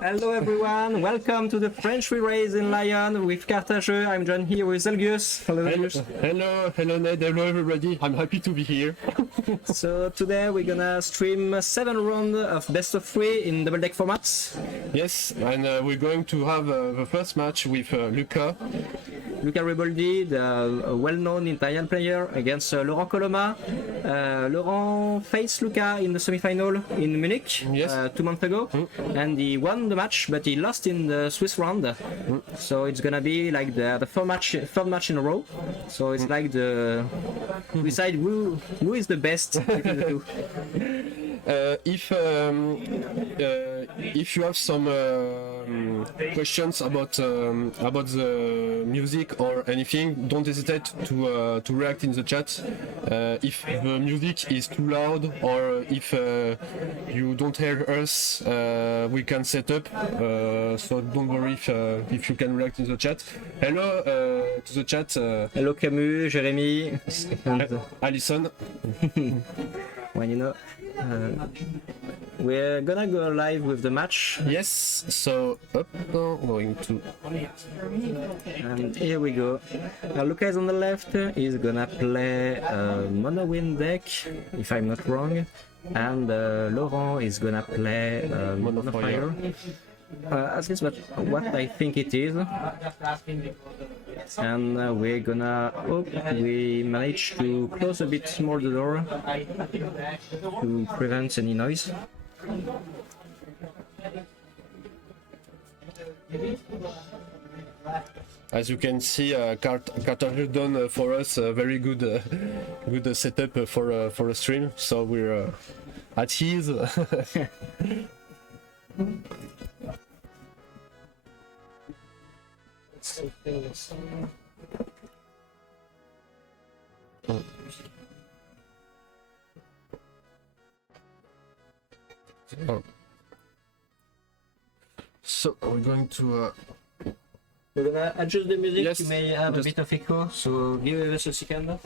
Hello everyone, welcome to the French ReRaise in Lyon with Cartage. I'm joined here with Elgus. Hello, Elgus. Hello Ned, hello everybody. I'm happy to be here. So today we're gonna stream 7 rounds of best of 3 in double deck formats. Yes, and we're going to have the first match with Luca Riboldi, the well-known Italian player, against Laurent Coloma. Laurent faced Luca in the semi-final in Munich 2 months ago, and he won the match, but he lost in the Swiss round. So it's gonna be like the third match in a row. So it's like the decide who is the best between the two. If you have some questions about the music or anything, don't hesitate to react in the chat. If the music is too loud or if you don't hear us, we can set up. So don't worry if you can react in the chat. Hello to the chat. Hello Camus, Jérémy, Alison. Well, you know, we're gonna go live with the match. Yes, so going to. And here we go. Now Luca is on the left. He's gonna play a mono win deck, if I'm not wrong, and Laurent is gonna play mono fire. At least what I think it is. And we're gonna hope we manage to close a bit more the door to prevent any noise. As you can see, Carter has done for us a very good setup for a stream, so we're at ease. So we're going to. We're gonna adjust the music. Yes, you may have a bit of echo, so give us a second.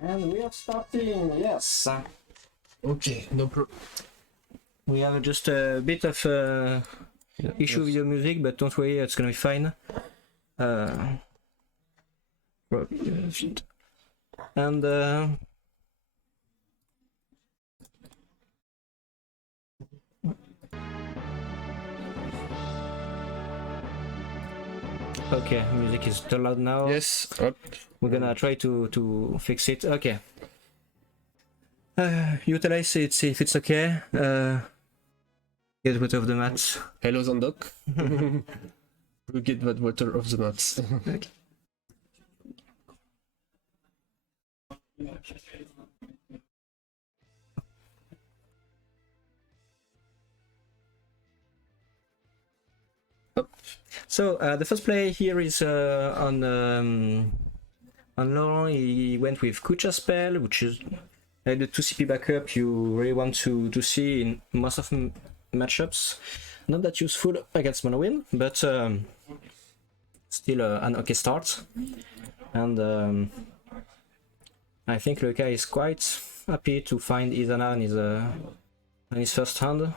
And we are starting, yes. Okay, no problem. We have just a bit of issue with the music, but don't worry, it's gonna be fine. And okay, music is too loud now. Yes, up. We're gonna try to fix it. Okay. Utilize it, see if it's okay. Get rid of the mats. Hello Zandok. We get that water off the mats. Okay. So the first play here is on Laurent. He went with Kucha spell, which is the 2 CP backup you really want to see in most of matchups. Not that useful against mono win, but still an okay start. And I think Luca is quite happy to find Izana on his first hand.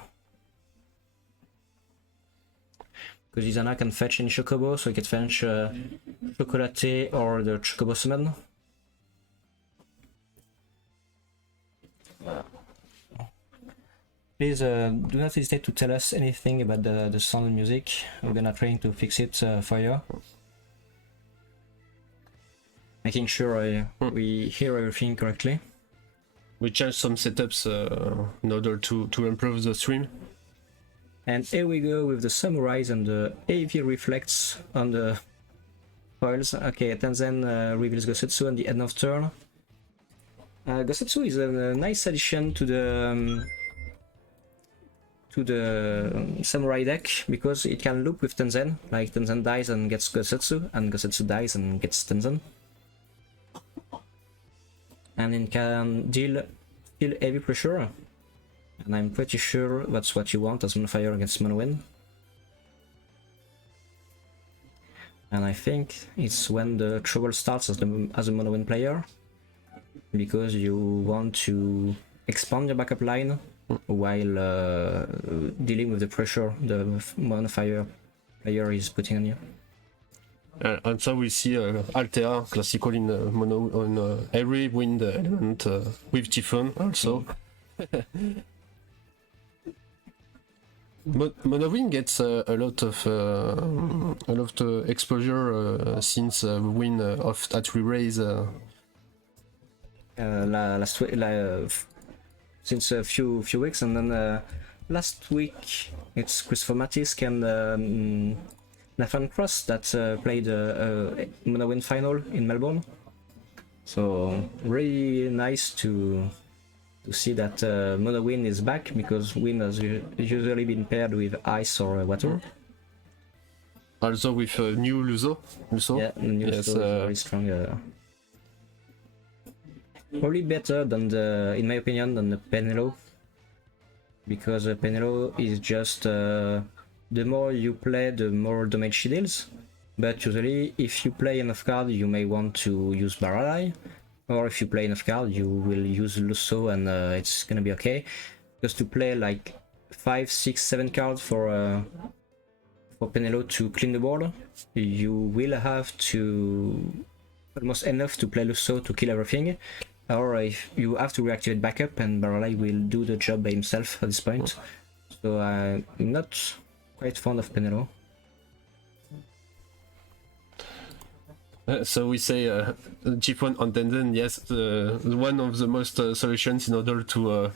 Because Izana can fetch any Chocobo, so he can fetch Chocolate or the Chocobo summon. Please do not hesitate to tell us anything about the sound and music. We're gonna try to fix it for you. Making sure we hear everything correctly. We changed some setups in order to improve the stream. And here we go with the Samurais and the AV reflects on the foils. Okay, Tenzen reveals Gosetsu at the end of turn. Gosetsu is a nice addition to the Samurai deck because it can loop with Tenzen. Like Tenzen dies and gets Gosetsu, and Gosetsu dies and gets Tenzen. And it can deal heavy pressure. And I'm pretty sure that's what you want as Monofire against Monowin. And I think it's when the trouble starts as a Monowin player, because you want to expand your backup line while dealing with the pressure the Monofire player is putting on you. And so we see Altea classical in mono on every wind element with Typhon also. Monowin gets a lot of exposure since win at ReRaise. Since a few weeks, and then last week it's Christopher Matisk and Nathan Cross that played Monowin final in Melbourne. So really nice to see that Monowin is back, because Win has usually been paired with ice or water. Also with new Luso. Yeah, new Luso is very strong. Probably better than in my opinion, than the Penelo, because Penelo is just the more you play, the more damage she deals. But usually, if you play enough card, you may want to use Baralai, or if you play enough card, you will use Luso, and it's gonna be okay. Because to play like 5, 6, 7 cards for Penelo to clean the board, you will have to almost enough to play Luso to kill everything, or if you have to reactivate backup, and Baralai will do the job by himself at this point. So I'm not quite fond of Penelo. So we say Chiffon on Tenzin, yes, one of the most solutions in order to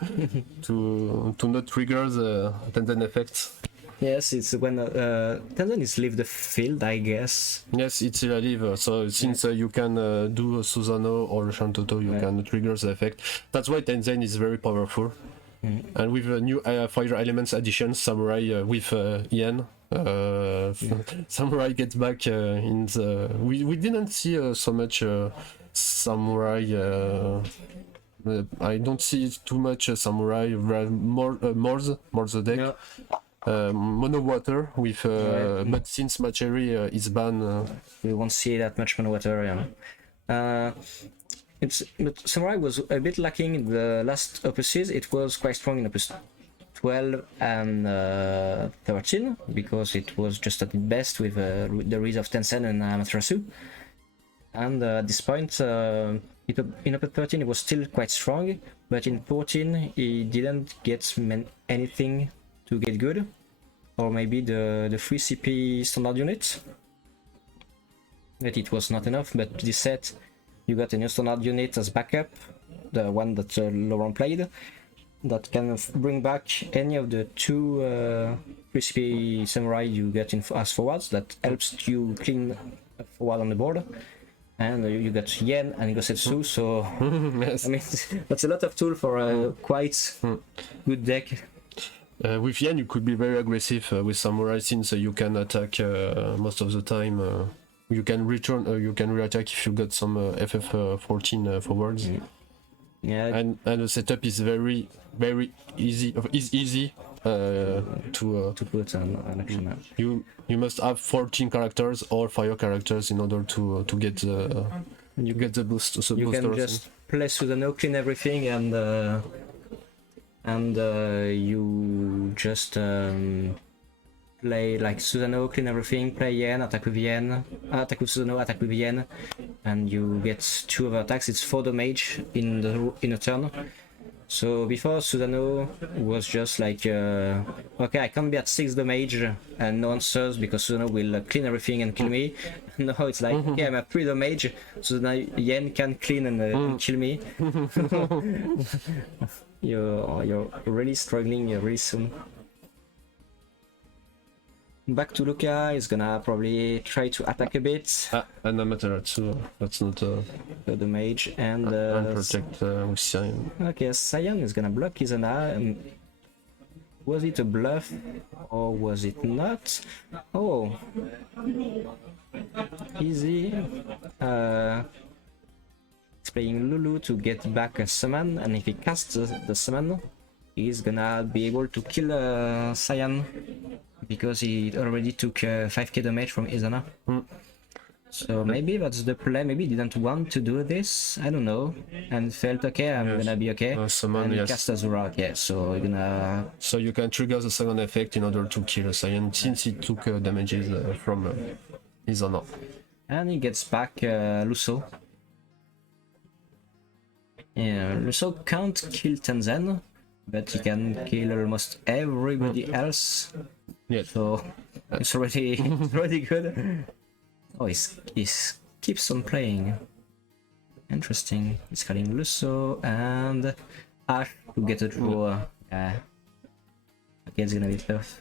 to not trigger the Tenzin effects. Yes, it's when Tenzin is leave the field, I guess. Yes, it's a leave. So since you can do Susano or Shantoto, you can trigger the effect. That's why Tenzin is very powerful. And with new fire elements addition, Samurai with Ian. Samurai gets back in the. We didn't see so much Samurai. I don't see too much Samurai. More the deck. Yeah. Mono water with. But since Macheri is banned, we won't see that much mono water. Yeah. But Samurai was a bit lacking in the last opuses. It was quite strong in opus 12 and 13, because it was just at its best with the Reese of Tencent and Amaterasu. And at this point, in opus 13 it was still quite strong, but in 14 he didn't get anything to get good, or maybe the 3 CP standard unit. But it was not enough. But this set, you got a new standard unit as backup, the one that Laurent played, that can bring back any of the 2 3CP Samurai you get in as forwards, that helps you clean forward on the board. And you got Yen and Gosetsu, so yes. I mean, that's a lot of tool for a quite good deck. With Yen, you could be very aggressive with Samurai, since you can attack most of the time. You can return, you can re-attack if you got some FF14 forwards. Yeah. And the setup is very easy. Is easy to put an action. You must have 14 characters or fire characters in order to get the boost. So you can just play Susano, clean everything, and you just play like Susano, clean everything, play Yen, attack with Yen, attack with Susano, attack with Yen, and you get 2 other attacks. It's 4 damage in a turn. So before, Susano was just like, okay, I can't be at 6 damage and no answers because Susano will clean everything and kill me. Now it's like, okay, I'm at 3 damage, so now Yen can clean and kill me. You're really struggling really soon. Back to Luca, he's gonna probably try to attack a bit. And Amaterasu, that's not the mage, and protect with Cyan. Okay, Cyan is gonna block his Ana. Was it a bluff or was it not? Oh, easy. He's playing Lulu to get back a summon, and if he casts the summon, he's gonna be able to kill Cyan because he already took 5k damage from Izana. So maybe that's the play. Maybe he didn't want to do this. I don't know. And felt okay. I'm gonna be okay. Summon, and cast Azura. Okay, so you're gonna. So you can trigger the second effect in order to kill Cyan since he took damages from Izana. And he gets back Lusso. Yeah, Lusso can't kill Tenzen, but he can kill almost everybody else. Yeah. So it's already really good. Oh, he keeps on playing. Interesting. He's calling Lusso and Ash to get a draw. Yeah. Okay, it's gonna be tough.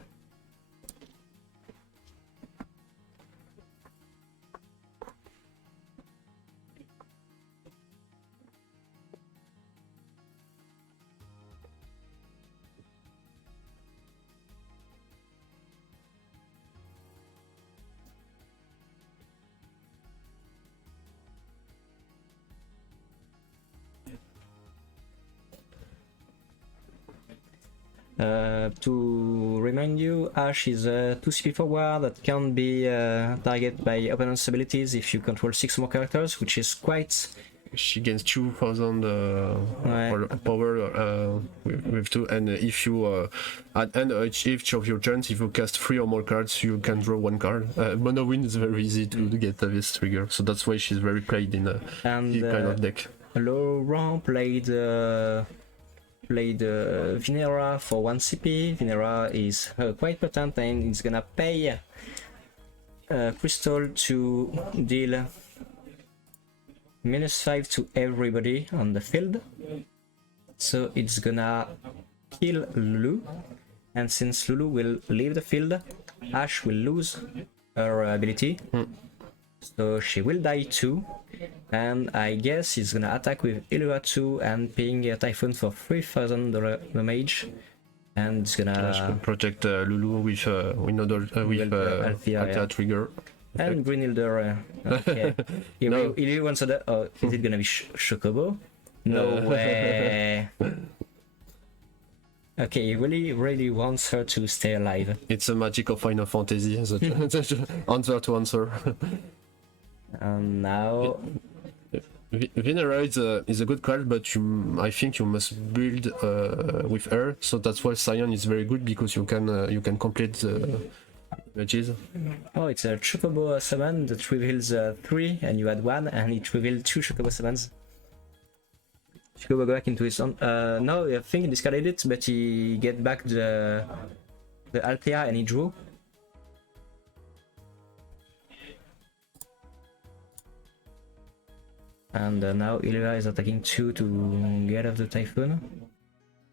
To remind you, Ash is a 2 CP forward that can be targeted by opponent's abilities if you control 6 more characters, which is quite... She gains 2000 power with 2, and if you at end of each of your turns, if you cast 3 or more cards, you can draw 1 card. Monowin is very easy to get this trigger, so that's why she's very played in this kind of deck. Laurent played Vinera for 1 CP. Vinera is quite potent and it's gonna pay Crystal to deal -5 to everybody on the field. So it's gonna kill Lulu, and since Lulu will leave the field, Ash will lose her ability. So she will die too, and I guess he's gonna attack with Illua 2 and ping a Typhoon for 3000 damage, and it's gonna protect Lulu with Althea trigger. And Greenhilder. Okay. He really wants to. Oh, is it gonna be Chocobo? No way. Okay, he really wants her to stay alive. It's a magic of Final Fantasy. Answer to answer. And now Vinera is a good card, but I think you must build with her. So that's why Cyan is very good, because you can complete the images. Oh, it's a Chocobo summon that reveals 3, and you had 1, and it revealed 2 Chocobo summons. Chocobo go back into his own. No, I think he discarded it, but he get back the Althea and he drew. And now Illua is attacking 2 to get off the Typhoon.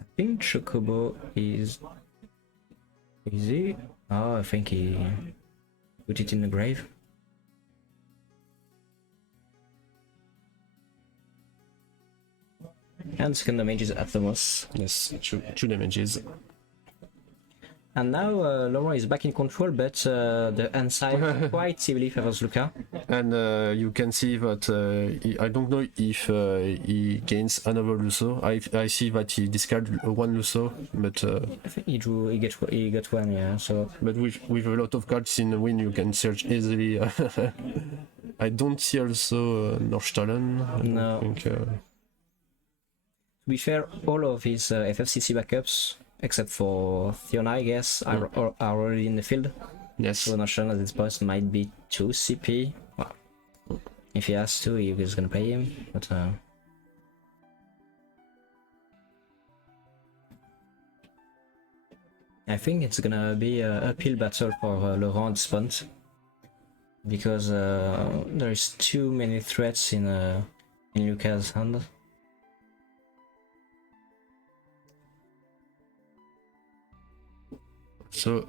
I think Chocobo is easy. Oh, I think he put it in the grave. And second damage is Athamos. Yes, 2 damages. And now Laurent is back in control, but the inside quite heavily favors Luca. And you can see that I don't know if he gains another Lusso. I see that he discarded 1 Lusso, but I think he got 1, yeah. So, but with a lot of cards in the win, you can search easily. I don't see also Norstalen. No. Think, to be fair, all of his FFCC backups, except for Fiona, I guess, are already in the field. Yes. So Norstalen at this point might be 2 CP. Well, if he has to, he's gonna pay him. But I think it's gonna be a uphill battle for Laurent at this point, because there is too many threats in Luca's hand. So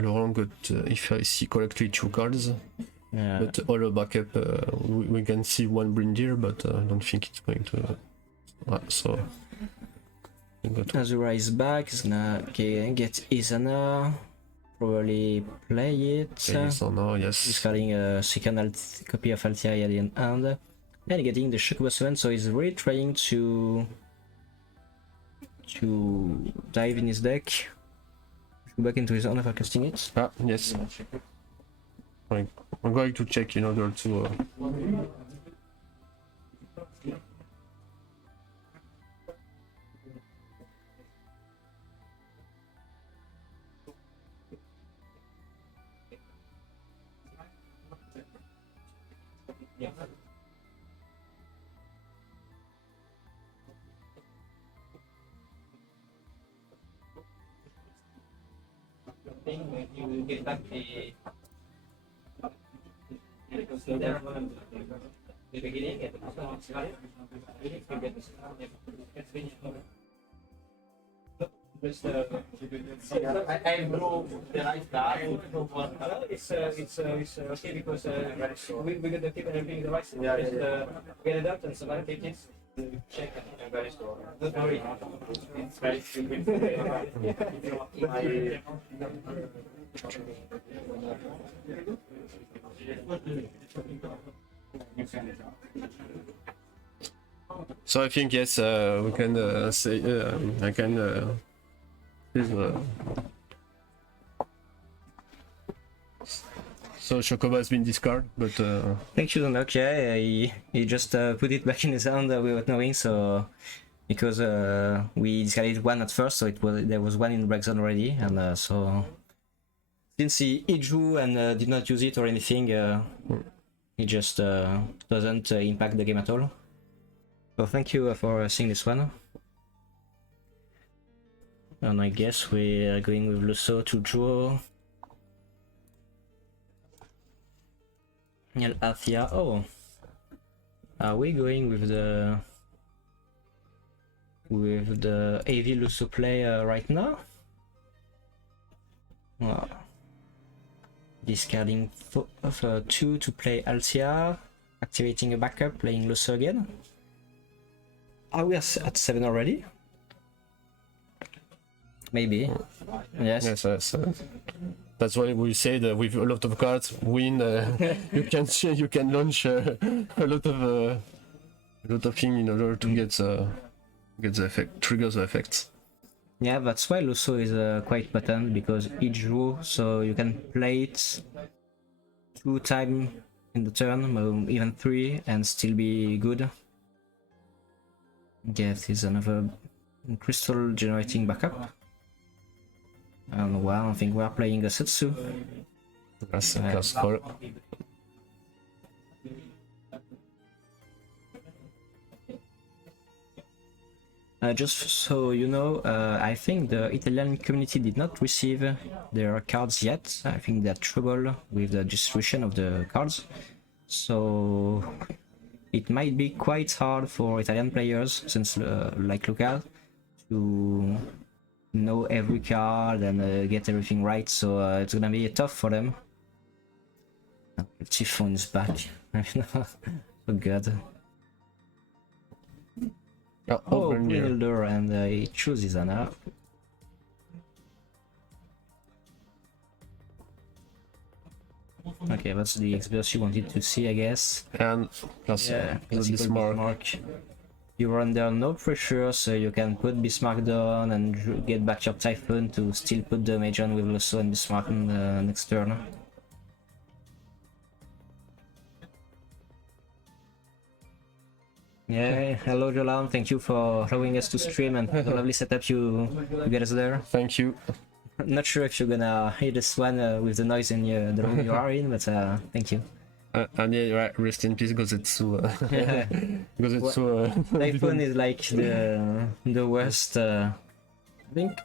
Laurent got, if I see correctly, 2 cards. Yeah. But all the backup, we can see 1 Brindir, but I don't think it's going to. So. Azura is back, he's gonna get Izana, probably play it. Izana, yes. He's calling a second copy of Althea at the end. Then getting the Chocobo summon, so he's really trying to to dive in his deck. Go back into his hand after casting it. Ah, yes. I'm going to check in order to. When you get back the beginning and I blow the right down. It's okay because we got the tip and everything the right. Just get it up and somebody take it. Check and very store. Don't worry. It's very stupid. So I think yes, we can say I can. So Chocobo has been discarded, but Thank you, Donok. Yeah, he just put it back in his hand without knowing. So because we discarded one at first, so there was one in the break zone already, and so since he drew and did not use it or anything, he just doesn't impact the game at all. So thank you for seeing this one. And I guess we are going with Lusso to draw. Athia. Oh, are we going with the AV Lusso play right now? Well, discarding 2 to play Althea, activating a backup, playing Lusso again. Are we at 7 already? Maybe. Yes. Yes. That's why we say that with a lot of cards, win. You can launch a lot of things in order to get the effect, trigger the effects. Yeah, that's why Lusso is quite patterned, because he drew, so you can play it 2 times in the turn, even 3, and still be good. Yes, is another crystal generating backup. And well, I think we are playing a Setsu. That's a class call. Just so you know, I think the Italian community did not receive their cards yet. I think they're trouble with the distribution of the cards. So it might be quite hard for Italian players, since like Luca, to know every card and get everything right, so it's gonna be tough for them. Typhon is back. Oh god. Oh, Brynhildur, and he chooses Anna. Okay, that's the experience you wanted to see, I guess. And plus, Yeah, Bismarck. You're under no pressure, so you can put Bismarck down and get back your Typhoon to still put damage on with Lusso and Bismarck in the next turn. Yeah, hello Jolam, thank you for allowing us to stream and the lovely setup you get us there. Thank you. Not sure if you're gonna hear this one with the noise in the room you are in, but thank you. And yeah, right, rest in peace, Gozetsu. Gozetsu. Typhoon is like the worst. I think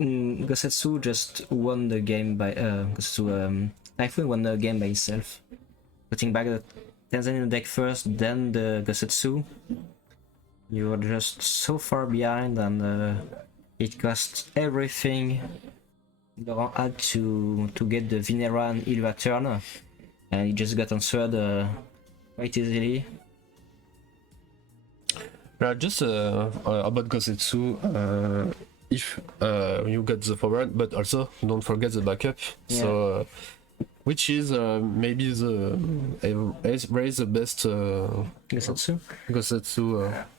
Gosetsu just won the game by Typhoon won the game by himself, putting back the Tenzan in the deck first, then the Gosetsu. You were just so far behind, and it cost everything Laurent had to get the Vinera and Ilva turn. And he just got answered quite easily. Just about Gosetsu, if you get the forward, but also don't forget the backup. Yeah. So which is maybe the raise the best Gosetsu.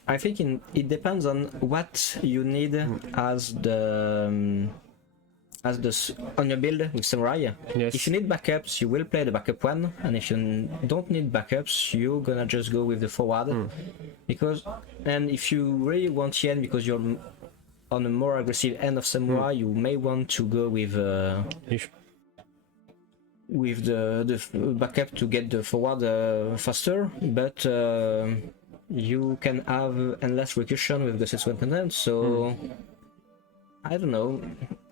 I think it depends on what you need as the on your build with Samurai. Yes. If you need backups, you will play the backup one, and if you don't need backups, you're gonna just go with the forward. And if you really want Yen because you're on a more aggressive end of Samurai, you may want to go with the backup to get the forward faster, but you can have endless recursion with the Setsuan content, so I don't know.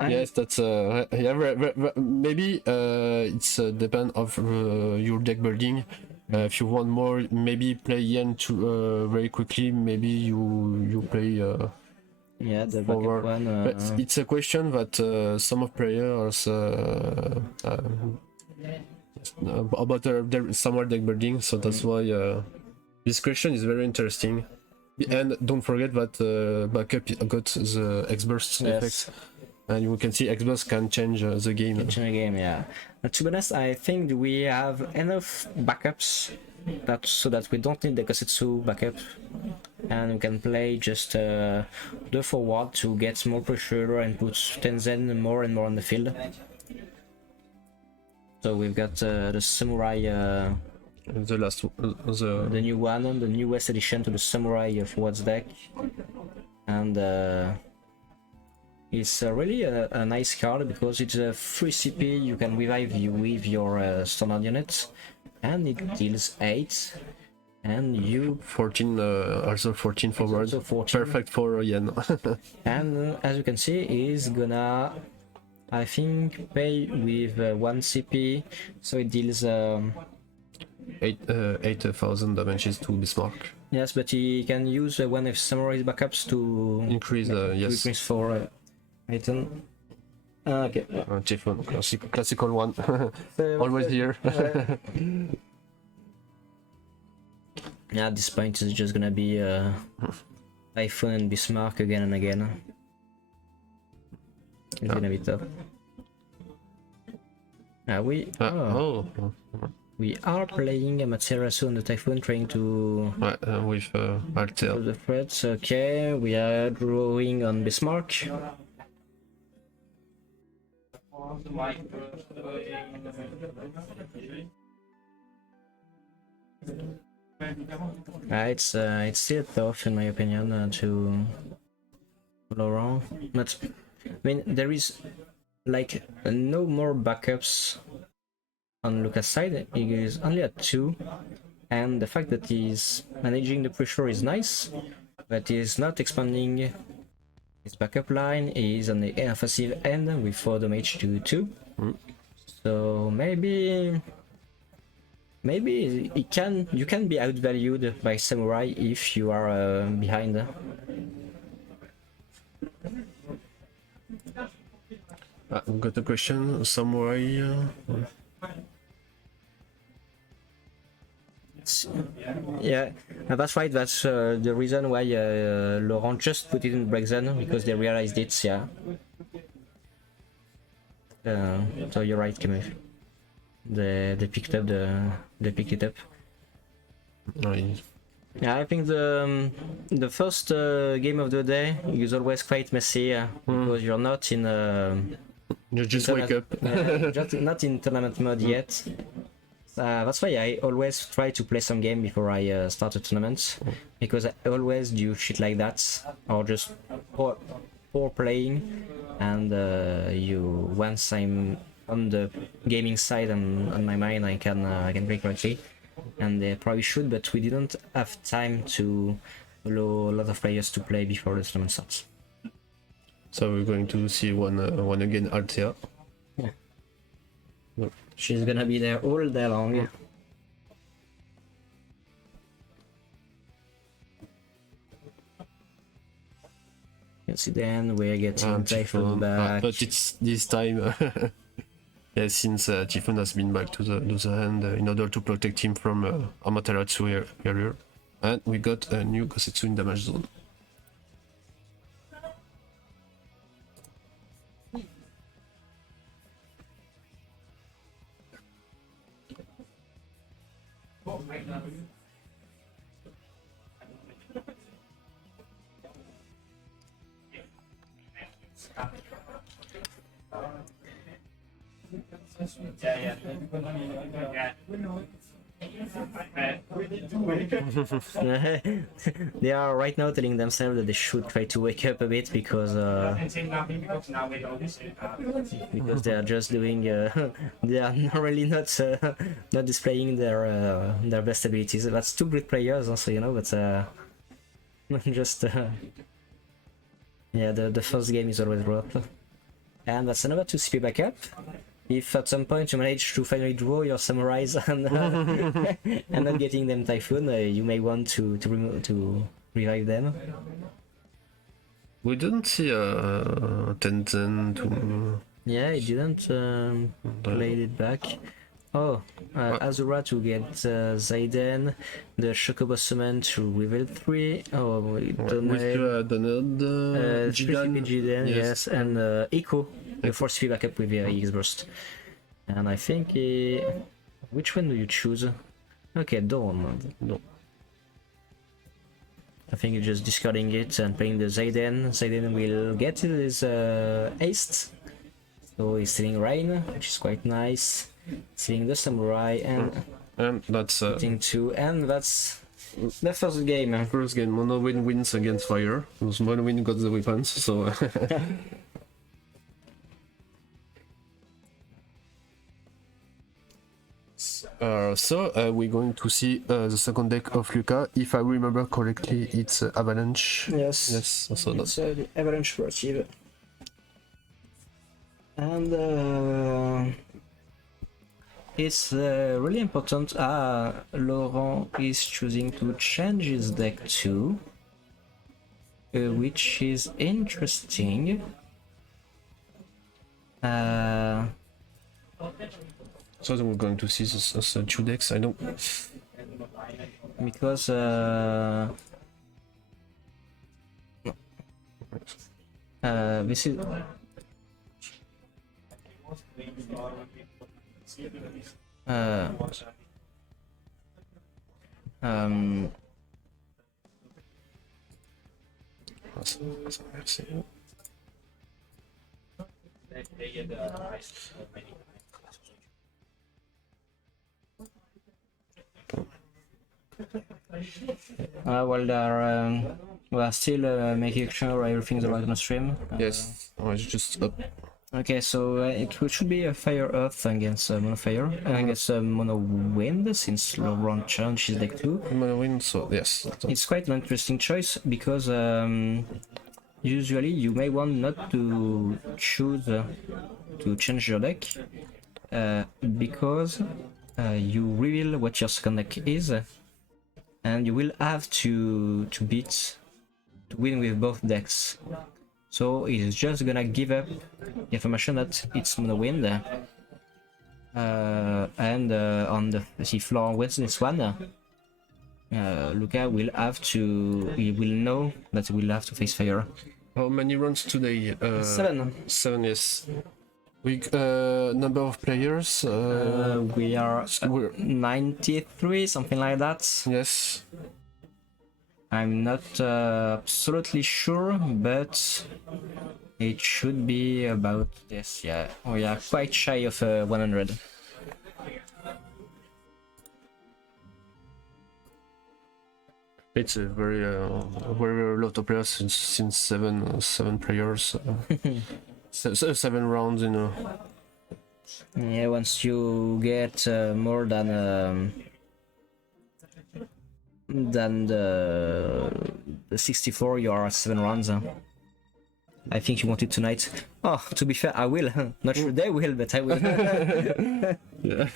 Yes, that's maybe it's depend of your deck building. If you want more, maybe play Yen to very quickly. Maybe you play the forward. backup one. But it's a question that some of players about their summer deck building. So that's why this question is very interesting. And don't forget that backup got the X-burst effect, and you can see X-burst can change the game. Change the game, yeah. But to be honest, I think we have enough backups so that we don't need the Gosetsu backup, and we can play just the forward to get more pressure and put Tenzen more and more on the field. So we've got the Samurai. The last the new one, the newest addition to the Samurai forwards deck, and it's really a nice card because it's a free CP. You can revive you with your standard units, and it deals 8, and you 14 also 14 forward, also 14. Perfect for Yen. And as you can see, is gonna, I think, pay with 1 CP, so it deals 8,000 damages to Bismarck. Yes, but he can use one of Samurai's backups to increase yes. Increase for item. Okay. Typhoon, classical one. Always here. Yeah, at this point it's just gonna be Typhoon and Bismarck again and again. It's gonna be tough. We are playing Amaterasu on the Typhoon, trying to with Alter. The threats. Okay, we are drawing on Bismarck. It's still tough in my opinion to Laurent. But I mean, there is like no more backups on Lucas' side. He is only at 2, and the fact that he's managing the pressure is nice, but he's not expanding his backup line. He's on the offensive end with 4 damage to 2. So maybe you can be outvalued by Samurai if you are behind. We've got a question. Samurai. Yeah, that's right. That's the reason why Laurent just put it in break zone, because they realized it. Yeah. So you're right, Camille. They picked it up. Yeah, I think the first game of the day is always quite messy because you're not in. You just wake up. Just not in tournament mode yet. That's why I always try to play some game before I start a tournament, because I always do shit like that, or just poor playing, and once I'm on the gaming side and on my mind, I can play correctly, and they probably should, but we didn't have time to allow a lot of players to play before the tournament starts. So we're going to see one again, Althea. Yeah. She's gonna be there all day long. Yeah. You see, then we're getting Typhoon back. But it's this time, yeah, since Typhoon has been back to the hand in order to protect him from Amaterasu earlier, and we got a new Gosetsu in damage zone. They are right now telling themselves that they should try to wake up a bit because they are just doing they are really not displaying their best abilities. That's two great players also, you know, but just yeah, the first game is always rough. And that's another 2 CP backup. If at some point you manage to finally draw your samurais and and not getting them Typhoon, you may want to revive them. We didn't see Tenzin to... Yeah, it didn't play it back. Oh, Azura to get Zaiden, the Chocobo Summon to reveal 3. Oh, with Donald, 3 CP Jidan, yes, and Echo, the 4 CP backup with EX Burst. And I think which one do you choose? Okay, Dawn. No. I think you're just discarding it and playing the Zaiden. Zaiden will get his Ace. So he's stealing Rain, which is quite nice. Stealing the Samurai and that's getting 2, and that's the first game. First game, Mono Win wins against Fire. Because Mono Win got the weapons, so... So we're going to see the second deck of Luca. If I remember correctly, it's Avalanche. Yes. Yes. So it's the Avalanche Furtive. And it's really important. Laurent is choosing to change his deck too, which is interesting. So then we're going to see this 2 decks. I don't... Because this is... well, we are still making sure everything's alright on the stream. Yes, I was just up. Okay, so it should be a Fire Earth against Mono Fire, against Mono Wind, since Laurent changed his deck too. Mono Wind, so yes. It's quite an interesting choice because usually you may want not to choose to change your deck because you reveal what your second deck is, and you will have to win with both decks. So it's just gonna give up the information that it's Mono Wind, and on the if Laurent wins this one, Luca will he will know that he will have to face Fire. How many runs today? 7. 7, yes. We number of players. We are 93, something like that. Yes. I'm not absolutely sure, but it should be about this. Yeah, we are quite shy of 100. It's a very lot of players since seven players, 7 rounds, you know. Yeah, once you get more than the 64, you are at 7 rounds. I think you want it tonight. Oh, to be fair, I will. Not sure they will, but I will. Yeah.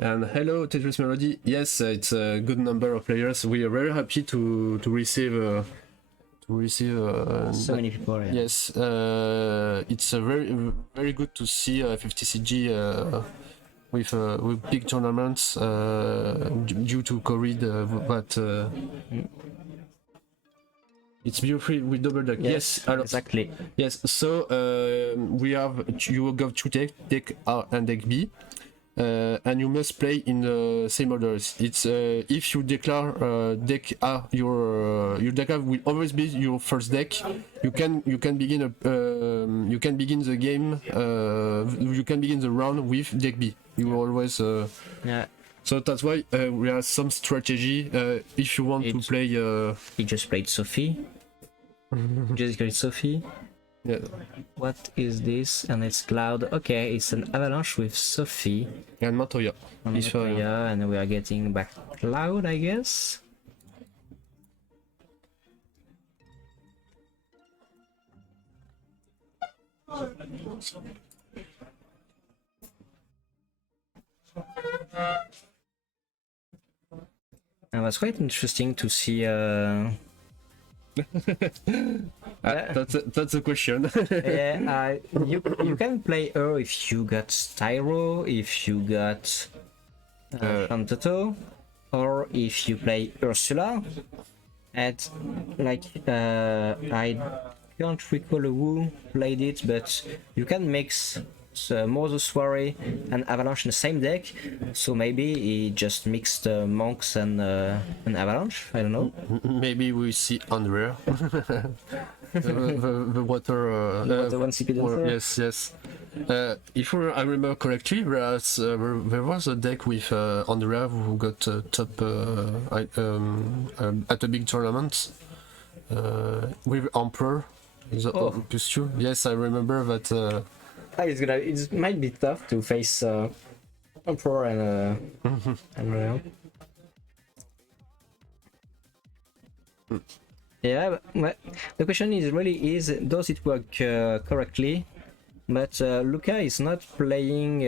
And hello, Tetris Melody. Yes, it's a good number of players. We are very happy to receive so many people. Yeah. Yes, it's very good to see FFTCG with big tournaments due to COVID, but it's beautiful with double deck. Yes, exactly. Yes, so you have 2 deck A and deck B. and you must play in the same orders. It's if you declare deck A, your deck A will always be your first deck. You can begin the game. You can begin the round with deck B. You always Yeah. So that's why we have some strategy. If you want to play, he just played Sophie. Just played Sophie. yeah. What is this? And it's Cloud. Okay, it's an Avalanche with Sophie. And Matoya. Yeah, and we are getting back Cloud, I guess. And that's quite interesting to see. That's a question. Yeah, you can play her if you got Styro, if you got Shantato, or if you play Ursula. And like I can't recall who played it, but you can mix Morzo Soiree and Avalanche in the same deck. So maybe he just mixed Monks and Avalanche. I don't know. Maybe we see Andrea. the water. The one CP dancer? Yes. If I remember correctly, there was a deck with Andrea who got top at a big tournament with Emperor. Plus two. Yes, I remember that. It might be tough to face Emperor and Unreal. Yeah, but the question is does it work correctly? But Luca is not playing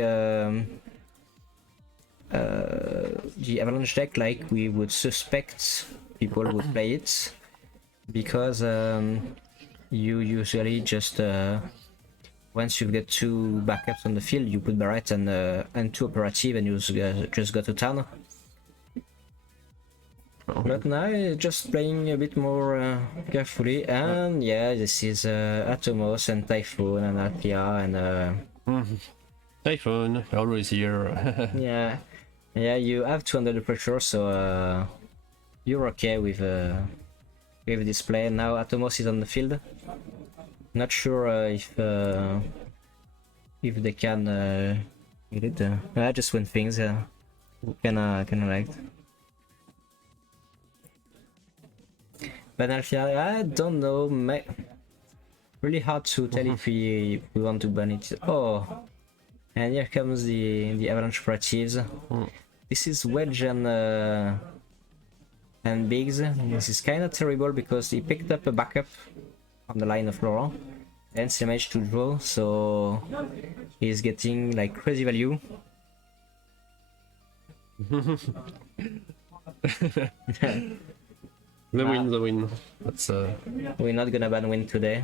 the Avalanche deck like we would suspect people would play it, because you usually just once you get two backups on the field, you put Barret and two operative, and you just go to town. But now just playing a bit more carefully, and yeah, this is Atomos and Typhoon and Althea and Typhoon always here. yeah, you have to under the pressure, so you're okay with this play. Now Atomos is on the field. Not sure if they can get it. Just win things. Can like. But Althea, I don't know. Really hard to tell if we want to ban it. Oh, and here comes the Avalanche operatives. This is Wedge and Biggs. This is kind of terrible because he picked up a backup on the line of Laurent and still managed to draw, so he's getting like crazy value. The win. That's We're not gonna ban win today.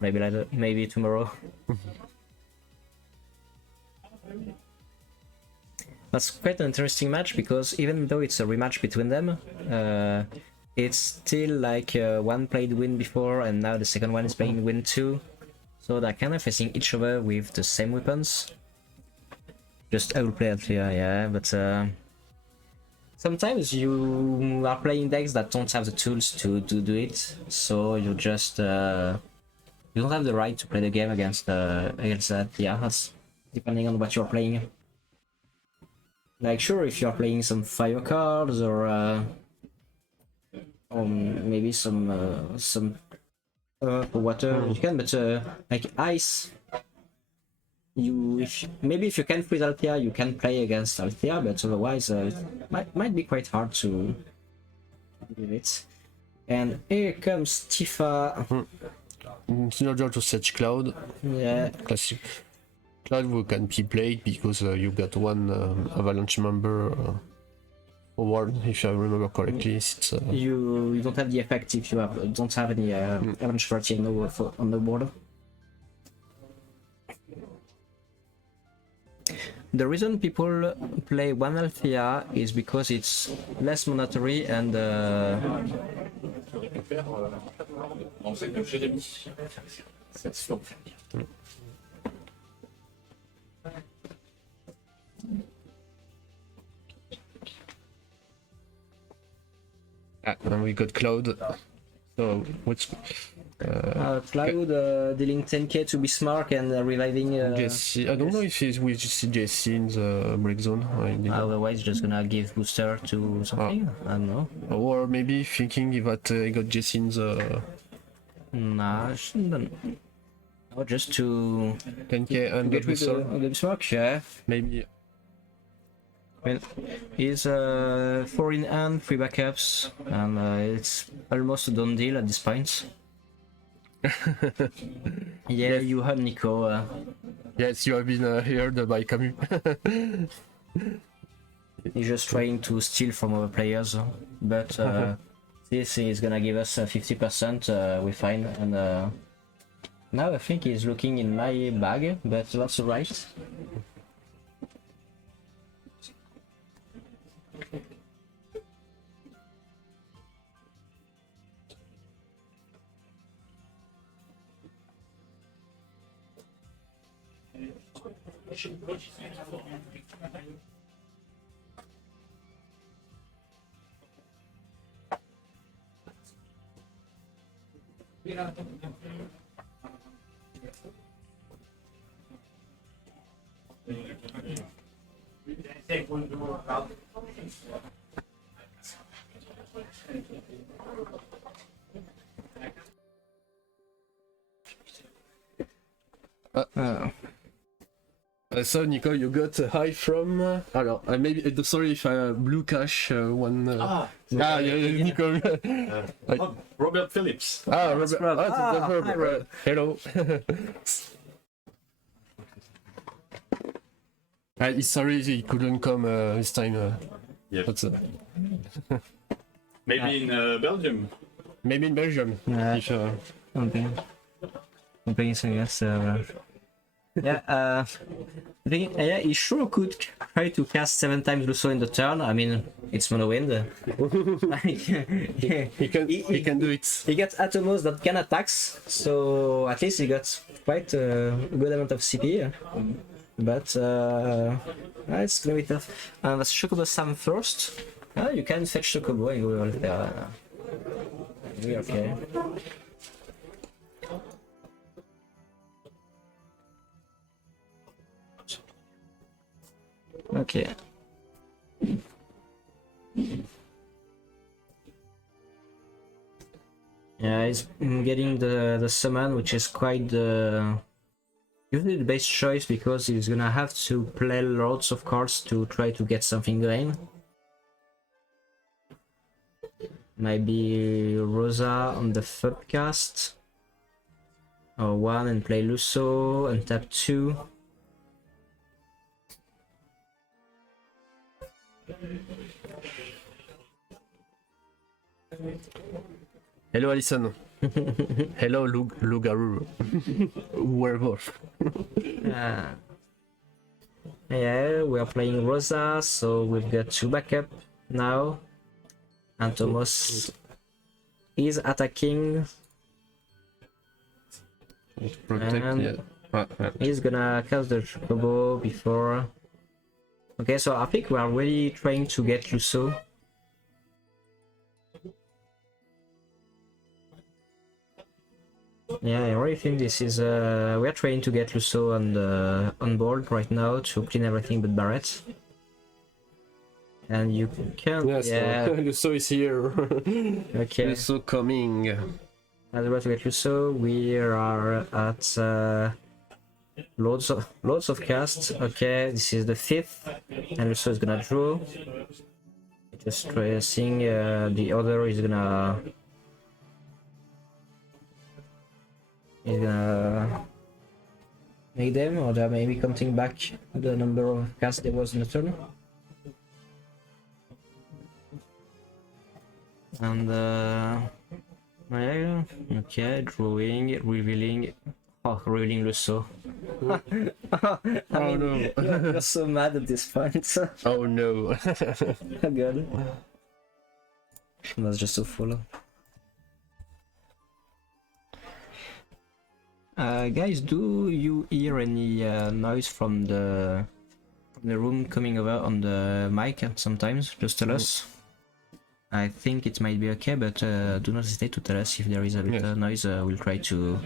Maybe later, maybe tomorrow. That's quite an interesting match because even though it's a rematch between them, it's still like one played win before and now the second one is playing win 2. So they're kind of facing each other with the same weapons. Just I will play Althea, yeah, but sometimes you are playing decks that don't have the tools to do it, so you just you don't have the right to play the game against that. Yeah, that's depending on what you're playing. Like sure, if you're playing some fire cards or maybe some water, you can, but like ice. If you can freeze Althea, you can play against Althea, but otherwise it might be quite hard to do it. And here comes Tifa. in order to search Cloud. Yeah. Classic. Cloud who can be played because you got one Avalanche member forward, if I remember correctly. It's, You don't have the effect if you don't have any Avalanche party on the board. The reason people play one Althea is because it's less monetary and And we got Cloud. So what's Cloud dealing 10k to Bismarck and reviving. Jesse? I don't know if he's with Jesse in the break zone. Otherwise, just gonna give booster to something. I don't know. Or maybe thinking that he got Jesse in the. Nah, shouldn't. Or just to 10k and get get rid booster. of the Bismarck, yeah. Maybe. Well, he's 4 in hand, 3 backups, and it's almost a done deal at this point. Yeah, you heard Nico. Yes, you have been heard by Camus. He's just trying to steal from other players, but this is gonna give us 50%, we're fine, and now I think he's looking in my bag, but that's alright. So Nico, you got a high from. Maybe sorry if I blue cash one. Nico. Robert Phillips. Robert. Rob. Hi, Rob. Hello. He's sorry he couldn't come this time. Yeah. But, Maybe in Belgium. maybe in Belgium. If, Okay. I guess. Yeah, I think he sure could try to cast 7 times Lusso in the turn. I mean, it's mono wind. he can do it. He got Atomos that can attacks, so at least he got quite a good amount of CP. But it's gonna be tough. Let's Chocobo Sam first. You can fetch Chocobo and go all there. We're okay. Okay. Yeah, he's getting the summon, which is quite the usually the best choice because he's gonna have to play lots of cards to try to get something going. Maybe Rosa on the third cast, or 1 and play Lusso and tap 2. Hello Alison. Hello Lugaru. Werewolf. Yeah, we are playing Rosa, so we've got 2 backup now. And Thomas is attacking. Protect, And yeah. he's gonna cast the Chocobo before. Okay, so I think we are really trying to get Lusso. Yeah, I really think this is we are trying to get Lusso on board right now to clean everything but Barret. And you can Lusso is here. Okay. Lusso coming. As well to get Lusso, we are at loads of casts. Okay, this is the 5th, and Lusso is gonna draw. Just seeing the other is gonna make them, or they're maybe counting back the number of casts there was in the turn. And yeah, okay, drawing, revealing. Oh, revealing Lusso. I mean, you're so mad at this point. Oh no. Oh god. That's just so full. Guys, do you hear any noise from the room coming over on the mic sometimes? Just tell us. I think it might be okay, but do not hesitate to tell us if there is a bit of noise. We'll try to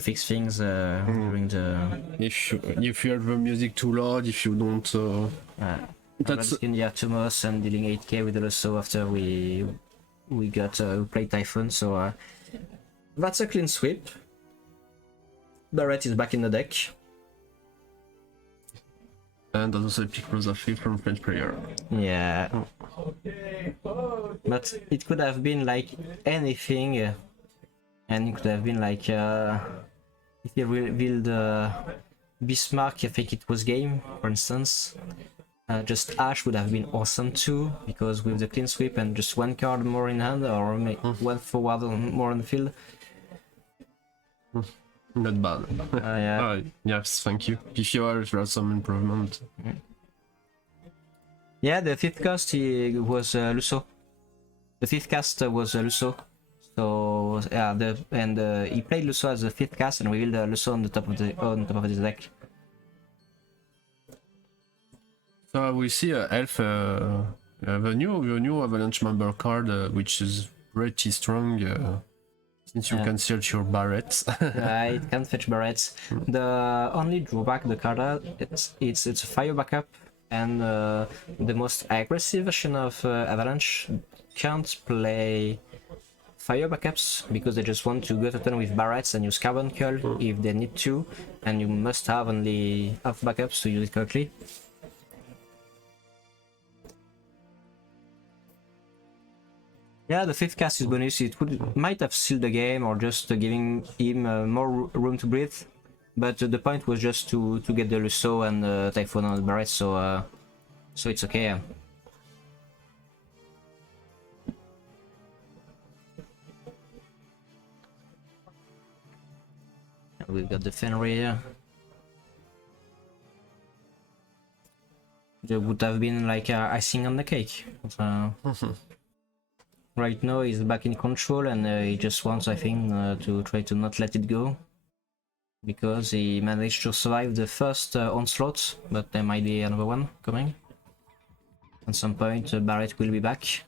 fix things during the. If you have the music too loud, if you don't. That's in the Atomos and dealing 8k with the Lusso after we played Typhoon, so that's a clean sweep. Barret is back in the deck. And also a pick Rosafy from French player. Yeah. But it could have been like anything, and it could have been like if you revealed Bismarck, I think it was game, for instance. Just Ash would have been awesome too, because with the clean sweep and just one card more in hand, or one forward more on the field. Not bad. Yeah. Yes, thank you. If you are, there are some improvement. Yeah, the fifth cast was Lusso. The fifth cast was Lusso. So yeah, he played Lusso as the fifth cast and revealed Lusso on the top of the deck. So we see Elf, the new Avalanche member card, which is pretty strong. Since you can search your barrets. It can fetch barrets. The only drawback the card has, it's a fire backup, and the most aggressive version of Avalanche can't play fire backups because they just want to go to turn with barrets and use carbon curl if they need to, and you must have only half backups to use it correctly. Yeah, the fifth cast is bonus. It might have sealed the game or just giving him more room to breathe. But the point was just to get the Lusso and Typhoon on the barret, so it's okay. We've got the Fenrir here. There would have been like icing on the cake. Right now he's back in control, and he just wants, I think, to try to not let it go, because he managed to survive the first onslaught, but there might be another one coming. At some point Barret will be back.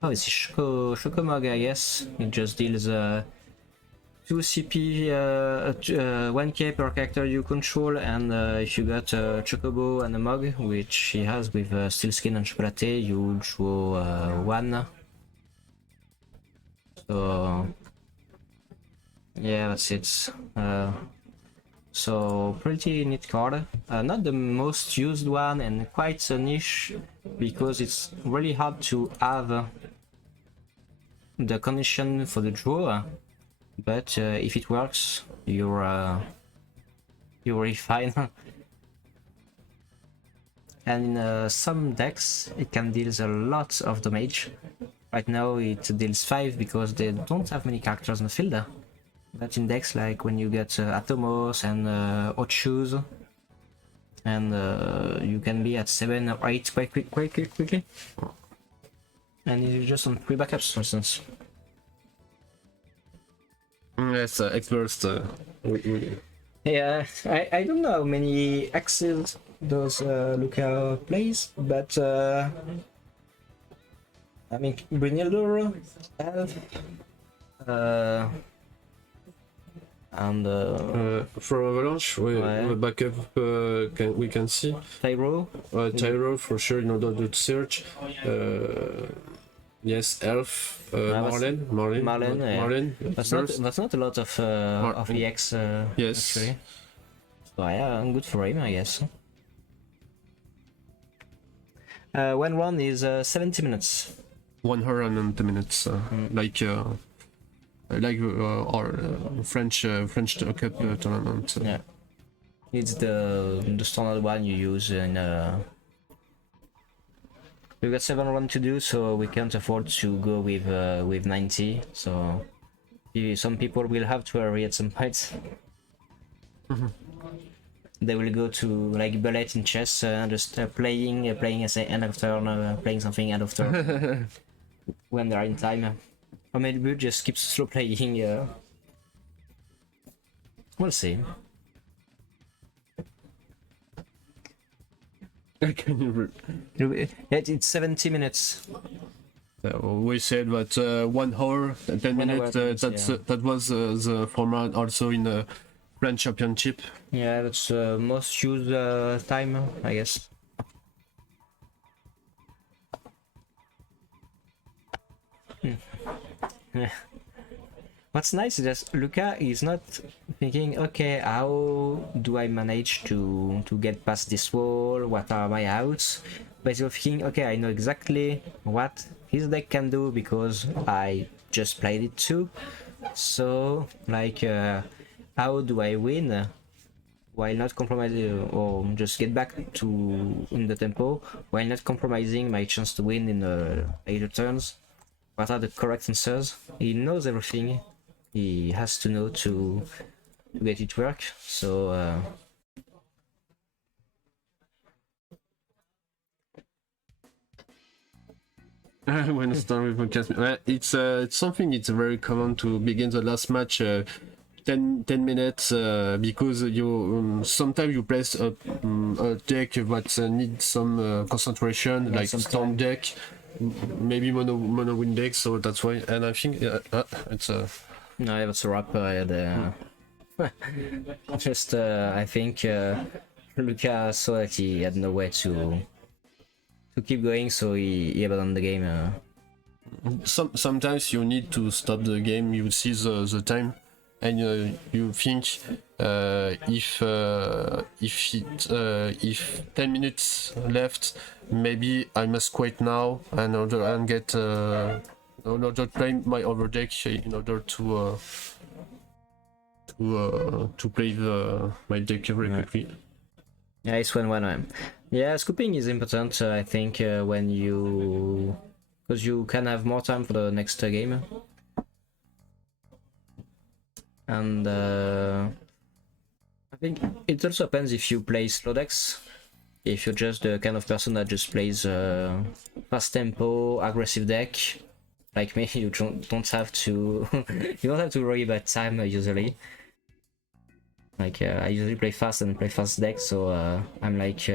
Oh, it's Shokomog, I guess. It just deals 2 CP, 1k per character you control, and if you got Chocobo and a Mog, which he has with Steel Skin and Chocolate, you draw 1. So yeah, that's it. So pretty neat card. Not the most used one, and quite a niche, because it's really hard to have the condition for the draw. But if it works, you're really fine. And in some decks, it can deal a lot of damage. Right now it deals 5 because they don't have many characters in the field. But in decks like when you get Atomos and Ochus, and you can be at 7 or 8 quite quickly. And you're just on 3 backups, for instance. Yes, X-Burst. Yeah, I don't know how many X's those Luca plays, but I mean, Brynhildur, Elf, and for Avalanche, the backup we can see Tyro. Tyro for sure in order to search. Yes, Elf, Marlene. That's not a lot of EX yes. actually. So yeah, good for him, I guess. One run is 70 minutes. 1 hour and 20 minutes, like our French Cup tournament. Yeah, it's the standard one you use in. We've got 7 runs to do, so we can't afford to go with 90. So some people will have to hurry at some point. They will go to like bullet in chess, just playing as an end of turn, playing something end of turn when they're in time. Or maybe just keep slow playing. We'll see. It's 70 minutes. we said that 1 hour, 10 minutes. That was the format also in the French Championship. Yeah, that's most used time, I guess. What's nice is that Luca is not thinking, okay, how do I manage to get past this wall? What are my outs? But he's thinking, okay, I know exactly what his deck can do because I just played it too. So, like, how do I win while not compromising, or just get back to in the tempo while not compromising my chance to win in later turns? What are the correct answers? He knows everything. He has to know to get it work. So When start with podcast, it's something. It's very common to begin the last match 10 minutes because you sometimes you place a deck that needs some concentration, like storm deck, maybe mono win deck. So that's why, and I think it's no, that's a wrap. Just I think Luca saw that he had no way to keep going, so he abandoned the game. Sometimes you need to stop the game. You see the time, and you think if 10 minutes left, maybe I must quit now and get another play my overdeck in order to play my deck very quickly. Yeah, it's 1-1. Yeah, scooping is important, I think, when you... because you can have more time for the next game. And I think it also depends if you play slow decks. If you're just the kind of person that just plays fast tempo, aggressive deck, like me, you don't have to you don't have to worry about time usually. Like I usually play fast and play fast deck, so I'm like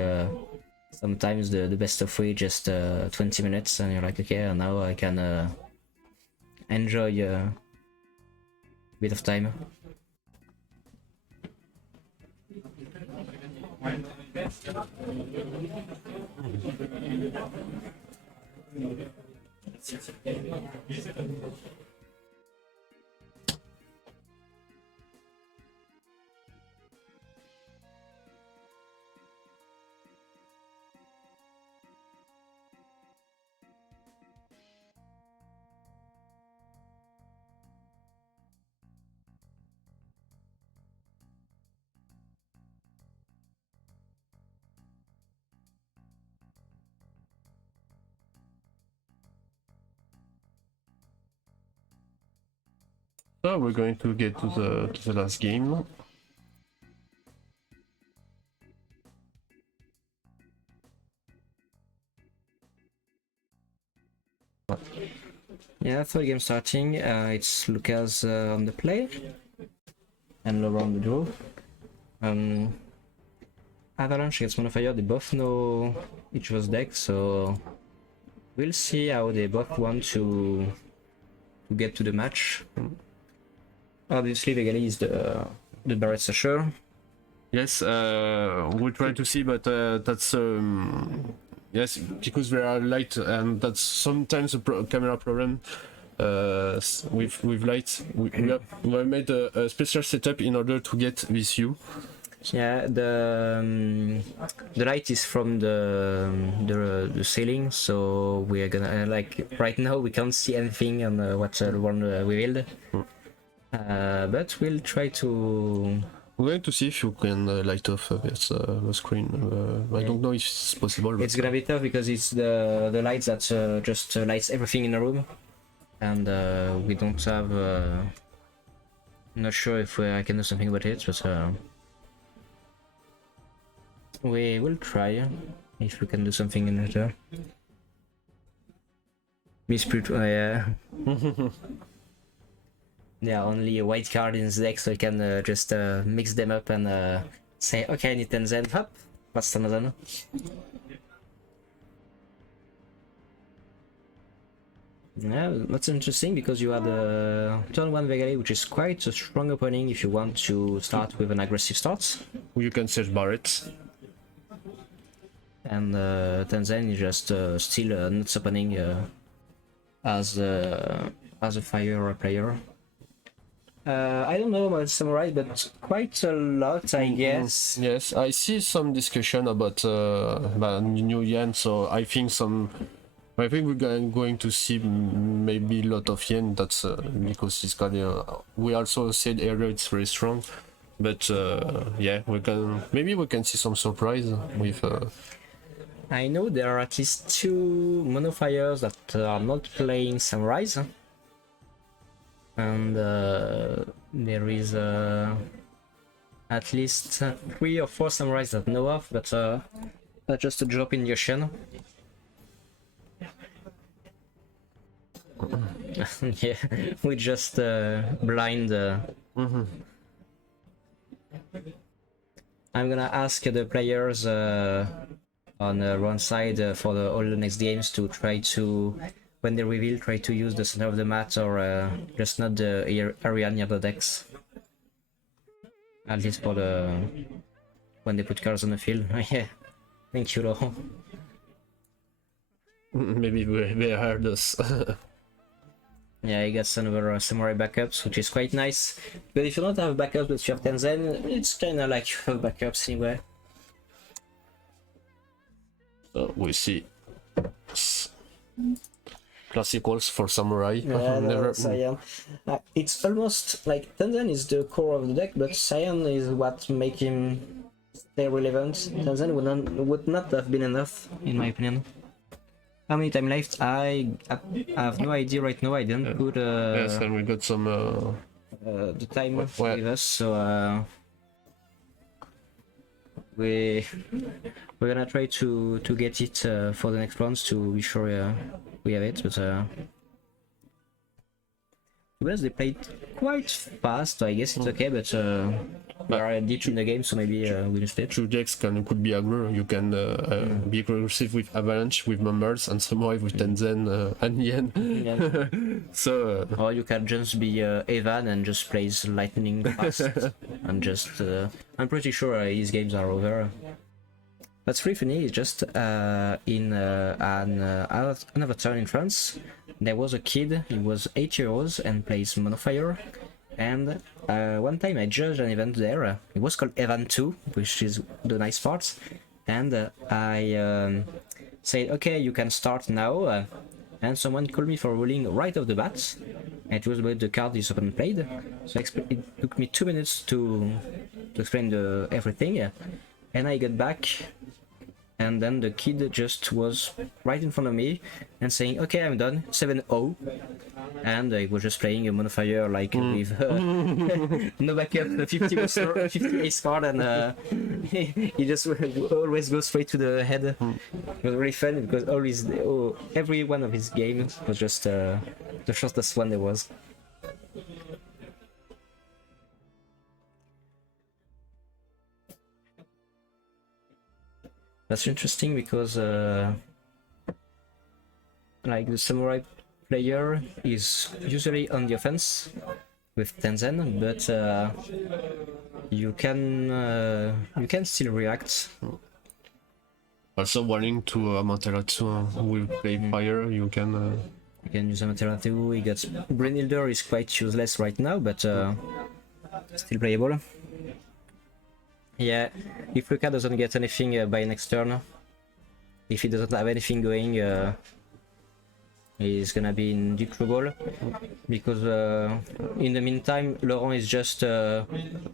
sometimes the best of 3 just 20 minutes, and you're like, okay, now I can enjoy a bit of time. So we're going to get to the last game. Yeah, third game starting. It's Lucas on the play and Laurent on the draw. Avalanche against Monofire, they both know each other's deck, so we'll see how they both want to get to the match. Obviously, the Gali is the Barret Sasher. Yes, we'll try to see, but that's yes, because they are light, and that's sometimes a camera problem with light. We have made a special setup in order to get this view. Yeah, the light is from the ceiling, so we are gonna like right now we can't see anything on what one revealed. But we'll try to. We're going to see if you can light off the screen. I don't know if it's possible. It's gonna be tough because it's the lights that just lights everything in the room, and we don't have. Not sure if I can do something about it, but we will try if we can do something in it. Misprint, yeah. Yeah, only a white card in the deck, so I can just mix them up and say, okay, I need 10 Zen, hop, what's another? Yeah, that's interesting because you had turn 1 Vegale, which is quite a strong opening if you want to start with an aggressive start. You can search Barret. And Tenzin is just still not opening as a fire player. I don't know about Samurai, but quite a lot, I guess. Yes, I see some discussion about New Yen, so I think we're going to see maybe a lot of Yen. That's because it's kind of. We also said earlier it's very strong, but yeah, maybe we can see some surprise with. I know there are at least 2 monofires that are not playing Samurais. And there is at least 3 or 4 Samurais that know of, but that's just a drop in the ocean. Yeah, we just blind. I'm gonna ask the players on one side for all the next games to try to, when they reveal, try to use the center of the mat or just not the area near the decks. At least for the when they put cards on the field. Yeah, thank you, Laurent. Maybe they heard us. Yeah, I got another Samurai backups, which is quite nice. But if you don't have backups but you have Tenzin, it's kinda like you have backups anyway. So we'll see. Classicals for Samurai. Yeah, no, Cyan. It's almost like Tenzin is the core of the deck, but Cyan is what make him stay relevant. Tenzin would not have been enough, in my opinion. How many time left? I have no idea right now. I didn't put yes, and we got some the time with us, so we're gonna try to get it for the next rounds to be sure we have it. But because they played quite fast, so I guess it's okay. But we are deep in the game, so maybe we missed it. two decks could be aggro. You can be aggressive with Avalanche, with Mummers, and Samurai with Tenzin and Yen. Yeah. So Or you can just be Evan and just plays lightning fast and just. I'm pretty sure his games are over. What's really funny is just in another turn in France, there was a kid. He was 8 years old and plays Monofire. And one time I judged an event there. It was called Evan 2, which is the nice part. And I said, okay, you can start now. And someone called me for ruling right off the bat. And it was about the card this opponent played. So it took me 2 minutes to explain everything. And I got back. And then the kid just was right in front of me and saying, okay, I'm done, 7-0. And he was just playing a Monofire like with no backup, 50 ace card, and he just always goes straight to the head. It was really fun because every one of his games was just the shortest one there was. That's interesting because like the Samurai player is usually on the offense with Tenzin, but you can still react. also warning to Amaterasu who will play fire. You can use Amaterasu. He got Brynhilder is quite useless right now, but still playable. Yeah, if Luca doesn't get anything by next turn, if he doesn't have anything going, he's gonna be in deep trouble. Because in the meantime, Laurent is just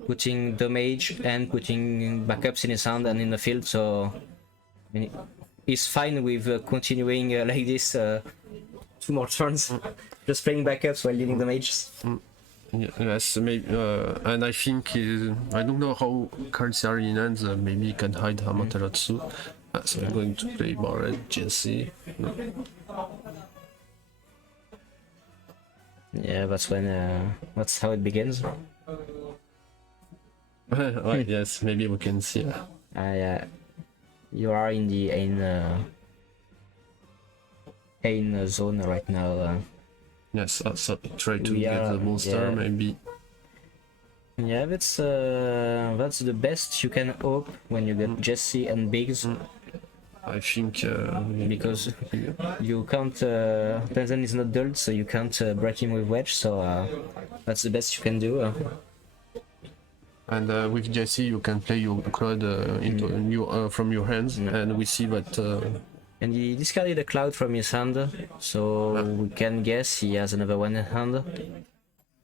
putting damage and putting backups in his hand and in the field, so I mean, he's fine with continuing like this 2 more turns, just playing backups while dealing damage. yes, maybe, and I think I don't know how cards are in hands. Maybe he can hide Amaterasu. So I'm going to play Barret, Jesse. Yeah, that's how it begins. Right, yes, maybe we can see. You are in the pain zone right now. Yes, also try to We get are- the monster, yeah. maybe. Yeah, that's the best you can hope when you get Jesse and Biggs, I think because you can't. Tanzan is not dulled, so you can't break him with Wedge. So that's the best you can do. and with Jesse you can play your cloud into from your hands, and we see that And he discarded a cloud from his hand, so we can guess he has another one in hand.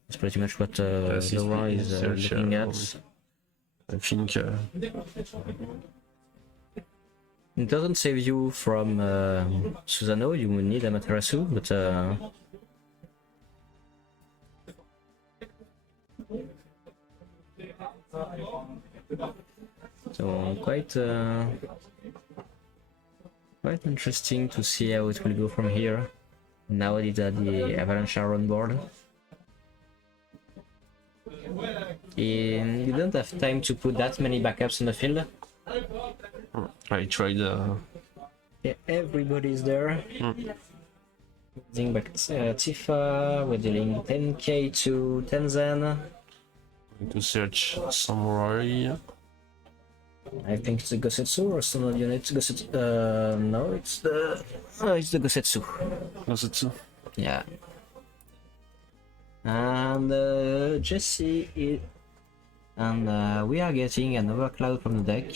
That's pretty much what yes, he's Laurent is search, looking at. I think It doesn't save you from Susano, you will need Amaterasu, but so quite interesting to see how it will go from here. Now that the Avalanche are on board. You don't have time to put that many backups in the field. I tried Yeah, everybody's there. Dealing back Tifa, we're dealing 10k to Tenzan. to search Samurai. I think it's the Gosetsu or some other unit. No, it's the Gosetsu. Was it so? Yeah. And Jesse is... And we are getting another cloud from the deck.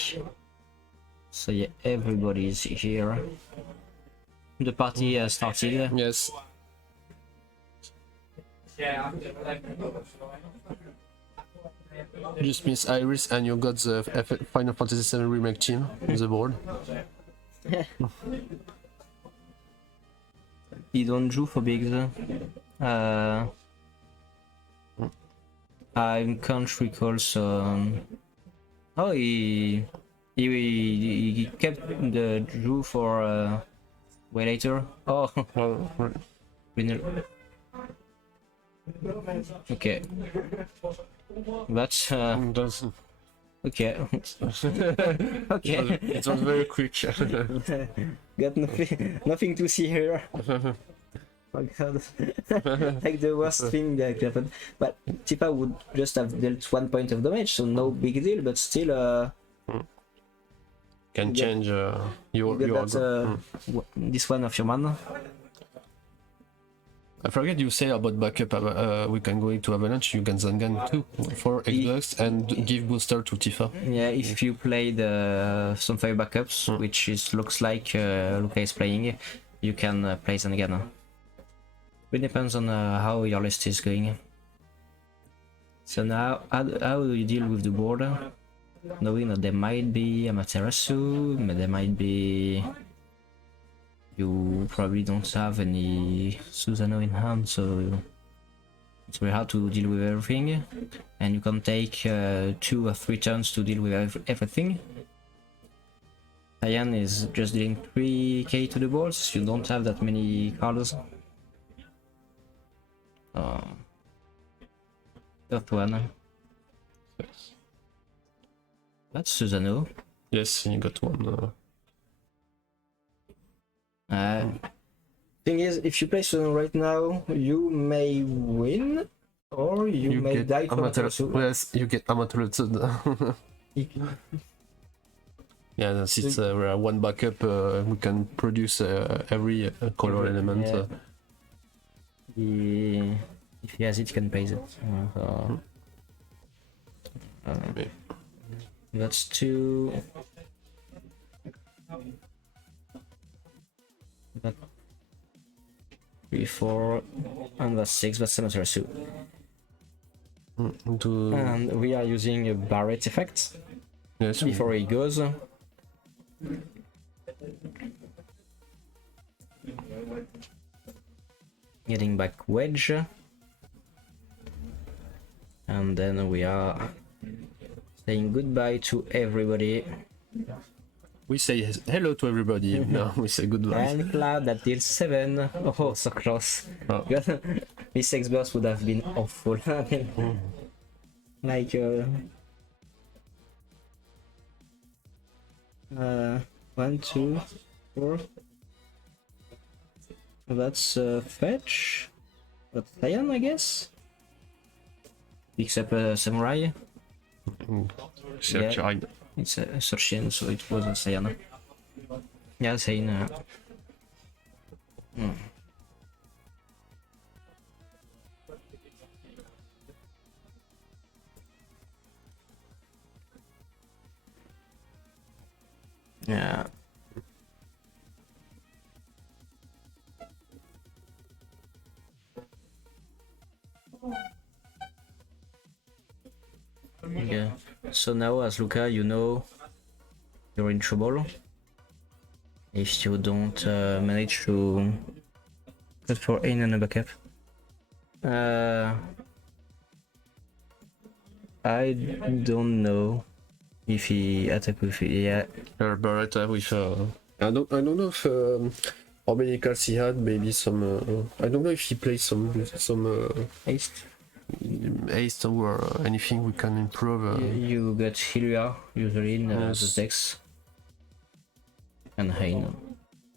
So yeah, everybody's here. The party started. Yes. Just Miss Iris, and you got the Final Fantasy VII Remake team on the board. He don't do for bigs. I can't recall, so... Oh, he kept the Drew for way later. Oh, Well, right. okay. That's That's- okay. Okay. it was very quick. Got nothing to see here. Oh god. Like the worst thing that could happen. But Tifa would just have dealt 1 point of damage, so no big deal, but still Can change your you get that, this one of your mana. I forget you say about backup. We can go into Avalanche. You can Zangan too for Xbox and give booster to Tifa. Yeah, if you play the Sunfire backups, which looks like Luca is playing, you can play them again. It depends on how your list is going. So now, how do you deal with the board? Knowing that there might be Amaterasu, there might be... You probably don't have any Susano in hand, so it's very hard to deal with everything. And you can take 2 or 3 turns to deal with everything. Lyon is just dealing 3k to the boards, you don't have that many cards. Third one. That's Susano. Yes, you got one. Thing is, if you play Susano right now, you may win, or you may die to Amaterasu. Yes, you get Amaterasu. Yeah, since we are one backup, we can produce every color element. Yeah. If he has it, he can place it. Okay. That's 2. That 3, 4, and that's 6. That's Amaterasu. And we are using a Barret effect Yes, before he goes. Getting back Wedge. And then we are saying goodbye to everybody. we say hello to everybody. No, we say goodbye. And Cloud that deals 7. Oh, so close. Oh. This X-Burst would have been awful. Like, 1, 2, 4. That's fetch. That's Lyon, I guess. Picks up a samurai. Search Yeah. hide. It's a Sershin, so it was a Sayana. Yeah, Sayana. Yeah. Yeah. So now, as Luca, you know you're in trouble if you don't manage to cut for in and a backup. I don't know if he attack with yeah. Beretta with I don't know if how many cards he had. Maybe some. I don't know if he plays some Haste. haste or anything we can improve. You get Hylia usually in Yes. the decks. And Hein.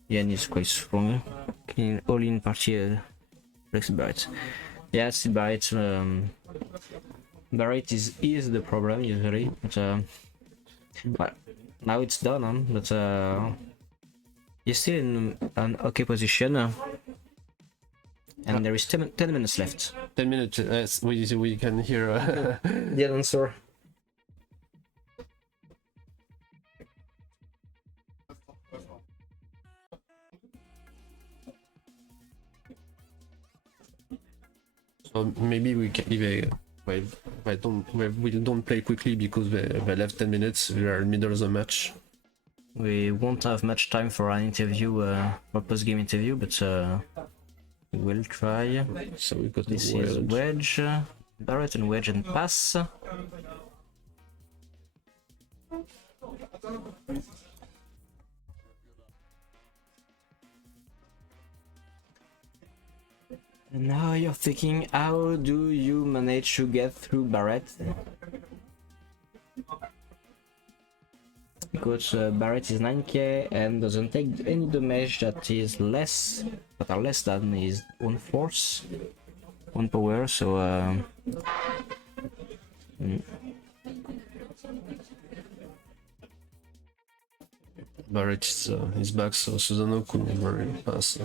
Yen is quite strong. All in party Rex Barrett. Yeah, it's Barrett. Barrett is the problem usually. But now it's done, huh? But he's still in an okay position. And there is 10 minutes left. 10 minutes. Yes, we can hear. The answer. So maybe we can if we don't play quickly because they left 10 minutes. We are in the middle of the match. We won't have much time for an interview, or post-game interview, but we will try. So we got This is Wedge, Barrett and Wedge and pass. And now you're thinking, how do you manage to get through Barrett? Because Barrett is 9k and doesn't take any damage that are less than his own force, own power. So Barrett is back, so Susano could never pass.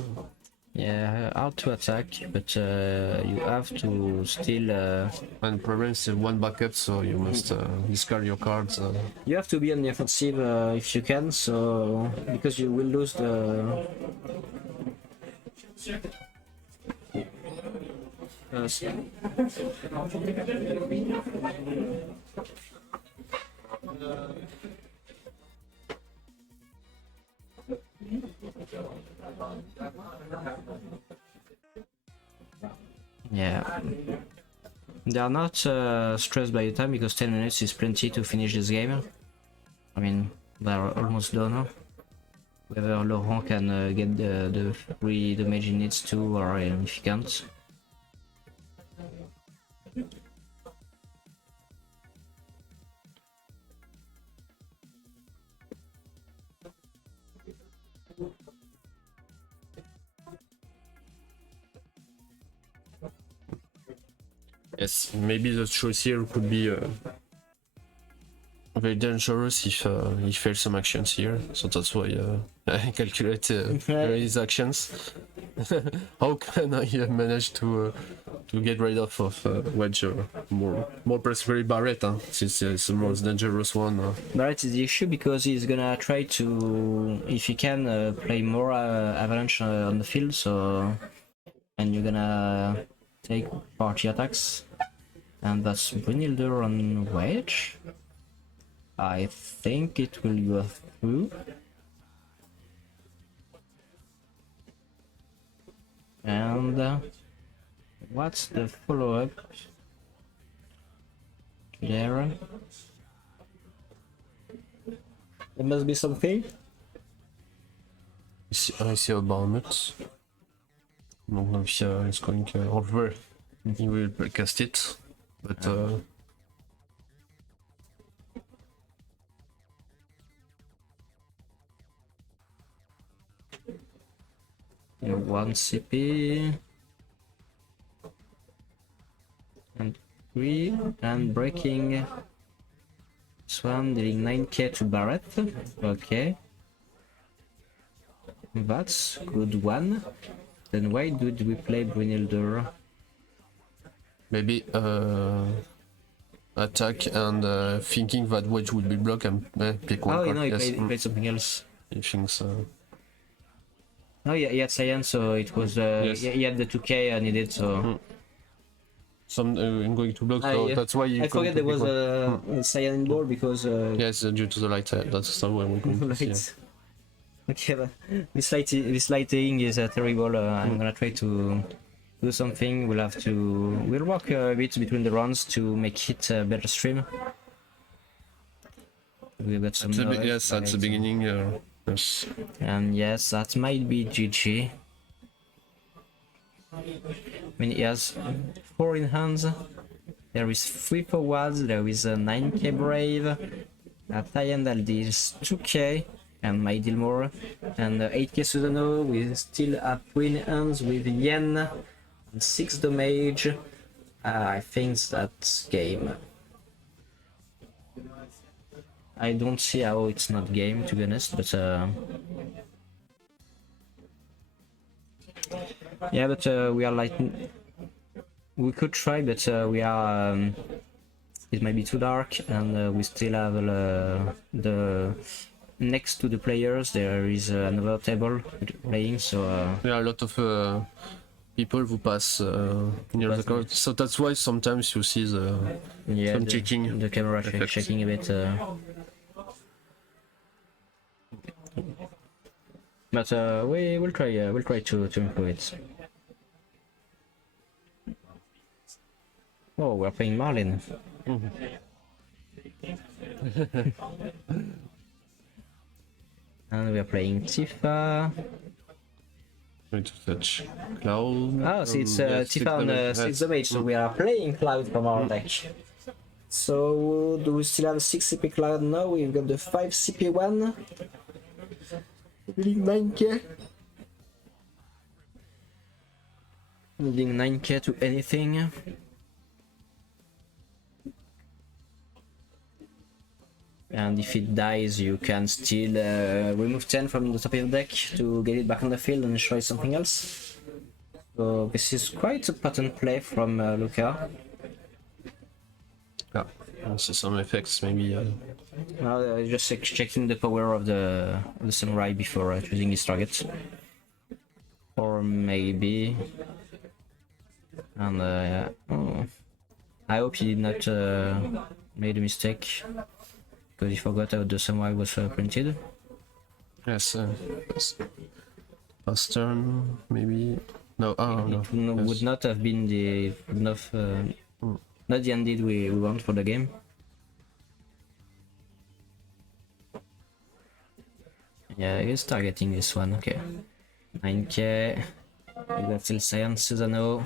yeah, hard to attack, but you have to still. And problem is one backup, so you must discard your cards. You have to be on the offensive if you can, so because you will lose the. Yeah. They are not stressed by the time because 10 minutes is plenty to finish this game. I mean, they're almost done. Whether Laurent can get the free damage he needs to, or if he can't. Yes, maybe the choice here could be very dangerous if he fails some actions here. So that's why I calculate his actions. How can I manage to get rid of Wedge more precisely Barrett, since it's the most dangerous one. Barrett is the issue because he's gonna try to, if he can, play more Avalanche on the field. So, and you're gonna take party attacks. And that's Brynhilder on Wedge. I think it will go through. And what's the follow-up there? There must be something. I see a Barnet. Don't know if it's going over. He will cast it. But 1 CP. And 3. And breaking. This one dealing 9k to Barrett. Okay. That's good one. Then why did we play Brynhildur? Maybe attack and thinking that wedge would be blocked and pick one Oh, card. no, he Yes. played something else. He thinks. Oh, yeah, he had science, so it was. Yes. He had the 2k needed, so. Some I'm going to block, so yeah. that's why you. I forget there was a cyan ball because. Yes, due to the light. That's the way we're going to see. Lights. Okay, but this lighting is terrible. I'm gonna try to do something. We'll work a bit between the runs to make it a better stream. We've got some noise, Yes, at the beginning. Yes. and yes, that might be GG. I mean, he has 4 in hands. There is 3 forwards. There is a 9k brave. At Tyandal deals 2k and might deal more. And 8k Susano. We still have 3 in hands with Yen and 6 damage. I think that's game. I don't see how it's not game, to be honest, but yeah, but we are like, we could try, but we are it might be too dark, and we still have the next to the players there is another table playing, so There are a lot of people who pass near the court, so that's why sometimes you see yeah, some checking. the camera effect. shaking a bit. But we will try. We'll try to improve it. Oh, we're playing Marlin. And we are playing Tifa. Going to touch Cloud. Oh, see, it's yes, Tifa on 6 damage, so we are playing Cloud from our deck. So, do we still have 6 CP Cloud now? We've got the 5 CP one. Needing 9k. Needing 9k to anything. And if it dies, you can still remove 10 from the top of the deck to get it back on the field and try something else. So this is quite a pattern play from Luca. Yeah, I see some effects maybe. Just checking the power of the samurai before choosing his target. Or maybe... And oh. I hope he did not made a mistake. Because he forgot how the samurai was printed. Yes, last turn maybe. No, no. It would not have been the enough, not the ended we want for the game. Yeah, he's targeting this one. Okay, 9k. We got still Science Susano.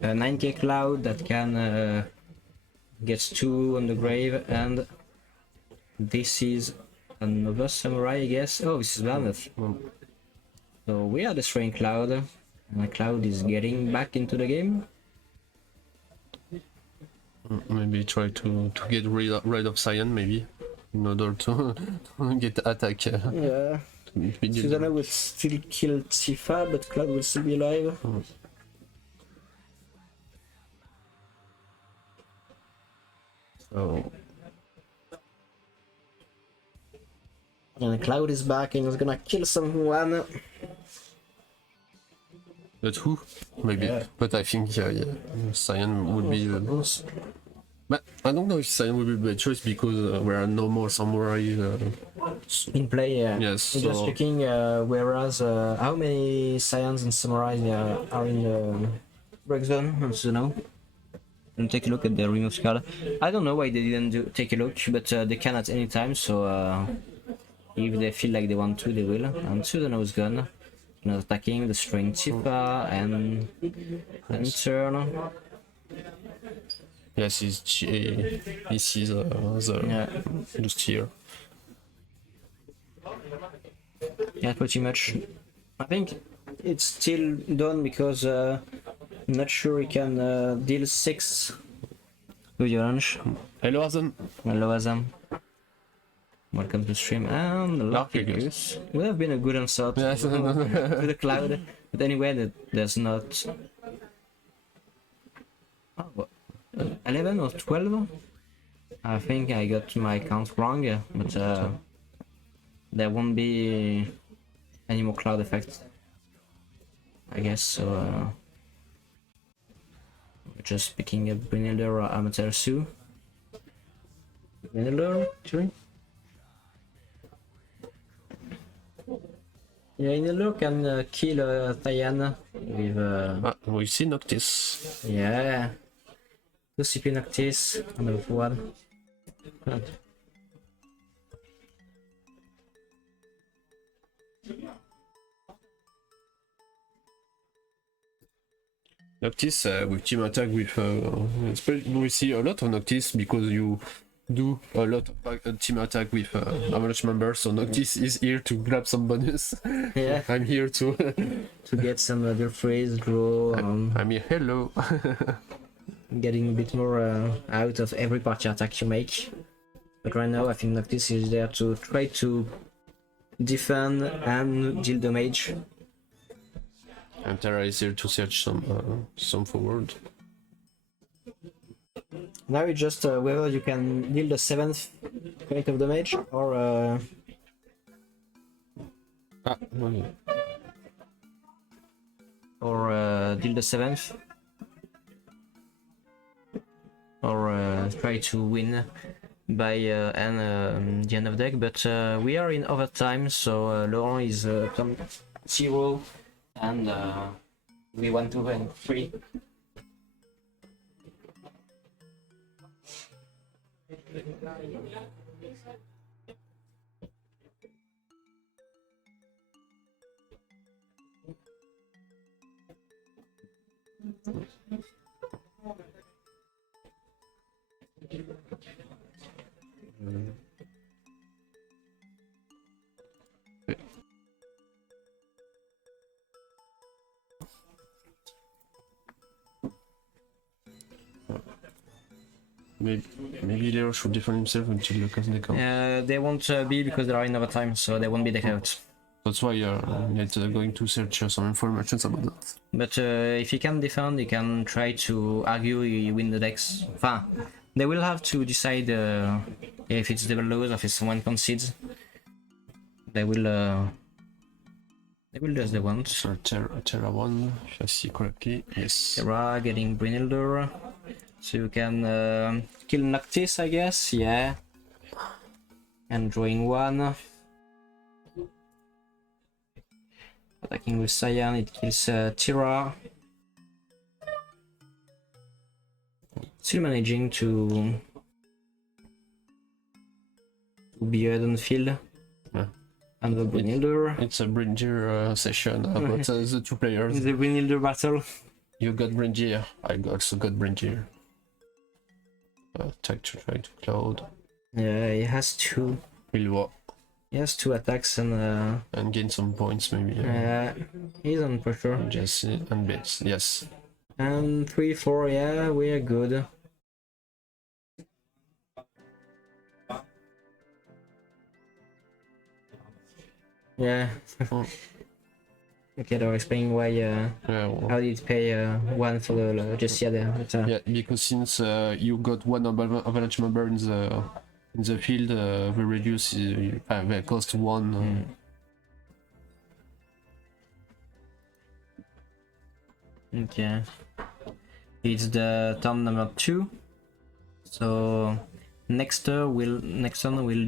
9k Cloud that can gets 2 on the grave, and this is another samurai, I guess. Oh, this is Mammoth. So we are destroying Cloud, and Cloud is getting back into the game. Maybe try to get rid of Cyan maybe in order to get attack. Yeah. Susano will still kill Tifa, but Cloud will still be alive. So And Cloud is back and is gonna kill someone. but who? Maybe. Yeah. But I think Cyan would be the boss. But I don't know if Cyan would be the choice because there are no more samurai. In play, Yes, we're just so- checking whereas how many Saiyans and Samurai are in the break zone on Susano. And take a look at the remove card. I don't know why they didn't take a look, but they can at any time, so if they feel like they want to, they will. And Susano is gone. Not attacking, destroying Tifa and turn. Yes, he sees just here. Yeah, pretty much. I think it's still done because I'm not sure he can deal 6 with your lunch. Hello, Azan. Hello, Azam. Welcome to stream. And Lucky Goose. Would have been a good answer to, Yes. to the cloud. But anyway, there's not. Oh, what? 11 or 12? I think I got my count wrong, but there won't be any more cloud effects, I guess. So we're just picking up Brynhilder or Amaterasu. Brynhilder, actually. Yeah, Brynhilder can kill Tyan with. We see Noctis. Yeah. 2 CP Noctis on the forward. Noctis with team attack with we see a lot of Noctis because you do a lot of team attack with Avalanche members, so Noctis is here to grab some bonus. Yeah. I'm here to To get some other phrase, draw, I'm here. Hello. getting a bit more out of every party attack you make. But right now I think Noctis is there to try to defend and deal damage. And Terra is here to search some forward. Now it's just whether you can deal the 7th point of damage or deal the 7th or try to win by the end of deck. But we are in overtime, so Laurent is 0 and we 1, 2 and 3. Maybe Leo should defend himself until the cast deck out. They won't be because they are in overtime, so they won't be deck out. That's why you're going to search some information about that. But if he can defend, he can try to argue he win the decks. Enfin, they will have to decide if it's double lose or if it's one concedes. They will do as they want. So Terra 1, if I see correctly, yes. Terra getting Brynhilder. So you can kill Noctis, I guess, yeah. And drawing 1. Attacking with Cyan, it kills Terra. Still managing to be ahead on the field. Yeah. And the Brynhilder. It's a Bringier session about the two players. The Brynhilder battle. You got Bringier, I also got Bringier. Try to cloud. Yeah, he has 2. Will work. He has 2 attacks and gain some points maybe. he's on pressure. Jesse and bits, yes. And 3, 4, yeah, we are good. Yeah. Okay, they're explaining why. How did it pay 1 for the Jessia there? But, yeah, because since you got one avalanche member in the field, they reduce the cost 1. Okay. It's the turn number 2. So next turn will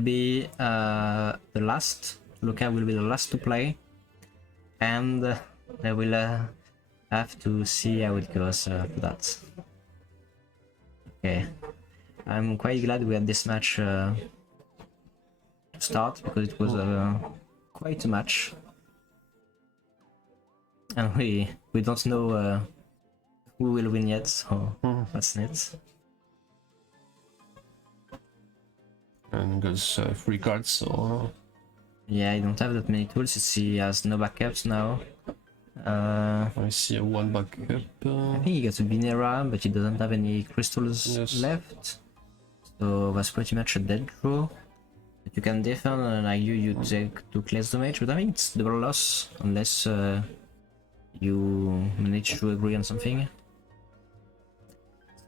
be the last. Luca will be the last to play. And they will have to see how it goes after that. Okay, I'm quite glad we had this match to start because it was quite a match, and we don't know who will win yet, so that's it. And goes 3 cards, so. Yeah, I don't have that many tools. He has no backups now. I see a one backup. I think he gets a Vinera, but he doesn't have any crystals Yes. left. So that's pretty much a dead draw. But you can defend, like you took less damage, but I think it's double loss unless you manage to agree on something.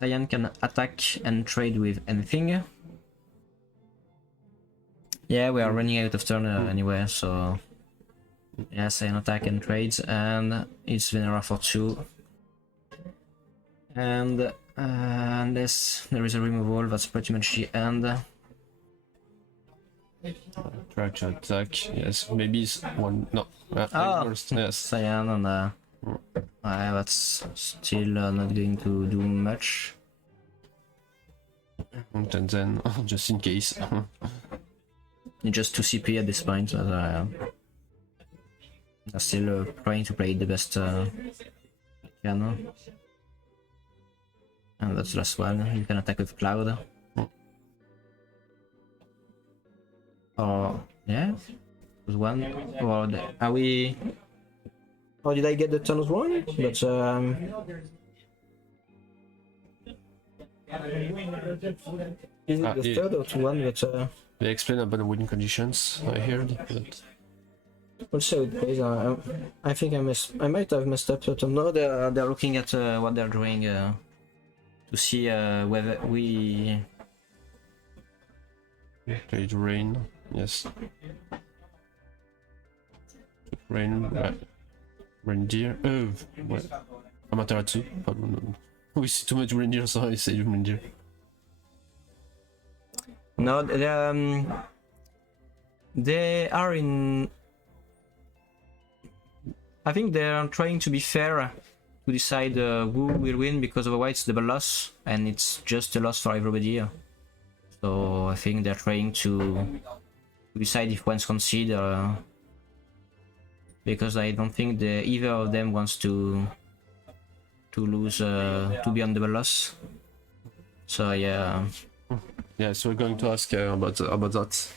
Lyon can attack and trade with anything. Yeah, we are running out of turn anyway, so yes, Lyon attack and trades, and it's Venera for 2. And unless there is a removal, that's pretty much the end. Try to attack. Yes, maybe it's one. No. First. Yes. Cyan, and that's still not going to do much. And then, just in case. Just 2 CP at this point, but I'm still trying to play the best I can. And that's the last one. You can attack with Cloud. Or yeah, was one. Or are we? Or did I get the turns wrong? But is it the third or 2-1? But they explain about the winning conditions. I heard. But... also, it plays. I think I might have messed up. But no, they're looking at what they're doing to see whether we played rain. Yes. Rain. Reindeer. What? Amaterasu. Pardon. We see too much reindeer, so I say reindeer. No, they are in. I think they are trying to be fair to decide who will win, because otherwise it's double loss and it's just a loss for everybody. So I think they're trying to decide if one's concede, because I don't think either of them wants to lose, to be on double loss. So yeah. Yeah, so we're going to ask about that.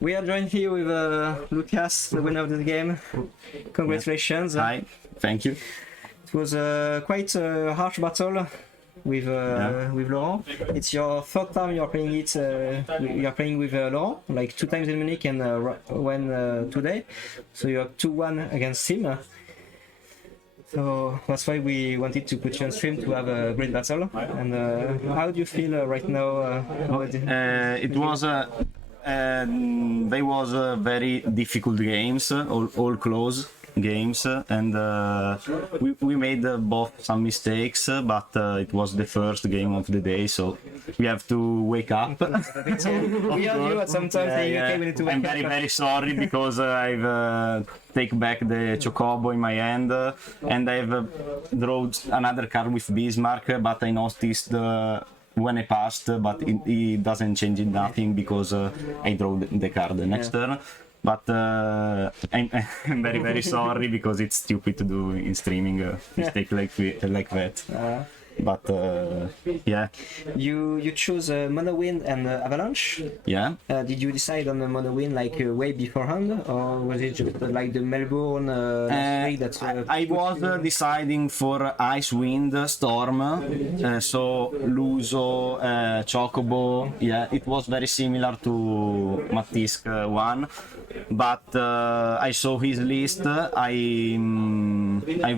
We are joined here with Lucas, the winner of this game. Congratulations. Hi, thank you. It was quite a harsh battle with Laurent. It's your third time you're playing it. You're playing with Laurent, like 2 times in Munich and one today. So you're 2-1 against him. So that's why we wanted to put you on stream to have a great battle. And how do you feel right now? It was they was very difficult games, all close games, and we made both some mistakes, but it was the first game of the day, so we have to wake up. We are new at sometimes saying, okay, we need to wake I'm up. very sorry because I've take back the Chocobo in my hand, and I've drawn another card with Bismarck, but I noticed when I passed, but it doesn't change nothing because I draw the card the next turn. But I'm very sorry because it's stupid to do in streaming a mistake like that. But yeah. You choose Mono Wind and Avalanche. Yeah. Did you decide on the Mono Wind like way beforehand, or was it just like the Melbourne last week that? I was deciding for Ice Wind Storm, so Luso, Chocobo. Yeah, it was very similar to Matisk one, but I saw his list. I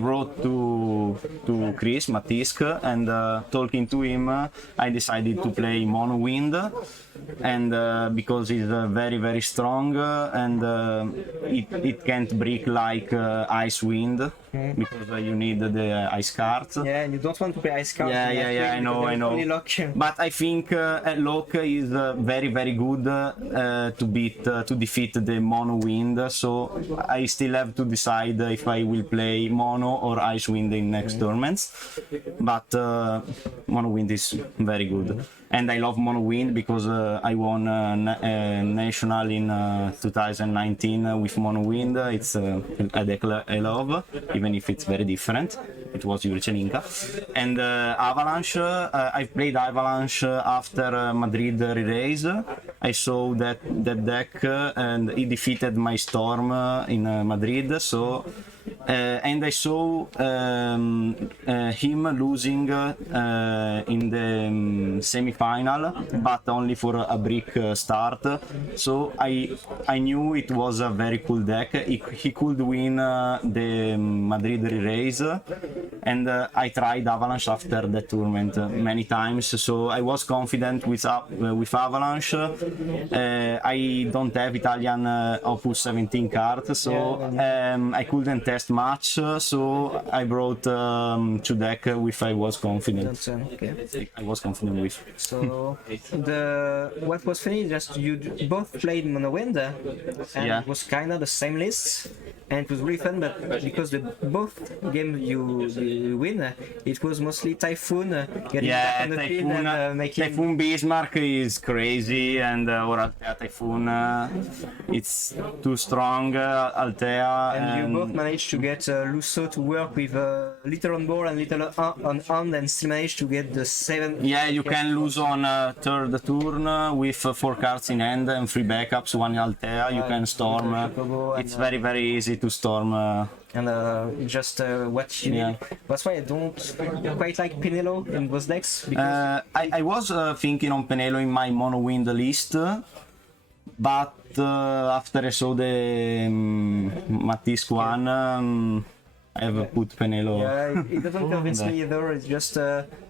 wrote to Chris Matisk, and talking to him, I decided to play Mono Wind, and because it's very strong, and it can't break like Ice Wind, because you need the ice cards. Yeah, and you don't want to play ice cards. Yeah, I know. Only lock. But I think Lock is very good to defeat the Mono Wind, so I still have to decide if I will play Mono or Ice Wind in next tournaments. But Mono Wind is very good, and I love Mono Wind because I won national in 2019 with Mono Wind. It's a deck I love, even if it's very different. It was Yurcheninka. And Avalanche, I played Avalanche after Madrid ReRaise. I saw that deck and he defeated my Storm in Madrid. So and I saw him losing in the semi-final, but only for a brick start. So I knew it was a very cool deck. He could win the Madrid ReRaise, and I tried Avalanche after the tournament many times. So I was confident with Avalanche. I don't have Italian Opus 17 cards, so I couldn't test much, so I brought 2 deck with I was confident. Okay. I was confident with. So what was funny is just you both played Mono Wind, and it was kind of the same list, and it was really fun. But because both games you win, it was mostly Typhoon getting back on the field and making. Typhoon Bismarck is crazy, and or Typhoon it's too strong. Altea and you both managed to get Lusso to work with little on board and little on hand, and still managed to get the 7. Yeah, you can lose on third turn with 4 cards in hand and 3 backups, 1 Altea. You can storm. It's very easy to storm. And just what you need. That's why I don't quite like Pinello in those decks. Because I was thinking on Penelo in my Mono Wind list, but after I saw the Matisk one, I have put Penelo. Yeah, it doesn't convince me either. It's just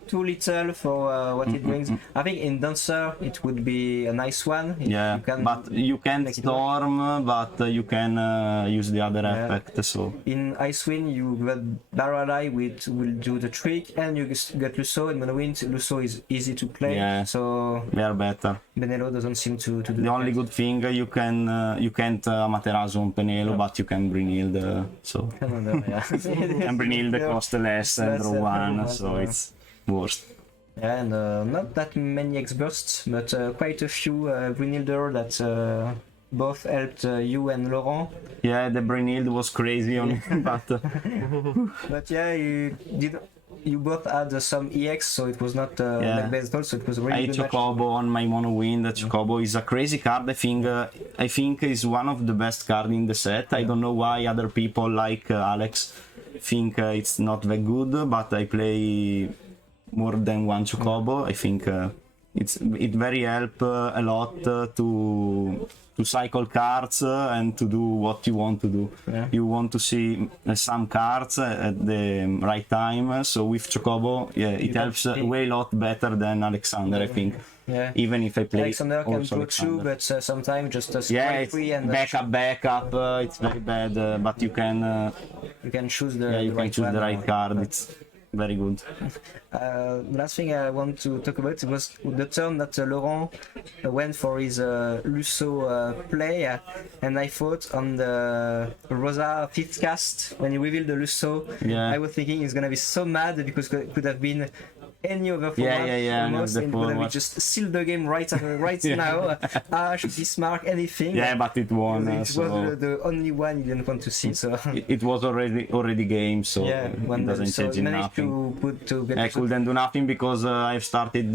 too little for what it brings. I think in Dancer it would be a nice one. Yeah, but you can storm, but you can use the other effect. So in Icewind you got Baralai, which will do the trick, and you get Lusso. In Monowind, Lusso is easy to play. Yeah, so they are better. Benelo doesn't seem to do the only good thing you can't Amaterasu on Penelo, but you can Brynhild. So and Brynhild cost less and draw 1, so it's worst. Yeah, and not that many experts, but quite a few Brynhilder that both helped you and Laurent. Yeah, the Brynhild was crazy on but but yeah, you both had some EX, so it was not like based at all. So it was a really I good match. Chocobo on my mono wind. Chocobo is a crazy card. I think is one of the best card in the set. I don't know why other people like Alex think it's not that good, but I play more than one Chocobo. I think it very help a lot to cycle cards and to do what you want to do. Yeah. You want to see some cards at the right time. So with Chocobo, it helps way lot better than Alexander, I think. Yeah. Even if I play Alexander can also throw two, but sometimes just a yeah, straight it's free and backup. It's very bad, but you can choose the you can right choose one. the right card. It's very good. Last thing I want to talk about was the turn that Laurent went for his Lusso play, and I thought on the Rosa 5th cast when he revealed the Lusso, Yeah. I was thinking he's gonna be so mad because it could have been any other format almost, the and would have format. just sealed the game right now. Ash, Bismarck, anything. Yeah, but it won. It So was the only one he didn't want to see. So it was already game, so yeah, it doesn't change he managed nothing. to get I couldn't do nothing because I've started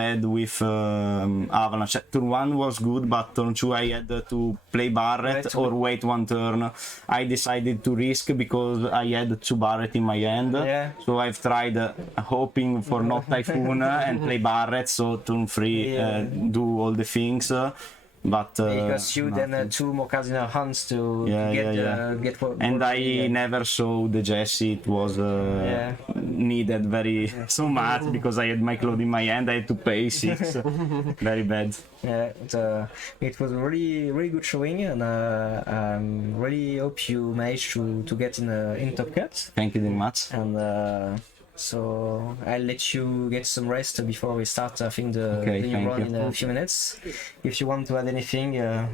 bad with Avalanche. Turn 1 was good, but turn 2 I had to play Barret Right. or wait one turn. I decided to risk because I had 2 Barret in my hand. Yeah. So I've tried hoping for not Typhoon and play Barret, so turn 3 do all the things. But because you then nothing. 2 more cards in your hands to get what. And I never saw the Jesse. It was needed very so much because I had my cloud in my hand. I had to pay 6. Very bad. Yeah, it was a really good showing, and really hope you managed to get in top cut. Thank you very much. And so I'll let you get some rest before we start. I think the new thank run you. in a few minutes. If you want to add anything. I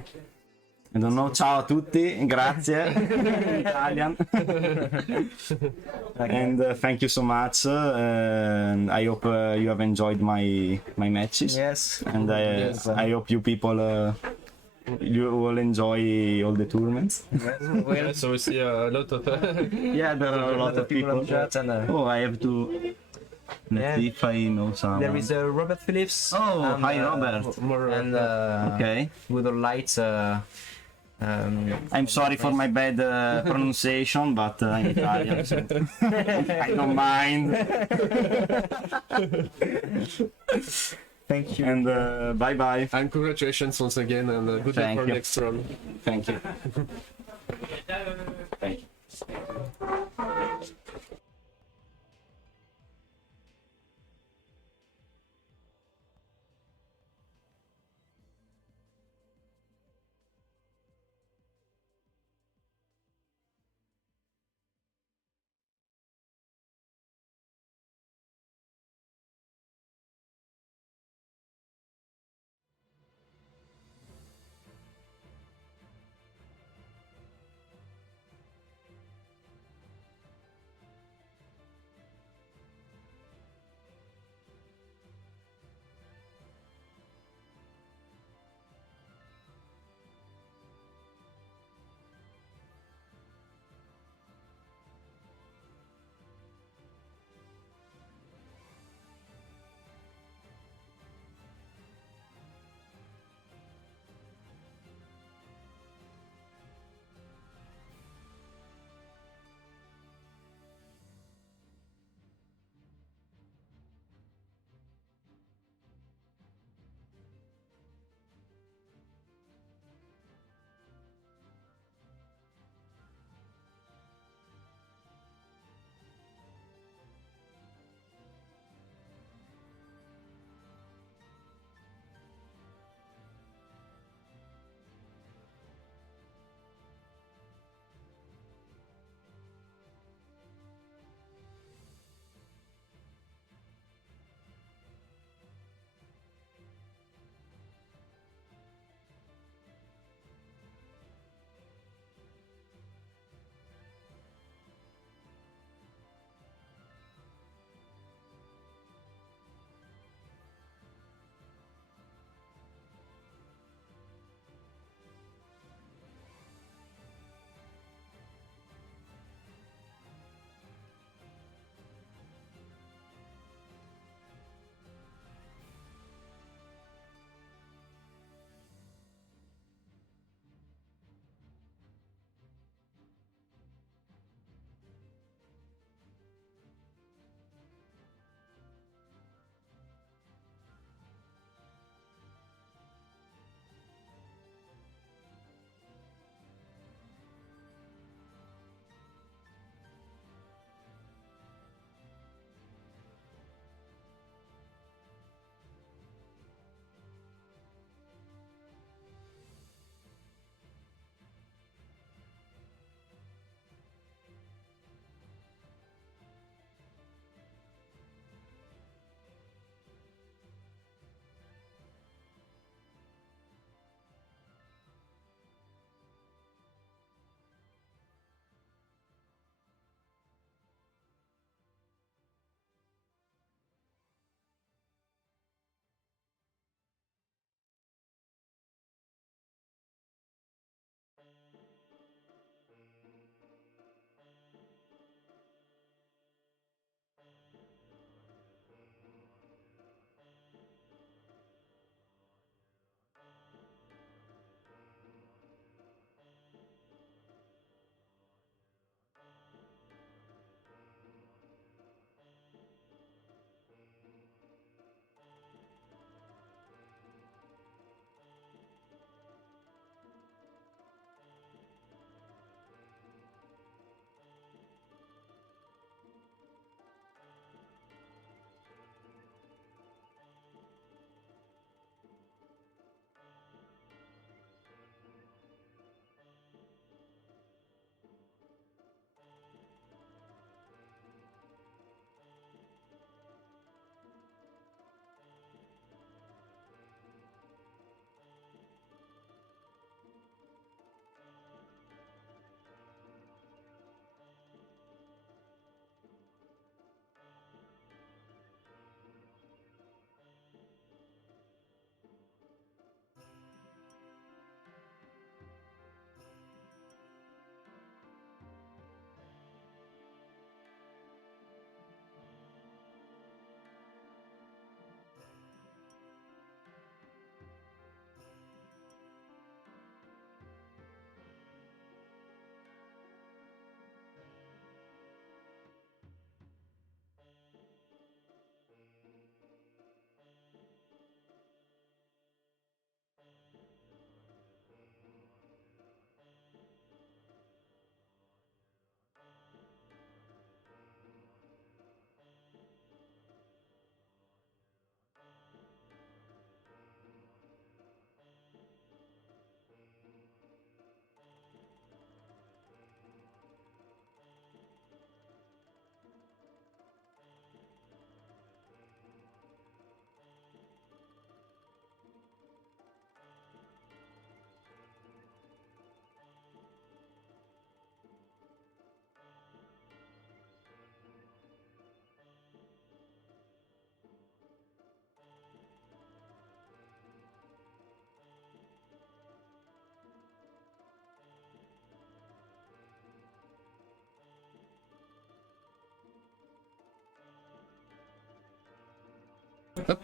don't know. Ciao a tutti. Grazie. In Italian. And thank you so much. And I hope you have enjoyed my matches. Yes. And I hope you people. You will enjoy all the tournaments. Yeah, so we see a lot of Yeah, there are a lot of people. on chat, and Oh, I have to. Let's see if I know someone. there is Robert Phillips. Oh, and, hi, Robert. And Okay. with the lights. I'm sorry for my bad pronunciation, but I'm Italian, so I don't mind. Thank you. And bye bye. and congratulations once again, and good luck Thank for you. next run. Thank you. Thank you.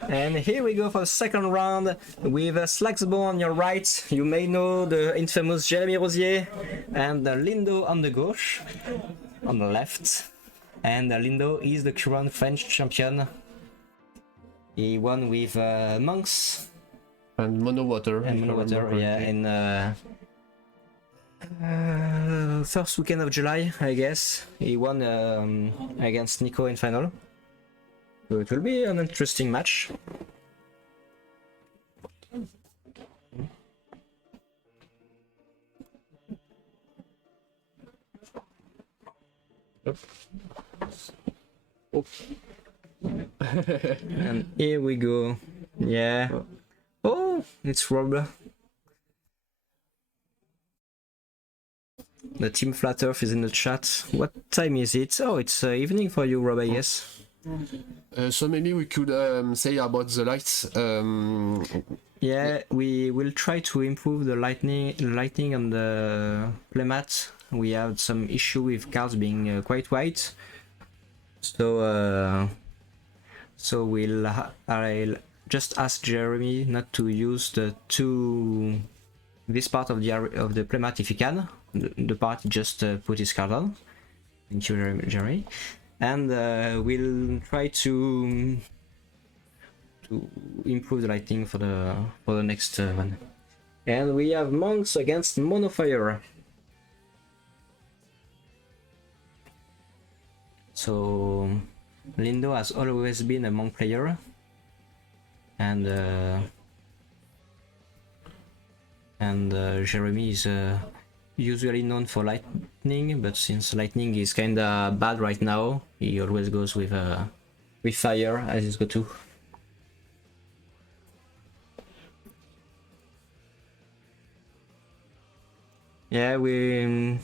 And here we go for the second round with Slaxbo on your right. You may know the infamous Jeremy Rosier, and Lindo on the gauche, on the left. And Lindo is the current French champion. He won with Monks And Mono Water. and Mono Water, yeah, in first weekend of July, I guess. He won against Nico in final. So it will be an interesting match. And here we go. Yeah. Oh, it's Rob. The team Flat Earth is in the chat. What time is it? Oh, it's evening for you, Rob, I guess. So maybe we could say about the lights. Yeah, we will try to improve the lighting on the playmat. We have some issue with cards being quite white. So I'll just ask Jeremy not to use this part of the playmat if he can. The part he just put his card on. Thank you, Jeremy. And we'll try to improve the lighting for the next one. And we have Monks against Monofire. So Lindo has always been a Monk player, and Jeremy is usually known for lightning, but since lightning is kinda bad right now, he always goes with fire as his go-to. Yeah, The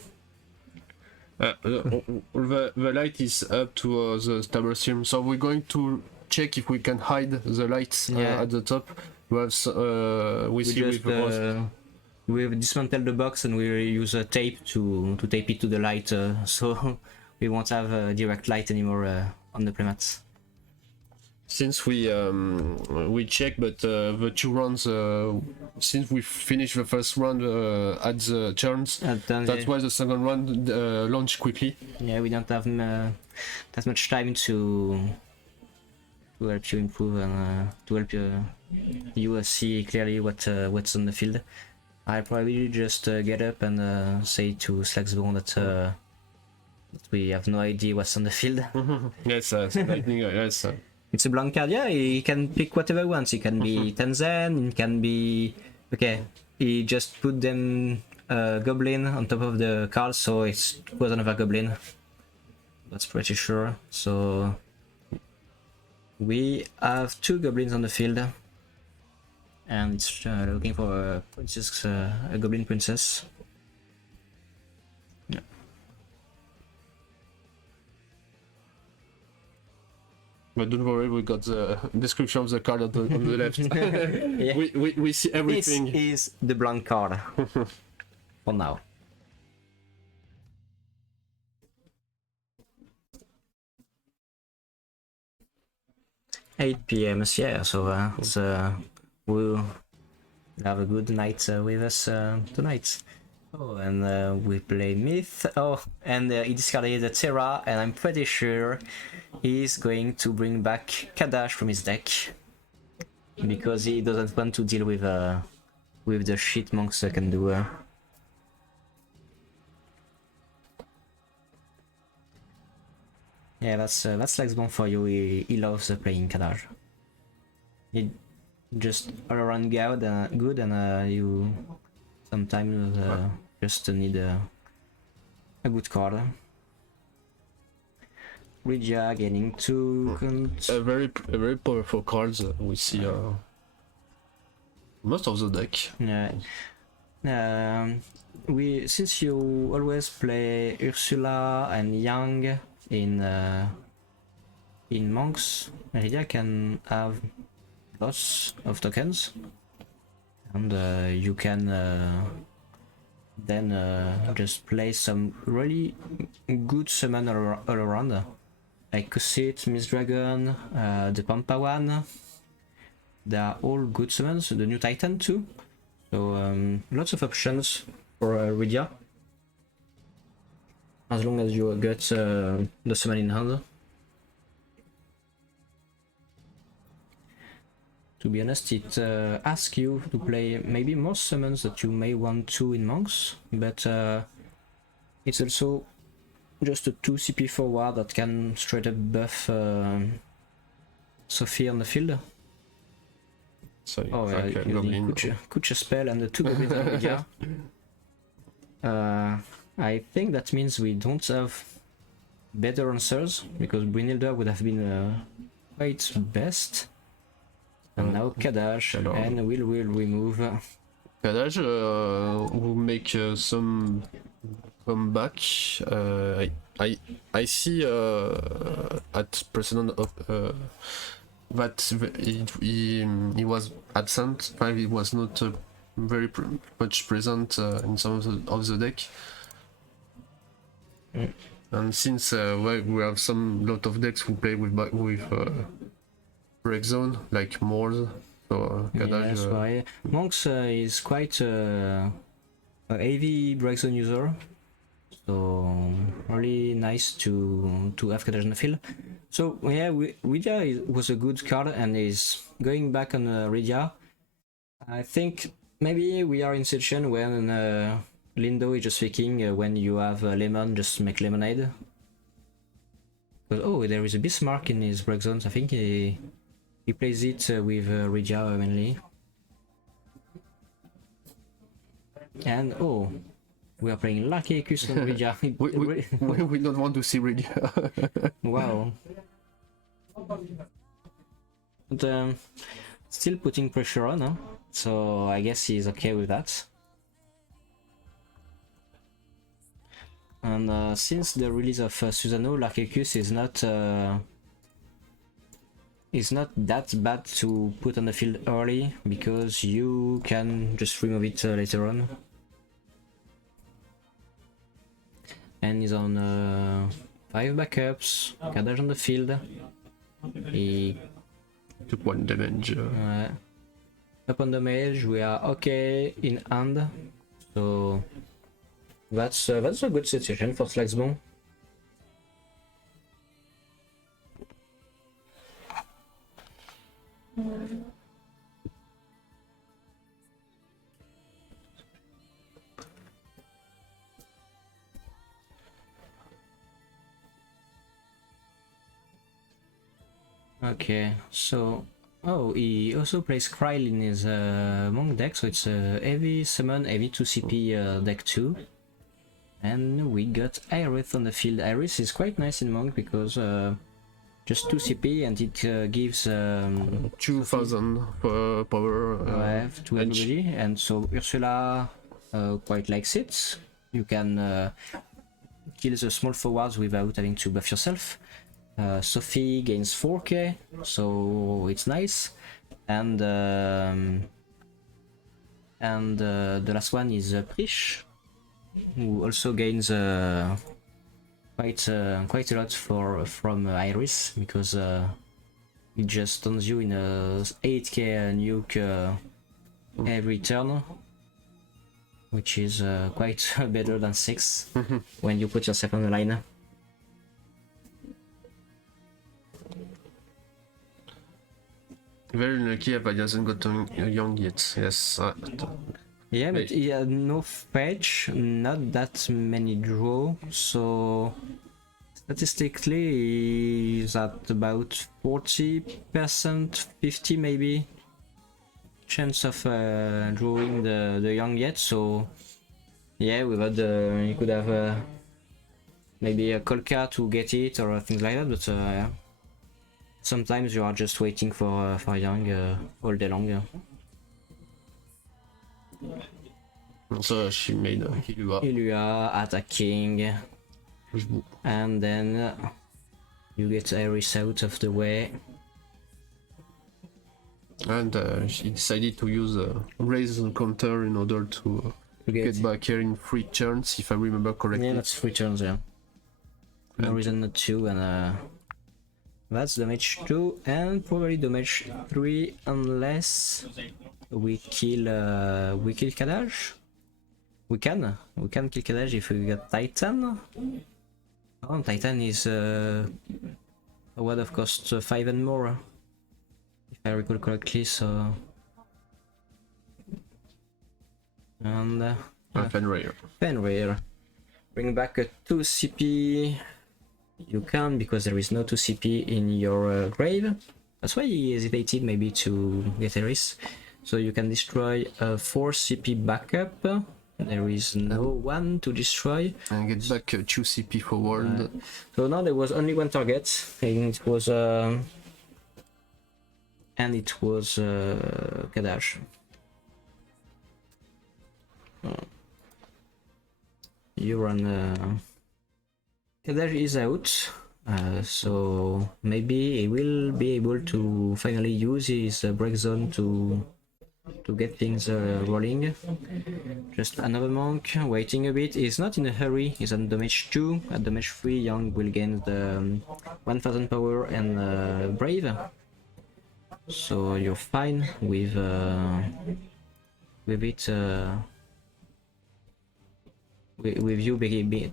light is up to the stable stream, so we're going to check if we can hide the lights at the top. We have we've dismantled the box and we use a tape to tape it to the light, so we won't have direct light anymore on the playmats. Since we check, but the two rounds, since we finished the first round at the turns, that's why the second round launched quickly. Yeah, we don't have that much time to help you improve and to help you see clearly what's on the field. I'll probably just get up and say to Slaxbone that we have no idea what's on the field. Yes, lightning, yes. It's a blank card, yeah, he can pick whatever he wants. It can be Tenzen, it can be... Okay, he just put them Goblin on top of the card, so it was another Goblin. That's pretty sure. So... we have two Goblins on the field. And it's looking for a princess, a Goblin Princess. Yeah. But don't worry, we got the description of the card on the left. Yeah. we see everything. This is the blank card for now. (8 p.m. Yeah, so we'll have a good night with us tonight. Oh, and we play Myth. Oh, and he discarded the Terra, and I'm pretty sure he's going to bring back Kadash from his deck because he doesn't want to deal with the shit monks can do. Yeah, that's Lexbone for you. He loves playing Kadash. He just all around good, and you sometimes just need a good card. Regia getting two. A very powerful cards. We see most of the deck. Yeah. Since you always play Ursula and Yang in monks, Regia can have lots of tokens, and you can then just play some really good summon all around, like Kusit, Miss Dragon, the Pampa one, they are all good summons. The new Titan too. So lots of options for Rydia. As long as you get the summon in hand. To be honest, it asks you to play maybe more summons that you may want to in monks, but it's also just a 2 CP forward that can straight up buff Sophie on the field. So Oh, using Kucha spell and the 2 goblins on Rydia. I think that means we don't have better answers, because Brynhilda would have been quite best. And now Kadash, and we'll remove. Kadash will make some comeback. I see at precedent of that he was absent. He was not very much present in some of the deck. And since we have some lot of decks who play with break zone like Moors, so Kadash. Yes, why Monks is quite a heavy break zone user, so really nice to have Kadash on the field. So yeah, Rydia was a good card and is going back on Rydia. I think maybe we are in situation when Lindo is just thinking when you have lemon, just make lemonade. Because oh, there is a Bismarck in his break zones. I think he plays it with Rydia mainly. And oh, we are playing Lucky Ecus on Rydia. we don't want to see Rydia. Wow. But still putting pressure on, huh? So I guess he's okay with that. And since the release of Susano, Larkecus is not that bad to put on the field early, because you can just remove it later on. And he's on 5 backups, Kadash on the field. He took 1 damage. Up on the mage, we are okay in hand, so that's a good situation for Slagsbone. Okay, so oh, he also plays Kryl in his monk deck, so it's a heavy summon, heavy 2 CP deck too. And we got Iris on the field. Iris is quite nice in monk because just 2 CP and it gives 2000 power to everybody, and so Ursula quite likes it. You can kill the small forwards without having to buff yourself. Sophie gains 4k, so it's nice. And the last one is Prish, who also gains quite a lot from Iris, because it just stuns you in a 8k nuke every turn, which is quite better than 6 when you put yourself on the line. Very lucky if I hasn't got young yet. Yes. Yeah, but he had no fetch, not that many draw, so statistically he's at about 40%, 50 maybe chance of drawing the young yet. So yeah, without he could have maybe a Kolka to get it or things like that, but yeah. Sometimes you are just waiting for young all day long. So she made Hilua attacking, and then you get Iris out of the way. And she decided to use a raise counter in order to get back here in 3 turns, if I remember correctly. Yeah, that's 3 turns, yeah. No reason not to, and That's damage 2 and probably damage 3 unless we kill Kadaj. We can kill Kadaj if we get Titan. Oh, Titan is a word of cost 5 and more, if I recall correctly. So and Fenrir. Fenrir. Bring back a 2 CP. You can, because there is no 2 CP in your grave. That's why he hesitated maybe to get Eris. So you can destroy a 4 CP backup. There is no one to destroy. And get back 2 CP forward. So now there was only one target, and it was Kadash. You run. Kadash is out, so maybe he will be able to finally use his break zone to get things rolling. Just another monk waiting a bit. He's not in a hurry. He's on damage 2. At damage 3, Young will gain the 1000 power and brave. So you're fine with it. With you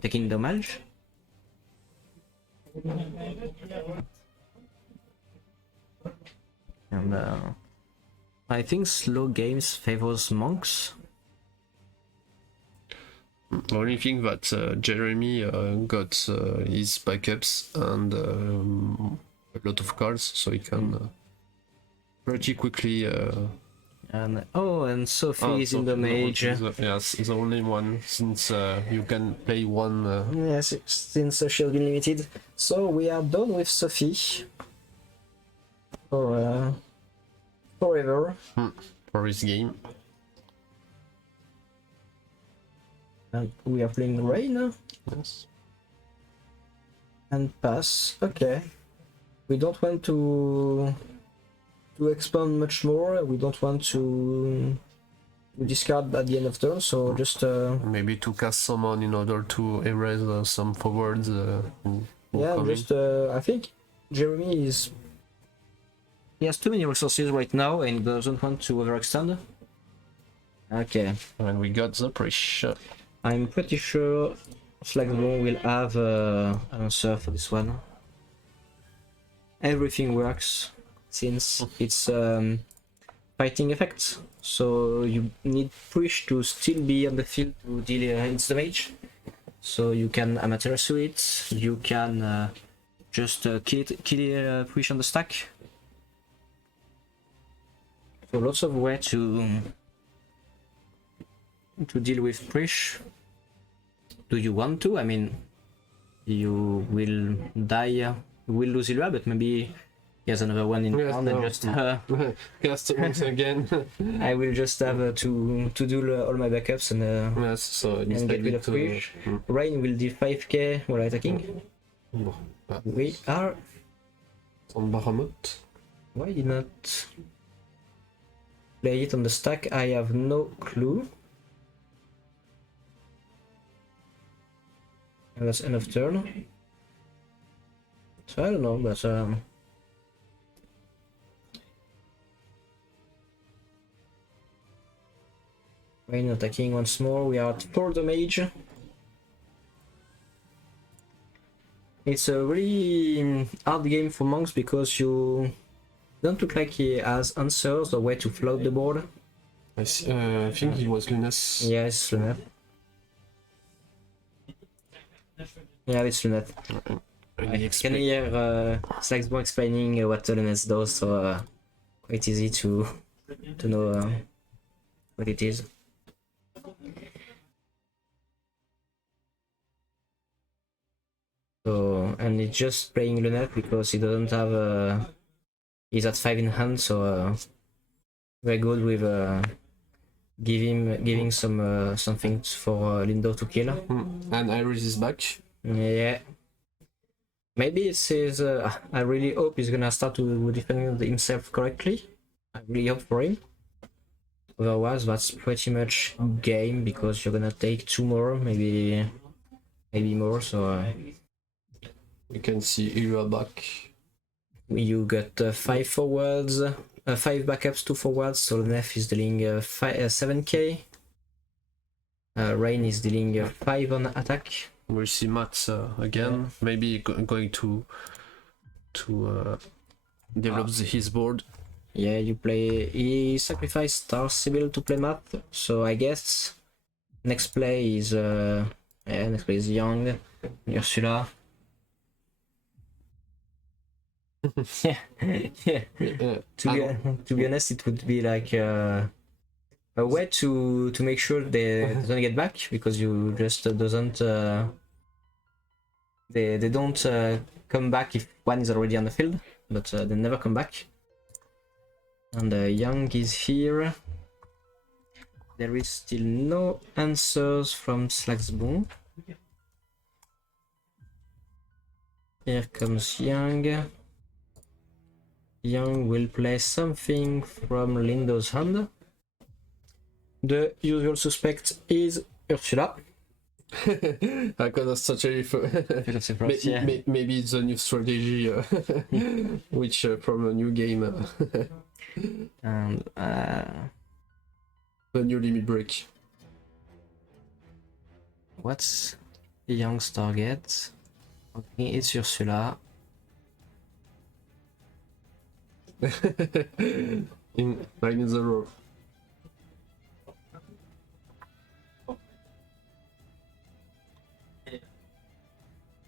taking damage. And I think slow games favors monks. The only thing that Jeremy got his backups and a lot of cards, so he can pretty quickly. And Sophie is in the mage. Yes, the only one, since you can play one. Yes, since she'll be limited. So we are done with Sophie for forever. For his game. And we are playing Rain. Yes. And pass. Okay. We don't want to expand much more. We don't want to discard at the end of turn. So just maybe to cast someone in order to erase some forwards. Yeah, just I think Jeremy is. He has too many resources right now and doesn't want to overextend. Okay. And we got the pressure. I'm pretty sure Flagsbone will have an answer for this one. Everything works since it's fighting effects. So you need Push to still be on the field to deal its damage. So you can Amaterasu it, you can just kill Push on the stack. So lots of ways to deal with Prish. Do you want to? I mean, you will die, you will lose Ilua, but maybe he has another one in town and just cast once again. I will just have to do all my backups and yes, so and get rid of Prish. Rain will deal 5k while attacking. We are on Bahamut. Why did not play it on the stack? I have no clue. And that's end of turn. So I don't know, but Rain attacking once more. We are at 4 damage. It's a really hard game for monks because you don't look like he has answers or way to float the board. I think he was Lunas. Yes, Lunas. Yeah, it's Lunas. I can hear Slagsborg explaining what Lunas does, so quite easy to know what it is. So, and it's just playing Lunas because he doesn't have he's at 5 in hand, so very good with giving some something for Lindo to kill. And Iris is back. Yeah. Maybe it says I really hope he's gonna start to defend himself correctly. I really hope for him. Otherwise, that's pretty much game because you're gonna take 2 more, maybe more. So we can see Ilua back. You got 5 forwards, 5 backups, 2 forwards, so Nef is dealing 7k. Rain is dealing 5 on attack. We'll see Matt again. Maybe going to develop his board. Yeah, you play. He sacrificed Star Sibyl to play Math, so I guess next play is Young, Ursula. yeah, yeah. To be honest, it would be like a way to make sure they don't get back, because you just doesn't they don't come back if one is already on the field, but they never come back. And Young is here. There is still no answers from Slagsbon. Here comes Young. Young will play something from Lindo's hand. The usual suspect is Ursula. I got such a maybe it's a new strategy, which from a new game, And a new limit break. what's Young's target? Okay, it's Ursula. in the row.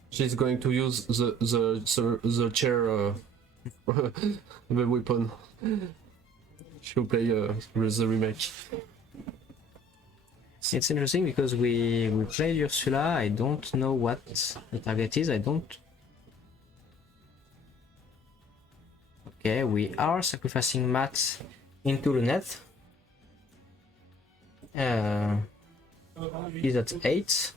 She's going to use the chair, the weapon. She'll play with the remake. It's interesting because we played Ursula. I don't know what the target is. I don't. Okay, we are sacrificing Matt into Lunette. He's at 8.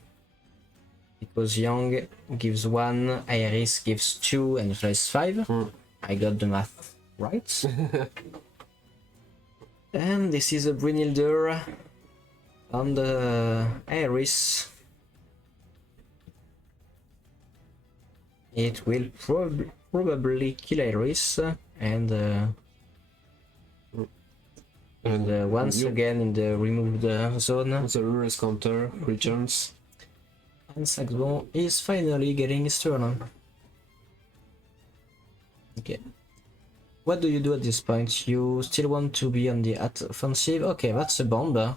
Because Young gives 1, Iris gives 2, and Ursula 5. I got the math right. And this is a Brynhildur on the Iris. It will probably kill Iris, and once again in the removed zone. The ReRaise counter returns. And Slagsbon is finally getting his turn. Okay. What do you do at this point? You still want to be on the offensive? Okay, that's a bomb.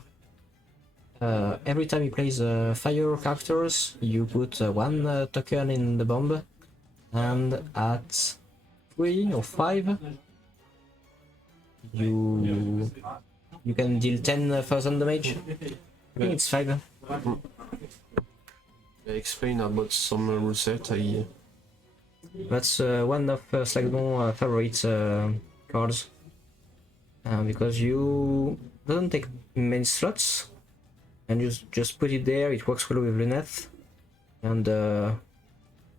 Every time he plays fire characters, you put 1 token in the bomb, and at 3 or 5, you can deal 10,000 damage. I think it's 5. Explain about some rule set. That's one of Slagsbon's favorite cards, because you doesn't take many slots, and you just put it there. It works well with Lunette, and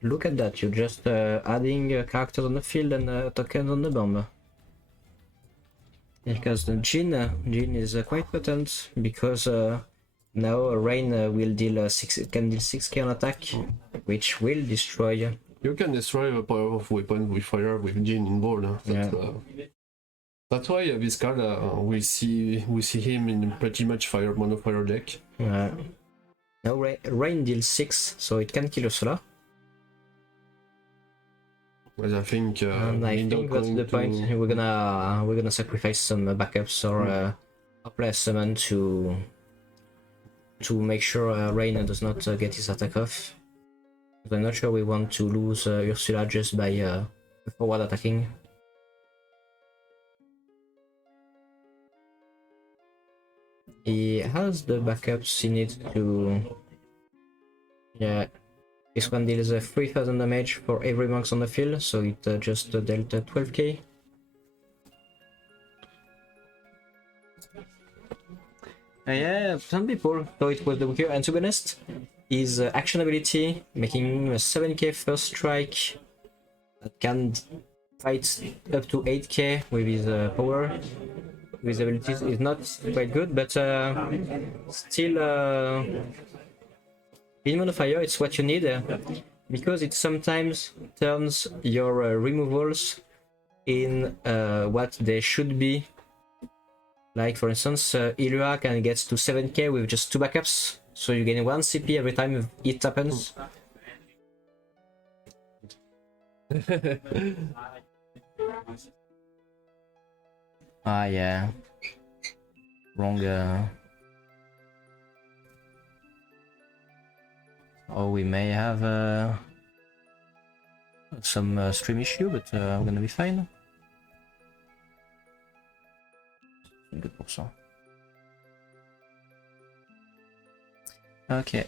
look at that. You're just adding characters on the field and tokens on the bomb. Because the Jin is quite potent, because now Rain will deal can deal 6k on attack, which will destroy. You can destroy a power of weapon with fire with Jin involved. That's why this card we see him in pretty much mono fire deck. Now Rain deals 6, so it can kill Ursula. Well, I think and I think that's the point. We're gonna sacrifice some backups or play a summon to make sure Rain does not get his attack off. But I'm not sure we want to lose Ursula just by forward attacking. He has the backups he needs to. Yeah, this one deals 3000 damage for every monk on the field, so it just dealt 12k. Yeah, some people thought it was the weaker, and to be honest, his action ability, making a 7k first strike that can fight up to 8k with his power, with his abilities, is not quite good, but still, in Monofire it's what you need, because it sometimes turns your removals in what they should be. Like for instance, Ilua can get to 7k with just 2 backups, so you gain 1 CP every time it happens. Ah yeah, wrong. Oh, we may have some stream issue, but I'm gonna be fine. 2%. Okay.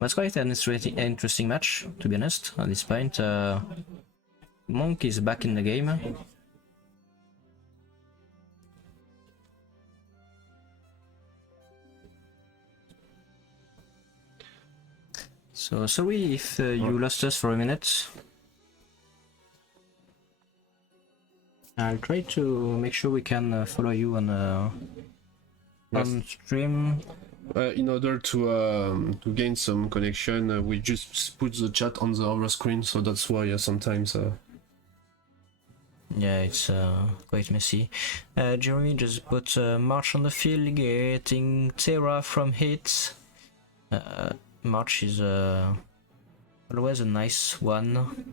That's quite an interesting match, to be honest. At this point, Monk is back in the game. So sorry if you lost us for a minute. I'll try to make sure we can follow you on stream. In order to gain some connection, we just put the chat on the other screen, so that's why sometimes. Yeah, it's quite messy. Jeremy just put March on the field, getting Terra from hit. March is always a nice one.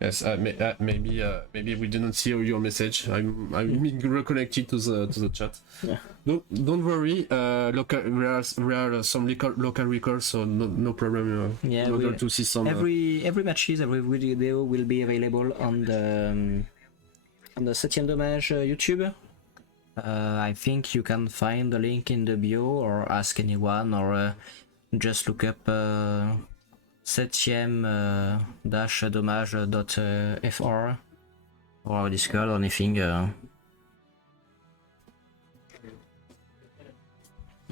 Yes, maybe we didn't see your message. I'm reconnected to the chat. Yeah. No, don't worry. There are some local records, so no problem. Yeah, in order to see some. Every matches, every video will be available on the 7ème Dommage YouTube. I think you can find the link in the bio, or ask anyone, or just look up 7ème-dommage.fr or our Discord or anything.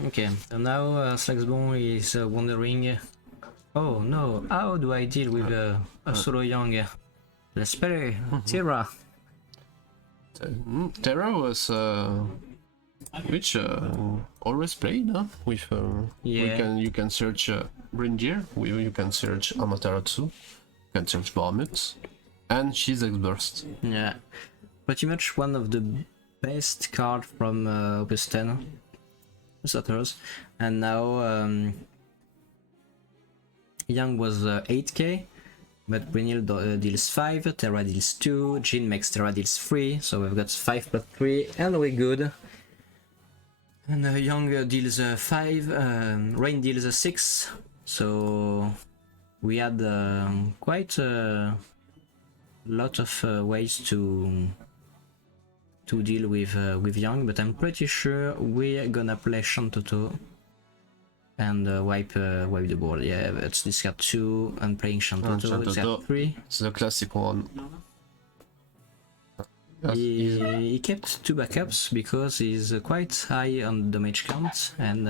Okay, so now Slagsbon is wondering, oh no, how do I deal with a solo young? Let's play Terra. Terra was which always played, huh? With Yeah. you can search Brindir, you can search Amaterasu, you can search Bahamut, and she's X-Burst. Yeah, pretty much one of the best card from Opus 10 starters. And now Young was 8k, but Brynil deals 5, Terra deals 2, Jin makes Terra deals 3, so we've got 5 plus 3, and we're good. And Young deals 5, Rain deals 6, so we had quite a lot of ways to deal with Young, but I'm pretty sure we're gonna play Shantoto and wipe the board. Yeah, let's discard 2 and playing Shantoto. Discard 3. It's the classic one. He kept 2 backups because he's quite high on damage count, and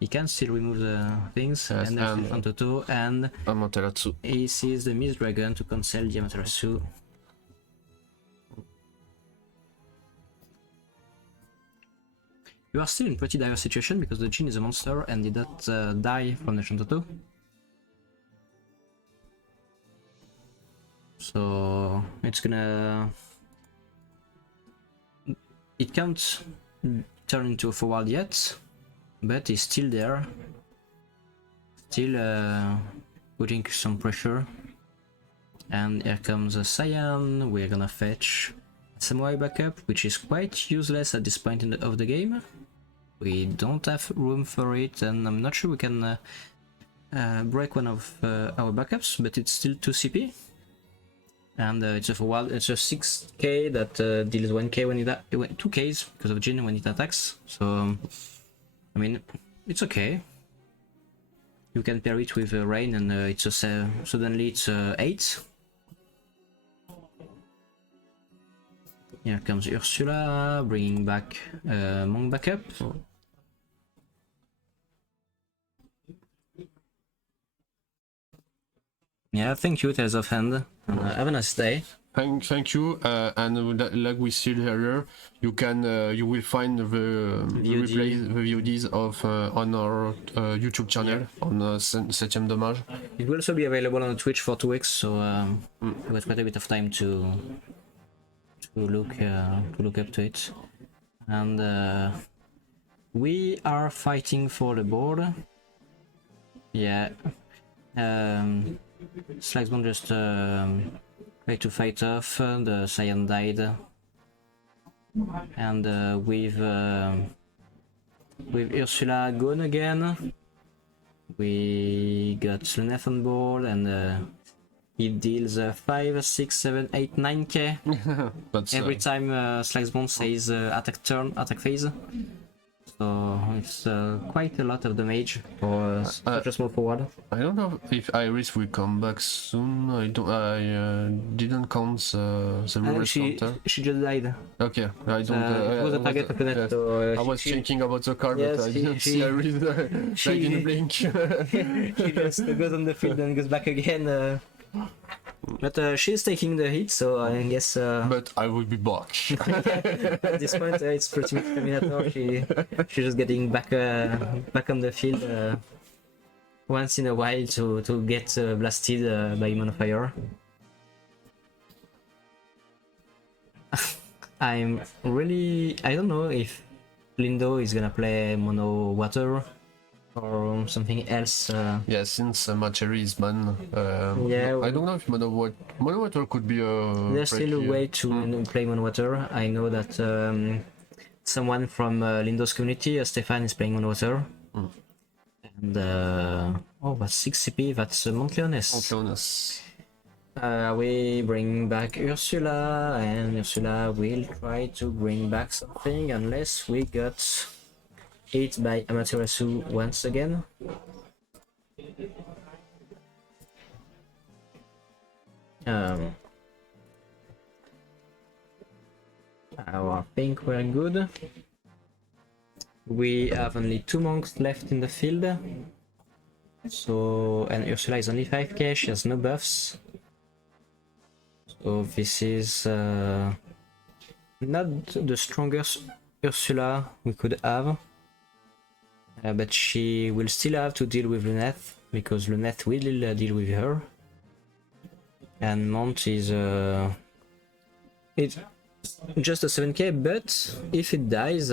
he can still remove the things. Yes, and then Shantoto, and Amaterasu. he sees the Mist Dragon to cancel the Amaterasu. You are still in pretty dire situation because the Jin is a monster and did not die from the Shantoto. So it's gonna... It can't turn into a forward yet, but it's still there. Still putting some pressure. And here comes a Cyan. We're gonna fetch Samurai backup, which is quite useless at this point of the game. We don't have room for it, and I'm not sure we can break one of our backups, but it's still 2 CP. And it's a forward, it's a 6k that deals 1k when it 2ks because of Jin when it attacks. So I mean, it's okay. You can pair it with Rain, and it's a suddenly it's 8. Here comes Ursula, bringing back Monk backup. Yeah, thank you, Tales of Hand. Have a nice day. Thank you, and like we said earlier, you can you will find the replays, the VODs of on our YouTube channel on 7ème Dommage. It will also be available on Twitch for 2 weeks, so we got quite a bit of time to look up to it. And we are fighting for the board. Yeah. Slagsbone just tried to fight off, the Cyan died. And with Ursula gone again, we got Luneth on board, and it deals 5, 6, 7, 8, 9k every time Slagsbone says attack phase. So it's quite a lot of damage for such a small forward. I don't know if Iris will come back soon. I didn't count the ReRaise counter. She just died. Okay, I don't. It was a target of Luneth, so I was thinking about the card, yes, but I didn't see Iris like in a blink. She just goes on the field and goes back again. But she's taking the hit, so I guess. But I will be back. At this point, it's pretty much Terminator. She's just getting back on the field once in a while to get blasted by Mono Fire. I don't know if Lindo is gonna play Mono Water or something else. Yeah, since Macheri is banned. Yeah, I don't know if Mono Water could be a. There's still a way to play Mono Water. I know that someone from Lindo's community, Stefan, is playing Mono Water. And oh, that's 6 CP, that's Montleones. We bring back Ursula, and Ursula will try to bring back something unless we got hit by Amaterasu once again. I think we're good. We have only 2 monks left in the field. So, and Ursula is only 5k, she has no buffs. So this is not the strongest Ursula we could have. But she will still have to deal with Luneth, because Luneth will deal with her. And Mont is it's just a 7k, but if it dies,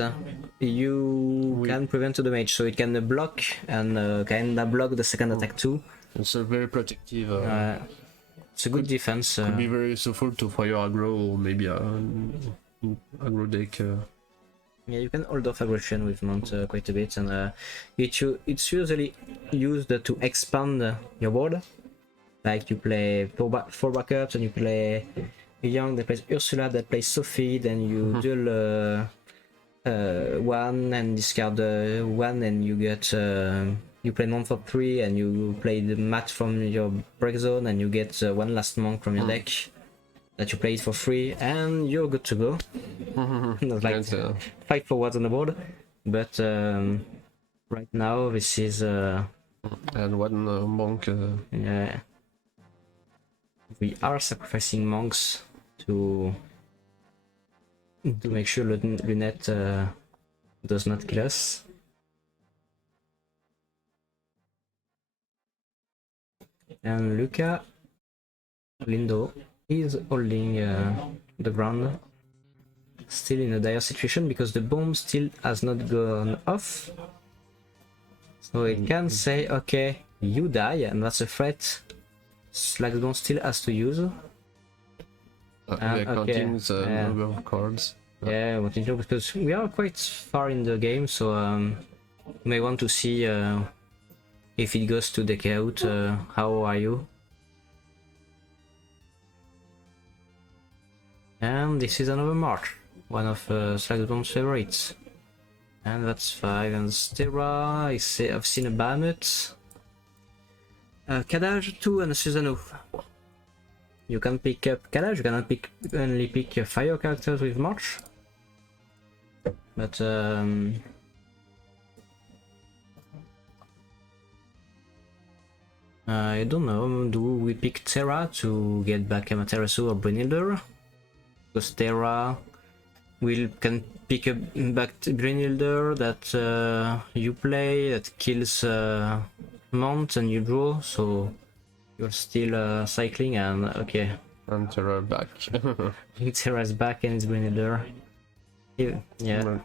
you can prevent the damage, so it can block and kinda block the second attack too. It's a very protective. It's a good defense. Could be very useful to fire aggro or maybe aggro deck. Yeah, you can hold off aggression with Mount quite a bit, and it's usually used to expand your board. Like you play 4 backups, and you play Young that plays Ursula, that plays Sophie, then you duel 1 and discard 1, and you get you play Monk for 3, and you play the mat from your break zone, and you get 1 last monk from your deck that you played for free, and you're good to go. Like 5 forwards on the board, but right now this is and 1 monk. Yeah, we are sacrificing monks to make sure Lunette does not kill us. And Luca Lindo is holding the ground, still in a dire situation because the bomb still has not gone off. So it can say, okay, you die, and that's a threat Slagsbone still has to use. Counting the number of cards. Yeah, I want to know, because we are quite far in the game, so you may want to see if it goes to deck out, how are you? And this is another March, one of Slagsbone's favorites. And that's 5, and Stera, I've seen a Bahamut. Kadaj 2 and Susanoo. You can pick up Kadaj, you can only pick fire characters with March. But I don't know, do we pick Terra to get back Amaterasu or Brynhilder? Because Terra can pick up back Brynhilder that you play, that kills Mount and you draw, so you're still cycling and okay. And Terra back. Terra's back and it's Brynhilder. Yeah.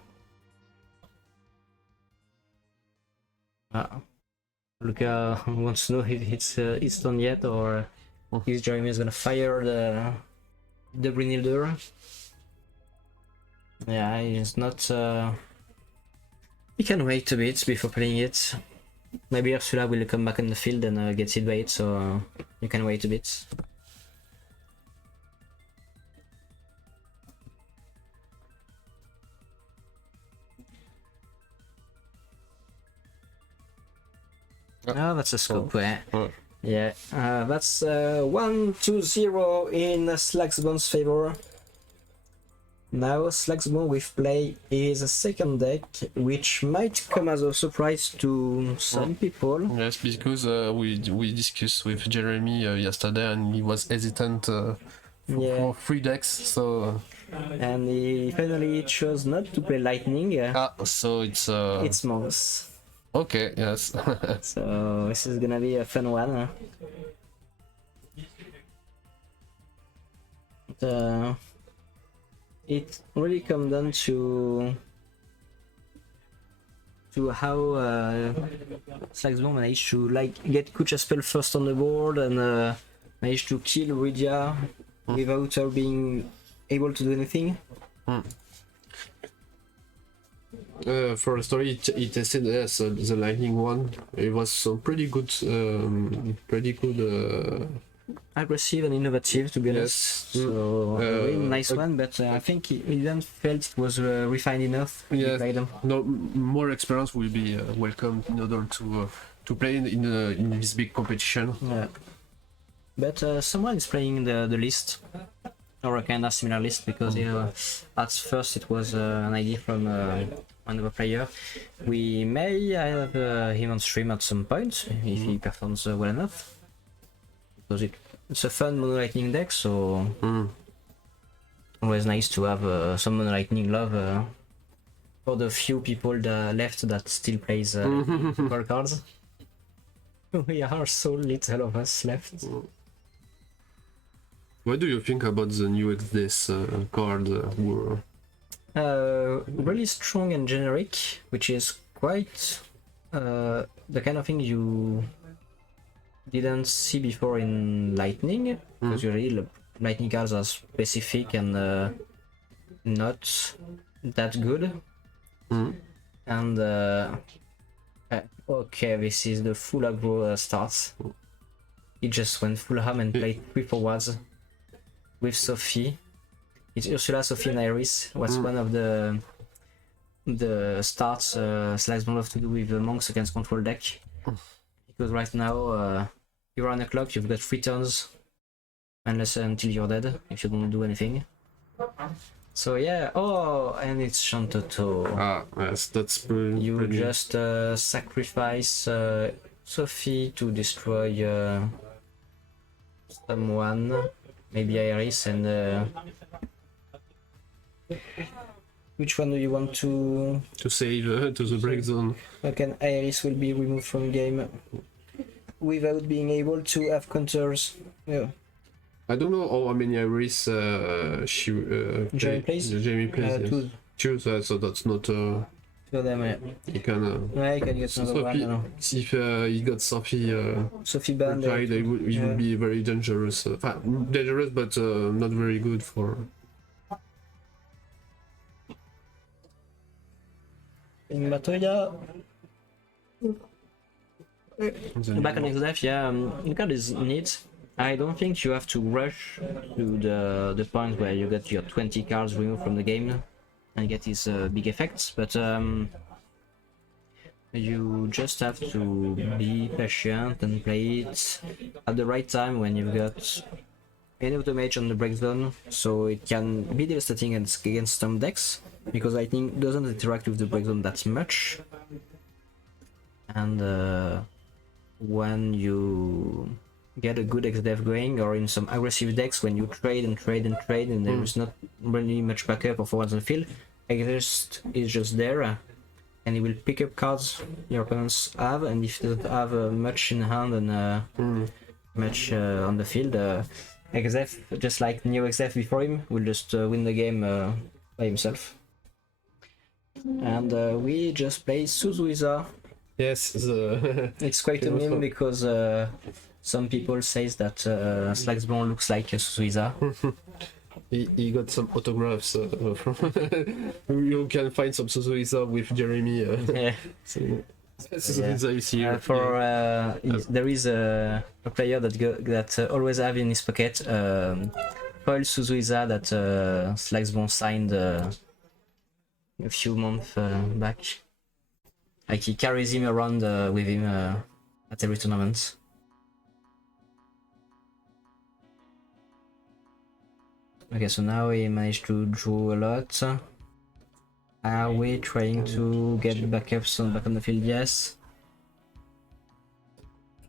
Luca wants to know if it's done yet or if Jeremy is gonna fire the Brynhilder. Yeah, it's not. You can wait a bit before playing it. Maybe Ursula will come back on the field and get hit by it, so you can wait a bit. Oh, that's a scope, yeah. That's 1-2-0 in Slagsbon's favor. Now Slagsbon with play is a second deck, which might come as a surprise to some people. Yes, because we discussed with Jeremy yesterday and he was hesitant for 3 decks, so... And he finally chose not to play Lightning. So it's... It's Monks. Okay, yes. So this is gonna be a fun one. It really comes down to how Slagsbon managed to get Kucha spell first on the board and managed to kill Rydia without her being able to do anything. For a story, he tested the lightning one. It was pretty good, aggressive and innovative, to be honest. Yes. So a really nice one, but I think he didn't felt it was refined enough to play them. No, more experience will be welcome in order to play in this big competition. Yeah. But someone is playing the list, or a kind of similar list, because at first it was an idea from one of the player. We may have him on stream at some point if he performs well enough, because it's a fun Mono Lightning deck, so always nice to have some Mono Lightning love for the few people left that still plays super cards. We are so little of us left. What do you think about the new XDS card? Really strong and generic, which is quite the kind of thing you didn't see before in Lightning, because usually Lightning cards are specific and not that good. And okay, this is the full aggro start. He just went full ham and played 3 forwards with Sophie. It's Ursula, Sophie, and Iris. What's one of the starts Slagsbon love to do with the Monks against control deck? Because right now you're on the clock, you've got 3 turns, unless until you're dead, if you don't do anything. So yeah, and it's Shantoto. Yes, that's pretty... You just sacrifice Sophie to destroy someone, maybe Iris, and which one do you want to save to the break zone? Okay, Iris will be removed from game without being able to have counters. Yeah. I don't know how many Iris Jamie plays? Jamie plays, yes. 2, so that's not... So them, yeah. He can... He can get another one, I know. If he got Sophie banned, it would be very dangerous. Dangerous, but not very good for... In Matoya. Back on XDF, yeah, the card is neat. I don't think you have to rush to the point where you get your 20 cards removed from the game and get these big effects, but you just have to be patient and play it at the right time when you've got any of the mage on the break zone, so it can be devastating against some decks, because I think doesn't interact with the break zone that much, and when you get a good XDev going, or in some aggressive decks when you trade and trade and trade and there is not really much backup of what's on the field. Exhaust is just there, and he will pick up cards your opponents have, and if you don't have much in hand and much on the field, XF, just like Neo XF before him, will just win the game by himself. And we just play Suzuiza. Yes, It's quite a meme because some people says that Slagsbone looks like Suzuiza. he got some autographs from. You can find some Suzuiza with Jeremy. Yeah. Suzuiza you see. There is a player that always have in his pocket foil Suzuiza that Slagsbone signed a few months back. Like he carries him around with him at every tournament. Okay, so now we managed to draw a lot. Are we trying to get backups back on the field? Yes.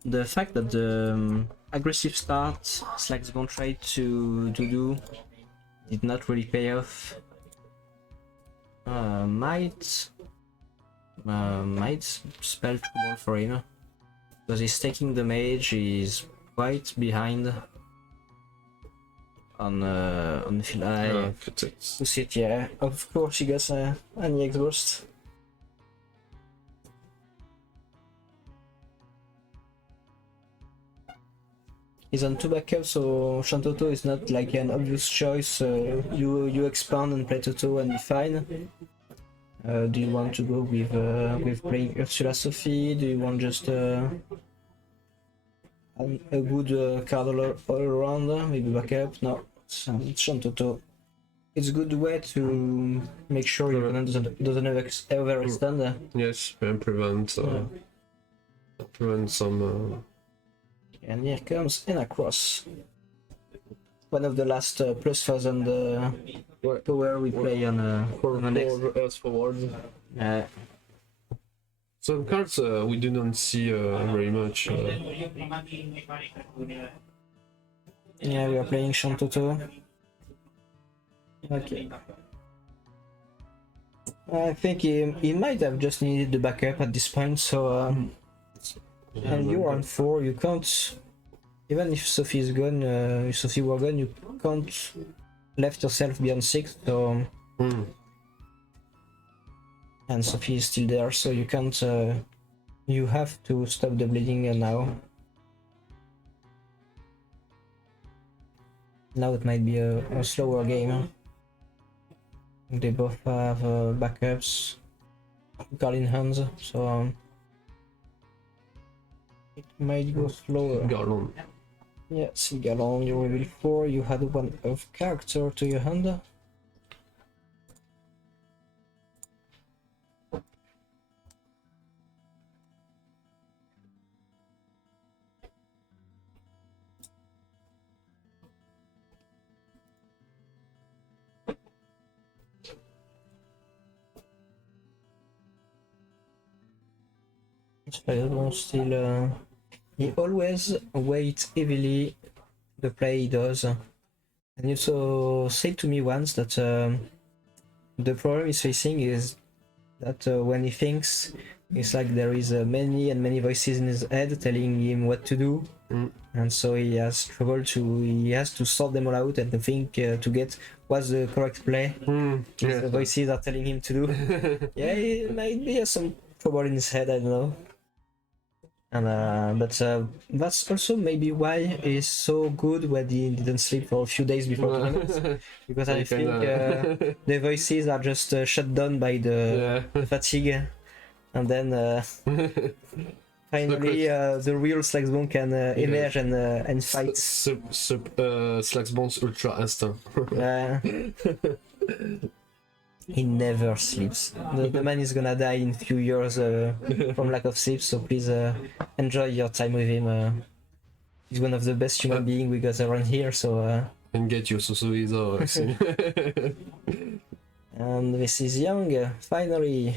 The fact that the aggressive start Slagsbone tried to do did not really pay off. Might spell trouble for him, because he's taking the mage, he's quite behind on the field. You see it, yeah. Of course he gets an EX burst. He's on 2 backups, so Shantoto is not like an obvious choice. You expand and play Toto and be fine. Do you want to go with playing Ursula Sophie? Do you want just a good card all around, maybe backup? No, it's Shantoto. It's a good way to make sure your opponent doesn't overextend. Yes, and prevent some. And here comes Enacross. One of the last plus 1000 power we play on the next. Earth forward. Some cards we didn't see very much. Yeah, we are playing Shantoto. Okay. I think he might have just needed the backup at this point, so and you're on 4, you can't, even if Sophie is gone, if Sophie were gone, you can't left yourself beyond 6, so and Sophie is still there, so you can't, you have to stop the bleeding now. Now it might be a slower game. They both have backups, card in hands, so it might go slower. Garland. Yeah, see Garland, you reveal 4, you had 1 of character to your hand. Spider-Man still he always weights heavily the play he does, and you also said to me once that the problem he's facing is that when he thinks, it's like there is many and many voices in his head telling him what to do, and so he has he has to sort them all out and to think to get what's the correct play. Yeah. The voices are telling him to do. Yeah, it might be some trouble in his head, I don't know. And but that's also maybe why he's so good when he didn't sleep for a few days before tournament, because I think the voices are just shut down by the fatigue, and then finally the real Slagsbone can emerge and fight. Slagsbone's Ultra Instinct. He never sleeps. The man is gonna die in a few years from lack of sleep, so please enjoy your time with him. He's one of the best human beings we got around here, so... And get your Suzuiza. And this is Young, finally.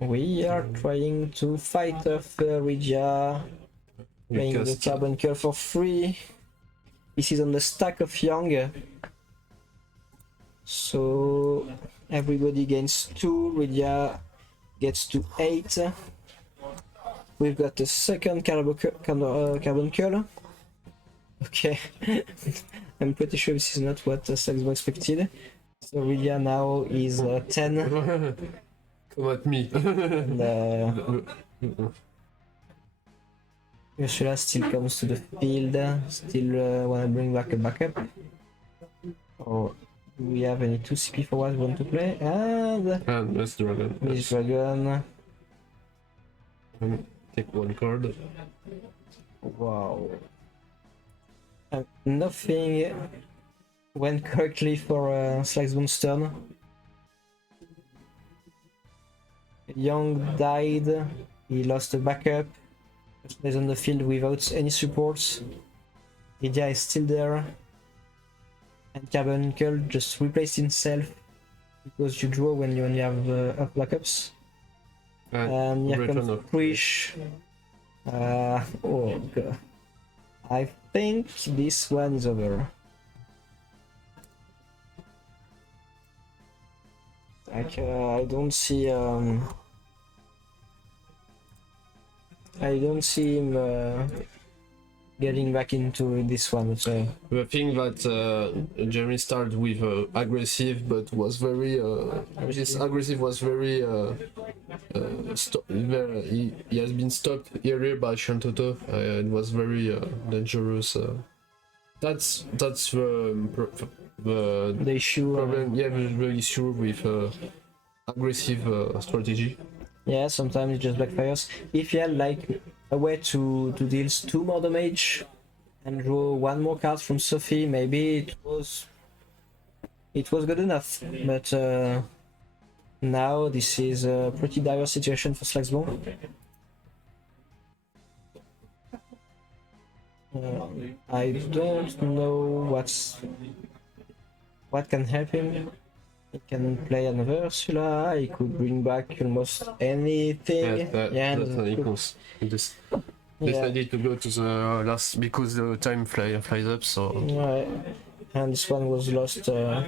We are trying to fight off Rydia, playing the carbon curl for free. This is on the stack of Young. So everybody gains 2, Rydia gets to 8. We've got the second carbon curl. Okay, I'm pretty sure this is not what Slagsbo expected. So Rydia now is 10. Come at me. And, Ursula still comes to the field, still wanna bring back a backup. Or do we have any 2 CP forwards we want to play? And Miss Dragon. Miss Dragon. Take 1 card. Wow. Nothing went correctly for Slagsbo's turn. Young died, he lost a backup. He's on the field without any supports. Rydia is still there. And Carbon Curl just replaced himself because you draw when you only have up backups. And here comes Krish. Oh god. I think this one is over. Like, I don't see him getting back into this one. So The thing that Jeremy started with aggressive, but was very this aggressive was very he has been stopped earlier by Shantoto. It was very dangerous. That's the issue. Problem. Yeah, the issue with aggressive strategy. Yeah, sometimes it just backfires. If you had like a way to deal 2 more damage and draw 1 more card from Sophie, maybe it was good enough. But now this is a pretty dire situation for Slagsbo. I don't know what can help him. He can play another Ursula, he could bring back almost anything. That's equals. Just decided to go to the last because the time flies up, so... Right. And this one was lost. So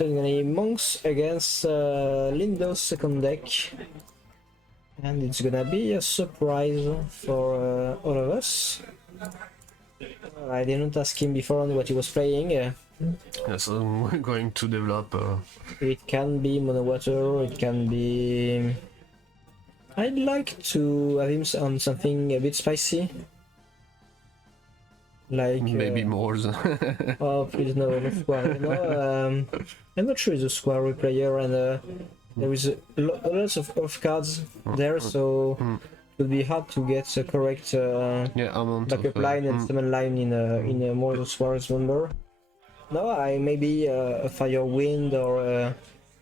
gonna Monks against Lindo's second deck. And it's gonna be a surprise for all of us. I didn't ask him before on what he was playing. Yes, we're going to develop. It can be mono water, it can be. I'd like to have him on something a bit spicy. Like. Maybe more. Oh, please no, no square. You know, I'm not sure he's a square player, and there is lots of cards there, so it would be hard to get the correct backup line and summon line in a more Suarez number. No, I maybe a fire wind or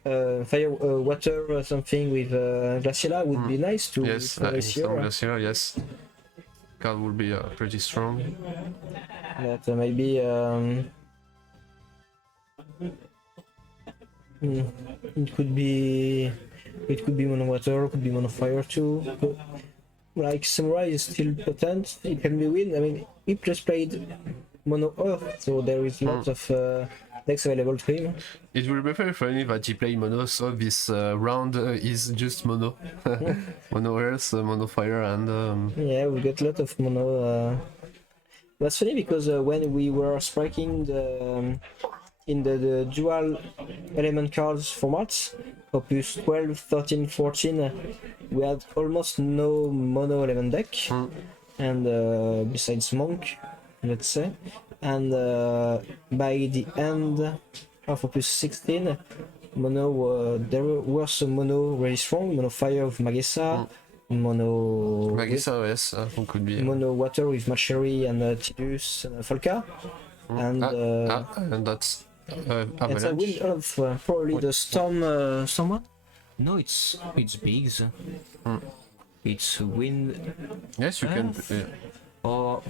fire water or something with Glaciala would be nice to. Yes, Glaciala, yes. Card would be pretty strong. But maybe it could be mono water, could be mono fire too. Like Samurai is still potent, it can be win. I mean, he just played mono earth, so there is lots of decks available to him. It will be very funny that he played mono, so this round is just mono. Mono earth, mono fire, and yeah, we got a lot of mono. That's funny because when we were striking in the dual element cards formats, Opus 12, 13, 14, we had almost no mono element deck, and besides Monk, let's say, and by the end of Opus 16, mono there were some mono really strong, mono fire with Magessa, mono Magessa, yes, I think could be mono water with Macheri and Tidus and Folka, and that's it's a win of probably the storm someone. No, it's Biggs. It's wind. Yes, you can. Or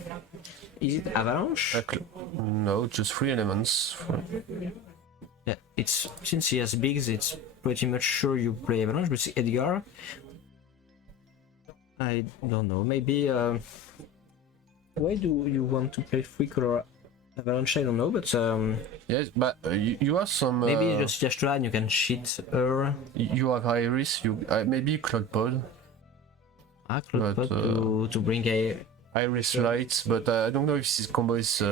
is it avalanche? No, just 3 elements. Yeah, it's since he has Biggs, it's pretty much sure you play avalanche. But Edgar, I don't know. Maybe. Why do you want to play 3-color Avalanche? I don't know, but Yes, but you have some. maybe just try and you can cheat her. You have Iris. You maybe Cloud Pod. Cloud But, Pod to bring a. Iris Light, but I don't know if this combo is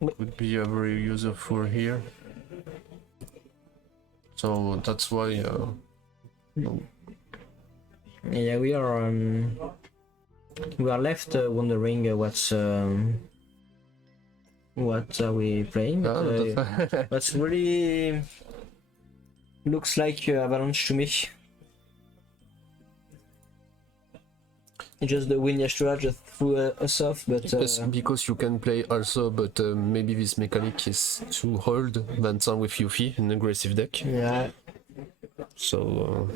would be very useful here. So that's why. Yeah, we are left wondering what are we playing. That's really looks like Avalanche to me. Just the win Yashtura just threw us off, but Yes, because you can play also, but maybe this mechanic is too hard than some with Yuffie, an aggressive deck. yeah. So.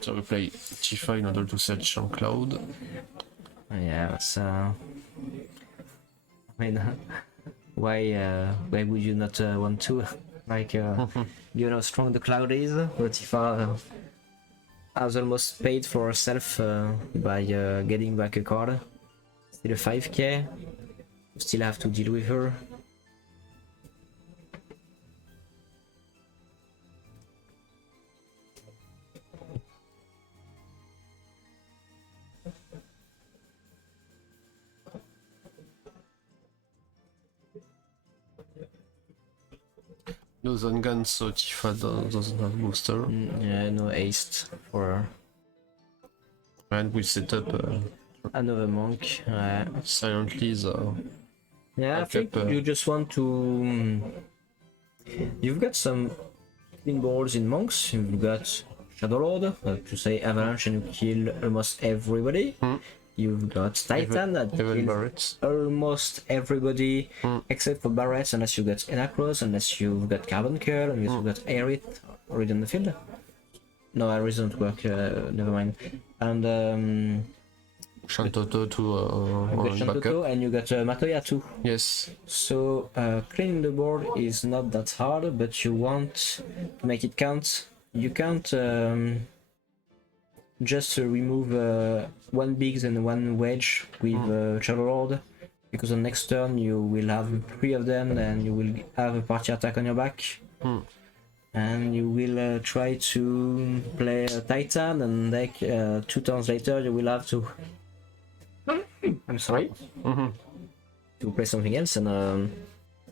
So we play G5 in order to search on Cloud. Yeah, that's I mean, why would you not want to? Like, you know how strong the cloud is, but if has almost paid for herself by getting back a card, still a 5k, you still have to deal with her. No Zangan, so Tifa doesn't have booster. Yeah, no haste for her. And we set up Another monk. silently the. Yeah, I think you just want to. You've got some clean boards in monks. You've got Shadow Lord to say Avalanche and you kill almost everybody. You've got Titan that kills Barrett. almost everybody except for Barrett, unless you got Enacros, unless you've got Carbon Curl, unless you've got Aerith already on the field. No, Aerith don't work, never mind. And Shantoto to you got Shantoto backup. and you got Matoya too. Yes. So cleaning the board is not that hard, but you want to make it count. You can't just remove one bigs and one wedge with Shadow Lord, because on next turn you will have 3 of them and you will have a party attack on your back. And you will try to play a Titan, and like 2 turns later you will have to. I'm sorry. To play something else, and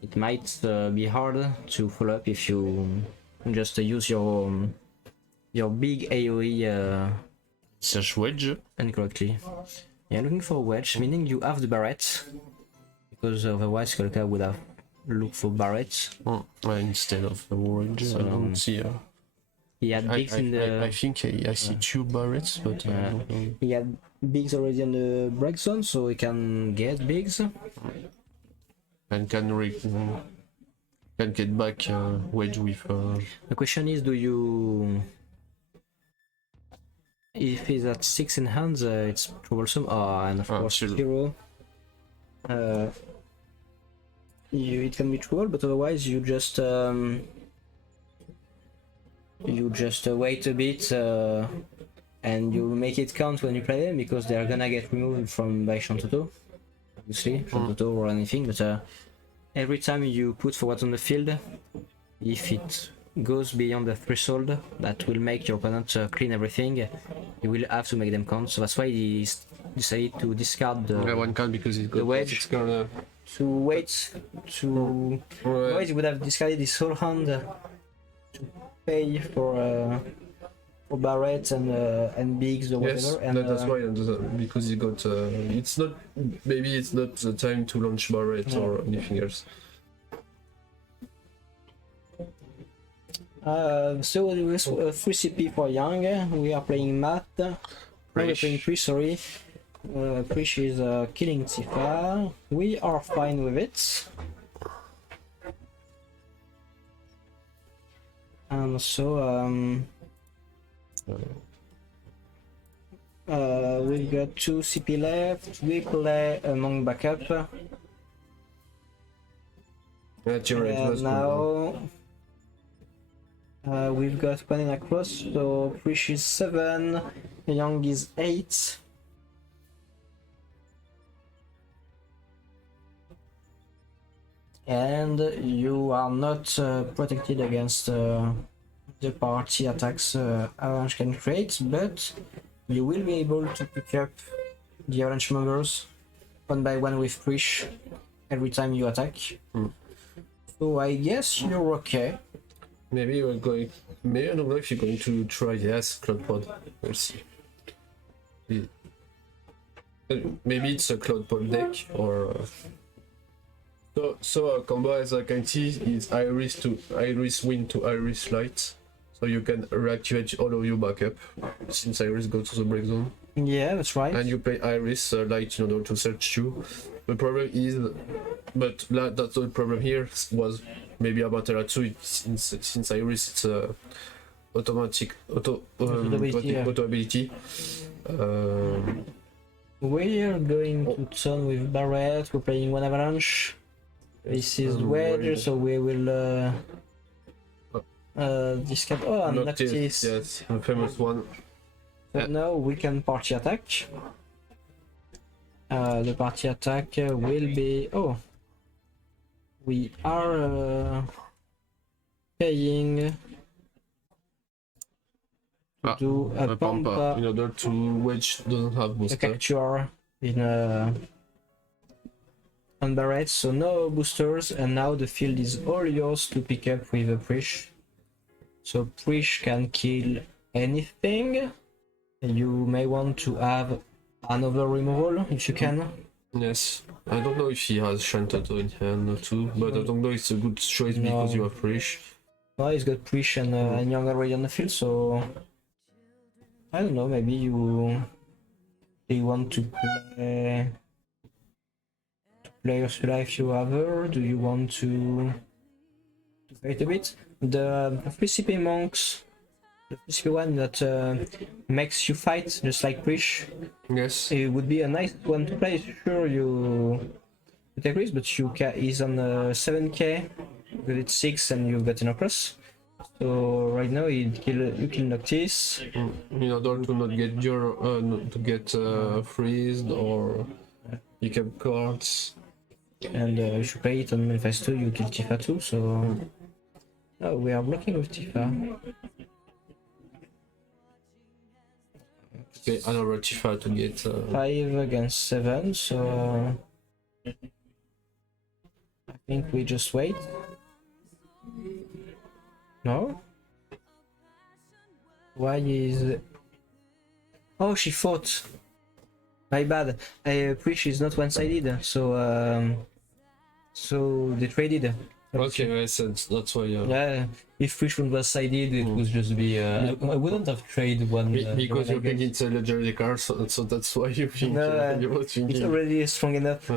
it might be hard to follow up if you just use your big AoE Search Wedge. incorrectly. Yeah, looking for a wedge, meaning you have the Barret, because otherwise Kolka would have looked for Barret. Instead of the Wedge. I don't see. He had bigs in the. I think I see 2 Barretts, but I don't know. He had bigs already on the break zone, so he can get bigs. And can get back Wedge with. The question is, do you? If he's at 6 in hands, it's troublesome. And of course, sure. 0. It can be trouble, but otherwise you just wait a bit and you make it count when you play them, because they're gonna get removed by Shantoto, obviously, Shantoto or anything. But every time you put forward on the field, if it goes beyond the threshold that will make your opponent clean everything, you will have to make them count. So that's why he decided to discard the one card because the wedge. It's gonna. To wait to. Otherwise, he would have discarded his whole hand to pay for Barrett and Biggs or whatever. Yes, And that's why, because he got. It's not. Maybe it's not the time to launch Barrett or anything else. So it was 3 CP for Yang. We are playing Matt. We're playing Prish, sorry. Prish is killing Tifa. We are fine with it. And so We've got 2 CP left. We play a monk backup. That's your right. And now we've got one in across, so Prish is 7, Young is 8. And you are not protected against the party attacks Avalanche can create, but you will be able to pick up the Avalanche members one by one with Prish every time you attack. So I guess you're okay. Maybe we're going. Maybe I don't know if you're going to try. Yes, Cloud Pod. We'll see. Maybe it's a Cloud Pod deck or. So a combo as I can see is Iris Wind to Iris Light, so you can reactivate all of your backup since Iris goes to the break zone. Yeah, that's right. And you play Iris Light in order to search you. The problem is, but that's the problem here was maybe about Teratsu since Iris it's automatic auto ability. We're going to turn with Barret. We're playing one Avalanche. This is Wedge, so we will discard. Oh, and Noctis. Yes, the famous one. So now we can party attack. The party attack will be. Oh, we are paying to do a Pampa in order to which doesn't have a booster. capture in on Barret, so no boosters, and now the field is all yours to pick up with a Prish. So Prish can kill anything. You may want to have another removal if you can. Yes, I don't know if he has Shantato in hand or two, but I don't know if it's a good choice because you have Prish. Well, he's got Prish and Young already on the field, so I don't know, maybe you want to play Ursula if you have her. Do you want to wait a bit? The PCP monks, the PCP one that makes you fight just like Prish. Yes. It would be a nice one to play. Sure, you take risk, but you is on 7k, because it's 6 and you've got an cross. So right now you kill Noctis. In order to not get your freezed or pick up cards. And if you play it on Manifest 2, you kill Tifa too, so... Oh, we are blocking with Tifa. Okay, another Tifa to get... 5 against 7, so... I think we just wait. No? Why is... Oh, she fought! My bad. Preach is not one-sided, so so they traded. Okay, I said that's why. Yeah, if Preach one was sided, it would just be. I wouldn't have traded one. Because you think it's a legendary card, so that's why you think. No, you were thinking. it's already strong enough.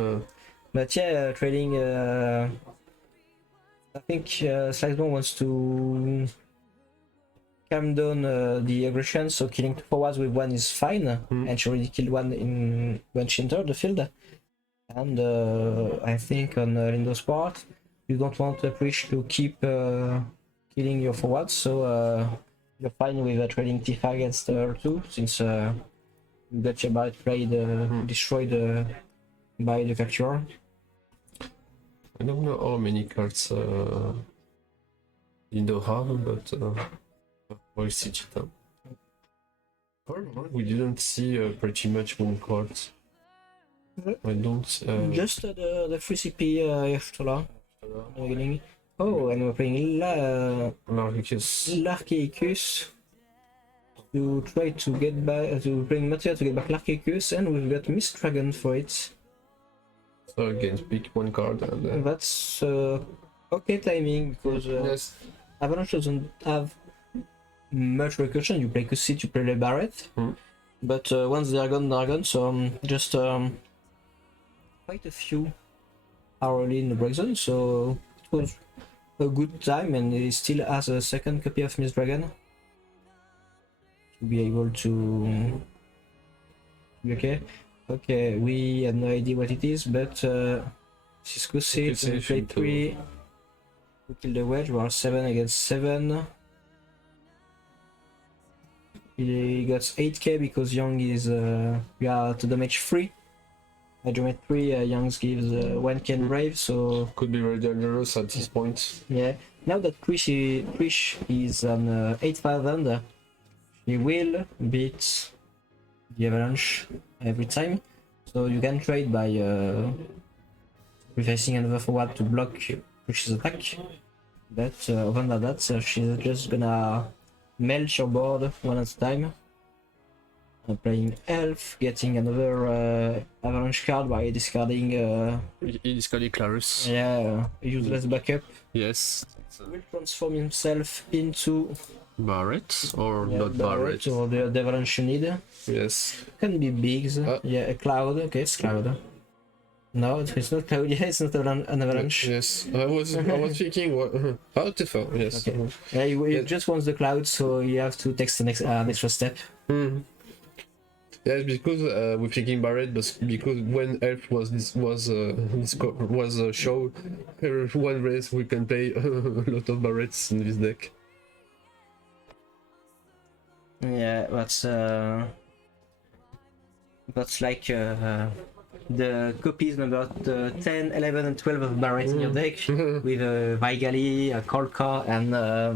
But yeah, trading. I think Slicebone wants to calm down the aggression, so killing 2 forwards with one is fine, and she already killed one when she entered the field. And I think on Lindo's part, you don't want the Preach to keep killing your forwards, so you're fine with trading Tifa against her too, since you got your barret played destroyed by the capture. I don't know how many cards Lindo have, but we'll see it. We didn't see pretty much one cards. I don't. Just the 3 CP Yashtola. Oh, and we're playing Larkeicus to try to get back, to bring material to get back Larkeicus, and we've got Miss Dragon for it. So again, pick one card and... That's okay timing, because yes. Avalanche doesn't have much recursion. You play Kussit, you play the Barret, but once they're gone, so just quite a few are already in the break zone, so it was a good time, and he still has a second copy of Miss Dragon to be able to Okay. Okay, we have no idea what it is, but Cisco saves and play 3. We kill the wedge, we are 7 against 7. He got 8k because Young is we are to damage 3. I damage 3, Young's gives 1k and brave, so Could be very dangerous at this point. yeah. Now that Trish is on 8000, he will beat the Avalanche every time. So you can trade by replacing another forward to block Trish's attack. But other than that, she's just gonna melt your board one at a time. Playing Elf, getting another Avalanche card by discarding He discarded Clarus. useless backup. Yes. Will transform himself into Barret or not Barret? or the Avalanche you need. Yes. Can be Biggs. Yeah, a Cloud. Okay, it's Cloud. No, it's not Cloud. Yeah, it's not an Avalanche. Yes. I was thinking what Tifa, yes. Okay. Yeah, he just wants the Cloud, so you have to take an extra step. Yes, because we're thinking Barret, but because when Elf was shown, one race we can play a lot of Barrets in this deck. Yeah, that's like the copies number 10, 11, and 12 of Barret in your deck with Vigali, Kolka, and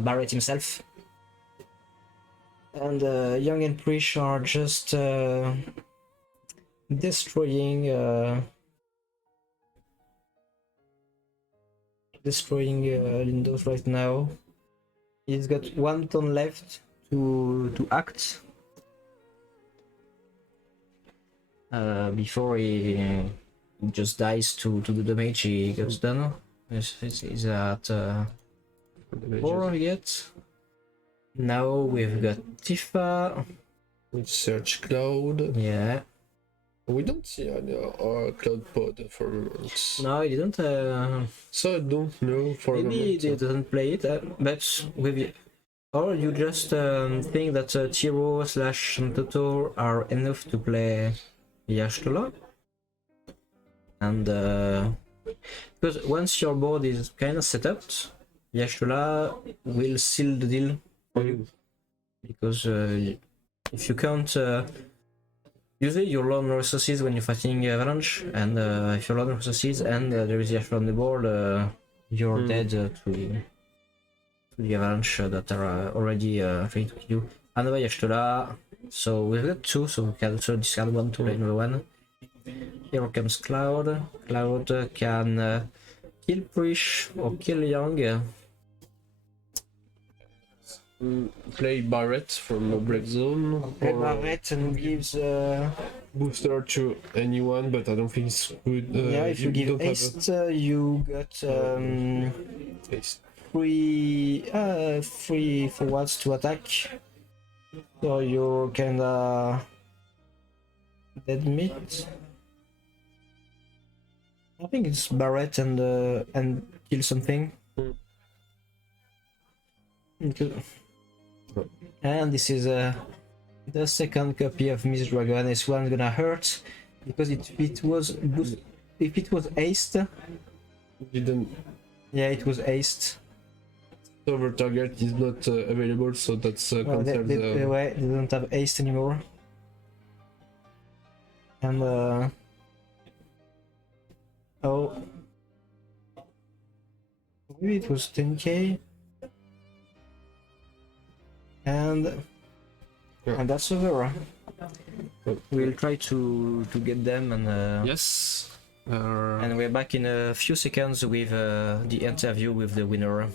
Barret himself. And Young and Prish are just destroying Lindos right now. He's got 1 turn left to act before he just dies to the damage he gets done. He's at 4 he gets. Now we've got Tifa. We search Cloud. Yeah. We don't see any Cloud pod for months. No, he didn't. So I don't know for Maybe the he doesn't play it, but with. Or you just think that Tiro / Toto are enough to play Yashtola? And because once your board is kind of set up, Yashtola will seal the deal for you. Because if you can't. Usually you learn resources when you're fighting Avalanche, and if you learn resources and there is Yashtola on the board, you're dead to the Avalanche that are already trying to kill you. Another Yashtola, so we've got 2, so we can also discard 1 to play another one. Here comes Cloud. Cloud can kill Prish or kill Young. play Barret from a break zone. Play Barret and gives booster to anyone, but I don't think it's good. yeah, if you give don't have haste, you got haste. free forwards to attack. So you're kinda dead meat. I think it's Barret and kill something. Okay. And this is the second copy of Miss Dragon. This one's gonna hurt because if it was aced, Didn't yeah, it was aced. over target is not available, so that's They don't have aced anymore. And oh, maybe it was 10k. And that's over. We'll try to get them and yes. and we're back in a few seconds with the interview with the winner.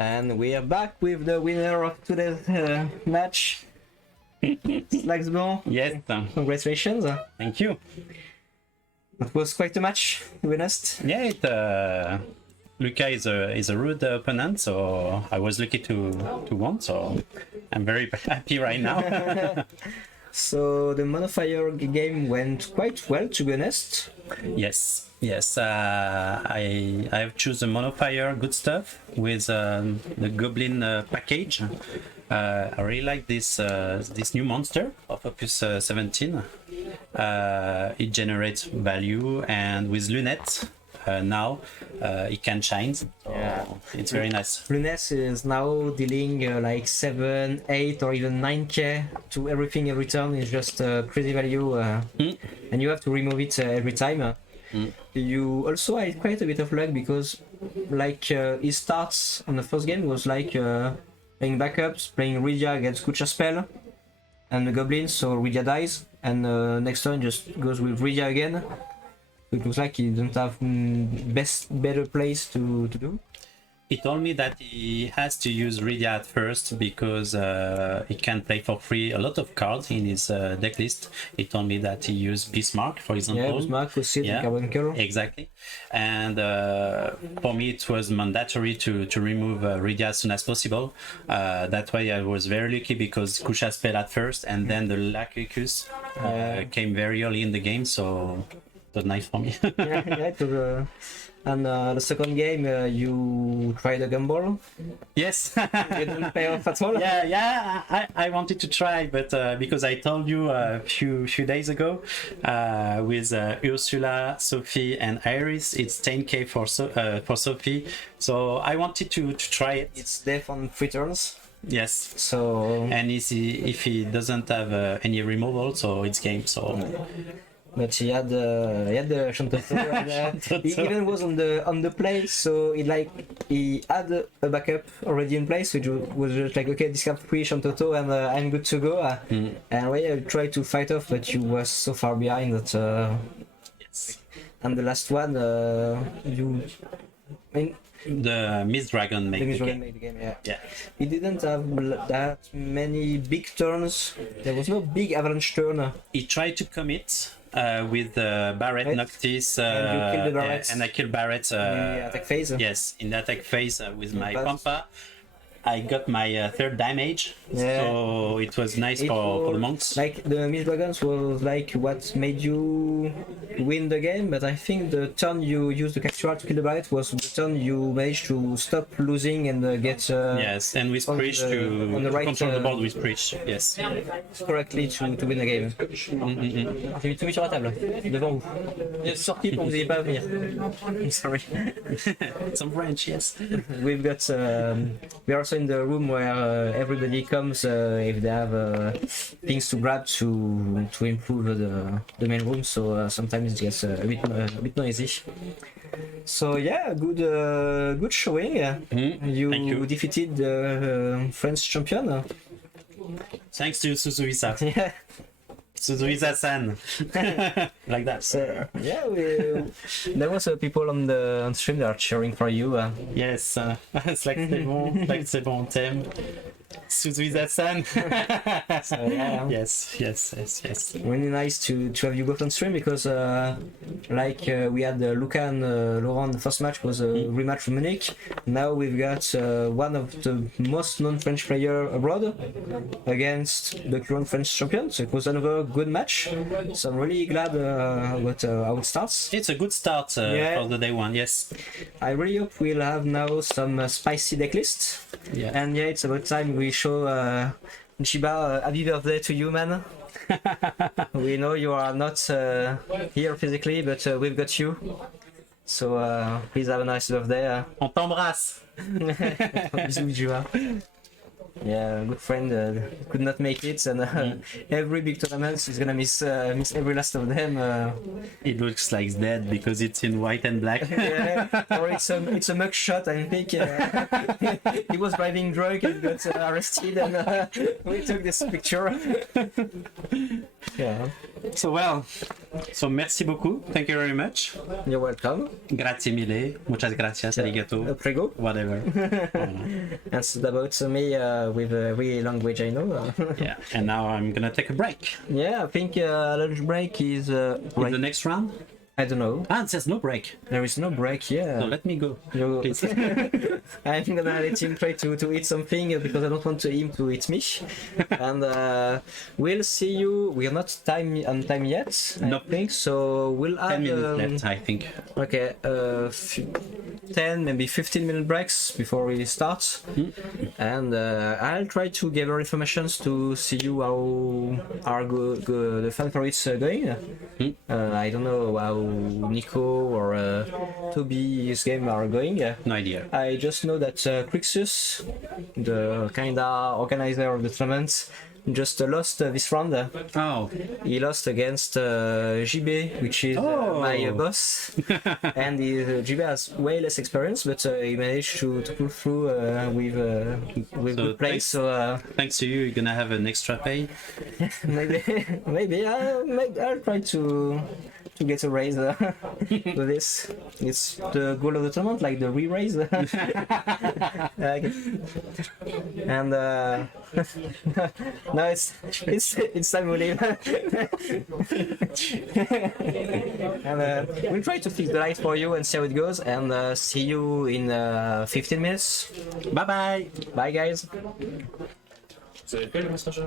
And we are back with the winner of today's match. Slagsbon, Yes, congratulations. thank you. It was quite a match, to be honest. Yeah, Luca is a rude opponent, so I was lucky to win. So I'm very happy right now. So the Monofire game went quite well, to be honest. Yes. I have chosen Monofire, good stuff with the Goblin package. I really like this new monster of Opus 17. It generates value, and with Lunette now it can shine. So it's very nice. Lunette is now dealing like 7, 8 or even 9k to everything every turn. It's just crazy value, and you have to remove it every time. You also had quite a bit of luck because like his starts on the first game was like playing backups, playing Rydia against Kucha spell and the Goblin, so Rydia dies, and next turn just goes with Rydia again. It looks like he doesn't have better place to do. He told me that he has to use Rydia at first because he can play for free a lot of cards in his deck list. He told me that he used Bismarck, for example. Yeah, Bismarck with Seed and Carbuncle. Exactly. And for me, it was mandatory to remove Rydia as soon as possible. That way, I was very lucky because Kusha spelled at first, and then the Lacicus came very early in the game, so it was nice for me. And the second game, you tried a gumball. Yes. It didn't pay off at all. I wanted to try, but because I told you a few days ago, with Ursula, Sophie, and Iris, it's 10k for Sophie. So I wanted to try it. It's death on 3 turns. Yes. So. And if he doesn't have any removal, so it's game. So. But he had the Shantoto, and he even was on the play, so he had a backup already in place, which was just like, okay, discard 3 Shantoto and I'm good to go. And I tried to fight off, but you was so far behind that. Yes. And the last one, the Miss Dragon made the game. Yeah. He didn't have that many big turns. There was no big avalanche turn. He tried to commit with Barret Right. Noctis, And you killed the Barret. and I killed Barret. In the attack phase. Yes, in the attack phase with my But- Pampa. I got my third damage, so it was nice for the monks. Like the Miss Dragons was like what made you win the game, but I think the turn you used the Cactual to kill the Barret was the turn you managed to stop losing and get Yes, and with on Preach the- to on the right, control the board with Preach. Yes. correctly to win the game. J'ai tout mis sur la table, devant vous. J'ai sorti pour que vous n'ayez pas à venir. Sorry. Some French, yes. We've got we are also in the room where everybody comes if they have things to grab to improve the main room, so sometimes it gets a bit noisy. So yeah, good showing. Thank you. Defeated the French champion. Thanks to Suzuisa. Yeah. Suzuisa-san. Like that. So yeah, there was people on stream that are cheering for you. Yes, c'est bon, thème. Suzuisa-san. So, yeah. Yes. Really nice to have you both on stream because we had Luca and Laurent. The first match was a rematch from Munich. Now we've got one of the most known French player abroad against the current French champion. So it was another good match. So I'm really glad about how it starts. It's a good start for the day one, yes. I really hope we'll have now some spicy deck lists. Yeah. And yeah, it's about time we show Chiba happy birthday to you, man. We know you are not here physically, but we've got you. So please have a nice birthday. On t'embrasse. Bisous, Chiba. Yeah, good friend could not make it, and every big tournament he's gonna miss every last of them. It looks like dead because it's in white and black. Yeah, or it's a mug shot. I think he was driving drunk and got arrested, and we took this picture. Yeah. So well, so merci beaucoup. Thank you very much. You're welcome. Grazie mille. Muchas gracias. Arigato. Prego. Whatever. And so about me with a real language I know. Yeah. And now I'm gonna take a break. Yeah, I think lunch break is In right. the next round. I don't know. Ah, it says no break. There is no break. Yeah. So let me go. You- Please. I'm gonna let him try to eat something because I don't want him to eat me. And we'll see you. We are not on time yet. I Nope. think so. We'll 10 have minutes left, I think. okay. 10 maybe 15-minute breaks before we start. And I'll try to gather information to see you how our the fan favorites going. I don't know how Nico or Toby's game are going. No idea. I just know that Crixus, the kinda organizer of the tournament, just lost this round. Oh, He lost against JB, which is my boss, and JB has way less experience, but he managed to pull through with So good play. thanks- So thanks to you, you're gonna have an extra pay. maybe I'll try to get a raise with this. It's the goal of the tournament, like the ReRaise. And no, it's time we leave. And we'll try to fix the light for you and see how it goes. And see you in 15 minutes. Bye bye. Bye, guys. Vous avez fait le message?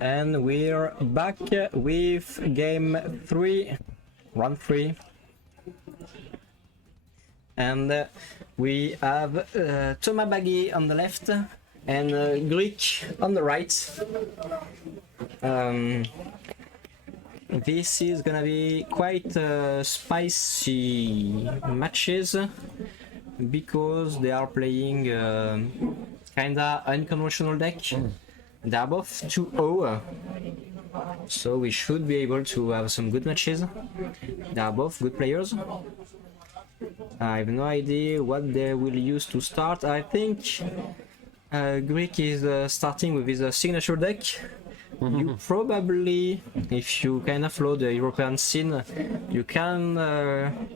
And we're back with game 3, round 3. And we have Thomas Baggy on the left and Greek on the right. This is gonna be quite spicy matches because they are playing kinda unconventional deck. They are both 2-0, so we should be able to have some good matches. They are both good players. I have no idea what they will use to start. I think Greek is starting with his signature deck. You probably, if you kind of follow the European scene, you can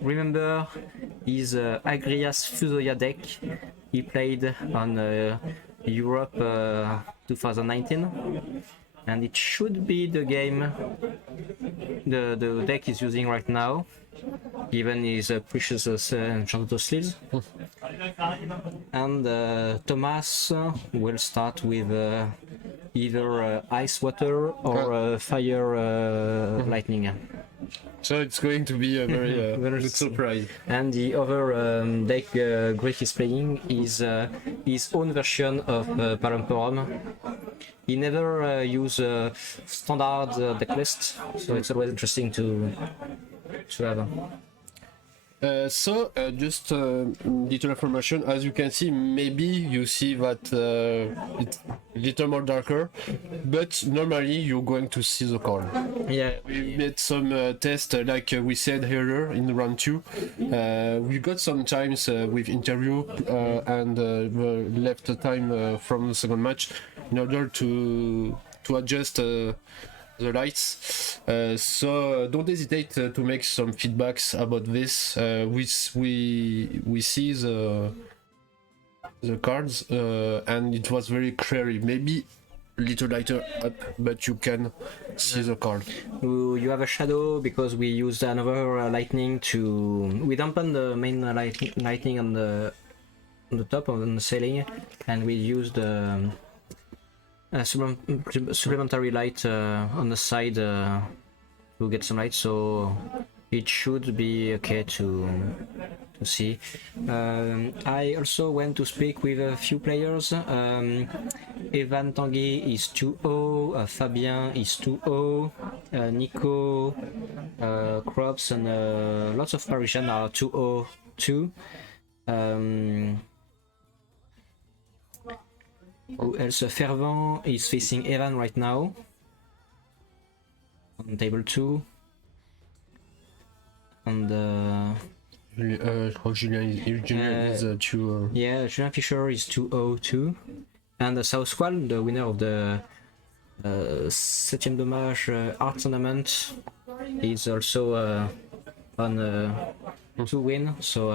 remember his Agrias Fusoya deck he played on Europe 2019, and it should be the game the deck is using right now, given his precious Enchanted Sleeves. And Thomas will start with either ice water or fire lightning. So it's going to be a very good surprise. And the other deck Greek is playing is his own version of Paramporum. He never use standard deck list, so it's always interesting to have. Just little information. As you can see, maybe you see that it's a little more darker, but normally you're going to see the card. Yeah, We made some tests, like we said earlier in round 2. We got some times with interview and left time from the second match in order to adjust the lights. So don't hesitate to make some feedbacks about this. We see the cards and it was very clear. Maybe a little lighter up, but you can see the card. you have a shadow because we used another lightning to we dampen the main lightning on the top on the ceiling, and we used supplementary light on the side to get some light, so it should be okay to see. I also went to speak with a few players. Evan Tanguy is 2-0, Fabien is 2-0, Nico, Crops, and lots of Parisian are 2-0 too. Who else? Fervent is facing Evan right now on table 2. And Julien is 2. yeah, Julian Fischer is 2-0 too. And South Squall, the winner of the 7ème dommage art tournament, is also on 2 win. So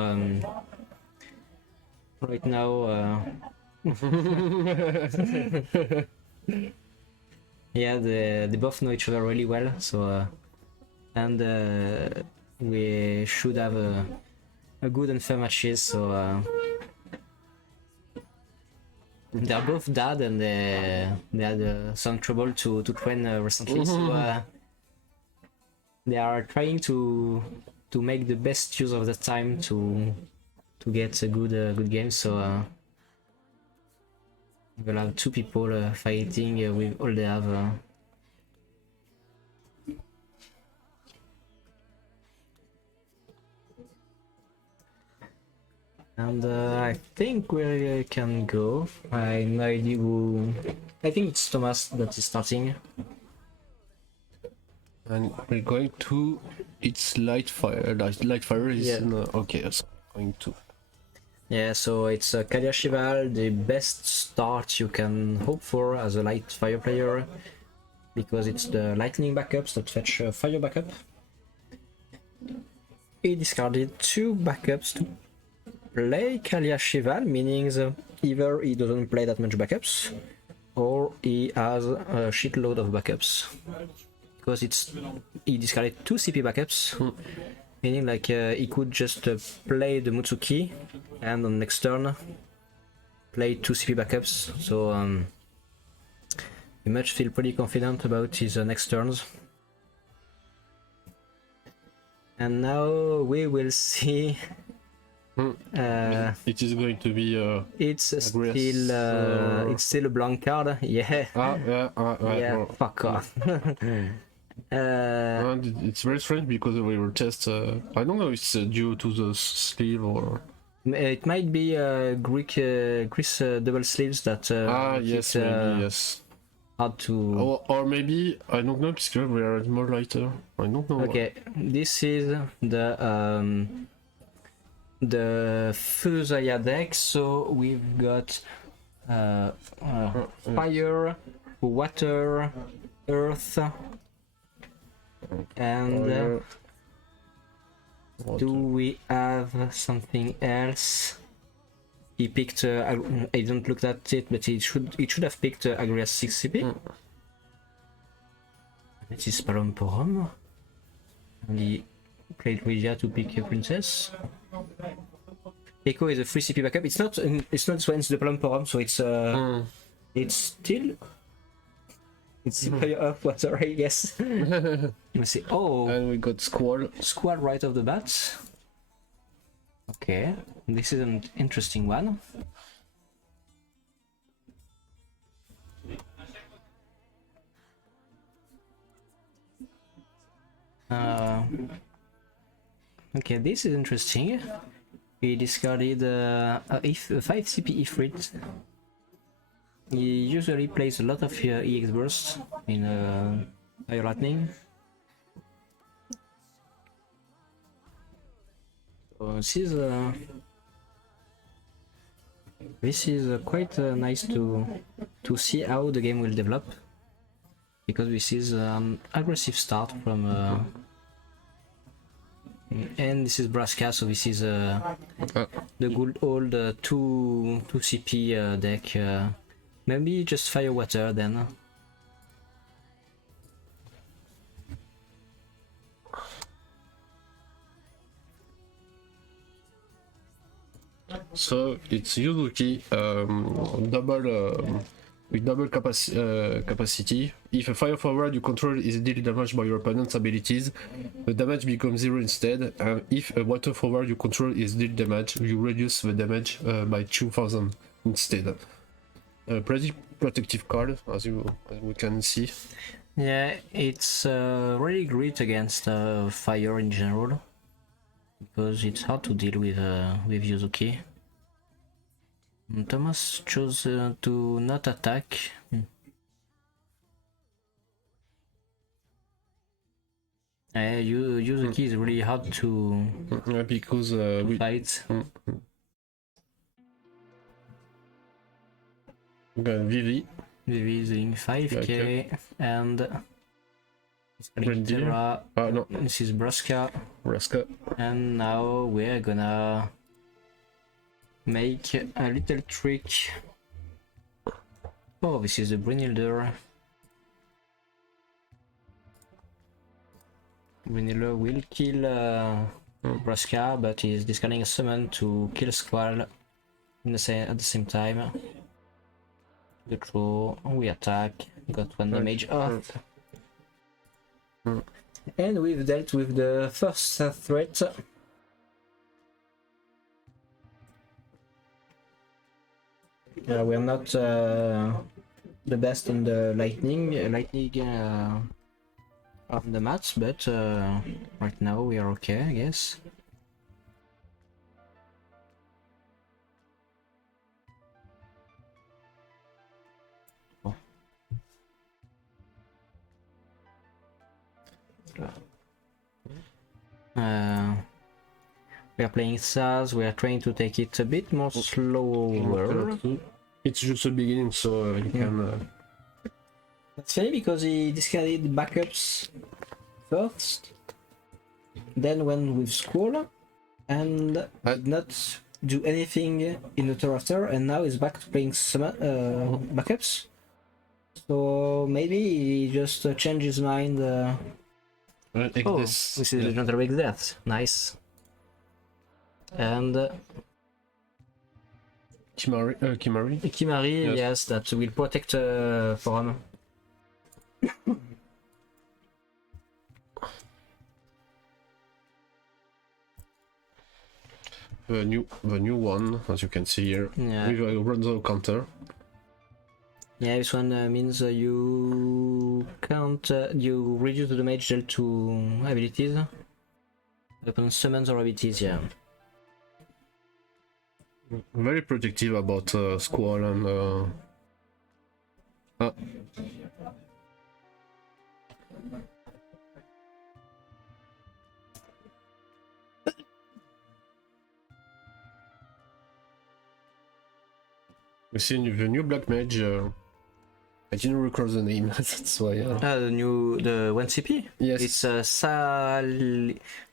right now. Yeah, they both know each other really well, so and we should have a good and fair matches. So they're both dad, and they had some trouble to train recently. So they are trying to make the best use of the time to get a good game. So. We'll have 2 people fighting with all they have. And I think we can go. I have no idea who. I think it's Thomas that is starting. And we're going to. It's light fire. Light fire is okay. So going to. Yeah, so it's Kalia Shival, the best start you can hope for as a light fire player, because it's the lightning backups that fetch fire backup. He discarded 2 backups to play Kalia Shival, meaning either he doesn't play that much backups, or he has a shitload of backups. Because he discarded 2 CP backups, meaning like he could just play the Mutsuki and on next turn play 2 CP backups. So he must feel pretty confident about his next turns. And now we will see. It is going to be. It's Agrees, it's still a blank card. Yeah. Yeah. Fuck off. And it's very strange because we were just. I don't know if it's due to the sleeve or. It might be Greece double sleeves that. Yes, maybe yes. Hard to. Or maybe I don't know because we are more lighter. I don't know. Okay, this is the Fusaya deck. So we've got fire, water, earth, and do we have something else? He picked. I didn't look at it, but it should have picked Agrias 6 CP. It is Palomporum. And he played Regia to pick a princess. Echo is a 3 CP backup. It's not. It's not Swans the Palomporum, so it's. It's still. It's fire of water, I guess. Let's see. Oh. And we got Squall. Squall right off the bat. Okay, this is an interesting one. Okay, this is interesting. We discarded a 5 CP Ifrit. He usually plays a lot of EX bursts in Fire Lightning. So this is quite nice to see how the game will develop, because this is an aggressive start from and this is Braska, so this is the good old 2 CP deck. Maybe just fire water then. So it's Yuzuki, with double capacity. If a fire forward you control is dealt damage by your opponent's abilities, the damage becomes 0 instead. And if a water forward you control is dealt damage, you reduce the damage by 2000 instead. Pretty protective card, as we can see. Yeah, it's really great against fire in general, because it's hard to deal with Yuzuki. Thomas chose to not attack. Yuzuki is really hard to because we fight. got Vivi. Vivi is doing 5k, Okay. and Reindeer. Terra. No, This is Braska, Raska. and now we're gonna make a little trick. Oh, this is the Brynhilder. Brynhilder will kill Braska, but he's discarding a summon to kill Squall at the same time. The draw, we attack, got 1 damage off. And we've dealt with the first threat. We're not the best on the lightning on the mats, but right now we are okay, I guess. We are playing Saz, we are trying to take it a bit more slower. It's just the beginning, so you can. It's funny because he discarded backups first, then went with Squall, and did not do anything in the turn after, and now he's back to playing some backups. So maybe he just changed his mind. This is Legendary Big Death. Nice. And Kimari. Kimari, Yes. yes, that will protect Forum. The new one, as you can see here, Yeah. with a random counter. Yeah, this one means you can't you reduce the damage dealt to abilities upon summons or abilities. Yeah. Very protective about Squall and. You see the new black mage. I didn't recall the name. That's why. The 1CP. Yes. It's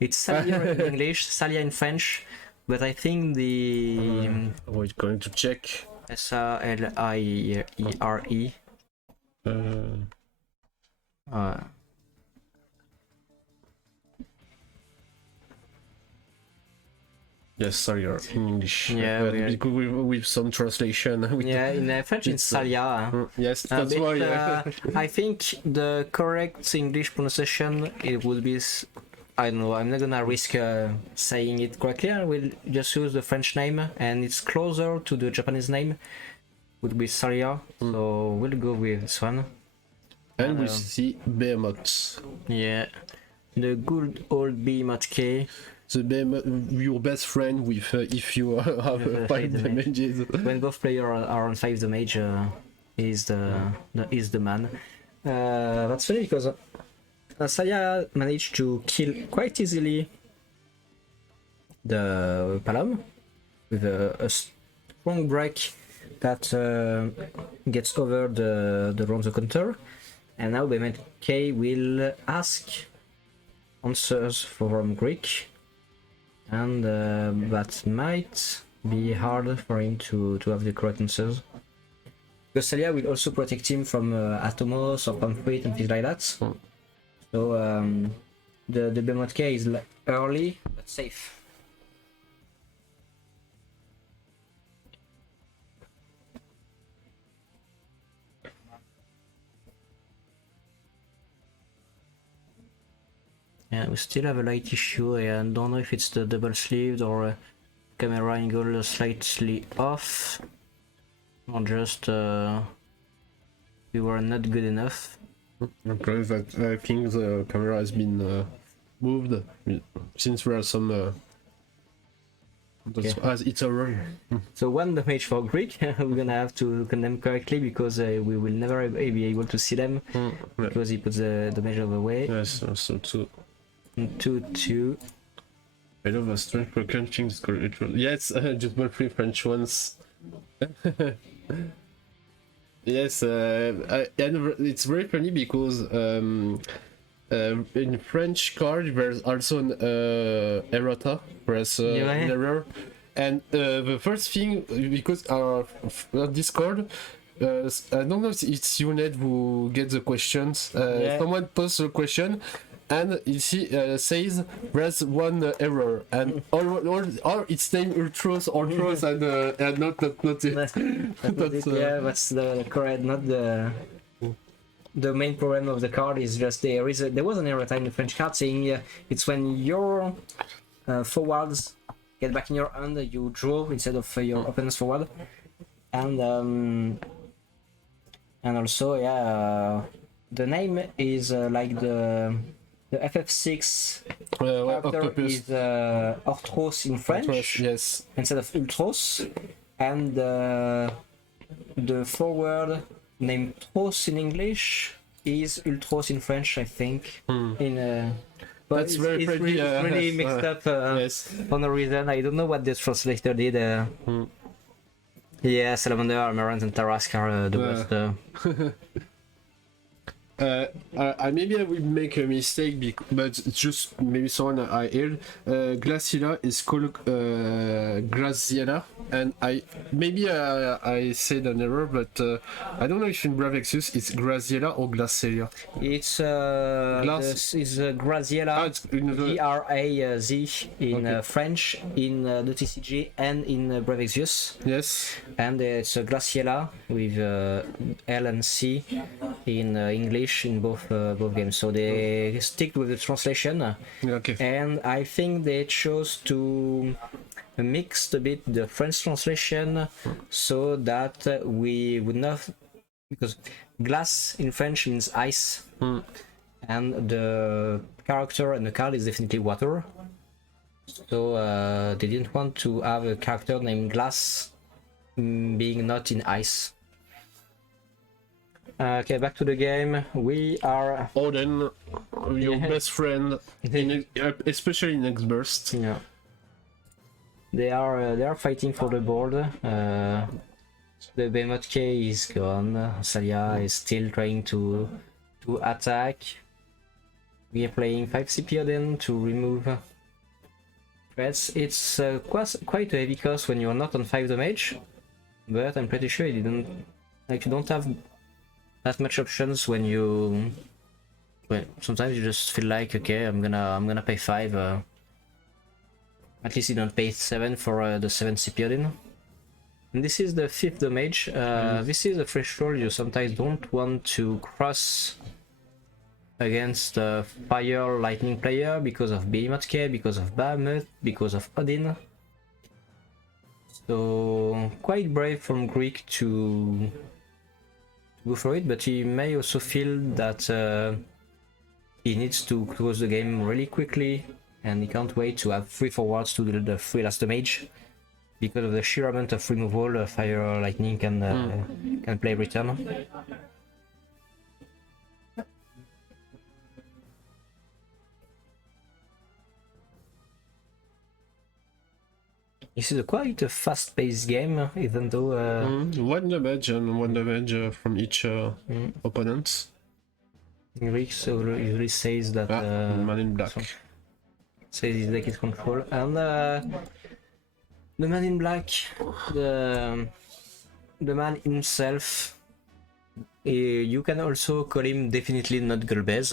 it's Salia in English, Salia in French, but I think the We're going to check. SALIERE. Yes, sorry, in English. Yeah, because with some translation. Yeah, in French it's Salia. Yes, that's why. I think the correct English pronunciation it would be. I don't know. I'm not gonna risk saying it correctly. I will just use the French name, and it's closer to the Japanese name. Would be Salia. So we'll go with this one. And we see Behemoth. Yeah, the good old Behemoth K. The Behemoth, your best friend with if you have 5 damages. When both players are on 5 damage, is the man. That's funny because Saya managed to kill quite easily the Palom with a strong break that gets over the Bronze counter, and now Behemoth K will ask answers from Greek. And that might be hard for him to have the correct answers. Because Salia will also protect him from Atomos or Pamphlet and things like that. So the Behemoth K is early but safe. Yeah, we still have a light issue. I don't know if it's the double sleeved or camera angle slightly off, or just we were not good enough. Because I think the camera has been moved since there are some. As it's a run. So 1 damage for Greek. We're gonna have to look at them correctly because we will never be able to see them because he puts the measure away. Yes, also too. 2-2. I love a strange broken things called ritual. Yes, just more free French ones. Yes, and it's very funny because in French card there's also an errata, whereas an error. And the first thing, because our Discord, I don't know if it's Uned who gets the questions. Someone posts a question. And he says there's one error, and or it's named Ultros, and not it. Yeah, that's the correct, not the main problem of the card is just there was an error in the French card saying it's when your forwards get back in your hand, you draw instead of your opponent's forward, and also the name is like the FF6 character is Orthros in French, Orthros, yes, instead of Ultros, and the forward named Tros in English is Ultros in French, I think. But that's it's really mixed up for no reason. I don't know what the translator did. Yeah, Salamander, Amarant, and Tarask are the worst. Maybe I will make a mistake, but it's just maybe someone I heard. Glaciella is called Graziella, and I said an error, but I don't know if in Bravexus it's Graziella or Glacelia. It's Graziella, Grazi in French, in the TCG and in Bravexus. Yes. And it's Glaciella with L and C. in English in both games. So they stick with the translation, Okay. and I think they chose to mix a bit the French translation so that we would not, because glass in French means ice, and the character and the card is definitely water. So they didn't want to have a character named Glass being not in ice. Okay, back to the game. We are Odin, your best friend, especially in X-Burst. yeah. They are fighting for the board. The Behemoth K is gone. Salia is still trying to attack. We are playing 5 CP Odin to remove threats. It's quite a heavy cost when you're not on 5 damage, but I'm pretty sure you don't have that much options when you. Well, sometimes you just feel like, okay, I'm gonna pay 5. At least you don't pay 7 for the 7 CP Odin. And this is the 5th damage. This is a threshold you sometimes don't want to cross against a fire lightning player because of Behemoth K, because of Bahamut, because of Odin. So quite brave from Greek to go for it, but he may also feel that he needs to close the game really quickly, and he can't wait to have 3 forwards to do the 3 last damage. Because of the sheer amount of removal, fire lightning can play return. This is quite a fast-paced game, even though 1 damage and 1 damage from each opponent. Rick usually says that Man in Black. says his deck is control, and the man in black, the man himself, you can also call him definitely not Golbez.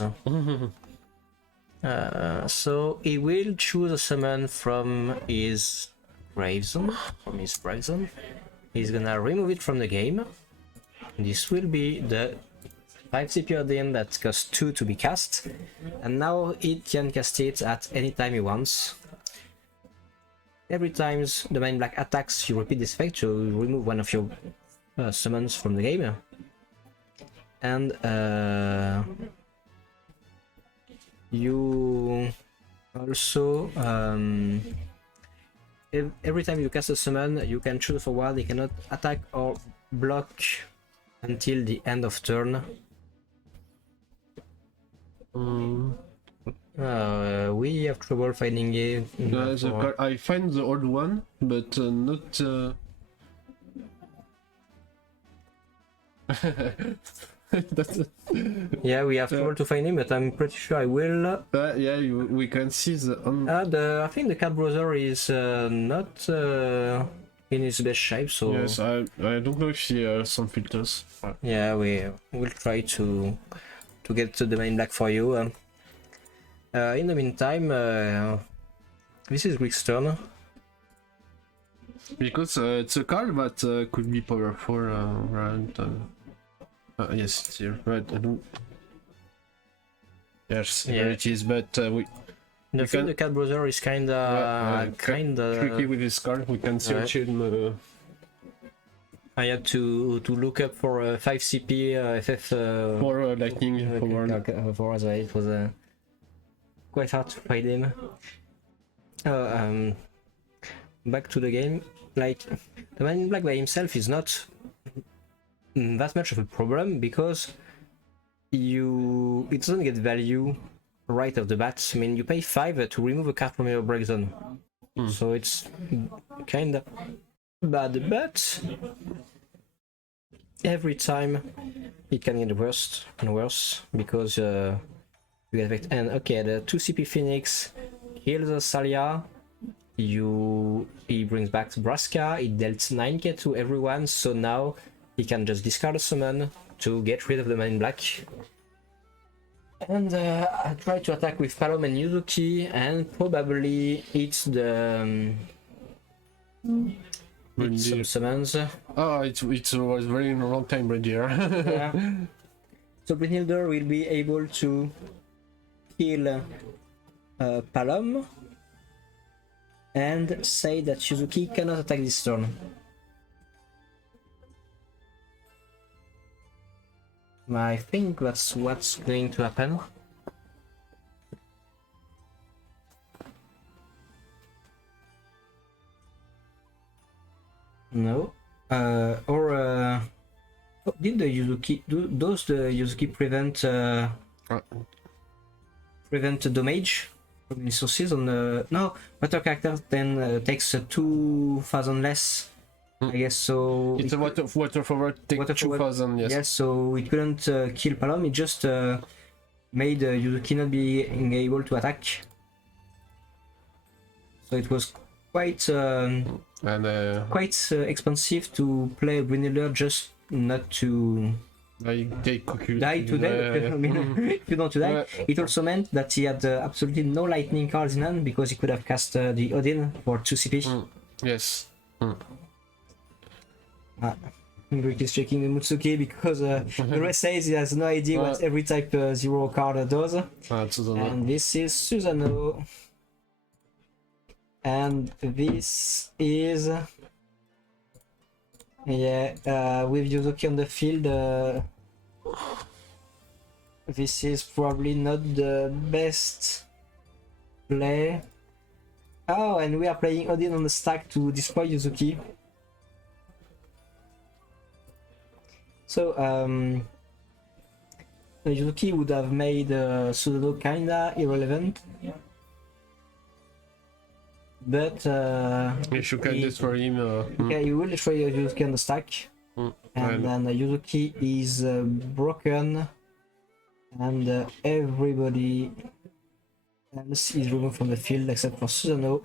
So he will choose a summon from his Gravezone. He's gonna remove it from the game. This will be the 5 CP Odin that costs 2 to be cast, and now it can cast it at any time he wants. Every time the man in black attacks, you repeat this effect to remove one of your summons from the game. And you also every time you cast a summon, you can choose a forward. You cannot attack or block until the end of turn. We have trouble finding it. I find the old one, but not. Yeah, we have trouble to find him, but I'm pretty sure I will. Yeah, we can see the. I think the cat browser is not in his best shape, so. Yes, I don't know if he has some filters. Yeah, we will try to get to the main black for you. In the meantime, this is Greek's turn. Because it's a card that could be powerful, right? Yes, it's here. Right, I don't. Yes, Yeah. there it is. But The cat browser is kinda tricky with this card. We can search him. I had to look up for 5 CP FF For lightning forward. for as it was quite hard to find him. Back to the game. Like, the man in black by himself is not that much of a problem because it doesn't get value right off the bat. I mean, you pay 5 to remove a card from your break zone, so it's kinda bad, but every time it can get worse and worse because you get effect. And okay, the 2 CP Phoenix kills Salia. He brings back Braska. It dealt 9k to everyone, so now he can just discard a summon to get rid of the man in black. And I try to attack with Palom and Yuzuki and probably hit the some summons. Oh, it was very long time right here. Yeah. So Brynhilder will be able to kill Palom and say that Yuzuki cannot attack this turn. I think that's what's going to happen. No. Did the Yuzuki does the Yuzuki prevent damage from resources on the no water character then takes 2,000 less, I guess, so It's a water forward take Water forward, 2,000, yes. yes, so it couldn't kill Palom, it just made Yuzuki not being able to attack, so it was quite expensive to play Brynhilder just not to die today. I mean, if you don't die. Yeah. It also meant that he had absolutely no lightning cards in hand because he could have cast the Odin for 2 CP. Yes. Rick is checking the Mutsuki because the rest says he has no idea what every type 0 card does. And this is Susano. And this is with Yuzuki on the field, this is probably not the best play. Oh, and we are playing Odin on the stack to destroy Yuzuki. So Yuzuki would have made Susano kinda irrelevant. But if you can destroy him, yeah, you will destroy Yuzuki on the stack, and then Yuzuki is broken, and everybody else is removed from the field except for Susano.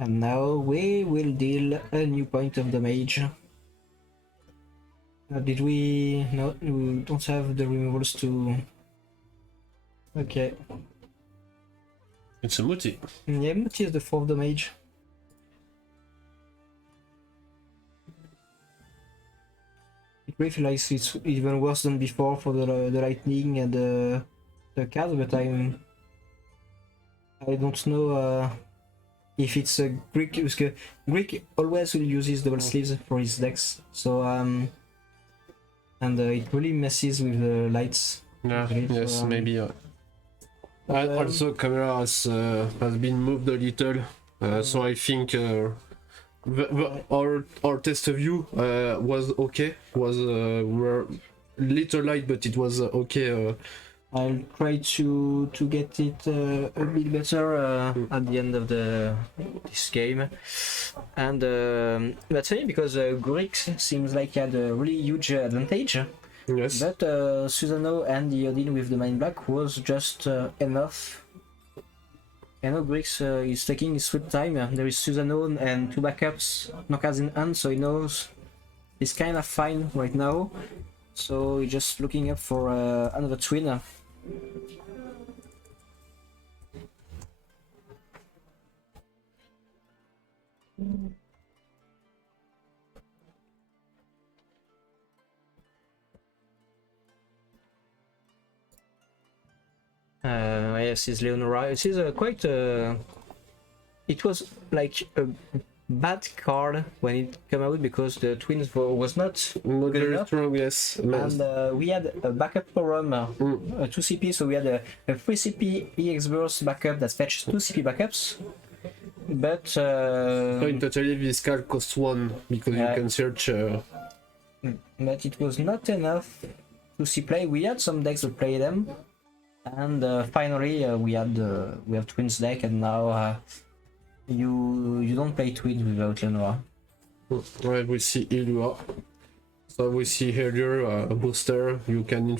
And now we will deal a new point of damage. Did we? No, we don't have the removals to. Okay. it's a Muti. Yeah, Muti is the 4th damage. It really feels like it's even worse than before for the lightning and the cards, but I don't know if it's a Greek, because Greek always will use his double sleeves for his decks, so and it really messes with the lights. Yeah, Really, yes, so, maybe. And also, camera has been moved a little, so I think our test view was okay. Were little light, but it was okay. I'll try to get it a bit better at the end of this game, and that's funny because Greeks seems like he had a really huge advantage. Yes. But Susano and the Odin with the Mind Black was just enough. I know Grix is taking his sweet time. There is Susano and 2 backups, no cards in hand, so he knows he's kind of fine right now. So he's just looking up for another twin. Yes, is Leonora. It is quite. It was like a bad card when it came out because the twins was not good very enough. strong, yes. And we had a backup forum, a 2 CP, so we had a 3 CP EX burst backup that fetched 2 CP backups. But So in totally this card costs 1 because you can search. But it was not enough to see play. We had some decks that play them, and finally we have twins deck, and now you don't play twins without Lenora. Right, we see Ilua. So we see here a booster. You can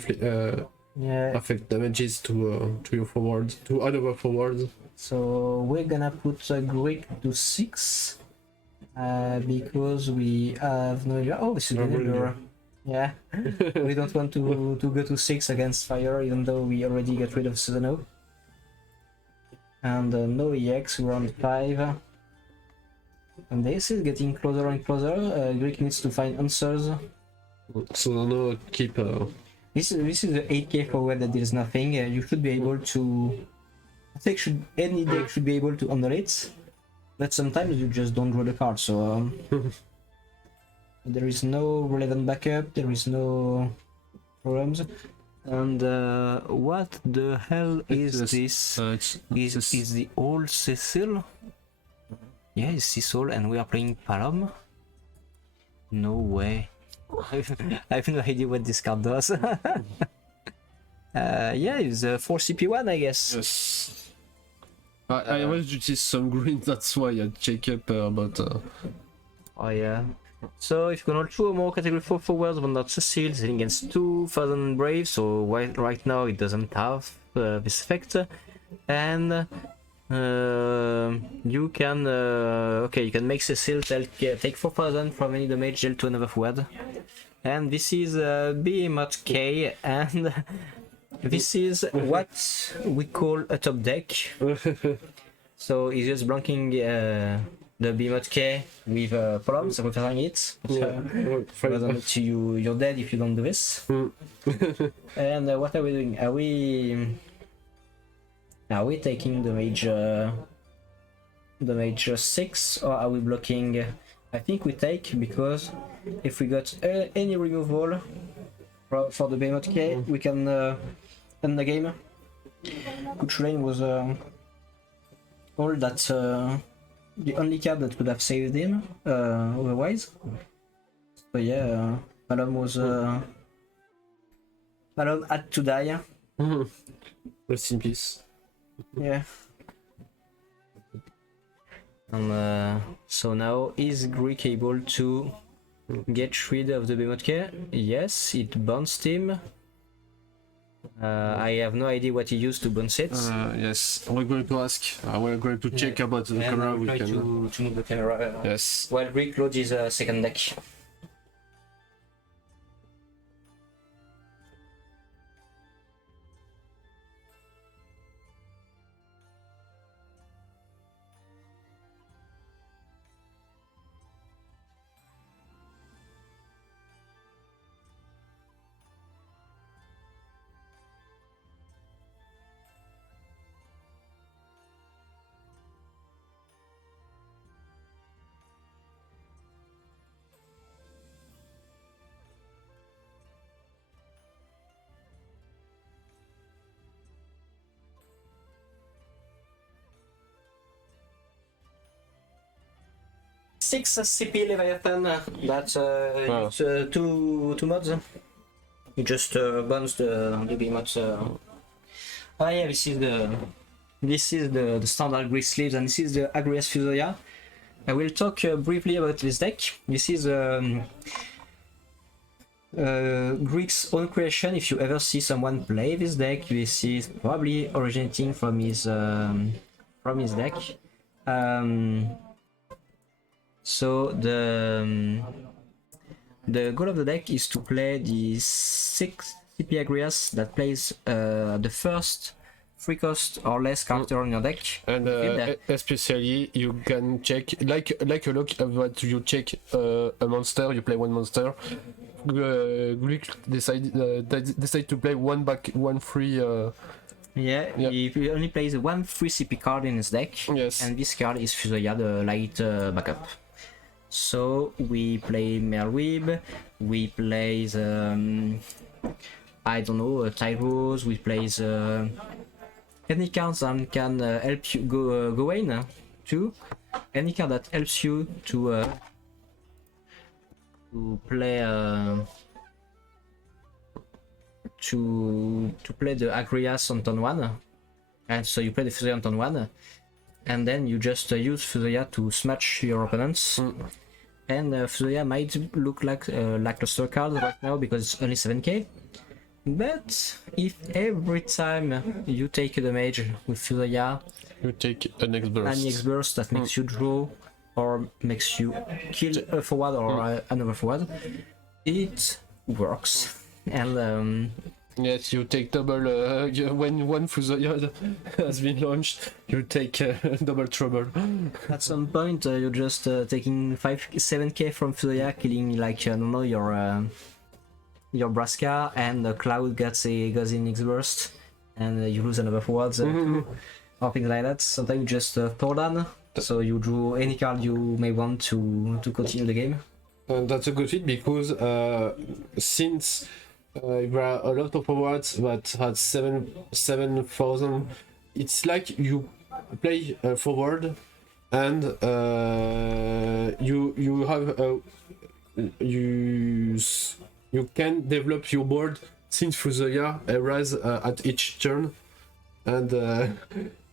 affect damages to your forwards, to other forwards. So we're gonna put Greek to 6 because we have no idea. Oh, this is Brynhilder. Yeah, we don't want to go to 6 against fire, even though we already got rid of Susano. And no EX, we're on 5. And this is getting closer and closer. Greek needs to find answers. So no keep. This is the 8k forward that deals nothing. You should be able to. I think any deck should be able to handle it, but sometimes you just don't draw the card. So there is no relevant backup. There is no problems. And what the hell is this? Is the old Cecil? Yeah, it's Cecil, and we are playing Palom. No way. I have no idea what this card does. Yeah, it's a 4 CP1, I guess. Yes. I always noticed some green. That's why I check up but. Oh yeah. So if you can roll 2 or more category 4 forwards when not Cecil, it's against 2,000 Brave, so right now it doesn't have this effect. And you can okay, you can make Cecil take 4,000 from any damage dealt to another forward. And this is Behemoth K, and this is what we call a top deck. So he's just blanking the Behemoth K with problems, referring it. To you, you're dead if you don't do this. And what are we doing? Are we taking the mage 6, or are we blocking? I think we take, because if we got any removal for the Behemoth K, we can end the game. Which Rain was all that the only card that would have saved him otherwise. So yeah, Palom was Palom had to die. Rest in peace. Yeah. And so now is Greek able to get rid of the Behemoth K? Yes, it bounced him. I have no idea what he used to bounce it. Yes, we're going to ask. We're going to check about the camera. We try can. to move the camera. Yes. While Greek loads his second deck. Six CP Leviathan that use two mods. You just bounce the Behemoth. Oh yeah, this is the standard Greek sleeves, and this is the Agrias Fusoya. I will talk briefly about this deck. This is Greek's own creation. If you ever see someone play this deck, this is probably originating from his deck. So the goal of the deck is to play the 6 CP Agrias that plays the first 3 cost or less character on your deck. And especially you can check like a look that you check a monster, you play one monster. Greek decide to play one free. Yeah, he only plays 1 free CP card in his deck. Yes. And this card is Fusoya, the light backup. So we play Merweeb, we play I don't know, Tyros, we play any cards that can help you go in too. Any card that helps you to play to play the Agrias on turn 1, and so you play the Fusoya on turn 1, and then you just use Fusoya to smash your opponents. And Fusoya might look like a lackluster card right now because it's only 7k. But if every time you take a damage with Fusoya, you take an X burst that makes you draw or makes you kill a forward or another forward, it works. And yes, you take double when one Fusoya has been launched, you take double trouble. At some point, you're just taking 7k from Fusoya, killing like I don't know your Braska, and Cloud goes in X burst, and you lose another forwards, or things like that. Sometimes you just throw down, so you draw any card you may want to continue the game. And that's a good fit because since there are a lot of forwards that had 7,000, it's like you play forward and you have you can develop your board since through the year, rise at each turn, and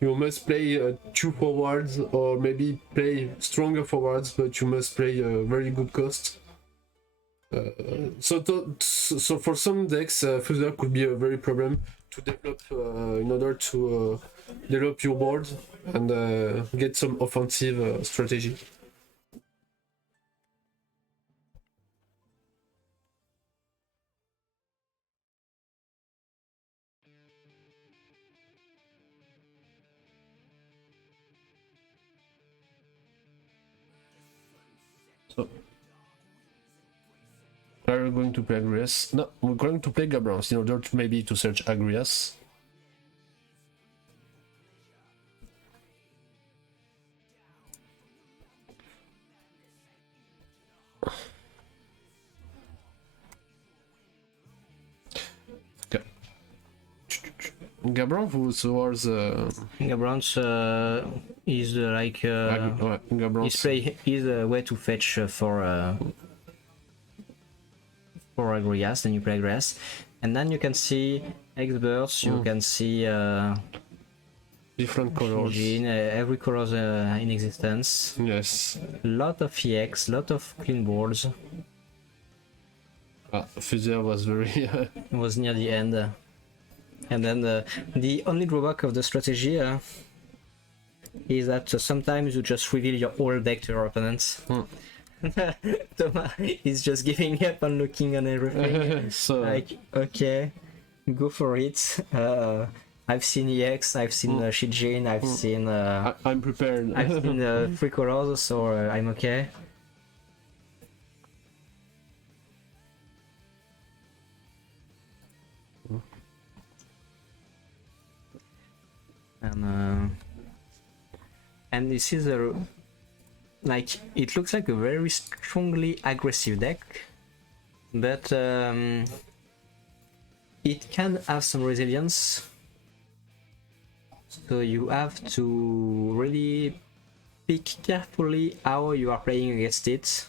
you must play 2 forwards or maybe play stronger forwards, but you must play a very good cost. So for some decks, Fuzzer could be a very problem to develop in order to develop your board and get some offensive strategy. So, are we going to play Agrias? No, we're going to play Gabrons in order to maybe to search Agrias. Okay. Gabron was Gabrons is like Gabrons. is a way to fetch for Agrias, then you play Agrias, and then you can see X-Burst, you can see Different colors. Gene, every color in existence. Yes. Lot of EX, lot of clean boards. Fuzzer was very. It was near the end. And then the only drawback of the strategy is that sometimes you just reveal your whole deck to your opponents. Thomas is just giving up on looking on everything. So like, okay, go for it. I've seen EX, I've seen Shijin, I've seen. I'm prepared. I've seen 3 colors, so I'm okay. And this is a like, it looks like a very strongly aggressive deck, but it can have some resilience, so you have to really pick carefully how you are playing against it.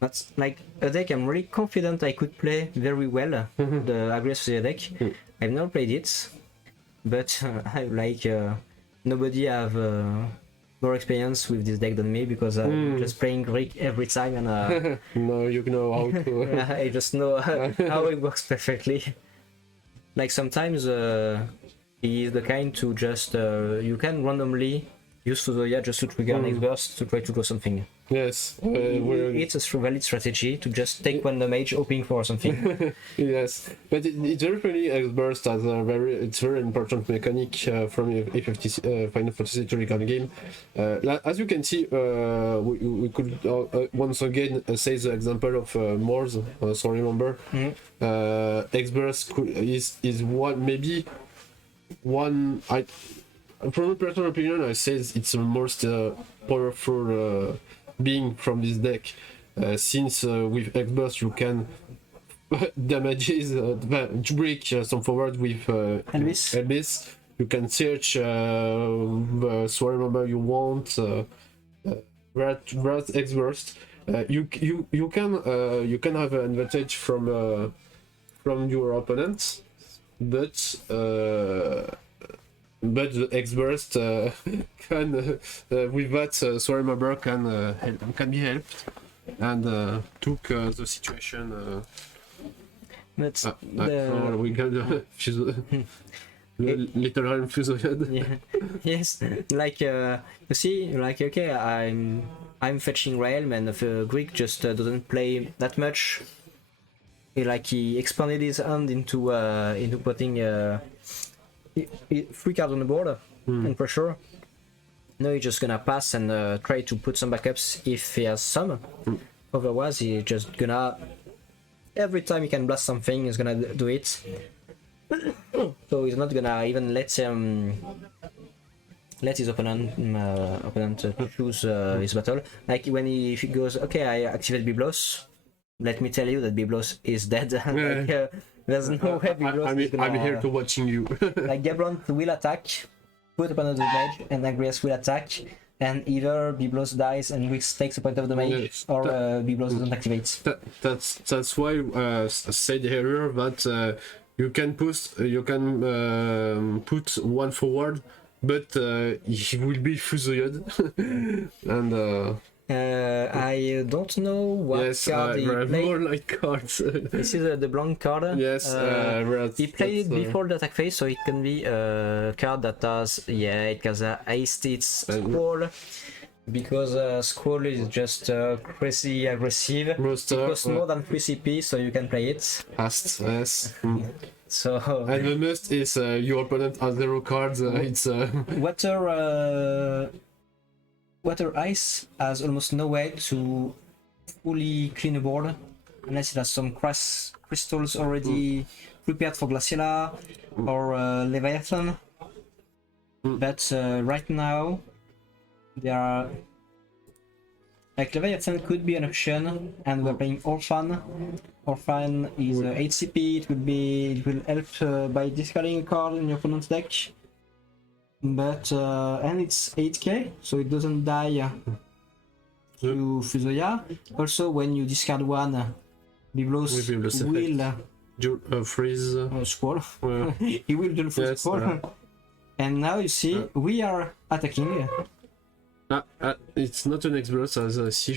That's like a deck I'm really confident I could play very well, the aggressive deck. I've never played it, but I like nobody have more experience with this deck than me, because I'm just playing Greek every time, and no, you know how to. I just know how it works perfectly. Like sometimes he is the kind to just you can randomly use Fuzoya just to trigger an X-Burst to try to draw something. Yes, it's a valid strategy to just take one damage hoping for something. Yes, but it's very funny. X-Burst has a very important mechanic from FFTCG Final Fantasy card game. As you can see, we could once again say the example of Morse. So remember, X-Burst is maybe one. From a personal opinion, I say it's the most powerful being from this deck, since with X-Burst you can damages break some forward with Elvis. You can search the Swarm number you want. Whereas X-Burst, you can have an advantage from your opponent, but the X-Burst can with that Swarm member can be helped and took the situation. But we got literal Fuzoid. Yeah. Yes, like you see, like okay, I'm fetching Realm, and if Greek just doesn't play that much. He expanded his hand into putting 3 cards on the board and pressure. Now he's just gonna pass and try to put some backups if he has some. Otherwise, he's just gonna every time he can blast something, he's gonna do it. So he's not gonna even let his opponent to choose his battle. Like when if he goes, okay, I activate Biblos. Let me tell you that Biblos is dead. Like, there's no way Biblos is gonna... I'm here to watching you. Like Gablon will attack, put opponent damage, and Agrias will attack, and either Biblos dies and Grix takes a point of damage, Yes, or Biblos doesn't activate. That's why I said earlier that you can put one forward, but he will be Fusoyed. And I don't know what yes, card he played. more like cards. This is the blank card. Yes, he played it before the attack phase, so it can be a card that has, it has a haste its scroll, because scroll is just crazy aggressive. Monster, It costs more than 3 CP, so you can play it. Hast, yes. So And the must is your opponent has 0 cards. It's Water Ice has almost no way to fully clean a board unless it has some crystals already prepared for Glaciala or Leviathan. But right now, there are... Like Leviathan could be an option, and we're playing Orphan. Orphan is 8 CP, it will help by discarding a card in your opponent's deck. But and it's 8k, so it doesn't die to Fusoya. Also, when you discard one, Biblos will freeze. scroll. He will dual freeze scroll. And now you see we are attacking. It's not an expert as I see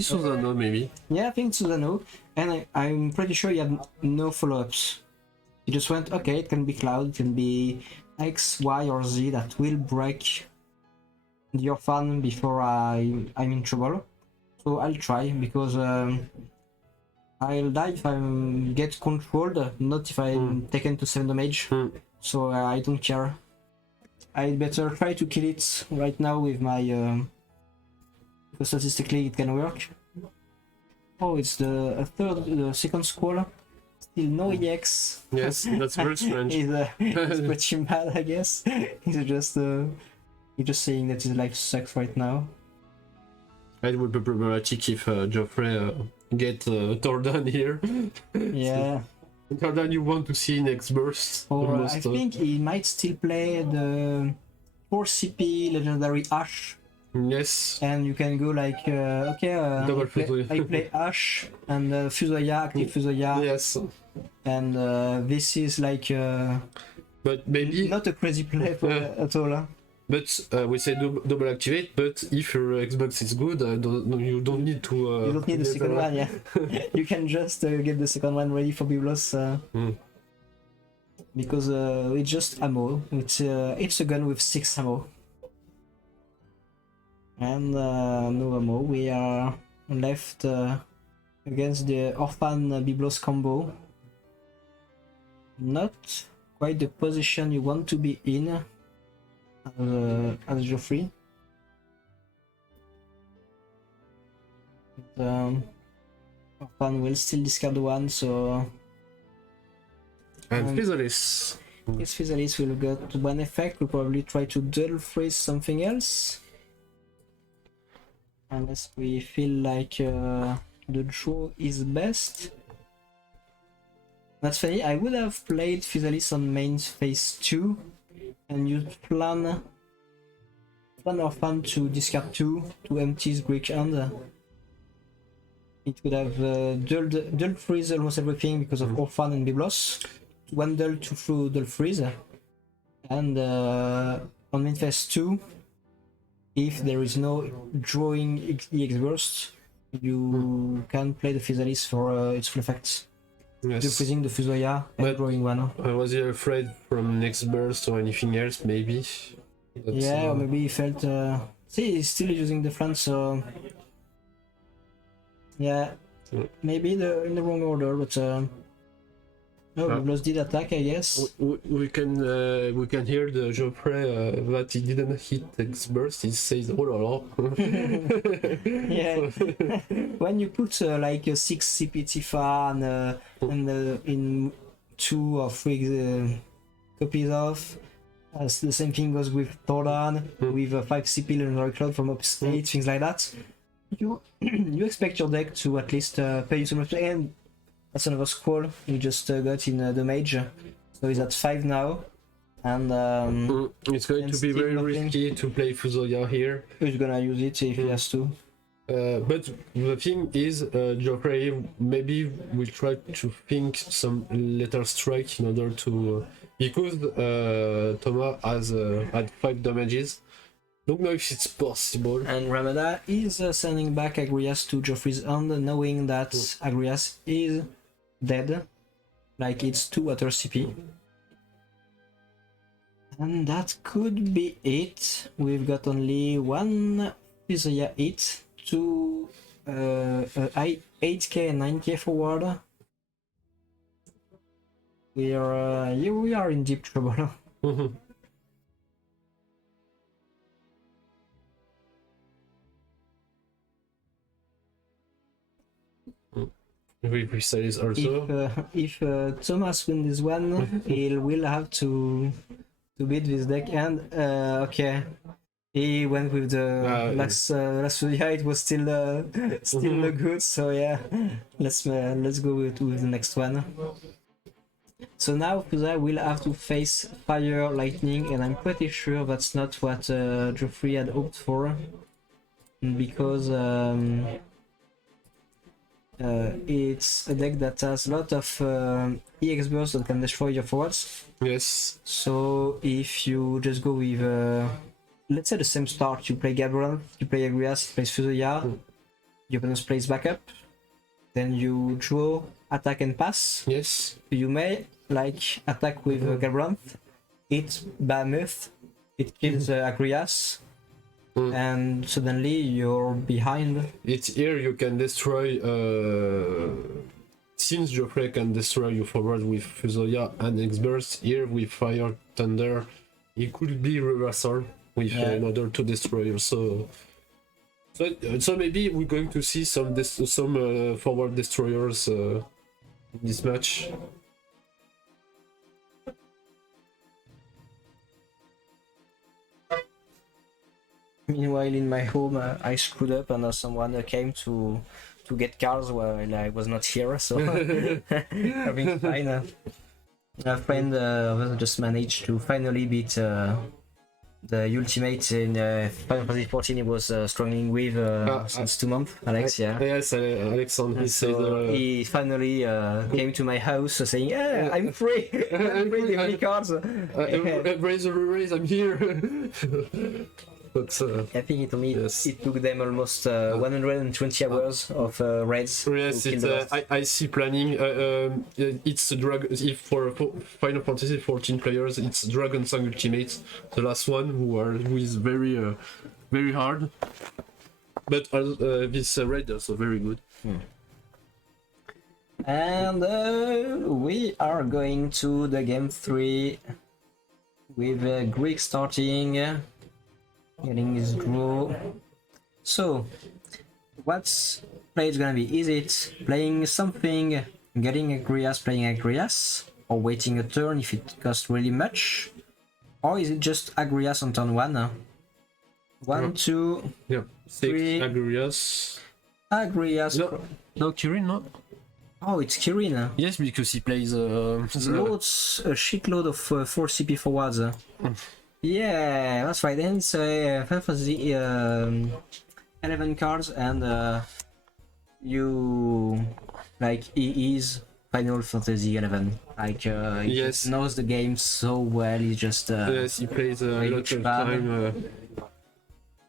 Susano maybe. Yeah, I think Susano, and I'm pretty sure he had no follow-ups. He just went, okay, it can be Cloud, it can be X, Y, or Z that will break the Orphan before I'm in trouble. So I'll try, because I'll die if I get controlled, not if I'm taken to 7 damage. So I don't care. I'd better try to kill it right now with my... because statistically it can work. Oh, it's the second scroll. Still no EX. Yes, that's very strange. He's pretty mad, I guess. He's just saying that his life sucks right now. It would be problematic if Geoffrey get Tordan here. Yeah. Tordan you want to see next burst. Or I think he might still play the 4 CP legendary Ash. Yes. And you can go like, okay, I play Ash and Fusoya, active Fusoya. Yes. And this is like but maybe not a crazy play at all. But we say double activate, but if your Xbox is good, you don't need to... you don't need the second one, yeah. You can just get the second one ready for Biblos. Because it's just ammo. It's a gun with 6 ammo. And no ammo. We are left against the Orphan Biblos combo. Not quite the position you want to be in as Geoffrey. Orphan will still discard one, so... And Physalis. Yes, Physalis will get one effect. We'll probably try to dual freeze something else. Unless we feel like the draw is best. That's funny, I would have played Physalis on main phase 2 and used plan Orphan to discard 2 to empty his Greek hand. It would have dual freeze almost everything because of Orphan and Biblos. One dual to through dual freeze. And on main phase 2, if there is no drawing EX burst, you can play the Physalis for its full effects. Yes. Freezing the Fusoya and drawing one. Was he afraid from next burst or anything else, maybe? Yeah, or maybe he felt... see, he's still using the front, so... Yeah, maybe in the wrong order, but... No, we lost the attack, I guess. We can hear the Geoffrey that he didn't hit X burst. He says, "Oh la la." Yeah. When you put like a 6 CP Tifa and in 2 or 3 copies of, the same thing goes with Tordan, with 5 CP Legendary Cloud from upstate, things like that. You expect your deck to at least pay you so much, and that's another scroll you just got in the mage, so he's at 5 now, and it's going to be very risky to play Fusoya here. He's gonna use it if he has to. But the thing is, Geoffrey maybe will try to think some letter strike in order to because Thomas has had 5 damages. Don't know if it's possible. And Ramada is sending back Agrias to Geoffrey's hand, knowing that Agrias is dead, like it's 2 water CP. And that could be it. We've got only 1 Fusoya hit, 2 8k and 9k forward. We are in deep trouble. ReRaise also. If Thomas wins this one, he will have to beat this deck. And okay, he went with the last Fusoya. It was still good. So yeah, let's go with the next one. So now Fusoya will have to face fire, lightning, and I'm pretty sure that's not what Geoffrey had hoped for, because it's a deck that has a lot of EX bursts that can destroy your forwards. Yes. So if you just go with, let's say the same start, you play Gabriel, you play Agrias, you play Fusoya, your opponent plays backup, then you draw, attack and pass. Yes. You may like attack with Gabriel, hit Behemoth, it kills Agrias. And suddenly you're behind. It's here you can destroy. Since Geoffrey can destroy you forward with Fusoya and X-Burst, here with Fire Thunder, it could be reversal with in order to destroy you. So maybe we're going to see some forward destroyers in this match. Meanwhile, in my home, I screwed up and someone came to get cards while I was not here, so everything's fine. A friend just managed to finally beat the ultimate in Final Fantasy 14 he was struggling with since 2 months, Alex, yeah. Yes, Alexander. So he finally came to my house saying, "Yeah, I'm free. I'm free, give me cards." ReRaise, I'm here. But I think it told me it took them almost 120 hours of raids. Yes, it's IC planning. It's a drag. If for Final Fantasy 14 players, it's Dragon Song Ultimate, the last one, who is very very hard. But this raid also very good. And we are going to the game 3 with Greek starting. Getting his draw. So, what's play is gonna be? Is it playing something, getting Agrias, playing Agrias, or waiting a turn if it costs really much? Or is it just Agrias on turn 1? 1, 2, yeah, 6 3. Agrias. Agrias. No, Kirin, no? Oh, it's Kirin. Yes, because he plays Loads, a shitload of 4 CP forwards. Yeah, that's right. And it's Final Fantasy 11 cards, and you like he is Final Fantasy 11. Like he knows the game so well. He just yes, he plays a lot of time.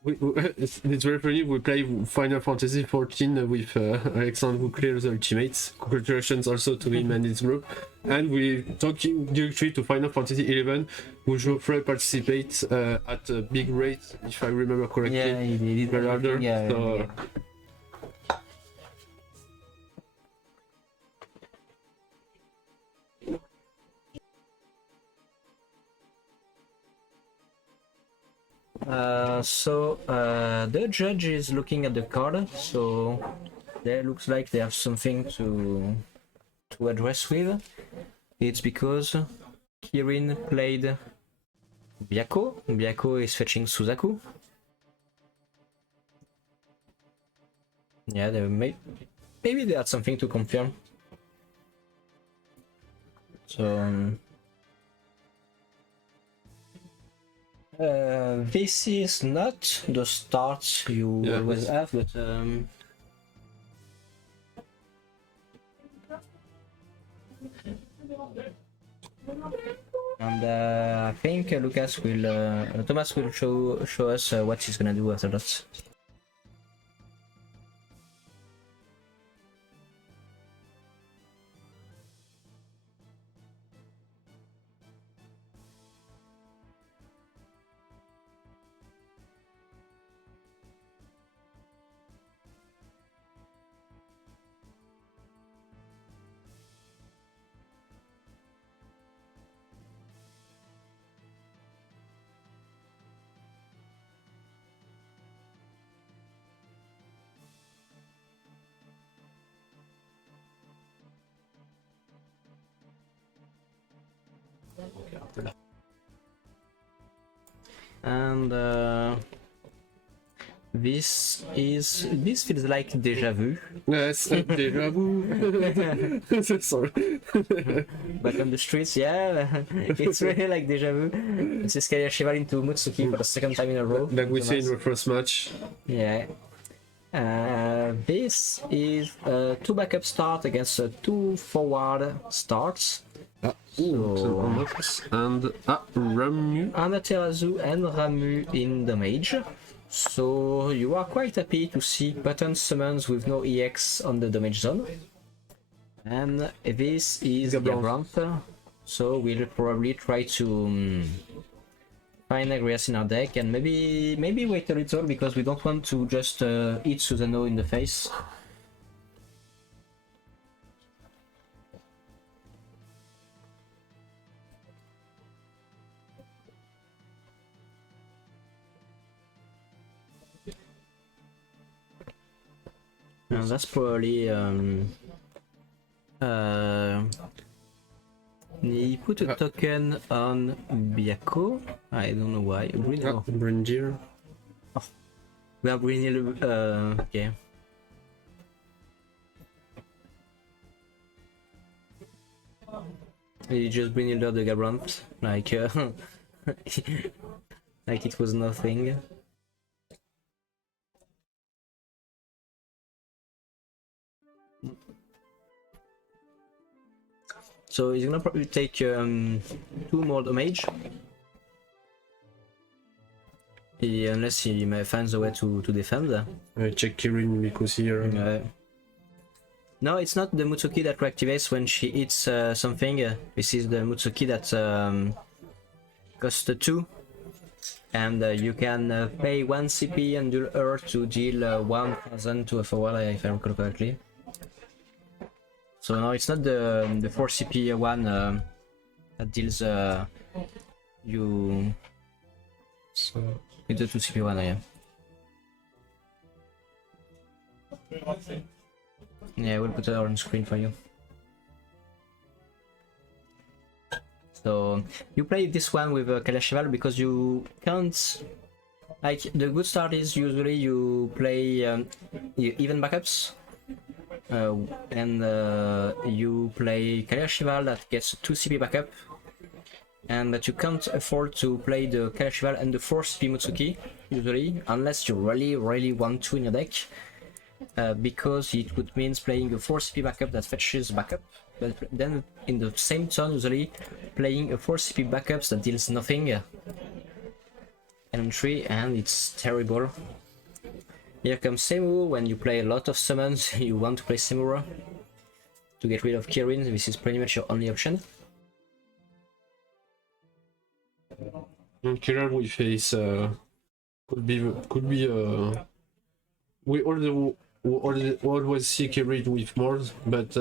It's very funny. We play Final Fantasy 14 with Alexandre who clears the ultimates. Congratulations also to him and his group. And we talking directly to Final Fantasy 11, who Geoffrey participates at a big rate, if I remember correctly. Yeah, he did. Very harder. Yeah, so, yeah. The judge is looking at the card, so there looks like they have something to address with. It's because Kirin played Byako. Byako is fetching Suzaku. Yeah, maybe they had something to confirm. So this is not the start you always have, but and I think Thomas will show us what he's gonna do after that. And this feels like déjà vu. Yes, déjà vu. Sorry. Back on the streets, yeah, it's really like déjà vu. It's this Shival into Mutsuki for the second time in a row. Like we say in the first match. Yeah. This is a 2 backup start against 2 forward starts. And Ramu. And a Terazu and Ramu in damage. So you are quite happy to see button summons with no EX on the damage zone. And this is Gabranth. So we'll probably try to find Agrias in our deck and maybe wait a little because we don't want to just hit Susano in the face. And that's probably he put a token on Byako. I don't know why. Brindir. Oh. We have Brynil. Okay. He just Brynil the Gabranth like like it was nothing. So he's gonna probably take 2 more damage. Unless he finds a way to defend. I check Kirin because here. No, it's not the Mutsuki that reactivates when she hits something. This is the Mutsuki that costs 2. And you can pay 1 CP and dual her to deal 1000 to a forward, if I recall correctly. So no, it's not the 4 CP one that deals you. So it's the 2 CP one, yeah. Yeah, we'll put it on screen for you. So you play this one with Kalashival because you can't. Like the good start is usually you play even backups. And you play Kalashival that gets 2 CP backup, and but you can't afford to play the Kalashival and the 4 CP Mutsuki usually, unless you really want to in your deck, because it would mean playing a 4 CP backup that fetches backup, but then in the same turn usually playing a 4 CP backups that deals nothing entry, and it's terrible. Here comes Semu. When you play a lot of summons, you want to play Semura to get rid of Kirin. This is pretty much your only option. Kirin we face could be we always see Kirin with Mord, but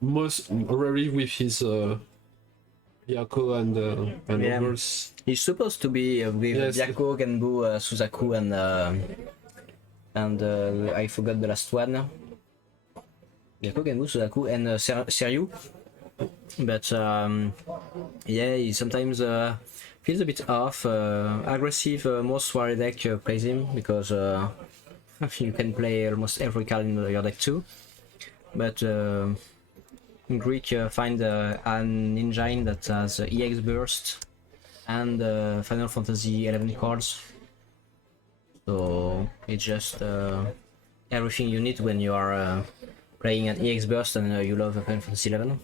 most rarely with his Yako and Yeah. others. He's supposed to be with Yes. Byakko, Genbu, Suzaku, and I forgot the last one. Byakko, Genbu, Suzaku, and Seryu. But yeah, he sometimes feels a bit off. Aggressive, most Soiree deck plays him because you can play almost every card in your deck too. But Greek find an engine that has EX Burst and Final Fantasy 11 cards. So it's just everything you need when you are playing an EX Burst and you love Final Fantasy 11.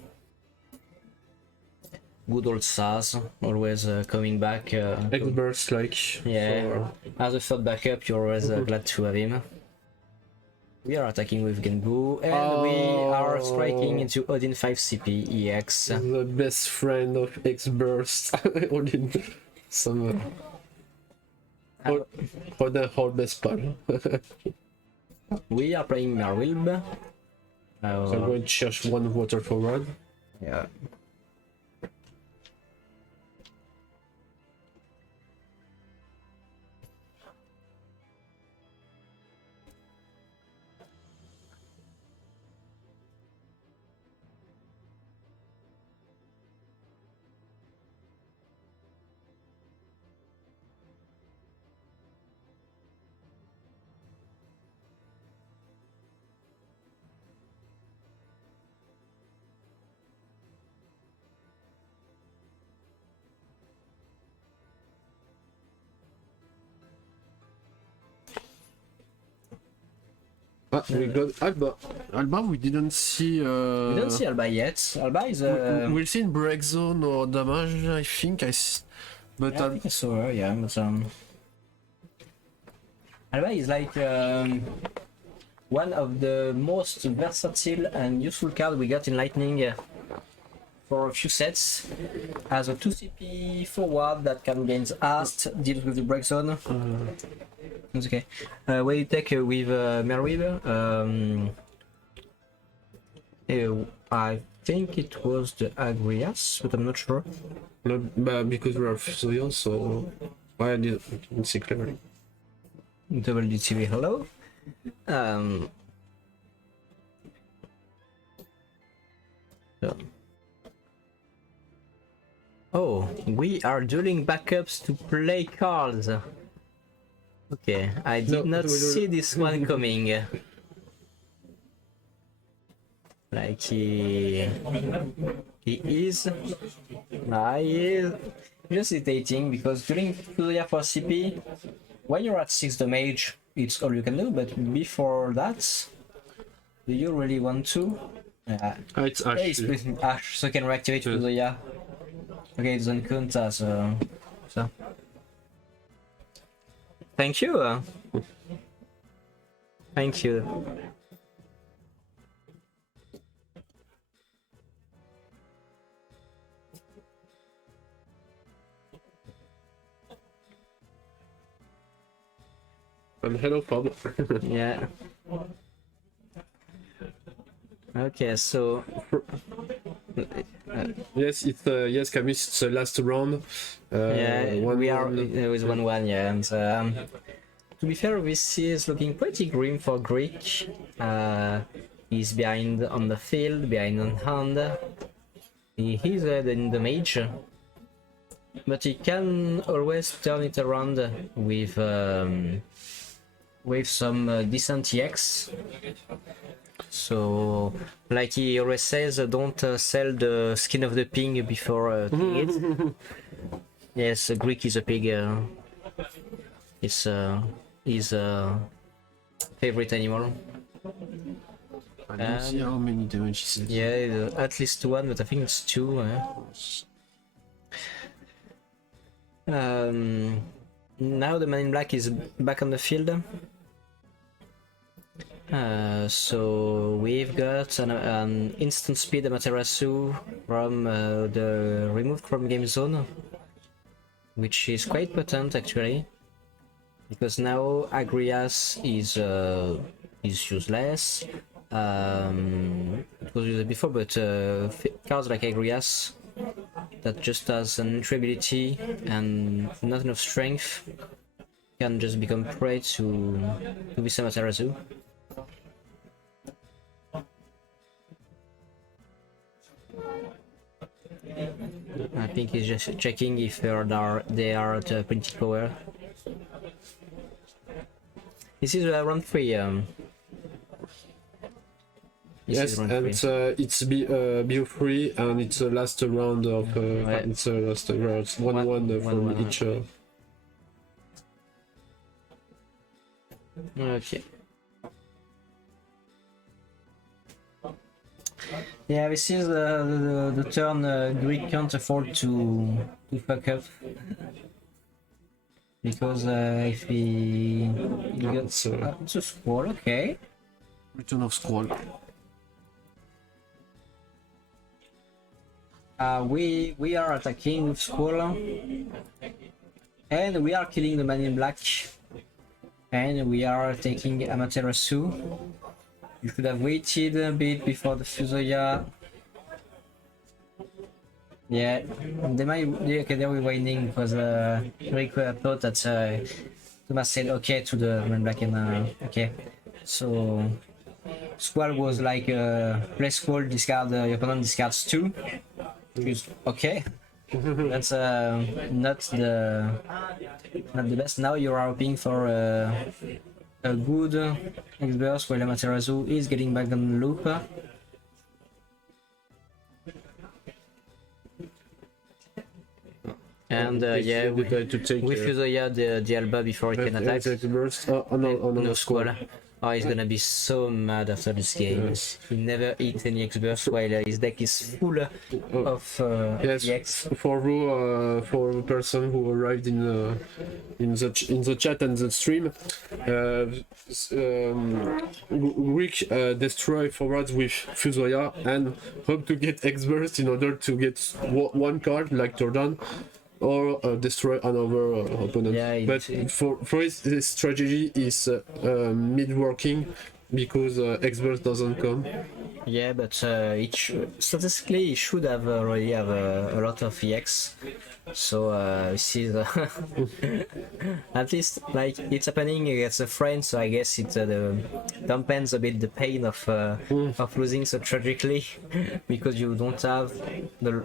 Good old Saz, always coming back. X-Burst, like. Yeah, as a third backup, you're always glad to have him. We are attacking with Genbu, and we are striking into Odin 5 CP EX. The best friend of X-Burst. Odin. Some. For the whole best part. We are playing Merwilb. So I'm going to charge one water forward. Yeah. We got Alba. Alba, we didn't see. We don't see Alba yet. Alba is We'll see in break zone or damage, I think. But I think I saw her, yeah, but Alba is like one of the most versatile and useful cards we got in Lightning for a few sets. As a 2 CP forward that can gain Ast, deals with the break zone. It's okay. What you take with Merweaver? I think it was the Agrias, but I'm not sure. Because we're Zoyo, so why I didn't see clearly. Double DTV, hello. So. Oh, we are dueling backups to play cards. Okay, I did not see this one coming. Like he is hesitating because during Furia for CP, when you're at 6 damage, it's all you can do, but before that, do you really want to? It's Ash. Hey, split Ash, so can reactivate Furia. Okay, it doesn't count as so. Thank you. Thank you. Hello, Bob. Yeah. Okay, so Yes, it's yes, Camus. It's the last round. yeah, we are with 1-1. Yeah, and to be fair, this is looking pretty grim for Greek. He's behind on the field, behind on hand. He's in the mage, but he can always turn it around with some decent EX. So, like he always says, don't sell the skin of the pig before killing it. Yes, Greek is a pig. It's his favorite animal. I don't see how many damage he says. Yeah, at least one, but I think it's 2. Now the man in black is back on the field. So we've got an instant speed Amaterasu from the removed from game zone, which is quite potent actually, because now Agrias is useless. It was used before, but cards like Agrias that just has an entry ability and not enough strength can just become prey to this Amaterasu. I think he's just checking if they are at printing power. This is round 3. Yes, and it's BO3 and it's the last round of it's the last round 1-1 from each. Okay. Yeah, this is the turn Greek can't afford to fuck up. Because if he gets up to squall, okay. Return of Squall. We are attacking with squall, and we are killing the man in black, and we are taking Amaterasu. You should have waited a bit before the Fusoya. Yeah, they were waiting because Rico thought that Thomas said okay to the man black and okay. So Squall was like play Squall, discard your opponent discards 2. Okay. That's not the best. Now you are hoping for a good X-burst while Amaterasu is getting back on the loop. And yeah, we Fusoya the Alba before it can attack. No Squall. Oh, he's gonna be so mad after this game. Yes. He never eats any X-burst while his deck is full of yes, EX. For the person who arrived in the chat and the stream, Greek destroy forwards with Fusoya and hope to get X-burst in order to get one card like Jordan. Or destroy another opponent. Yeah, but for his strategy is mid-working because X-burst doesn't come. Yeah, but statistically he should have already have a lot of EX. So this is at least like it's happening against a friend. So I guess it dampens a bit the pain of losing so tragically because you don't have the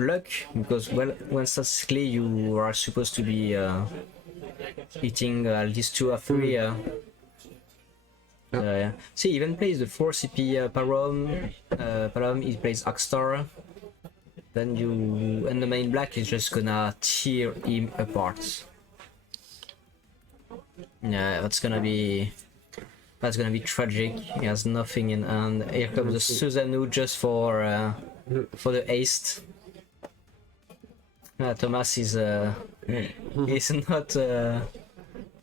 luck, because well, when statistically you are supposed to be hitting at least 2 or 3. Yeah. See, he even plays the 4 CP Palom, he plays Akstar. Then and the main black is just gonna tear him apart. Yeah, that's gonna be tragic. He has nothing in hand. Here comes the Susanoo just for the ace. Thomas is not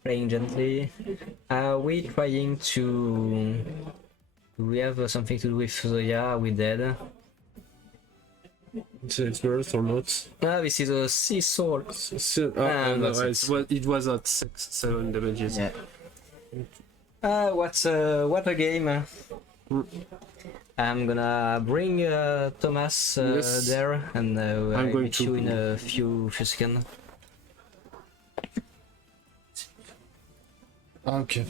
playing gently. Are we trying to... Do we have something to do with Fusoya? Are we dead? It's worth or not? This is a sea sword. It was at 6-7 damages. Yeah. What a game. I'm gonna bring Thomas yes. there, and I'll meet you in a few seconds. Okay.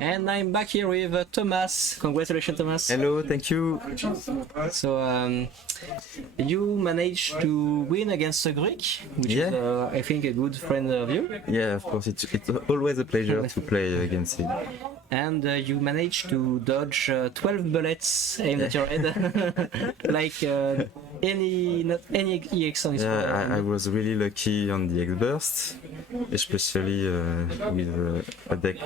And I'm back here with Thomas. Congratulations, Thomas. Hello, thank you. So you managed to win against a Greek, which is, I think, a good friend of you. Yeah, of course, it's always a pleasure to play against him. And you managed to dodge 12 bullets aimed at your head, like not any EX on his Yeah, I was really lucky on the X-Burst, especially with a deck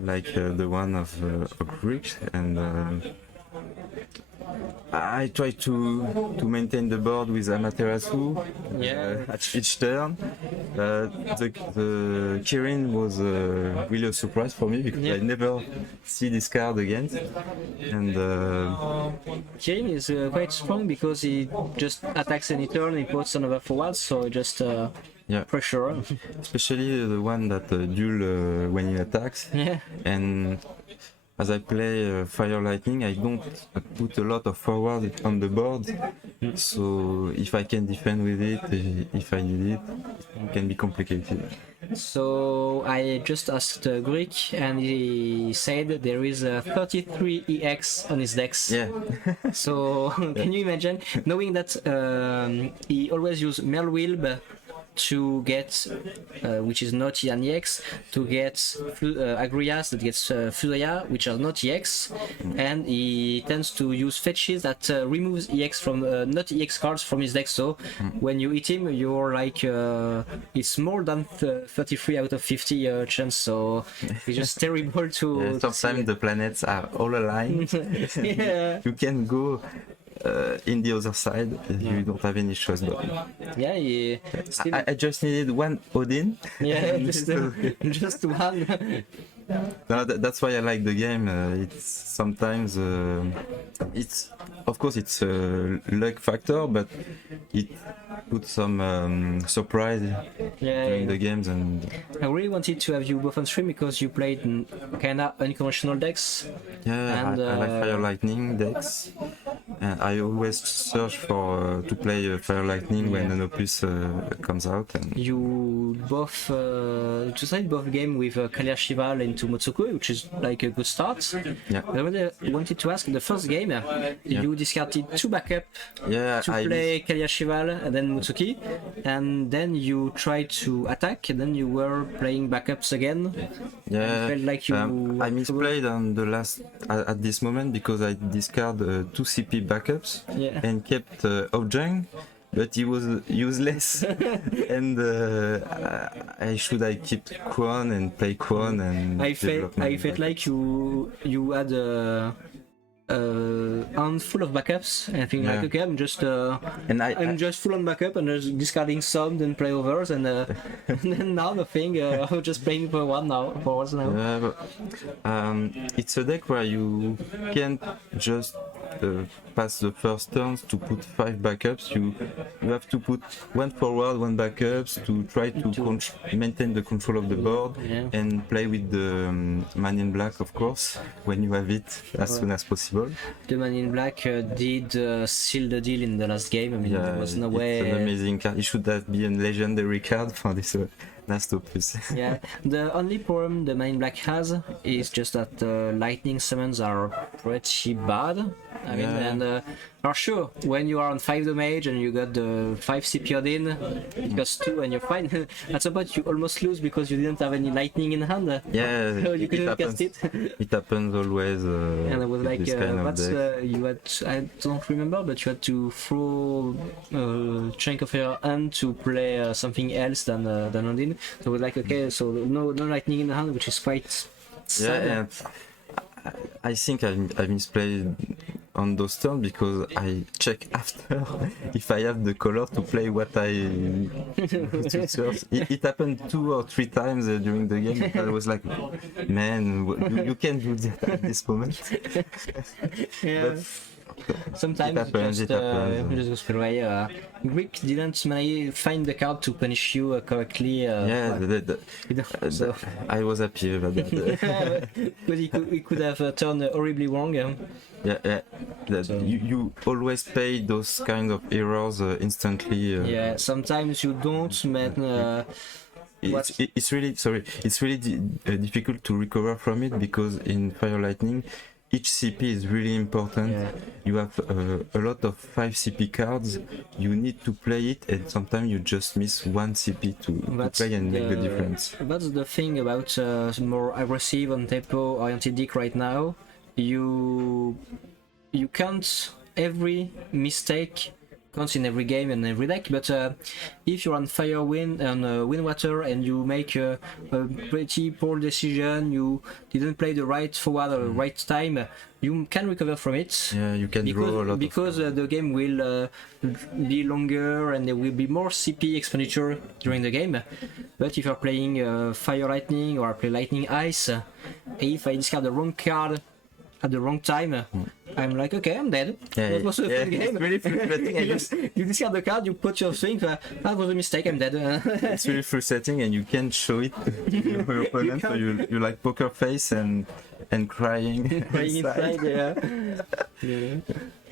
like the one of Greek, and I try to maintain the board with Amaterasu at each turn. The Kirin was really a surprise for me because I never see this card again. And Kirin is quite strong because he just attacks any turn, he puts another forward, so just pressure. Especially the one that duel when he attacks. Yeah. And as I play Fire Lightning, I don't put a lot of forward on the board, so if I can defend with it, if I need it, it can be complicated. So I just asked Greek, and he said there is a 33 EX on his decks. Yeah. So can you imagine, knowing that he always uses Melwilb to get, which is not an EX, to get Agrias that gets Furia, which are not EX, and he tends to use fetches that removes EX from not EX cards from his deck. So when you hit him, you're like it's more than 33 out of 50 chance. So it's just terrible to. Sometimes the planets are all aligned. Yeah. You can go in the other side, you don't have any choice. But Yeah, I just needed one Odin. yeah, just one. No, that's why I like the game. It's sometimes it's of course it's a luck factor, but it puts some surprise during the games. And I really wanted to have you both on stream because you played kind of unconventional decks. yeah, And, I like Fire Lightning decks. And I always search for to play Fire Lightning when an opus comes out. And You both played both game with Kalia Shival into Motsuku, which is like a good start. yeah, I wanted to ask, the first game, you discarded 2 backup yeah, to play Kalia Shival and then Mutsuki, and then you tried to attack, and then you were playing backups again. yeah. Felt like you I misplayed on the last at this moment because I discard 2 CP backups Yeah. and kept Objang, but he was useless. And I keep Quan and play Quan and I development felt like you had a handful of backups, and I think like, okay, I'm just and I'm just full on backup and just discarding some, then play others, and, and then now nothing. I'm just playing for one now. Yeah, but, it's a deck where you can't just pass the first turns to put 5 backups. You have to put 1 forward, 1 backups to try to maintain the control of the board and play with the Man in Black, of course, when you have it as soon as possible. The Man in Black did seal the deal in the last game. I mean, there was no way. It's an amazing card. It should have been a legendary card for this last opus. Yeah, the only problem the Man in Black has is just that lightning summons are pretty bad. I mean, and for sure, when you are on 5 damage and you got the 5 CP Odin, it costs 2 and you're fine. At some point you almost lose because you didn't have any lightning in hand. Yeah, So you couldn't happens. cast it. It happens always. And I was like, this kind of what's deck. you had? I don't remember, but you had to throw chunk of your hand to play something else than Odin. So I was like, okay, so no lightning in the hand, which is quite sad. Yeah, and I think I misplayed on those turns because I check after if I have the color to play what I to search. It happened 2 or 3 times during the game. I was like, man, you can't do that at this moment. Yeah. But Sometimes it happens. you just go straight away. Greek didn't find the card to punish you correctly. yeah, So I was happy about that. because he could have turned horribly wrong. Yeah. You always pay those kind of errors instantly. Yeah, sometimes you don't, man. it's really difficult to recover from it, because in Fire Lightning each CP is really important. Yeah. You have a lot of 5 CP cards, you need to play it, and sometimes you just miss one CP to play and make the difference. That's the thing about more aggressive on tempo oriented deck right now. You count every mistake counts in every game and every deck, but if you're on Fire Wind and Wind Water and you make a pretty poor decision, you didn't play the right forward or right time, you can recover from it. Yeah, you can draw a lot because the game will be longer and there will be more CP expenditure during the game. But if you're playing Fire Lightning or I play Lightning Ice, if I discard the wrong card at the wrong time, I'm like, okay, I'm dead. That was a fun game. It's really frustrating. You discard the card, you put your swing, that was a mistake, I'm dead. It's really frustrating, and you can't show it to your opponent, so you like poker face and crying. Crying inside, yeah.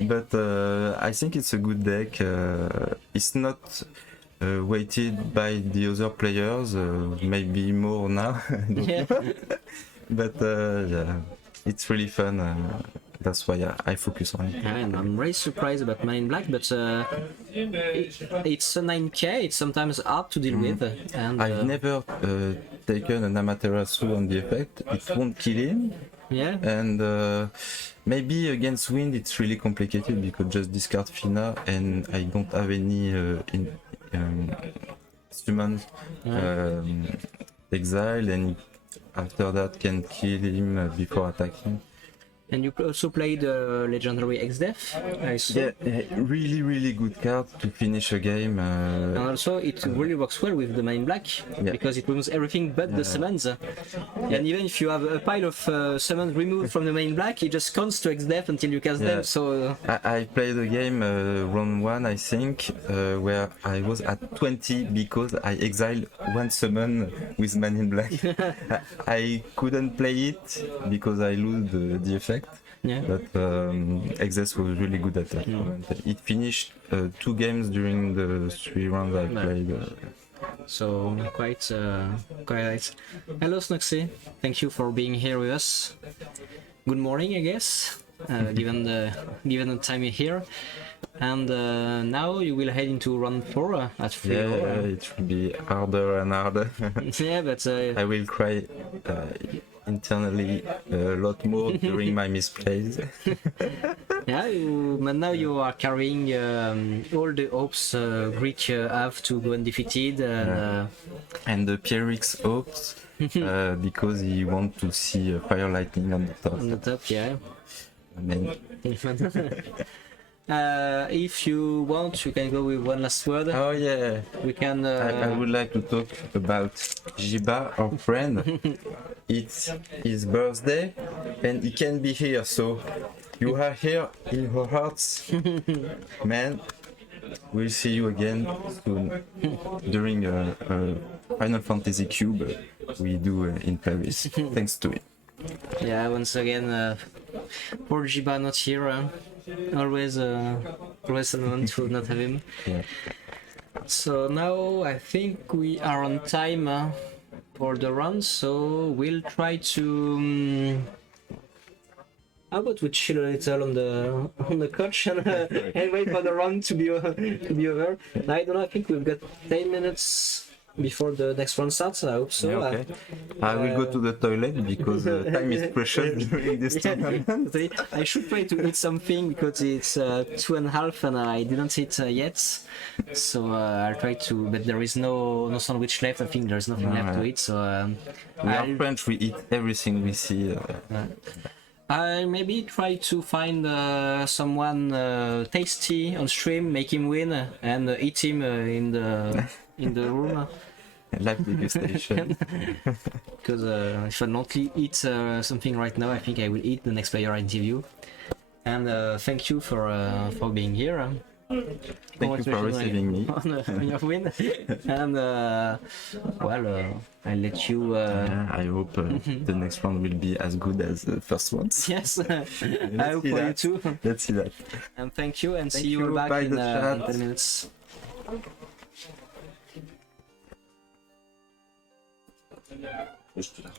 But I think it's a good deck. It's not weighted by the other players, maybe more now. Yeah. But yeah, it's really fun. That's why I focus on it. And I'm very surprised about Mine in Black, but it's a 9k, it's sometimes hard to deal with. And I've never taken an Amaterasu on the effect. It won't kill him. yeah. And maybe against Wind it's really complicated, because just discard Fina and I don't have any summon exile, and after that can kill him before attacking. And you also played legendary X-Def, I saw. Yeah, really good card to finish a game. And also it really works well with the Mine in Black, because it removes everything but the summons. And even if you have a pile of summons removed from the Mine in Black, it just counts to X-Def until you cast them. So I played a game round 1, I think, where I was at 20 because I exiled one summon with Man in Black. I couldn't play it because I lose the effect. yeah. But Exes was really good at that. It finished 2 games during the 3 rounds I played. So quite nice. Hello Snoxy, thank you for being here with us. Good morning, I guess, given the time you're here. And now you will head into round 4 at 3. It will be harder and harder. Yeah, but I will cry internally a lot more during my misplays. yeah, but now you are carrying all the hopes Greek have to go undefeated. And the Pierrix hopes, because he wants to see Fire Lightning on the top. On the top, yeah. And If you want, you can go with one last word. oh yeah, We can. I would like to talk about Jiba, our friend. It's his birthday and he can be here, so you are here in our hearts. Man, we'll see you again soon during a Final Fantasy Cube we do in Paris. Thanks to it. Yeah, once again, poor Jiba not here. Always someone to not have him. Yeah. So now I think we are on time for the run, so we'll try to. How about we chill a little on the couch and wait for the run to be over? I don't know. I think we've got 10 minutes before the next one starts. I hope so. Yeah, okay. I will go to the toilet because time is precious during this tournament. I should try to eat something because it's 2:30 and I didn't eat yet. So I'll try to, but there is no sandwich left. I think there's nothing left to eat. So We are French, we eat everything we see. I'll maybe try to find someone tasty on stream, make him win, and eat him in the room. Live degustation. Because if I don't eat something right now, I think I will eat the next player I interview. And thank you for being here. Thank you for receiving me. on your win. And I'll let you. I hope the next one will be as good as the first ones. Yes, I hope for you too. Let's see that. And thank you, and see you. you back Bye, in the chat. 10 minutes. Juste là.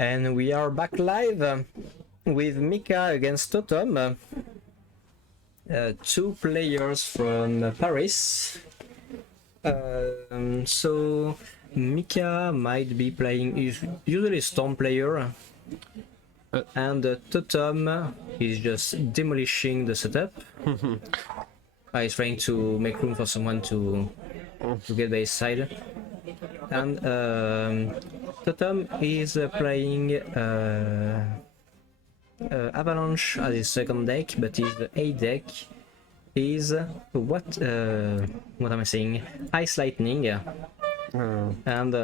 And we are back live with Mika against Totem. Two players from Paris. So Mika might be playing, is usually a Storm player, and Totem is just demolishing the setup. He's trying to make room for someone to get by his side. And Totem is playing Avalanche as his second deck, but his A deck is what am I saying? Ice Lightning, and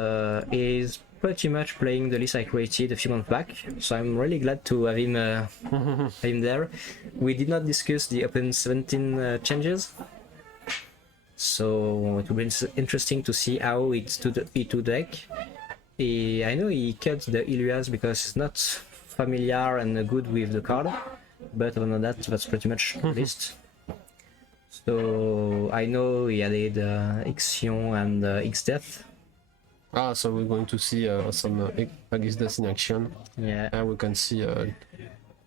is pretty much playing the list I created a few months back. So I'm really glad to have him, there. We did not discuss the Open 17 changes. So it will be interesting to see how it's to the E2 deck. I know he cut the Ilias because it's not familiar and good with the card, but other than that, that's pretty much the list. So I know he added Ixion and X-Death. So we're going to see some X-Death in action. Yeah. And we can see...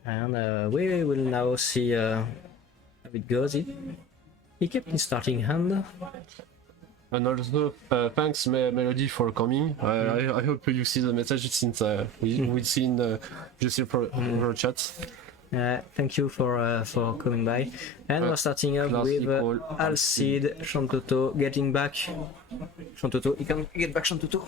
And we will now see how it goes. He kept his starting hand. And also, thanks Melody for coming. I hope you see the message since we seen just your chat. Thank you for coming by. And we're starting up with Alcide, Shantoto getting back. Shantoto, you can get back Shantoto.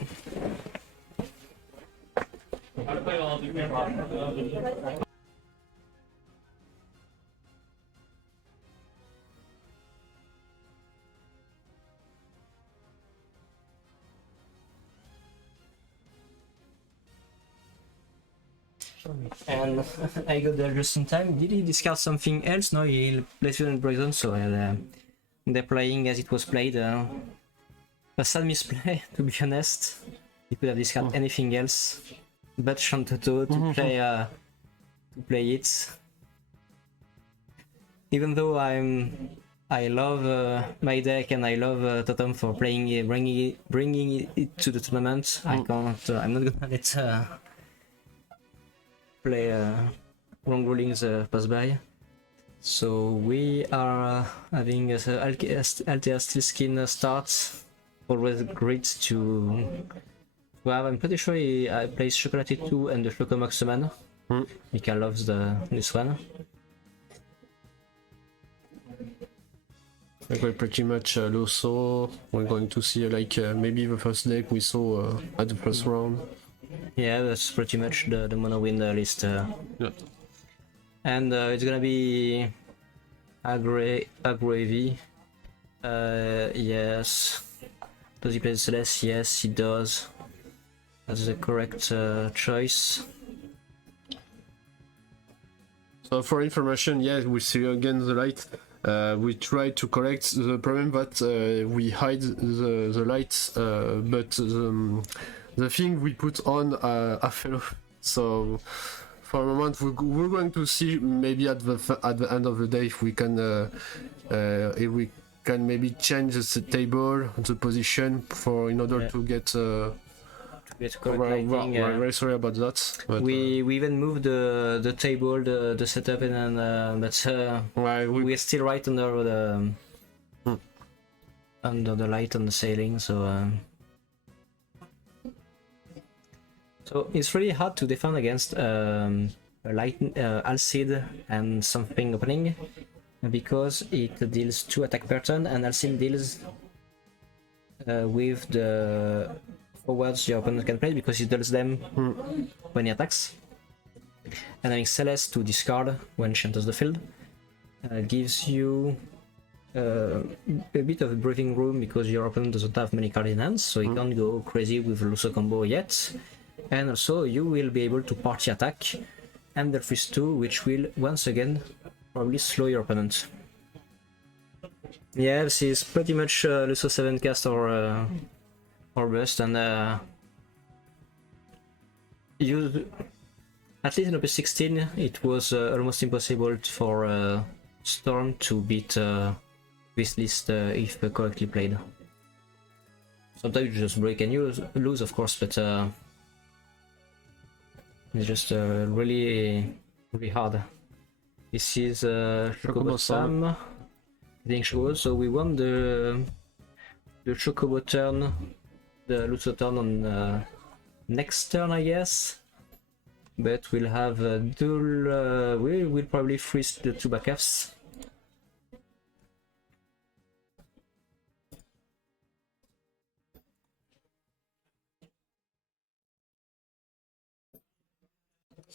And I got there just in time. Did he discard something else? No, he played Student Poison, so they're playing as it was played. A sad misplay, to be honest. He could have discarded anything else but Shantoto to play it. Even though I love my deck and I love Totem for playing, bringing it to the tournament. I can't. I'm not gonna let play wrong rulings pass by. So we are having Altea Steel Skin starts. Always great to have. I'm pretty sure he plays Chocolatey 2 and the Flocomox Summon. Mika loves this one. Okay, pretty much Loso. We're going to see maybe the first deck we saw at the first round. Yeah, that's pretty much the mono win list. Yeah. And it's gonna be aggro AV. Yes. Does he play Celeste? Yes, he does. That's the correct choice. So for information, yes, we see again the light. We try to correct the problem that we hide the light, but the thing we put on a fellow. So for a moment we're going to see maybe at the end of the day if we can maybe change the table, the position in order to get we're very sorry about that. But, we even moved the table, the setup, and then but we're still right under the light on the ceiling, so. So it's really hard to defend against Alcide and something opening because it deals 2 attack per turn and Alcide deals with the forwards your opponent can play because he deals them when he attacks. And having Celeste to discard when she enters the field gives you a bit of a breathing room because your opponent doesn't have many cards in hand, so he can't go crazy with Luso combo yet. And also you will be able to party attack and the freeze 2, which will once again probably slow your opponent. Yeah, this is pretty much Luso 7 cast or bust, and at least in OP16 it was almost impossible for Storm to beat this list if correctly played. Sometimes you just break and you lose, of course, but It's just really hard. This is Chocobo Sam. I think Chocobo, so we won the Chocobo turn, the Lusso turn on next turn, I guess. But we'll have dual. We will probably freeze the 2 backups.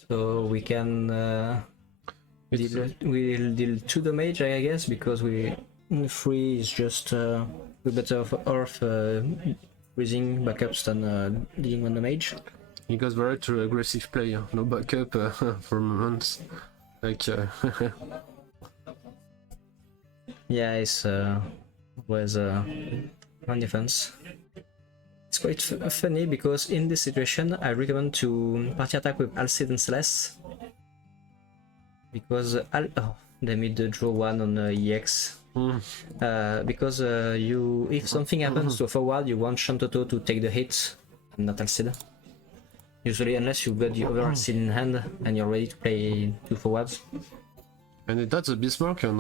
So we can we'll deal 2 damage, I guess, because 3 is just we better off freezing backups than dealing 1 damage. You guys were too aggressive play, no backup for months. Like yeah, it's was on defense. It's quite funny because in this situation I recommend to party attack with Alcid and Celeste because they made the draw 1 on EX. Because if something happens to a forward, you want Shantoto to take the hit and not Alcid. Usually, unless you've got the other Alcid in hand and you're ready to play 2 forwards. and that's a Bismarck and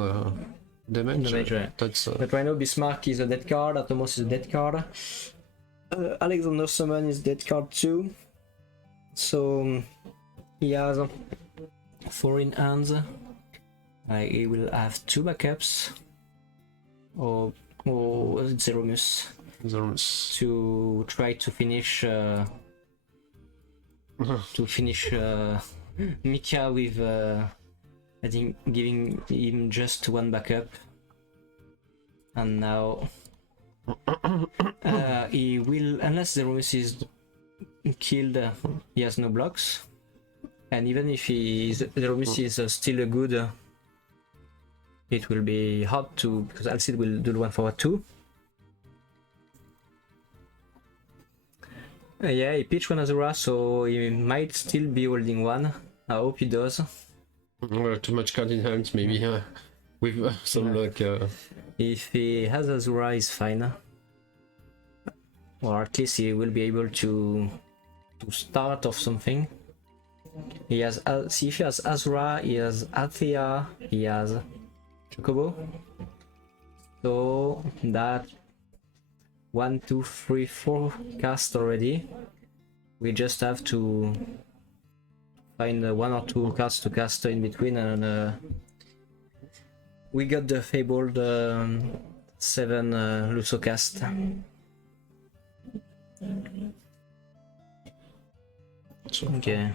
damage. Right. That's But right now Bismarck is a dead card, Atomos is a dead card. Alexander Summon is dead card too. So he has 4 in hands. He will have 2 backups. Or Zeromus. To try to finish Mika with I think giving him just 1 backup. And now he will, unless the Zeromus is killed, he has no blocks. And even if the Zeromus is still a good, it will be hard to, because Alcid will do 1 forward 2. Yeah, he pitched 1 Azura, so he might still be holding 1. I hope he does. too much card in hand, maybe. With some luck. If he has Azura, he's fine. Or at least he will be able to start off something. He has, see, if he has Azura, he has Althea, he has Chocobo. So that 1, 2, 3, 4 cast already. We just have to find 1 or 2 cards to cast in between, and we got the fabled 7 Lusso cast. Okay.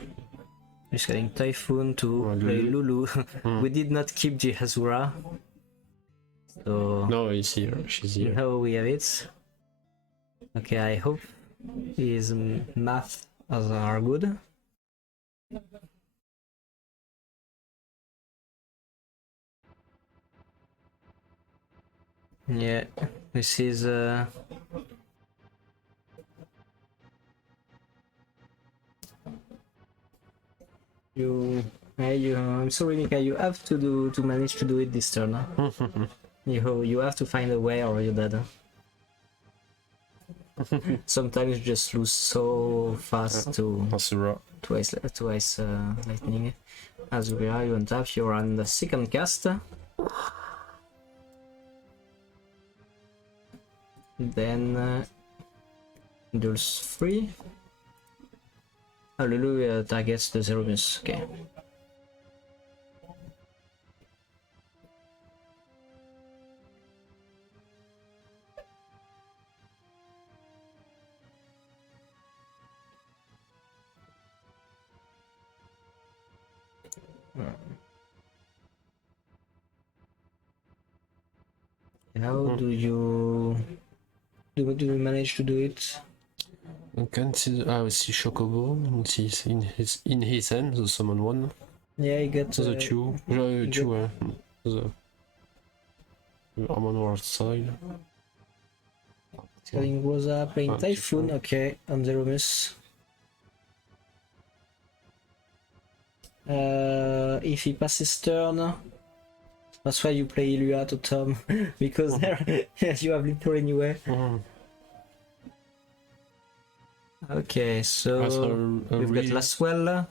Just getting Typhoon to play Lulu. We did not keep the Azura. So No, he's here. She's here. now we have it. Okay, I hope his math are good. Yeah, this is I'm sorry, Mika, you have to manage to do it this turn. You have to find a way or you're dead. Sometimes you just lose so fast to Azura. twice lightning. Azura, you untap, you're on the 2nd cast. Then duels 3. Lulu targets the Zeromus. Okay. How do you manage to do it? You can see, see Chocobo, and he's in his hand, the summon 1. Yeah, you got The 2. The on our side. Playing Rosa, playing Typhoon, okay, on Zeromus. If he passes turn, that's why you play Ilua to Tom, because there you have little anyway. Okay, so we've got Laswell,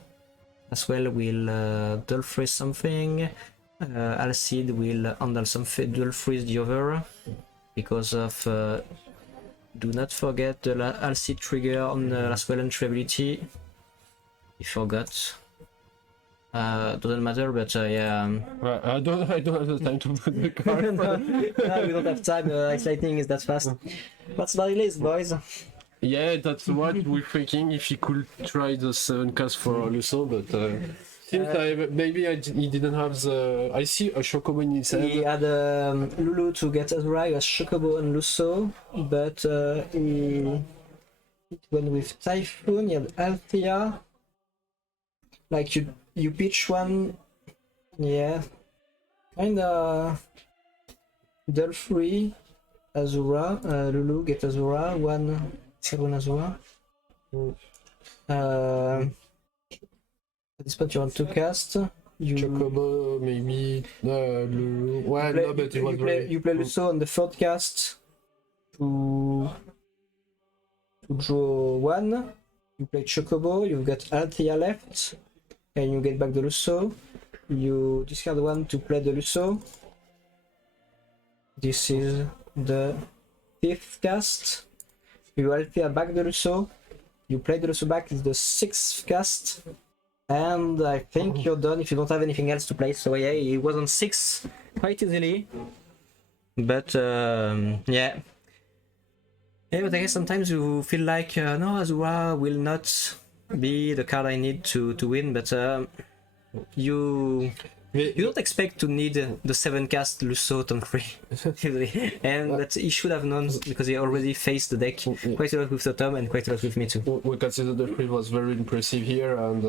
as well will dual freeze something. Alcide will handle something, dual freeze the other because of. Do not forget the Alcide trigger on the last well entry ability. He forgot. Doesn't matter, but yeah. I don't have the time to put the card. No, we don't have time. Ice Lightning is that fast. What's the release, boys? Yeah, that's what we're thinking. If he could try the 7 cast for Lusso, but seems like maybe he didn't have the. I see a Chocobo in his hand. He had Lulu to get Azura, he has Chocobo and Lusso, but he went with Typhoon, he had Althea. Like you pitch one, yeah, kinda dull free Azura, Lulu get Azura, one Azura. At this point you want to cast. You Chocobo, maybe. Lulu. Well, play, no, but it was you play Lusso on the third cast to draw one. You play Chocobo, you've got Althea left, and you get back the Lusso. You discard one to play the Lusso. This is the 5th cast. You Althea back the Lusso. You play the Lusso back, it's the 6th cast. And I think you're done if you don't have anything else to play. So yeah, he was on 6 quite easily. But yeah. Yeah, but I guess sometimes you feel like, no, Azura will not be the card I need to win, but you don't expect to need the 7 cast Lusso turn 3. And that he should have known because he already faced the deck quite a lot with Totem and quite a lot with me too. We consider the free was very impressive here and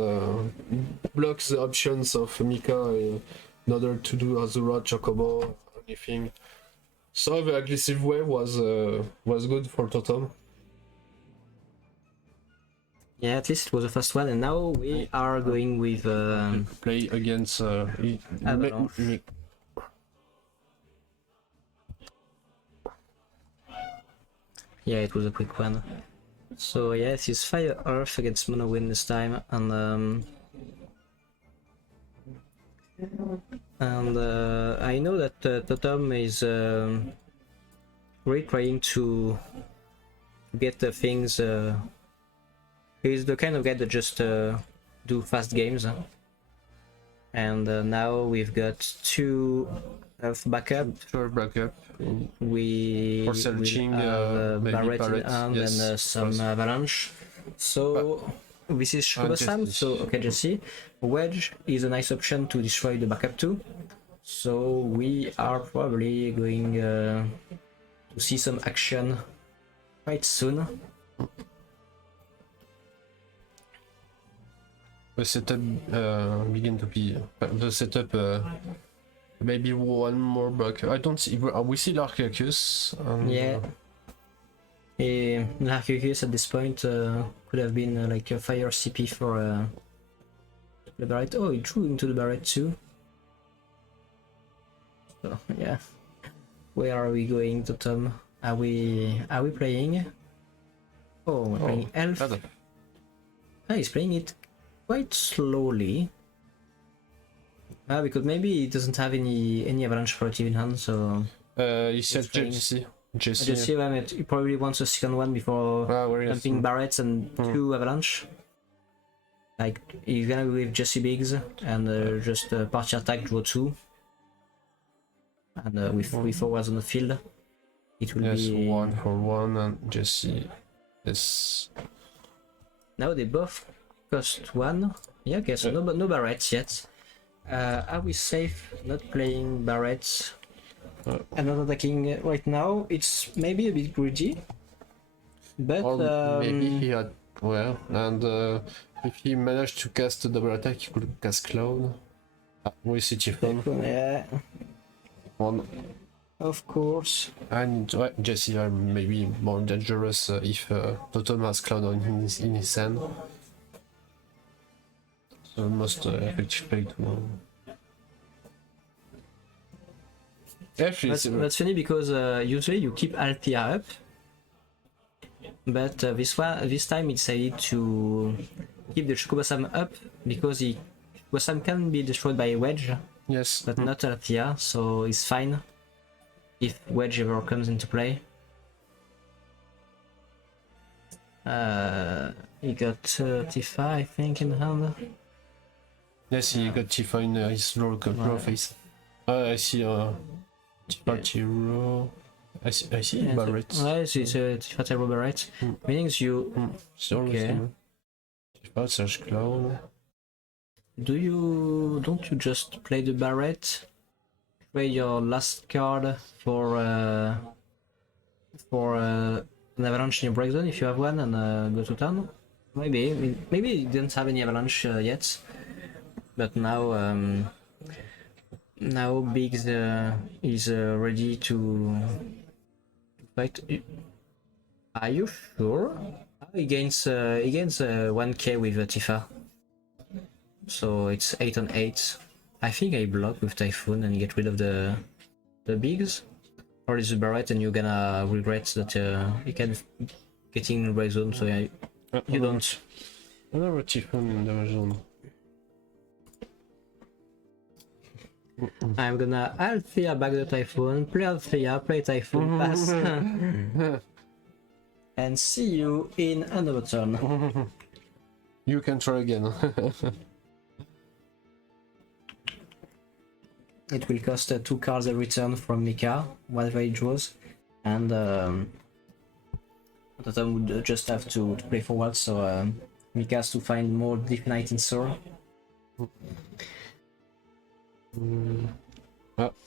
blocks the options of Mika in order to do Azura, Chocobo, anything. So the aggressive wave was good for Totem. Yeah, at least it was the first one, and now we are going with Play against Avalanche. Yeah, it was a quick one. So yeah, this is Fire Earth against Mono Wind this time, and I know that Totem is really trying to get the things. He's the kind of guy that just do fast games, and now we've got 2 Earth backup. Sure, backup. We For searching, maybe Barret in Barret, hand yes, and some Avalanche. So this is troublesome. So okay, just see. Wedge is a nice option to destroy the backup too. So we are probably going to see some action quite soon. The setup begin to be the setup. Maybe one more bug. I don't see. We see Larcacus. Yeah. Larcacus at this point could have been like a fire CP for the Barret. Oh, he drew into the Barret too. So yeah. Where are we going, Totem? Are we playing? Oh, we're playing Elf. Ah, he's playing it quite slowly. Because maybe he doesn't have any Avalanche Proactive in hand, so... He said Jesse. Jesse, he probably wants a second one before dumping Barrets and 2 Avalanche. Like, he's gonna go with Jesse Biggs and just party attack, draw 2. And with 3 forwards on the field, it will be... 1 for 1 and Jesse. Yes. Now they both cost 1. Yeah, okay, so no Barrets yet. Are we safe not playing Barrets and not attacking right now? It's maybe a bit greedy, but or maybe he had and if he managed to cast a double attack, he could cast Cloud. We see Typhon. Yeah, One. of course. And Jesse are maybe more dangerous if Totem has Cloud in his hand. So most effective play to. That's funny because usually you keep Althea up, but this time he decided to keep the Chocobosam up because he Wassam can be destroyed by a wedge, Yes. but not Althea, so it's fine if wedge ever comes into play. He got Tifa, I think, in hand. Yes, he got Tifa in his raw face. I see Tifa Tiro. I see Barret. Ouais, c'est Tifa Tyro Barret. Meaning you... C'est okay. Tifa, Sage Clown. Don't you just play the Barret? Play your last card for an avalanche in your break zone if you have one, and go to town. Maybe you didn't have any avalanche yet, but now Biggs is ready to fight. Are you sure? He gains 1k with Tifa, so it's 8 on 8. I think I block with Typhoon and get rid of the Bigs. Or is the Barret and you're gonna regret that you can get in red zone, so you don't. Another Typhoon in the zone. I'm gonna Althea back the Typhoon, play Althea, play Typhoon, pass. And see you in another turn. You can try again. It will cost 2 cards a return from Mika, whatever he draws, and Totem would just have to play forward, so Mika has to find more Definite in Soul.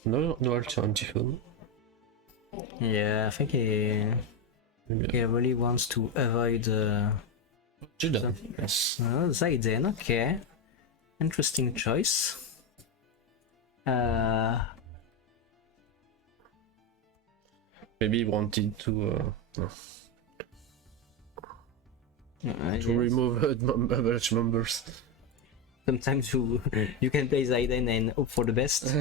No alter on Typhoon. Yeah, I think he really wants to avoid Judah. Yes. Zaiden, okay. Interesting choice. Maybe he wanted to Yes. remove average members. Sometimes you can play Zaiden and hope for the best.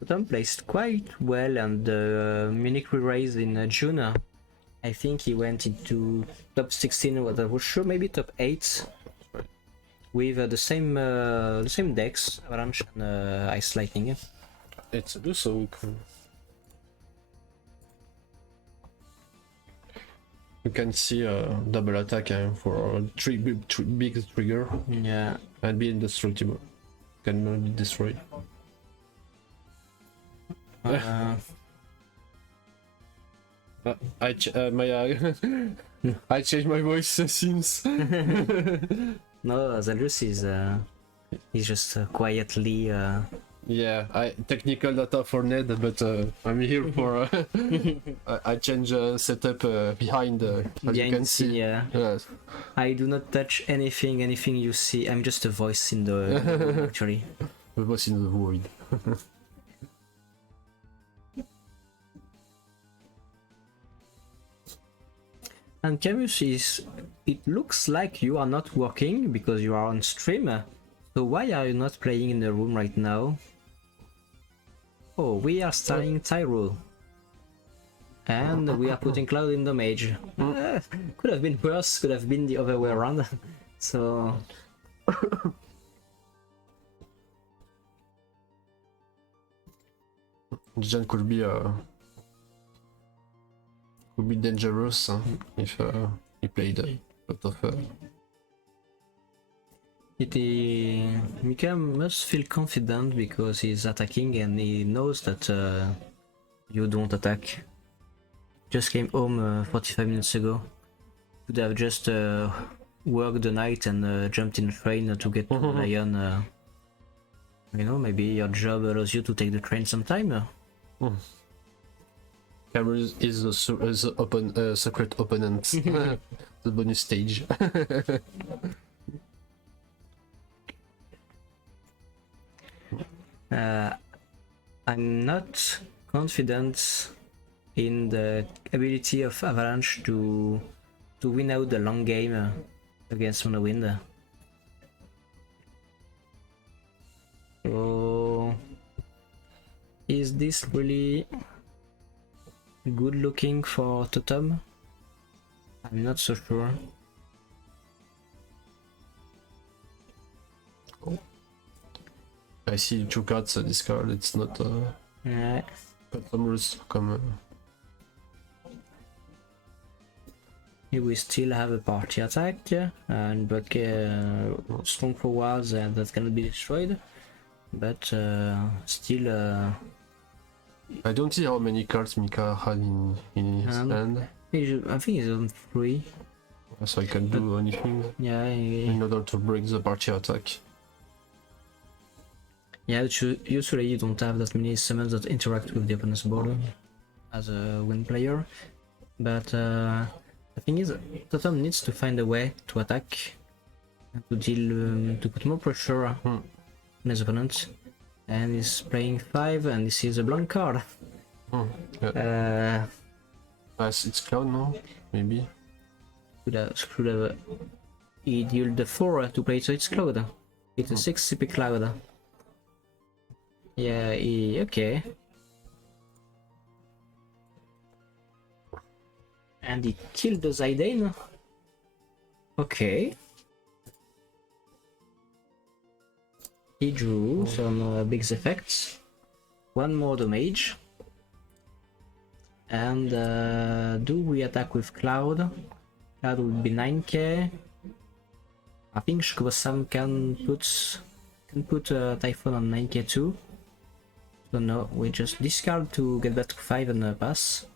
Totem placed quite well, and Munich ReRaise in June. I think he went into top 16, what I was sure, maybe top 8, with the same decks, Avalanche and Ice Lightning. It's also cool. You can see a double attack for three big trigger Yeah. and be indestructible. Cannot be destroyed. I changed my voice since. No, Zaldrus is just quietly. Yeah, technical data for Ned, but I'm here for. I change setup behind. As you can see. Yeah. Yes. I do not touch anything you see. I'm just a voice in the room, actually. The voice in the void. And Camus it looks like you are not working because you are on stream. So why are you not playing in the room right now? Oh, we are starting Tyro. And we are putting Cloud in the mage. Could have been worse, could have been the other way around. So... Jen could be dangerous if he played a lot of. Mika must feel confident because he's attacking and he knows that you don't attack. Just came home 45 minutes ago. Could have just worked the night and jumped in the train to get to Lyon. You know, maybe your job allows you to take the train sometime. Cameron is a secret opponent. The bonus stage. I'm not confident in the ability of Avalanche to win out the long game against Monowind. So Is this really good looking for Totem? I'm not so sure. I see 2 cards this card. It's not Yeah. some rules come. Here we still have a party attack and block strong forwards and that cannot be destroyed. But still, I don't see how many cards Mika had in his hand, I think he's on 3. so I can do anything Yeah, in order to break the party attack. yeah. Usually you don't have that many summons that interact with the opponent's board as a win player. But the thing is, Totem needs to find a way to attack and to deal to put more pressure on his opponent. And he's playing 5, and this is a blank card. Yeah. It's Cloud now, maybe. Could have he dealt the 4 to play, so it's Cloud. It's a 6 CP Cloud. Yeah, okay. And he killed the Zidane. Okay. He drew some big effects. 1 more damage. And do we attack with Cloud? Cloud would be 9k. I think Shikobasam can put Typhoon on 9k too. So no, we just discard to get back to 5 and pass.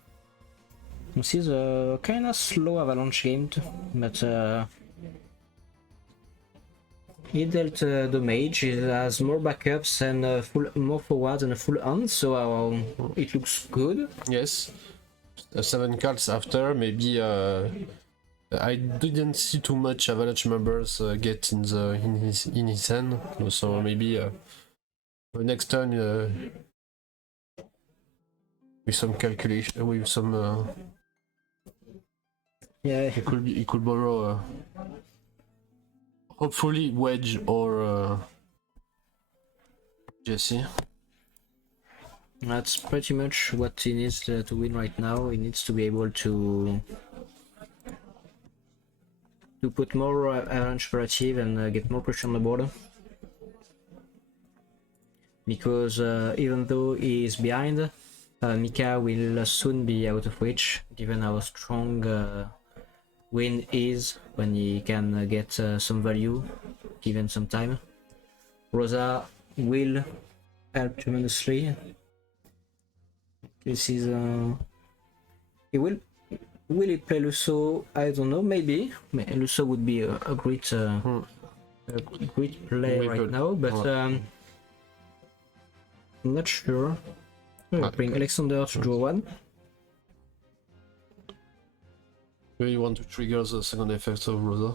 This is a kinda slow Avalanche game, but he dealt damage. He has more backups and more forwards and a full hand, so it looks good. Yes. 7 cards after, maybe I didn't see too much Avalanche members get in his hand, so maybe the next turn with some calculation, with some Yeah, he could borrow hopefully Wedge or Jesse. that's pretty much what he needs to win right now. He needs to be able to put more Avalanche operative and get more pressure on the board. Because even though he is behind, Mika will soon be out of reach, given how strong Win is when he can get some value given some time. Rosa will help tremendously. This is he will he play Lusso? I don't know, maybe Lusso would be a great play right now, but I'm not sure. I'll bring Alexander to draw 1. Maybe you want to trigger the second effect of Rosa.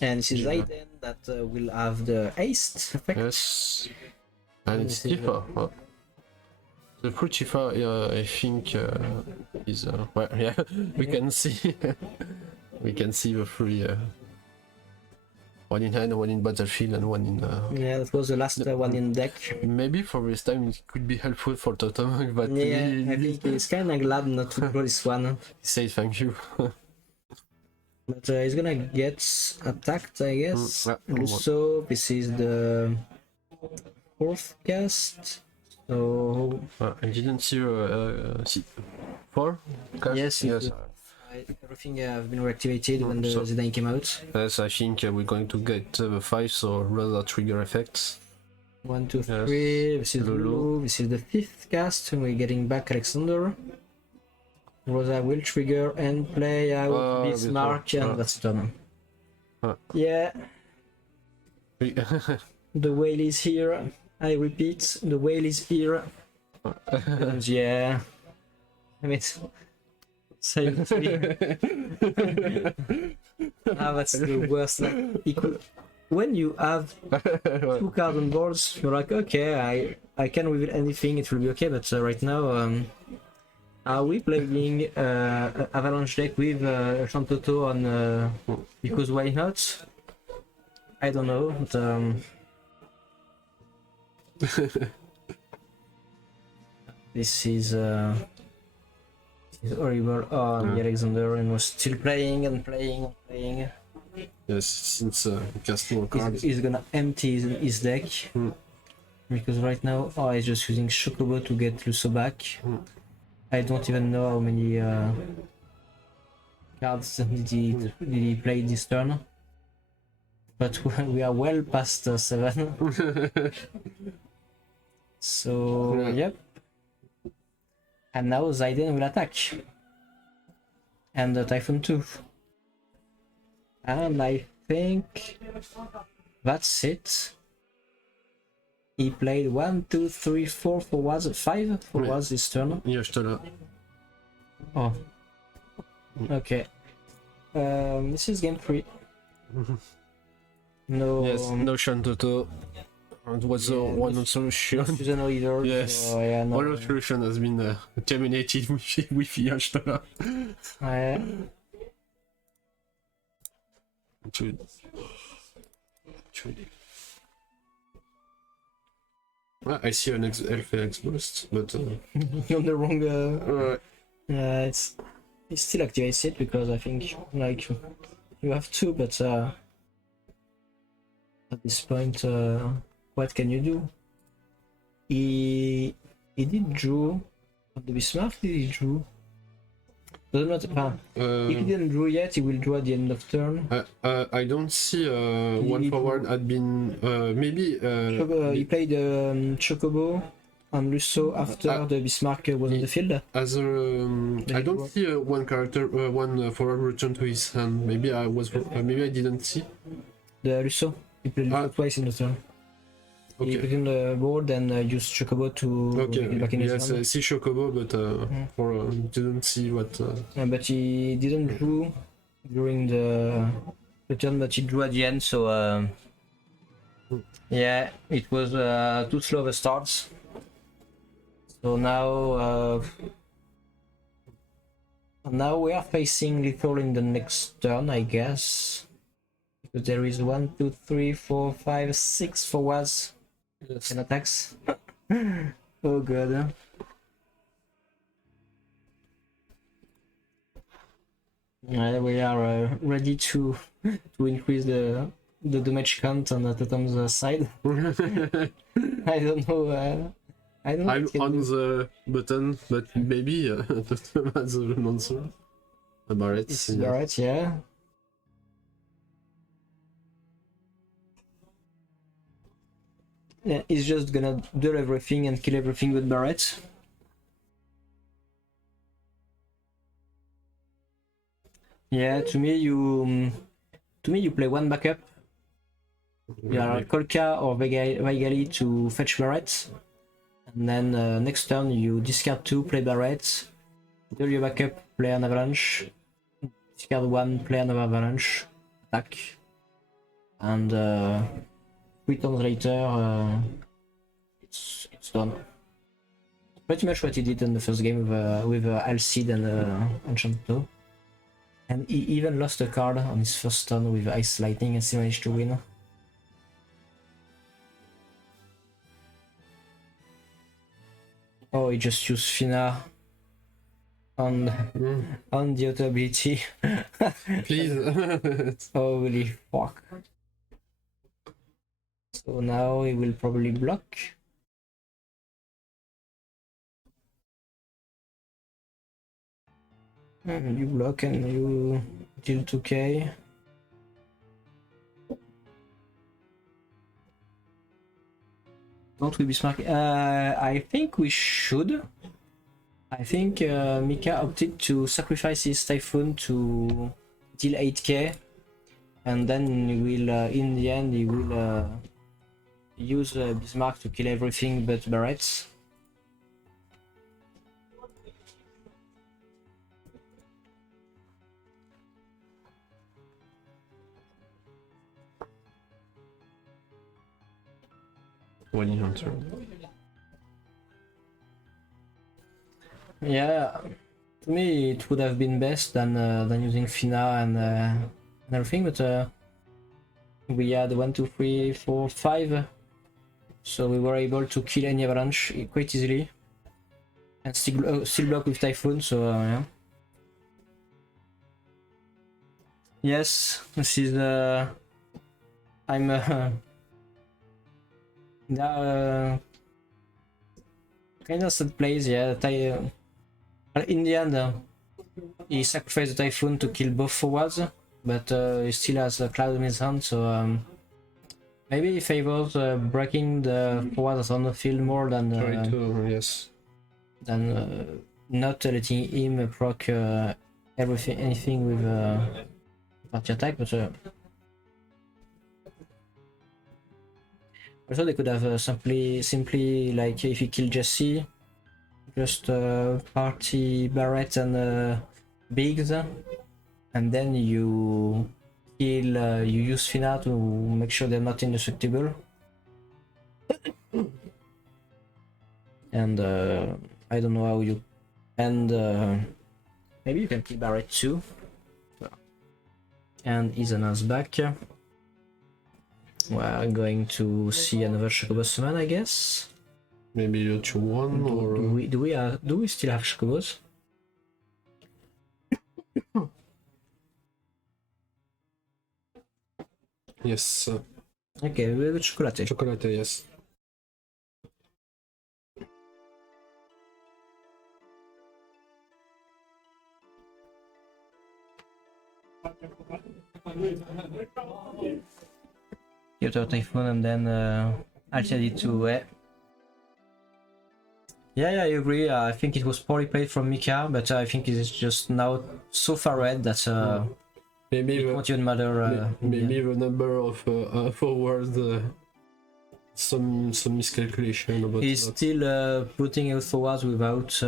And this is Aiden that will have the haste effect. Yes. And it's Tifa. The fruit Tifa, I think, is well, yeah. We can see, we can see the 3. One in hand, one in battlefield, and one in. Yeah, that was the last one in deck. Maybe for this time it could be helpful for Totem, but Yeah, I think he's kind of glad not to draw this one. say thank you. But he's gonna get attacked, I guess. Also, this is the 4th cast. So I didn't see 4 cast? yes, yes. Everything have been reactivated when the Zidane came out. Yes, I think we're going to get 5, so rather trigger effects. 1, 2, 3. This is Lulu. This is the 5th cast, and we're getting back Alexander. Rosa will trigger and play out Bismarck, and that's done. Yeah. The whale is here. I repeat, the whale is here. And yeah. I mean, same thing. That's the worst. When you have 2 cards on boards, you're like, okay, I can reveal anything, it will be okay, but right now, are we playing Avalanche deck with Shantoto on because why not? I don't know, but This is horrible. Oh, the Alexander and was still playing and playing and playing. Yes, since cast more cards. He's gonna empty his deck. Because right now, he's just using Chocobo to get Lusso back. I don't even know how many cards did he play this turn. But we are well past 7. So, yep. And now Zaiden will attack. And the Typhoon 2. And I think that's it. He played 1, 2, 3, 4 for was 5 for was this turn. Ja, je te là. Oh. Okay. This is game 3. No. Yes, no Shantoto. It was one solution. Seasonal either. Yes. So, yeah, no. One solution has been terminated with Yashtola. I see an LFX boost, but on the wrong. It's still activates it because I think like you have to, but at this point, what can you do? He did draw. To be smart, he drew. Doesn't matter. If he didn't draw yet, he will draw at the end of turn. I don't see one forward had been maybe. He played Chocobo and Lusso after the Bismarck was on the field. As I don't see one character, one forward return to his hand. Maybe I was, maybe I didn't see. The Lusso. He played Lusso twice in the turn. Okay. He put in the board and used Chocobo to get back in his yes, hand. I see Chocobo, but for didn't see what. But he didn't draw during the turn, but he drew at the end. So yeah, it was too slow of a start. So now we are facing Lethal in the next turn, I guess. Because there is 1, 2, 3, 4, 5, 6 forwards. Yes. And attacks. Oh god. We are ready to increase the damage count on the Totem's side. I don't know. I don't know. I'm on the button, but maybe Totem has an answer. Barrett. It's Barrett, yeah. Yeah, he's just gonna do everything and kill everything with Barrett. Yeah, to me you play one backup. You are Kolka or Veigali to fetch Barrett, and then next turn you discard 2, play Barrett, do your backup, play an Avalanche, discard 1, play another Avalanche, attack, and 3 turns later it's done. Pretty much what he did in the first game with Alcide and Shanto. And he even lost a card on his first turn with Ice Lightning and still managed to win. Oh, he just used Fina on the auto ability. Please. Holy fuck. So now he will probably block. You block and you deal 2k. Don't we Bismarck? I think we should. I think Mika opted to sacrifice his Typhoon to deal 8k, and then he will, in the end, he will use Bismarck to kill everything but Barrett. When you answer. Yeah, to me it would have been best than using Fina and everything, but we had 1, 2, 3, 4, 5, so we were able to kill any Avalanche quite easily. And still block with Typhoon, so yeah. Yes, this is I'm kind of sad plays, yeah. In the end, he sacrificed the Typhoon to kill both forwards, but he still has a Cloud in his hand, so maybe he favors breaking the forwards on the field more than Try to, yes. than not letting him proc anything with party attack, but also they could have simply like if you kill Jesse, just party Barrett and Biggs, and then you kill you use Fina to make sure they're not indestructible. And I don't know how you, and maybe you can kill Barrett too. And Izana's back. We're going to see another Chocobo summon, I guess. Maybe a 2-1 or... Do we still have Chocobos? Yes. Okay, we have Chocolate. Chocolate, yes. Kyoto Typhoon and then Altitude to Yeah, I agree. I think it was poorly played from Mika, but I think it's just now so far ahead that maybe it won't even matter. maybe the number of forwards, some miscalculation about He's that. still putting out forwards without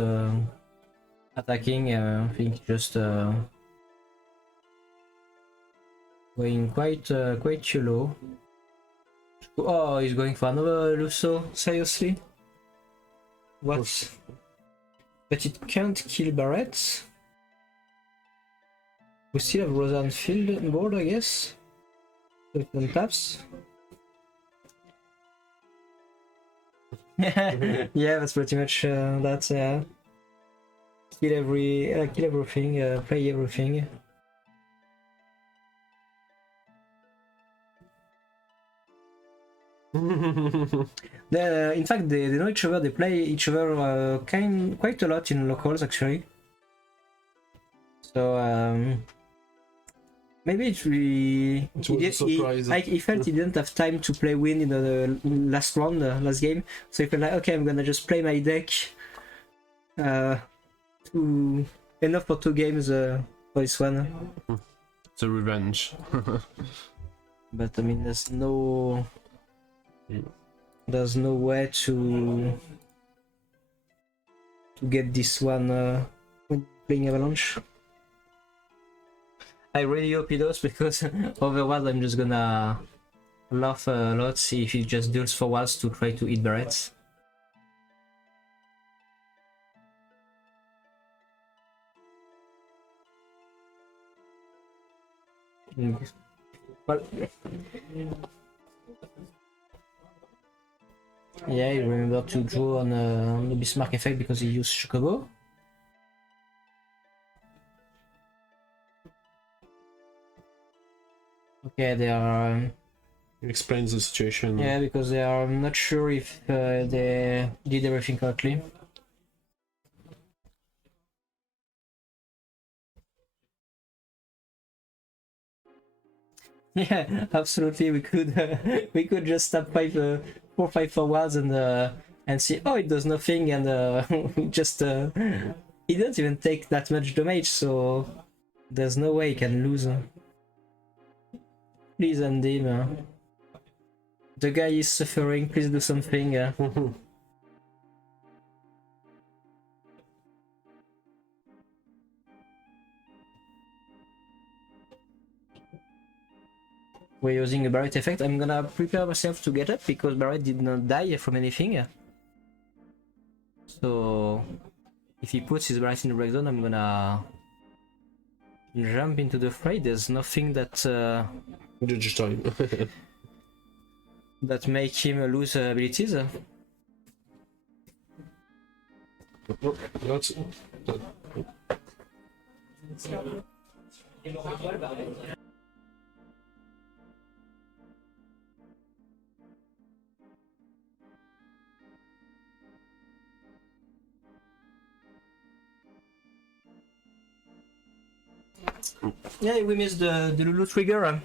attacking. I think just going quite too low. Oh, he's going for another Lusso? Seriously? What? But it can't kill Barrett? We still have Rosa Field on board, I guess? With on taps? Yeah, that's pretty much that, yeah. Kill everything, play everything. In fact, they know each other. They play each other quite a lot in locals, actually. So maybe it really It was a surprise. he felt he didn't have time to play win in the last round, last game. So he felt like, okay, I'm gonna just play my deck. Enough for 2 games for this one. It's a revenge. But I mean, there's no way to get this one when playing Avalanche. I really hope he does, because otherwise I'm just gonna laugh a lot if he just deals forwards to try to eat Barrett. Well, yeah, you remember to draw on the Bismarck effect because he used Chocobo. Okay, they are... It explains the situation. yeah, because they are not sure if they did everything correctly. Yeah, absolutely. We could just tap 4-5 forwards and see. Oh, it does nothing, and just he doesn't even take that much damage, so there's no way he can lose. Please end him. The guy is suffering. Please do something. We're using a Barrett effect. I'm gonna prepare myself to get up because Barrett did not die from anything. So if he puts his Barrett in the break zone, I'm gonna jump into the fray. There's nothing that Judge time. that make him lose abilities. Not. Yeah, we missed the Lulu trigger.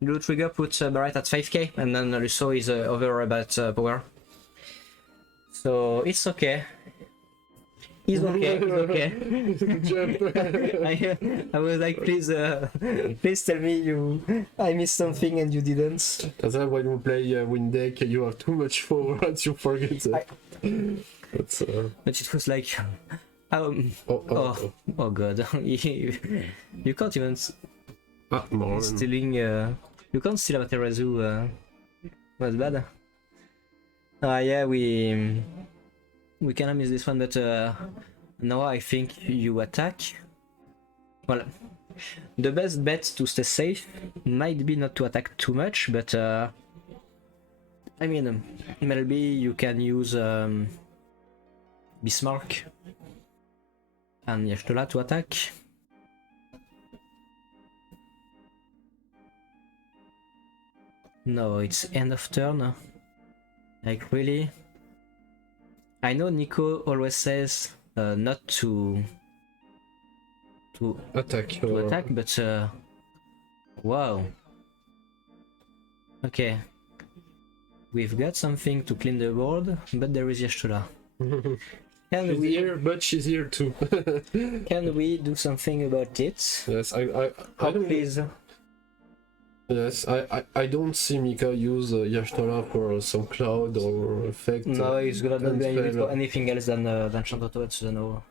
Lulu trigger puts Barrett at 5k, and then Lusso is over about power. So it's okay. He's okay. He's okay. I was like, please tell me I missed something and you didn't. That's why when you play win deck, you have too much power and you forget that. But it was like, oh god, you can't even More. stealing. You can't steal Amaterasu. Was bad. Yeah, we kinda miss this one, but now I think you attack. Well, the best bet to stay safe might be not to attack too much, but I mean, maybe you can use Bismarck and Yashtola to attack. No, it's end of turn. Like, really? I know Nico always says not to Attack. but wow. Okay. We've got something to clean the board, but there is Yashtola. She's here, but she's here too. Can we do something about it? Yes, I Oh, don't. please. Yes, I don't see Mika use Yashtola for some cloud or effect. No, he's gonna not be able spell. for anything else than Chantoto at Susanoo.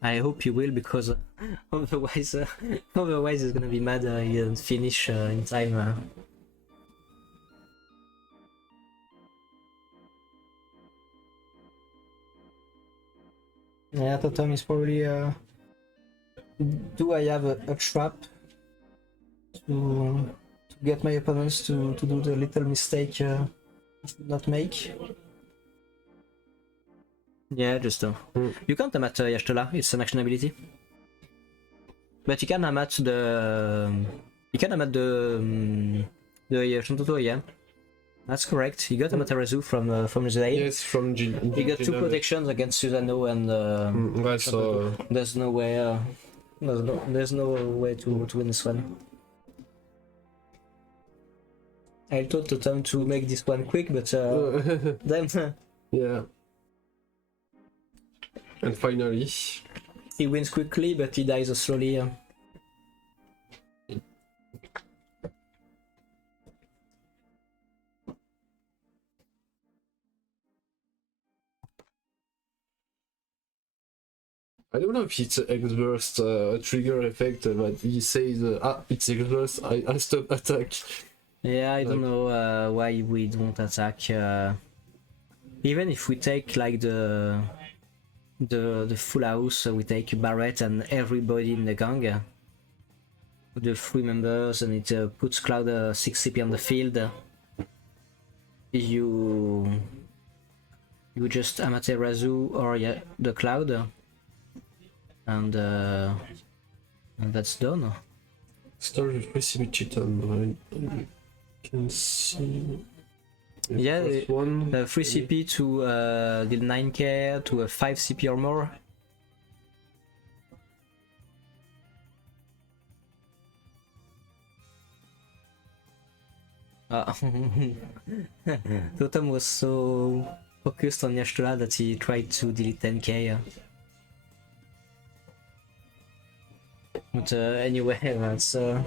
I hope you will, because otherwise he's gonna be mad he didn't finish in time. Yeah, Totem is probably. Do I have a trap to get my opponents to do the little mistake not make? Yeah, just you can't amat Yashtola, it's an action ability. But you can amat the Shantoto, yeah. That's correct. You got Amaterasu from the aid. Yes, from G. You got two protections against Susano and Right, so there's no way there's no way to win this one. I thought the time to make this one quick, but then yeah. And finally, he wins quickly, but he dies slowly. I don't know if it's X-Burst trigger effect, but he says, it's X-Burst, I stop attack. Yeah, I don't know why we don't attack. Even if we take like the full house, we take Barrett and everybody in the gang, the 3 members, and it puts Cloud 6 CP on the field. You just Amaterasu or the Cloud, and that's done. Start with Precipitation, I can see. Yeah, First one. 3 CP to deal 9k to a 5 CP or more. Totem was so focused on Yashtola that he tried to delete 10k. But anyway, that's oh,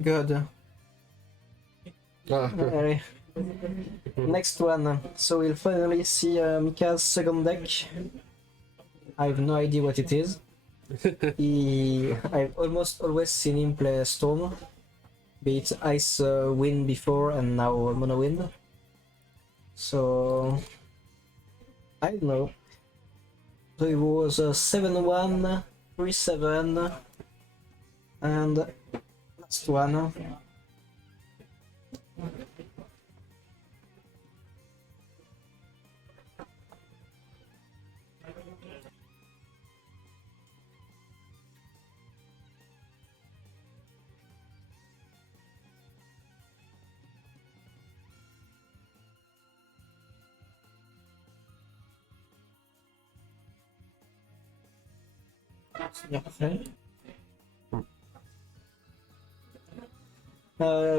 good. Alright. Next one. So we'll finally see Mika's second deck. I have no idea what it is. I've almost always seen him play Storm, be it Ice Wind before and now Mono Wind. So I don't know. So it was 7-1, 3-7, and last one.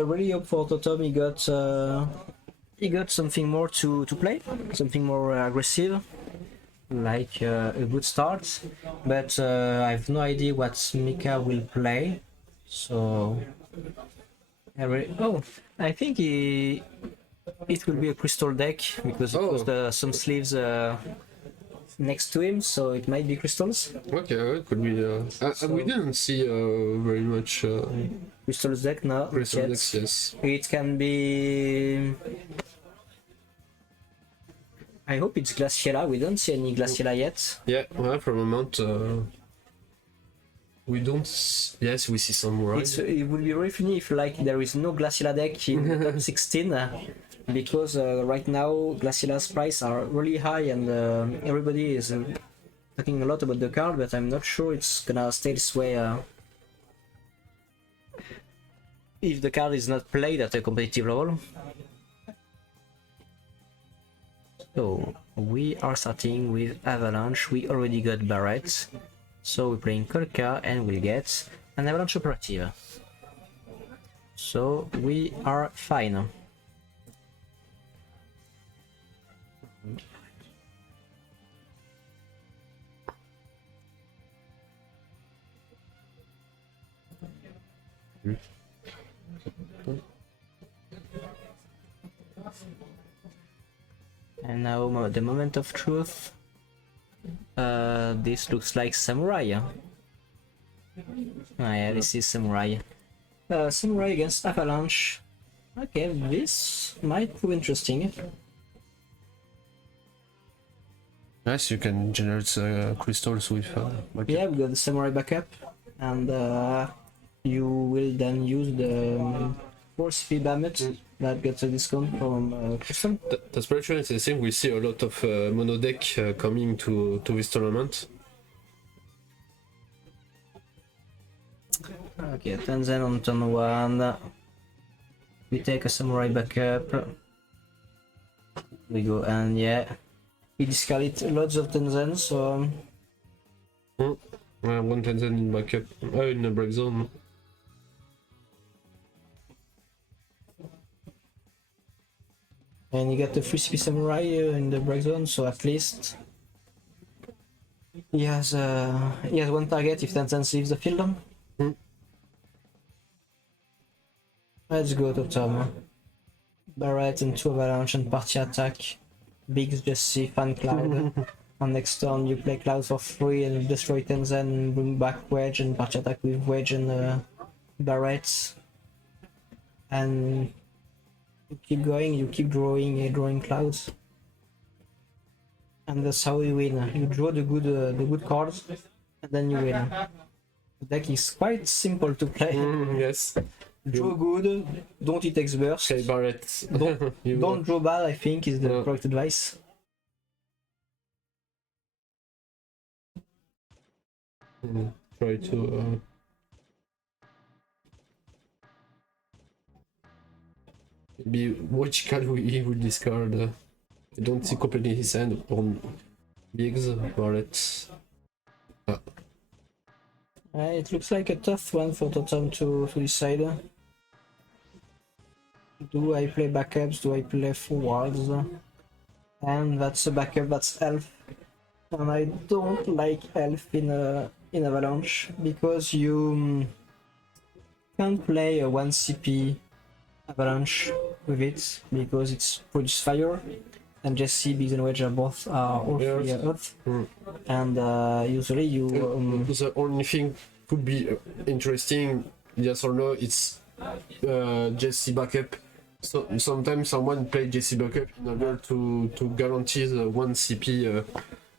Really hope for Totem he got something more to play, something more aggressive, like a good start. But I have no idea what Mika will play, so I think it will be a crystal deck because it was some sleeves next to him, so it might be crystals. Okay, it could be. We didn't see very much Crystals deck now. crystal decks, yes. It can be. I hope it's Glaciela. We don't see any Glaciela yet. Yeah, well, for a moment, we don't. Yes, we see some rise. It would be really funny if there is no Glaciela deck in the top 16. Because right now Glaciela's price are really high and everybody is talking a lot about the card, but I'm not sure it's gonna stay this way if the card is not played at a competitive level. So we are starting with Avalanche. We already got Barret, so we're playing Kolka and we'll get an Avalanche Operative. So we are fine. And now the moment of truth. This looks like Samurai. Yeah, this is Samurai. Samurai against Avalanche. Okay, this might prove interesting. Yes, you can generate crystals with. Yeah, we got the Samurai backup, and you will then use the 4 CP Bamet that gets a discount from Crystal. That's pretty true. I think we see a lot of mono deck coming to this tournament. Okay, Tenzen on turn 1. We take a Samurai backup. We go, and yeah, we discarded lots of Tenzen, so. One Tenzen in backup. In the break zone. And you get the 3 CP Samurai in the break zone, so at least he has one target if Tenzen leaves the field. Let's go to Tom. Barret and 2 Avalanche and party attack. Biggs just see Fan Cloud. On next turn you play Cloud for free and destroy Tenzen and bring back Wedge and party attack with Wedge and Barret. And you keep going, you keep drawing clouds. And that's how you win. You draw the good cards and then you win. The deck is quite simple to play. Yes. Draw good, don't hit X burst. Okay, Barret. Don't draw bad, I think, is the correct advice. Try to. Maybe which card he will discard. I don't see completely his hand on Biggs, Barret. It looks like a tough one for Totem to decide. Do I play backups? Do I play forwards? And that's a backup, that's Elf. And I don't like Elf in Avalanche because you can't play a 1 CP Avalanche with it because it's produce fire. And Jesse, Biggs and Wedge are both all 3 Earth. And usually you. The only thing could be interesting, yes or no, it's Jesse backup So sometimes someone play JC backup in order to guarantee the 1 CP,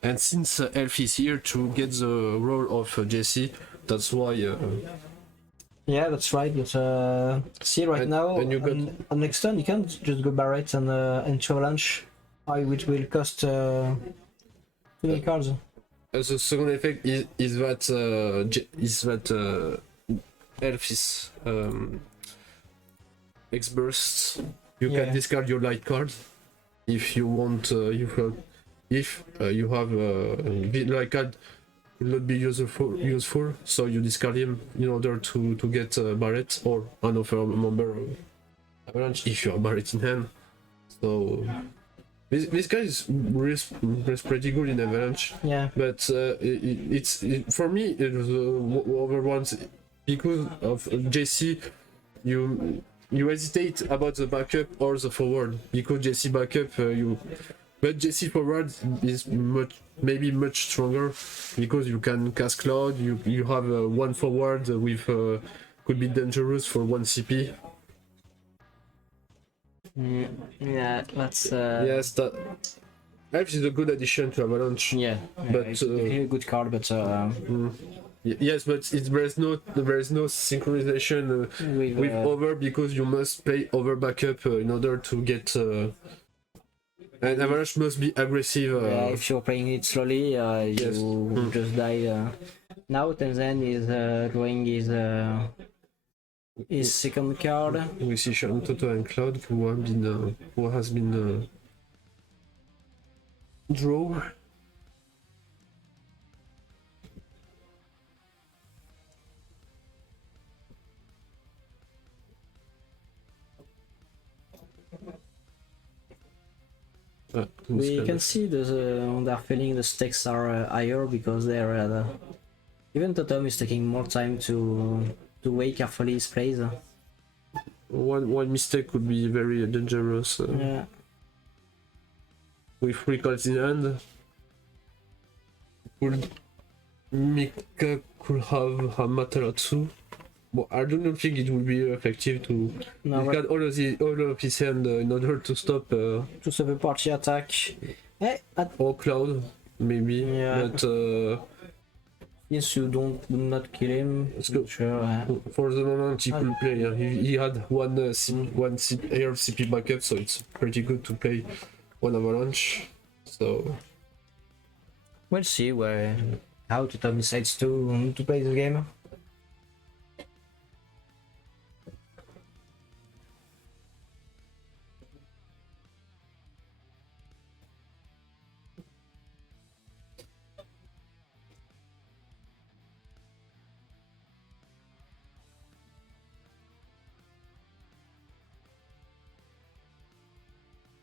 and since Elf is here to get the role of JC, that's why. Yeah, that's right. But see, right And- now, and you got- on next turn, you can't just go Barret and Avalanche, which will cost too many cards. The second effect is that Elf is X-burst. You Yeah. can discard your light card if you want. If you have the light card will not be useful, so you discard him in order to get Barret or another member of Avalanche if you have Barret in hand. So this guy is pretty good in Avalanche. Yeah. But for me it was over ones because of JC. You hesitate about the backup or the forward because JC backup but JC forward is maybe much stronger because you can cast Cloud. You have one forward with could be dangerous for 1 CP. Yeah, that's Yes, that Elf is a good addition to Avalanche. yeah. But, It's definitely a good card, but Yes, but there is no synchronization with over because you must pay over backup in order to get. And Avalanche must be aggressive. yeah, if you're playing it slowly, Yes. you just die. Now Tenzin is drawing his second card. We see Sharon Toto and Cloud who has been draw. We can see they're feeling the stakes are higher because they're even Totem is taking more time to weigh carefully his plays. One mistake could be very dangerous. Yeah. With 3 cards in hand, Mika could have Amaterasu. But I don't think it would be effective to No, discard all of his hand in order to stop to stop a party attack. Hey, or Cloud, maybe. Yeah. But yes, you do not kill him. Let's go. Sure. for the moment, he could play. He had one air CP backup, so it's pretty good to play one Avalanche. So We'll see how Totem decides to play the game.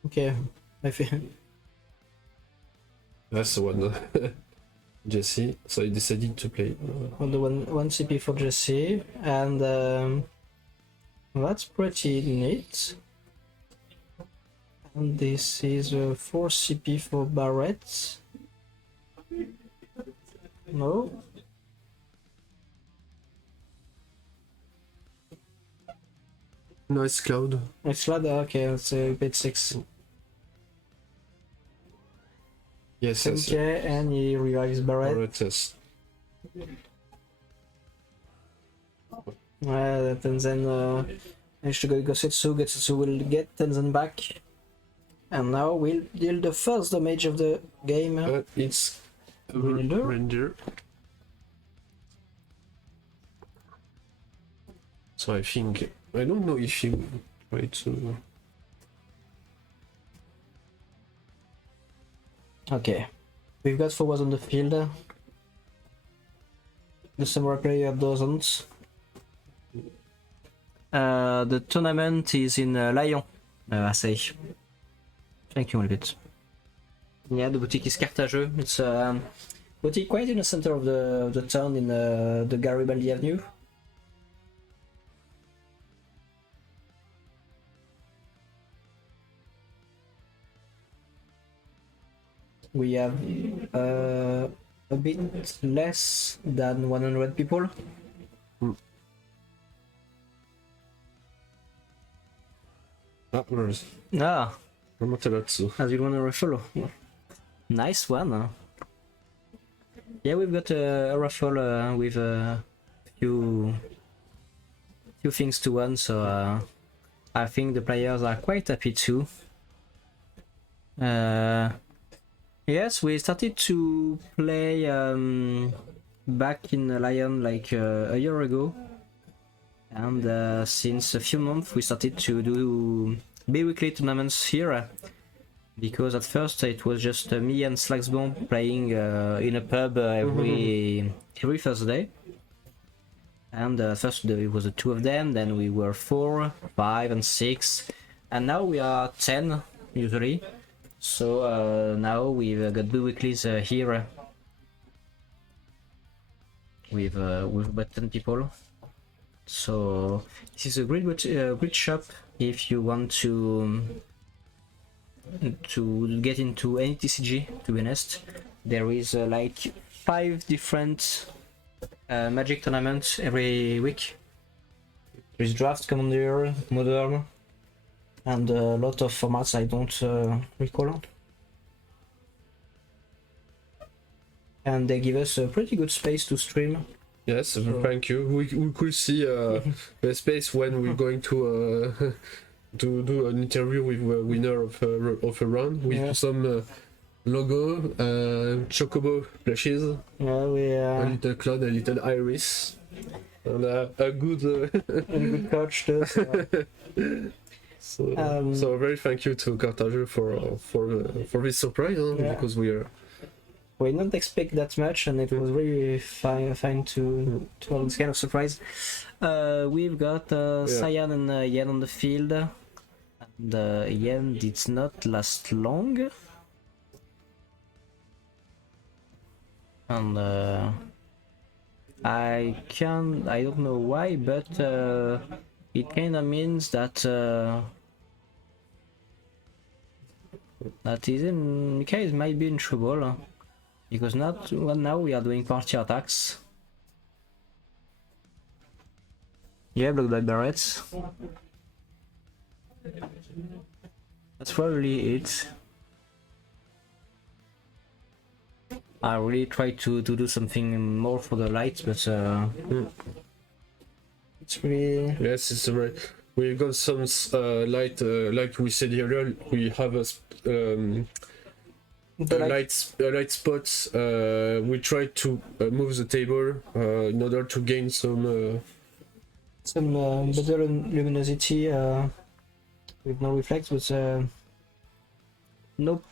Okay, I feel. that's the one. Jesse, so he decided to play. On the one CP for Jesse, and that's pretty neat. And this is a 4 CP for Barret. No. Nice Cloud. It's Lada, okay, it's a bit 6. Yes, yes. Okay, and he revives Barret. Alright, yes. Tenzin managed to go Gosetsu. Gosetsu will get Tenzin back. And now we'll deal the first damage of the game. It's Ranger? Ranger. So I think I don't know if he try to. Okay, we've got forwards on the field. The samurai player doesn't. The tournament is in Lyon, I say. Thank you a little bit. Yeah, the boutique is carte à jeu. It's boutique quite in the center of the town in the Garibaldi Avenue. We have a bit less than 100 people. Ah, where is Ah, Amaterasu? as you want to refollow. Nice one. Yeah, we've got a raffle with a few things to win, so I think the players are quite happy too. Yes, we started to play back in Lyon like a year ago, and since a few months we started to do bi-weekly tournaments here. Because at first it was just me and Slagsbomb playing in a pub every Thursday. And first it was the two of them, then we were 4, 5 and 6. And now we are 10 usually. So now we've got bi-weeklies here with about 10 people. So this is a great shop if you want to get into any TCG. To be honest, there is like 5 different Magic tournaments every week. There is Draft, Commander, Modern, and a lot of formats I don't recall. And they give us a pretty good space to stream. Yes, thank you. We could see the space when we're going to do an interview with the winner of a round with some logo, chocobo plushes, a little cloud, a little iris, and a good good coach too. So very thank you to Cartage for this surprise, because we didn't expect that much, and it was really fine to have this kind of surprise. We've got Cyan and Yen on the field, and Yen did not last long, and I don't know why, but it kind of means that Mikhail might be in trouble. Because now we are doing party attacks. Yeah, blocked by barrets. That's probably it. I really tried to do something more for the lights, but it's really... Yes, it's right. We got some light, like we said earlier, we have a light spots. We try to move the table in order to gain some better luminosity with no reflex, but nope.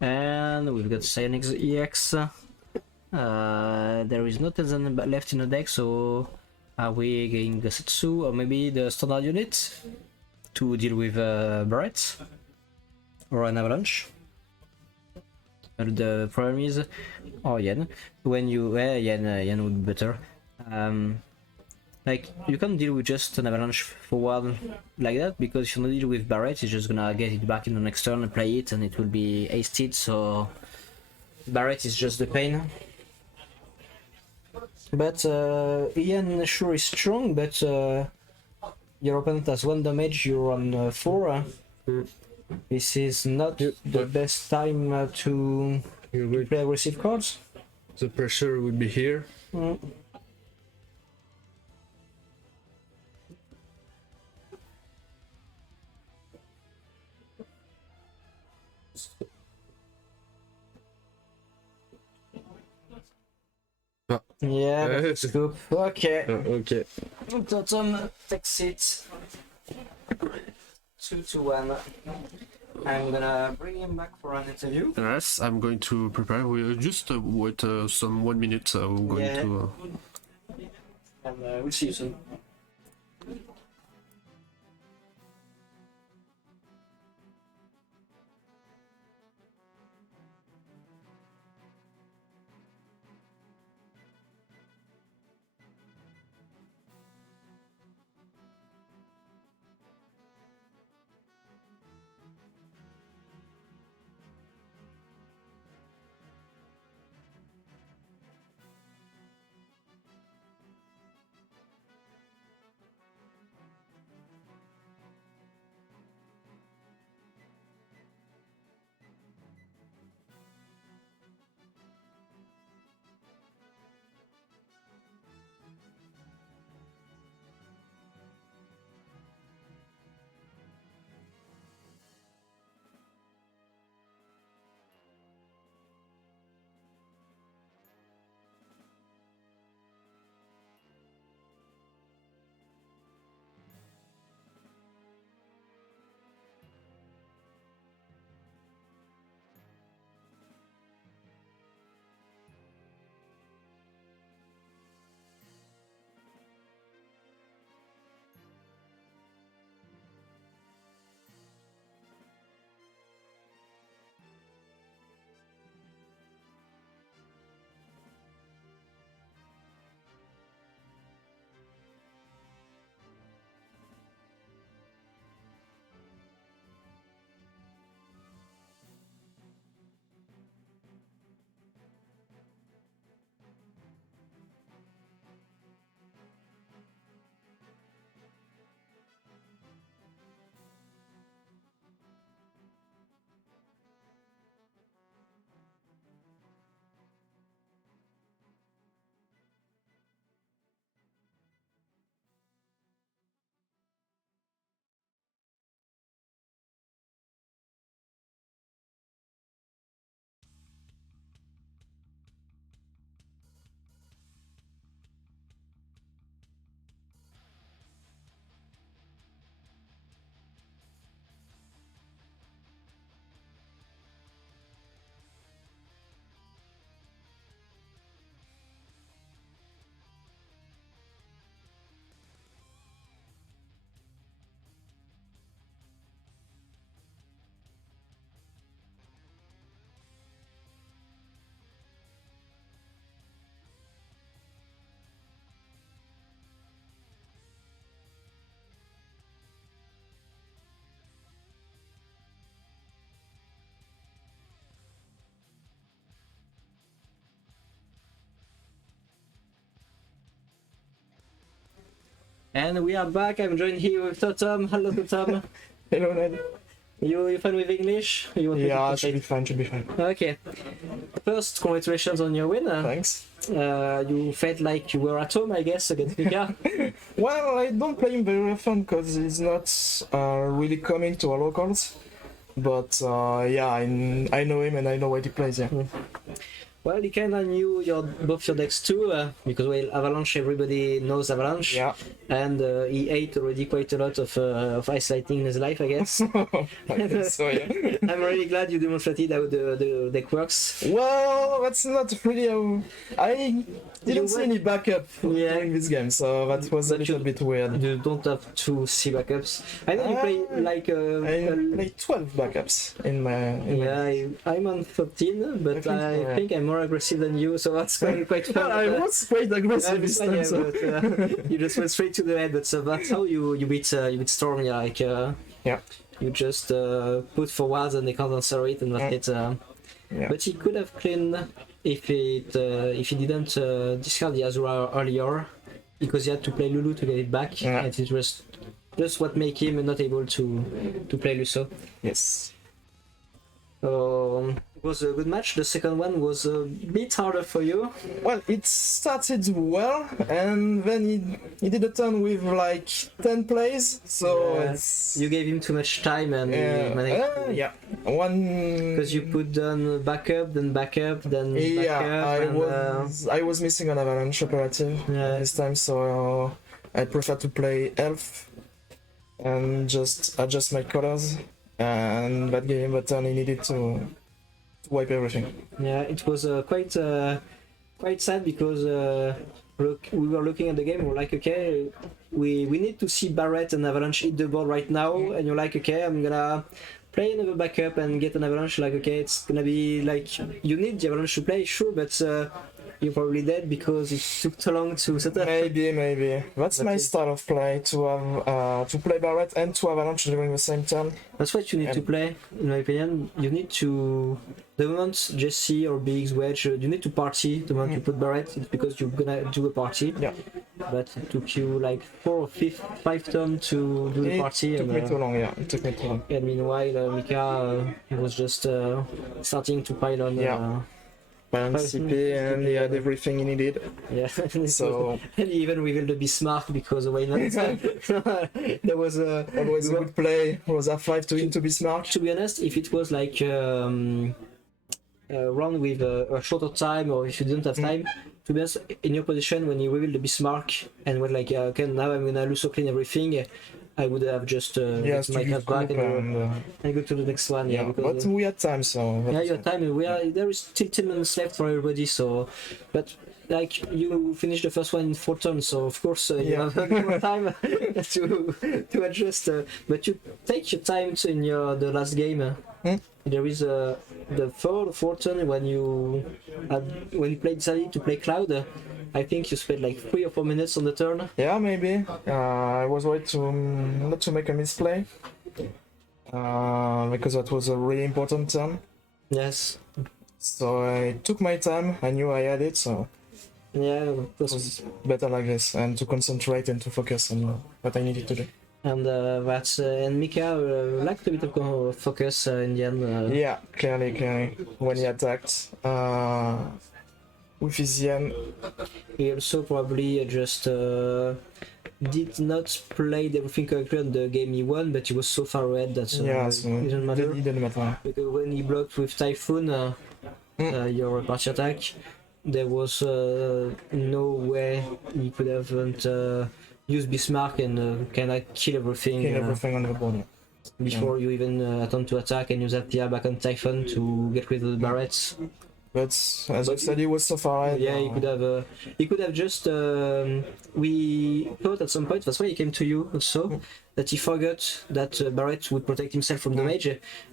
And we've got Cyanix EX. There is no Tenzen left in the deck, so are we getting Gasetsu or maybe the standard unit to deal with Barrett or an Avalanche? The problem is, Yen, when you Yen would be better. Like you can't deal with just an Avalanche forward like that, because if you don't deal with Barrett, it's just gonna get it back in the next turn and play it, and it will be hasted. So Barrett is just the pain. But Ian sure is strong, but your opponent has 1 damage, you're on 4. This is not the best time to play aggressive cards. The pressure would be here. Yeah, that's scoop. Okay. Okay. Totem takes it. 2-1. I'm gonna bring him back for an interview. Yes, I'm going to prepare. We just wait some 1 minute. I'm going to. And we'll see you soon. And we are back. I'm joined here with Totom. Hello, Totom. Hello, Ned. You fine with English? You want me to Yeah, should translate? be fine. Okay. First, congratulations on your win. Thanks. You felt like you were at home, I guess, against Mika. Well, I don't play him very often because he's not really coming to our locals. But yeah, I know him and I know what he plays, yeah. Well, he kinda knew both your decks too, because well, Avalanche, everybody knows Avalanche, Yeah. and he ate already quite a lot of ice lightning in his life, I guess. I think so, yeah. I'm really glad you demonstrated how the deck works. Well, that's not really how... I didn't see any backup Yeah. during this game, so that was a But little bit weird. You don't have to see backups. I know you play like I played 12 backups in my... yeah, I'm on 13, but think so, I yeah. think I'm more aggressive than you, so that's quite fun. Well, I was quite aggressive this time, yeah, so... but, you just went straight to the head. But that's how you beat Storm. Yeah, like Yeah. you just put forwards and they can't answer it, and that's it. Yeah. But he could have cleaned if he didn't discard the Azura earlier, because he had to play Lulu to get it back, Yeah. and it was just what made him not able to play Luso. Yes. It was a good match. The second one was a bit harder for you. Well, it started well, and then he did a turn with like 10 plays, so it's... You gave him too much time, and he managed. yeah. One... Because you put down backup, then backup, then Yeah, backup, I was missing an Avalanche operative Yeah. this time, so I prefer to play Elf and just adjust my colors, and that gave him a turn he needed to wipe everything. yeah, it was quite sad because we were looking at the game. We were like, okay, we need to see Barrett and Avalanche hit the board right now, and you're like, okay, I'm gonna play another backup and get an Avalanche. Like, okay, it's gonna be like you need the Avalanche to play, sure, but you're probably dead because it took too long to set up. Maybe. That's my style of play, to have to play Barrett and to Avalanche during the same turn. That's what you need to play, in my opinion. You need to, the moment Jesse or Biggs Wedge, you need to party. The moment you put Barrett, it's because you're gonna do a party. Yeah. But it took you like 4 or 5 turns to do the party. It took me too long, yeah. It took me too long. And meanwhile, Mika was just starting to pile on. Yeah. CP, and he had everything he needed. Yeah. So and he even revealed the Bismarck because why not? There was a. always a good play. Was F5 to him to be smart. To be honest, if it was like run with a shorter time, or if you didn't have time, to be honest, in your position when you revealed the Bismarck and went like, okay, now I'm gonna Luso clean everything, I would have just get my cat back and go to the next one. Yeah, but because, we had time, so yeah, you had time. And there is still 10 minutes left for everybody. So, but like you finished the first one in 4 turns, so of course you have more time to adjust. But you take your time in the last game. There is the third or fourth turn when you decided to play Cloud. I think you spent like 3 or 4 minutes on the turn. Yeah, maybe. I was worried to not to make a misplay because that was a really important turn. Yes. So I took my time. I knew I had it, so Yeah, it was better like this, and to concentrate and to focus on what I needed to do. and that's and Mika lacked a bit of focus in the end. Yeah, clearly, when he attacked with his Yen. He also probably just did not play everything correctly on the game he won, but he was so far ahead that So it didn't matter. It didn't matter. Because when he blocked with Typhoon, your party attack, there was no way he could have used Bismarck and kind of kill everything. On the board. Before you even attempt to attack and use Aptia back on Typhon to get rid of the Barretts. But as you said, he was so far ahead. Yeah, he could have just. We thought at some point, that's why he came to you also, that he forgot that Barrett would protect himself from damage,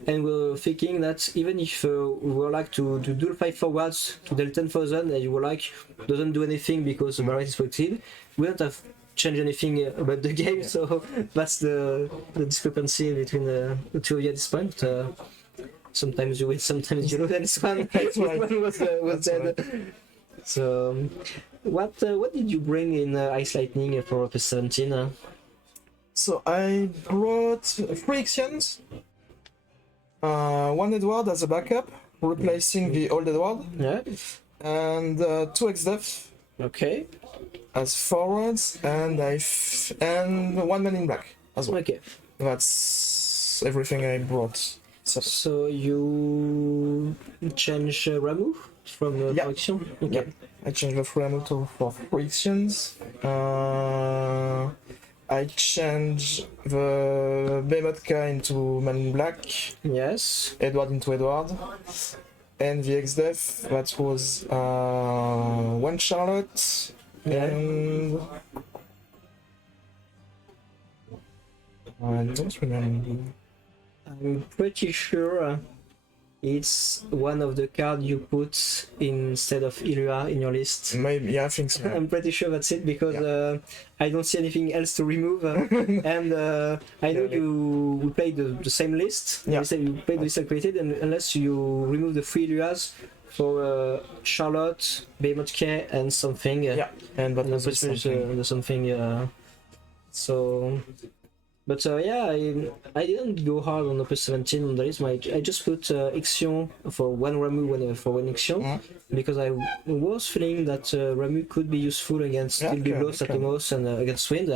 and we were thinking that even if we were like to dual fight forwards to deal 10,000, and you were like doesn't do anything because Barrett is protected, we don't have changed anything about the game, so that's the discrepancy between the two of you at this point. Sometimes you win, sometimes you lose, and this one, That's right. was dead. Right. So, what did you bring in Ice Lightning for FF17? So I brought 3 Ixions, 1 Edward as a backup, replacing the old Edward, Yeah. and 2 XDEF Okay. as forwards, and and 1 Man in Black as well. Okay. That's everything I brought. So you change Ramu from the Yeah. collection? Okay. Yeah. I changed the Furamoto for 3 Ixions. I changed the Bemotka into Man in Black, Yes. Edward into Edward, and the XDEF that was 1 Charlotte, and I don't remember. I'm pretty sure it's one of the cards you put instead of Ilua in your list. Maybe, yeah, I think so. I'm pretty sure that's it because I don't see anything else to remove. And I know we played the same list. Yeah. You played the list I created, and unless you remove the 3 Iluas for Charlotte, Behemoth and something. Yeah, and that And was something. the something. So. But yeah, I didn't go hard on Opus 17 on the list. I just put Ixion for 1 Ramu for 1 Ixion because I was feeling that Ramu could be useful against Steel Biblos at the most and against Wind.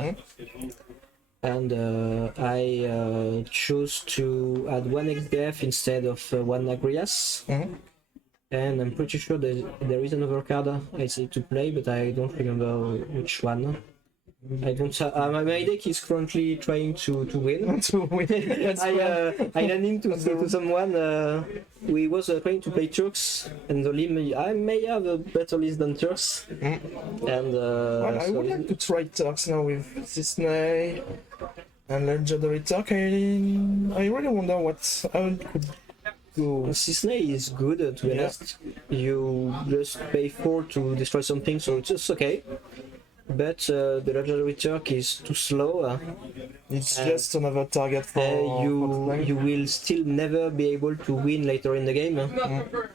And I chose to add 1 XDF instead of 1 Agrias. And I'm pretty sure there is another card I see to play, but I don't remember which one. I don't. My deck is currently trying to win. I ran into someone. We was trying to play Turks, and I may have a better list than Turks. And I would like to try Turks now with Disney and Legendary Turk. I really wonder how it could go. Cisne is good, to be honest. You just pay 4 to destroy something, so it's just okay. But the Legendary Turk is too slow. It's just another target for you will still never be able to win later in the game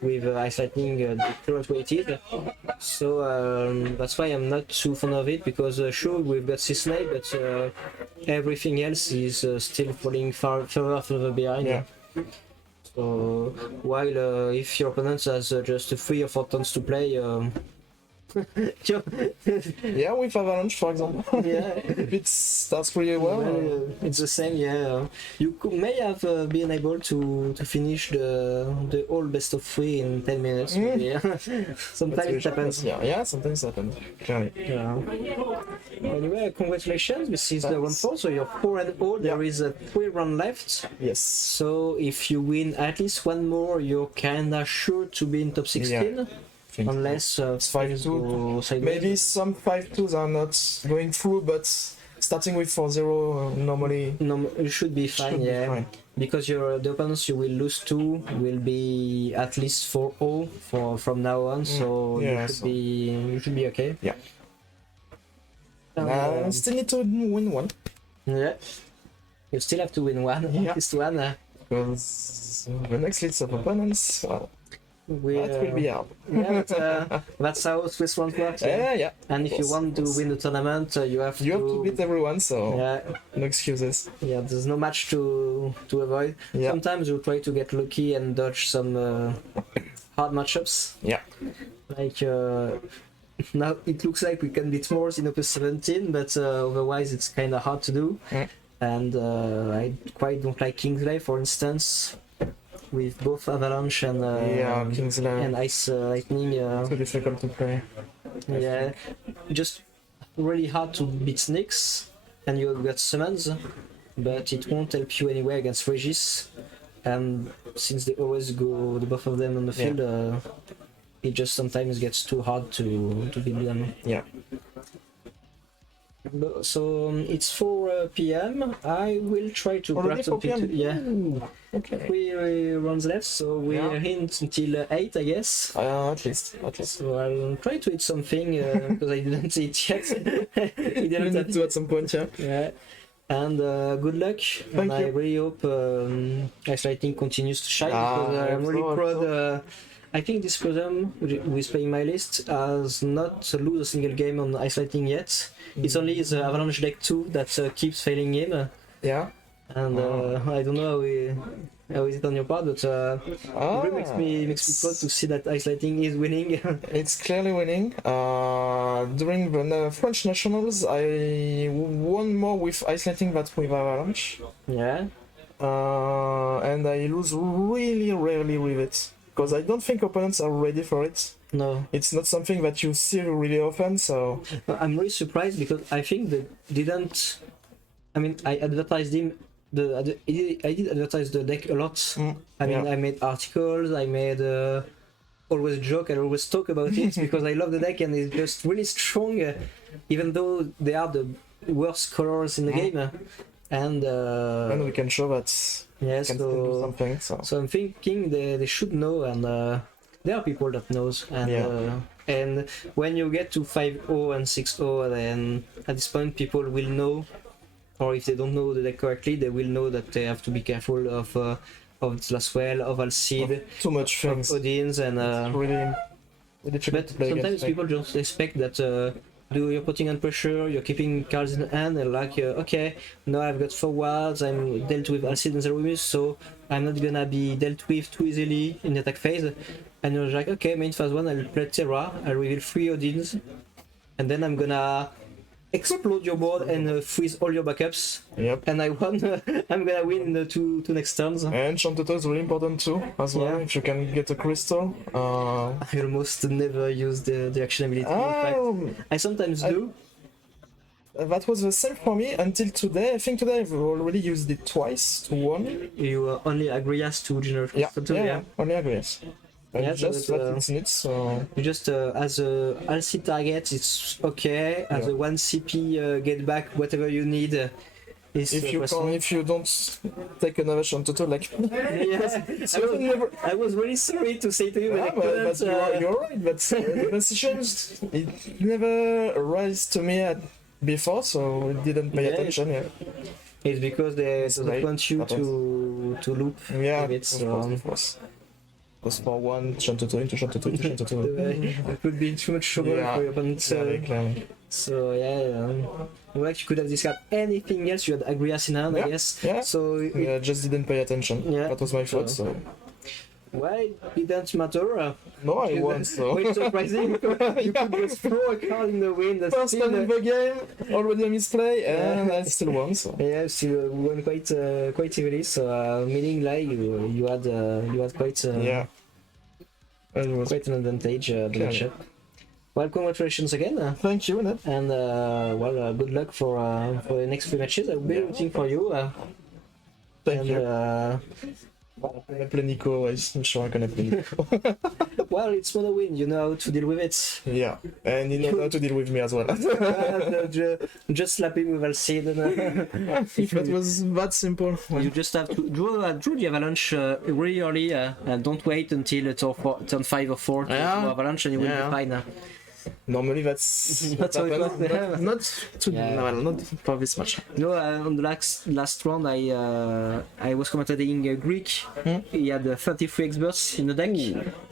with Ice Lightning the current way it is. So that's why I'm not too fond of it, because sure, we've got Cisne, but everything else is still falling further behind. Yeah. So while if your opponent has just 3 or 4 turns to play, yeah, with Avalanche, for example. Yeah, if it starts really well. It's the same. Yeah, you may have been able to finish the whole best of 3 in 10 minutes. Yeah. Sometimes it happens. Yeah, sometimes it happens. Clearly. Yeah. Anyway, congratulations. This is the round 4, so you're 4-0. There is a 3 round left. Yes. So if you win at least 1 more, you're kinda sure to be in top 16. Yeah. Unless it's 5-2. Maybe some 5-2s are not going through, but starting with 4-0 normally you should be fine. Because the opponents you will lose to will be at least 4-0 from now on, so you should be okay. Yeah. Still need to win 1. Yeah. You still have to win 1. At least 1. Because the next list of opponents, well, that will be hard. Yeah, but, that's how Swiss rounds work. Yeah. And if you want to win the tournament, you have to beat everyone, so no excuses. Yeah, there's no match to avoid. Yeah. Sometimes you try to get lucky and dodge some hard matchups. Yeah. Like now it looks like we can beat Moors in Opus 17, but otherwise it's kind of hard to do. And I quite don't like Kingsley, for instance. With both Avalanche and and Ice Lightning, too difficult to play. Yeah, just really hard to beat Snakes, and you've got summons, but it won't help you anyway against Regis. And since they always go the both of them on the field, it just sometimes gets too hard to beat them. Yeah. So it's 4 p.m. I will try to grab something. Okay. 3 rounds left, so we're in until 8, I guess. At least. So I'll try to eat something because I didn't eat yet. You need to at some point, yeah. And good luck. I really hope Ice Lightning continues to shine because I'm really proud. I think this problem with playing my list has not lose a single game on isolating yet. It's only the Avalanche deck 2 that keeps failing him. Yeah. And I don't know how is it on your part, but it really makes me proud to see that isolating is winning. It's clearly winning. During the French nationals, I won more with isolating than with Avalanche. Yeah. And I lose really rarely with it. Because I don't think opponents are ready for it. No. It's not something that you see really often, so... I'm really surprised because I think they didn't... I mean, I advertised him... I did advertise the deck a lot. I mean, I made articles, I made... always joke, I always talk about it because I love the deck and it's just really strong, even though they are the worst colors in the game. And we can show that yes, can still do something. So I'm thinking they should know, and there are people that knows. And when you get to 5-0 and 6-0, then at this point people will know, or if they don't know the deck correctly, they will know that they have to be careful of Laswell, of Alcide, too much things. of Odins, and really tricky but to play sometimes against people just expect that you're putting on pressure, you're keeping cards in hand, and like, okay, now I've got forwards, I'm dealt with Alcide and Zeromus, so I'm not gonna be dealt with too easily in the attack phase. And you're like, okay, main phase 1, I'll play Terra, I'll reveal 3 Odins, and then I'm gonna explode your board and freeze all your backups. Yep. And I won. I'm gonna win in the two next turns. And Chantoto is really important too, as well. Yeah. If you can get a crystal. I almost never use the action ability. In fact, I sometimes do. That was the same for me until today. I think today I've already used it twice to one. You only Agrias to generate Yeah, crystal too, yeah. only Agrias. Yeah, Just but, that it's neat, so... You just as a LC target, it's okay. As a 1 CP get back whatever you need. If you don't take another Chantoto, like... Yes, I was really sorry to say to you, but I couldn't. You're right, but the decisions, it never arose to me before, so it didn't pay attention. Yeah. It's because they don't right. want you to loop. Yeah, with it, so, of course. Because for one, Chantoto into Chantoto into Chantoto. it would be too much trouble for your opponent. So like you could have discarded anything else. You had Agrias in hand, I guess. Yeah. So I just didn't pay attention. Yeah. That was my fault. So. Why it didn't matter? No, I won. So. Quite surprising. You could just throw a card in the wind. First time in the game, already a misplay, and I still won. So. Yeah, still won quite easily. So meaning like you had quite quite an advantage the matchup. Well, congratulations again. Thank you, Ned. And good luck for the next 3 matches. I'll be rooting for you. Thank you. I'm gonna play Nico. I'm sure I'm gonna play Nico. Well, it's mono win. You know how to deal with it. Yeah, and you know how to deal with me as well. Just slap him with Alcide. That was that simple. You just have to draw the Avalanche really early. And don't wait until turn 5 or 4 to draw Avalanche, and you will be fine. Normally that's That's how it was. not for this much. No, on the last round, I was commentating Greek. He had 33 experts in the deck,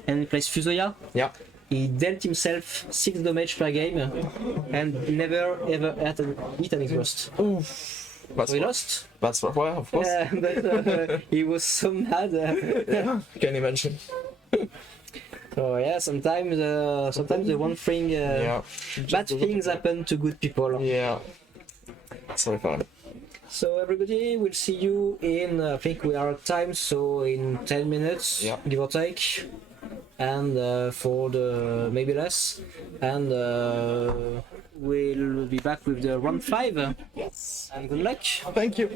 and he plays Fusoya. Yeah. He dealt himself 6 damage per game, and never ever had hit an exhaust. So he lost. That's of course. But he was so mad. Can imagine. So yeah, sometimes the one thing, bad things happen to good people. Yeah. So fun. So everybody, we'll see you in, I think we are at time, so in 10 minutes, give or take. And for the, maybe less. And we'll be back with the round 5. Yes. And good luck. Thank you.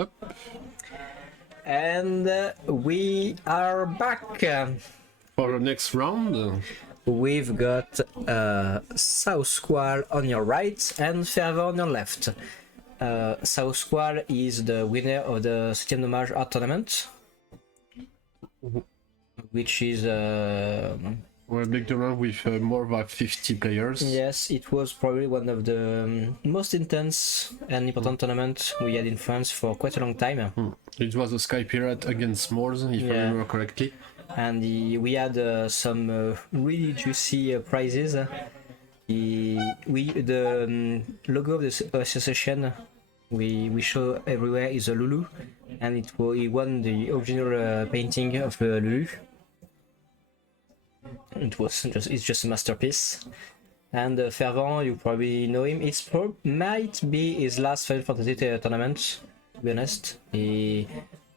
Up. And we are back. For the next round. We've got South Squall on your right and Fervor on your left. South Squall is the winner of the 7th Dommage Art Tournament, which is We're a big tournament with more than 50 players. yes, it was probably one of the most intense and important tournaments we had in France for quite a long time. It was a Sky Pirate against Moors, if I remember correctly. And we had some really juicy prizes. The logo of the association we show everywhere is a Lulu, and he won the original painting of Lulu. It's just a masterpiece. And Fervent, you probably know him. Might be his last Final Fantasy tournament, to be honest.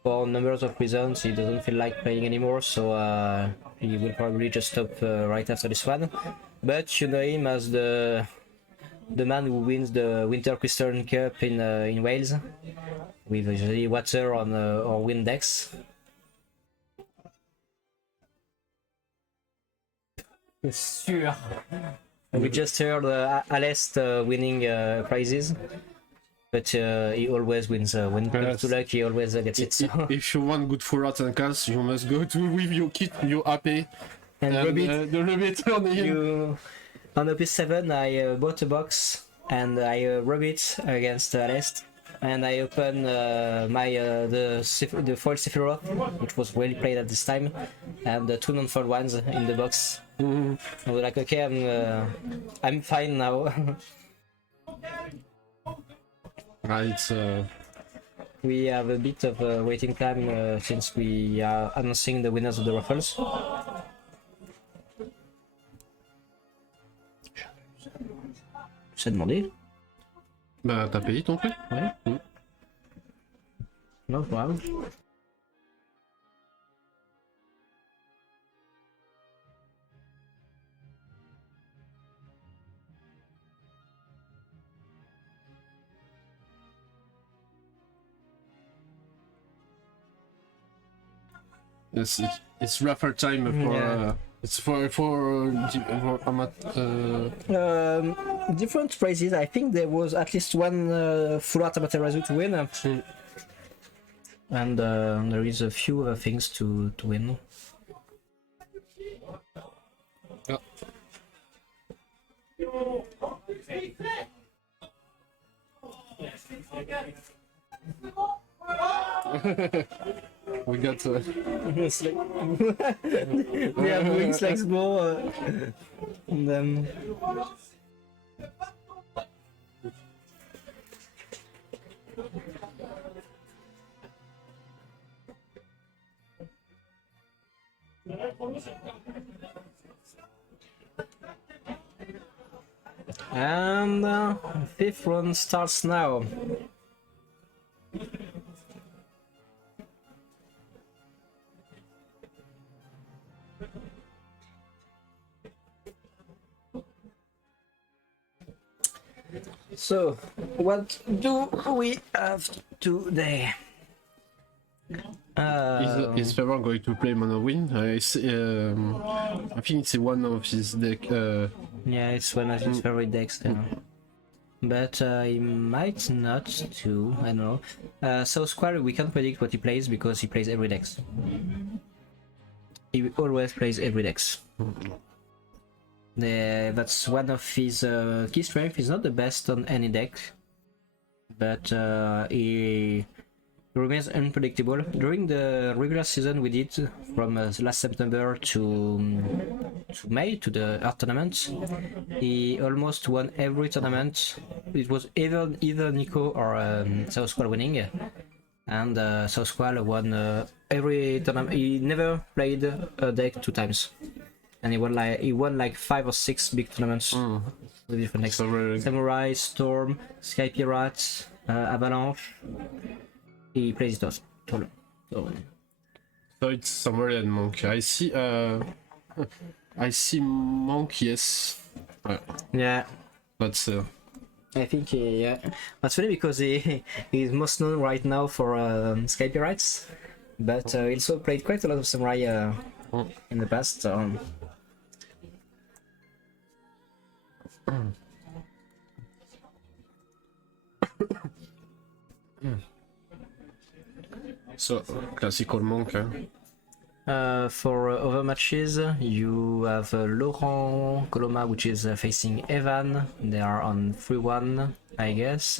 For numbers of reasons, he doesn't feel like playing anymore, so he will probably just stop right after this one. But you know him as the man who wins the Winter Crystal Cup in Wales, with usually water on or wind decks. Sure. We just heard Alest winning prizes. But he always wins. When it comes to luck, he always gets it. So. If you want good full art and cast, you must go to with your kit, your AP, and rub it on him. On the PS7, I bought a box and I rub it against Alest, and I open the foil Sephiroth, which was well played at this time, and the 2 non-foil ones in the box. I was like, okay, I'm fine now. Right. We have a bit of waiting time since we are announcing the winners of the raffles. Je t'ai demandé. Bah, t'as payé ton truc? Ouais. Non, c'est pas grave. It's raffle time for it's for different prizes. I think there was at least one full art Amaterasu to win, and there is a few other things to win. We got They are doing like small and then and 5th round starts now. So, what do we have today? Is Fervor going to play Mono Win? I think it's one of his deck. Yeah, it's one of his favorite decks there. But he might not too, I don't know. So Square, we can't predict what he plays because he plays every deck. He always plays every deck. That's one of his key strengths. He's not the best on any deck, but he remains unpredictable. During the regular season we did from last September to May, to the art tournament, he almost won every tournament. It was either Nico or South Squall winning, and South Squall won every tournament. He never played a deck 2 times. And he won like 5 or 6 big tournaments with different decks. Samurai, Storm, Sky Pirate, Avalanche. He plays it all. So it's somewhere in Monk. I see Monk, yes. Yeah. But I think yeah. That's funny because he is most known right now for Sky Pirates, but he also played quite a lot of Samurai in the past. So classical monk. For other matches, you have Laurent Coloma, which is facing Evan. They are on 3-1, I guess.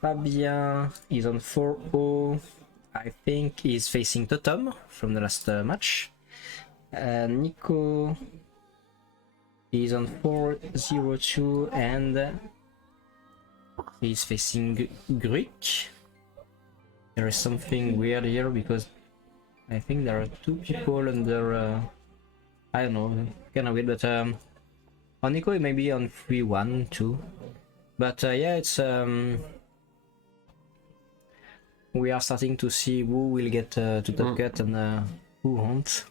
Fabien is on 4-0. I think he's facing Totem from the last match. Nico is on 4-0-2 and he's facing Greek. There is something weird here because I think there are two people under I don't know, kind of weird, but on Nico it may be on 3-1 too. But yeah, it's we are starting to see who will get to top cut and who won't.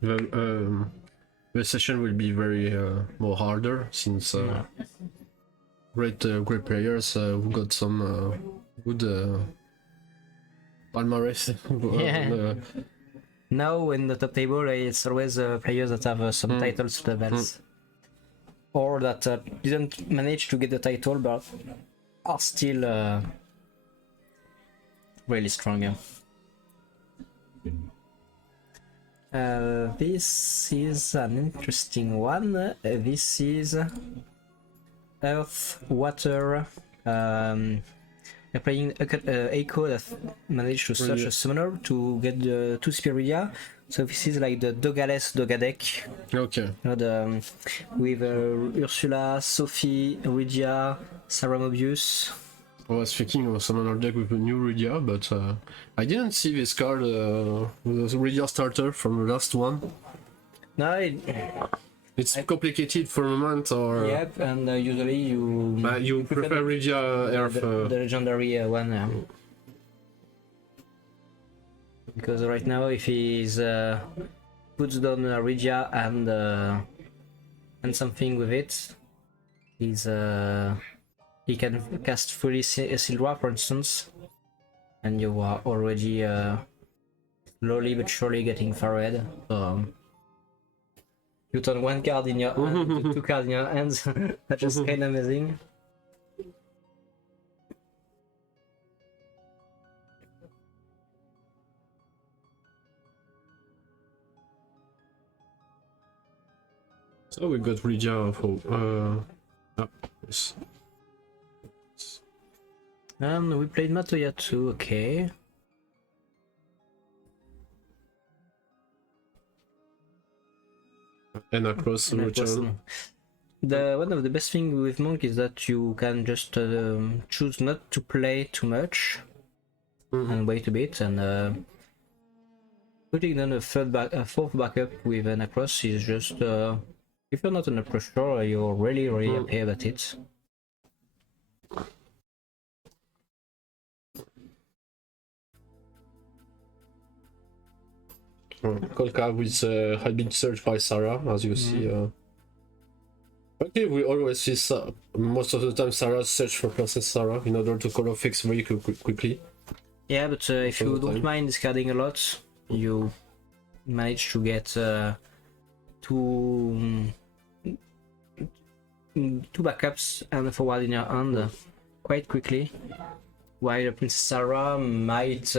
The session will be very more harder since great players who got some good palmarès. Yeah. Now in the top table, it's always players that have some titles to the belts, or that didn't manage to get the title but are still really strong. Yeah. This is an interesting one. This is Earth, Water. They're playing Echo that managed to search a summoner to get the 2 Spiria. So this is like the Dogales Doga deck. Okay. You know, with Ursula, Sophie, Rydia, Sarah Mobius. I was thinking of summoner deck with a new Rydia, but I didn't see this card, the Rydia starter from the last one. No, it's complicated for a moment, or yep, and usually you prefer Rydia Earth. The legendary one. Because right now, if he's puts down Rydia and something with it, he's he can cast fully Sildra, for instance, and you are already slowly but surely getting far ahead. So, you turn 1 card in your hand to 2 cards in your hands. That's just kind of amazing. So we got Rydia for yes. And we played Matoya too, okay. And across the channel. One of the best things with Monk is that you can just choose not to play too much and wait a bit, and putting down a fourth backup with an across is just if you're not under pressure, you're really happy about it. Kolka with had been searched by Sarah, as you see. Okay, we always see most of the time Sarah search for Princess Sarah in order to color fix very quickly. Yeah, but if you don't mind discarding a lot, you manage to get two backups and a forward in your hand quite quickly, while Princess Sarah might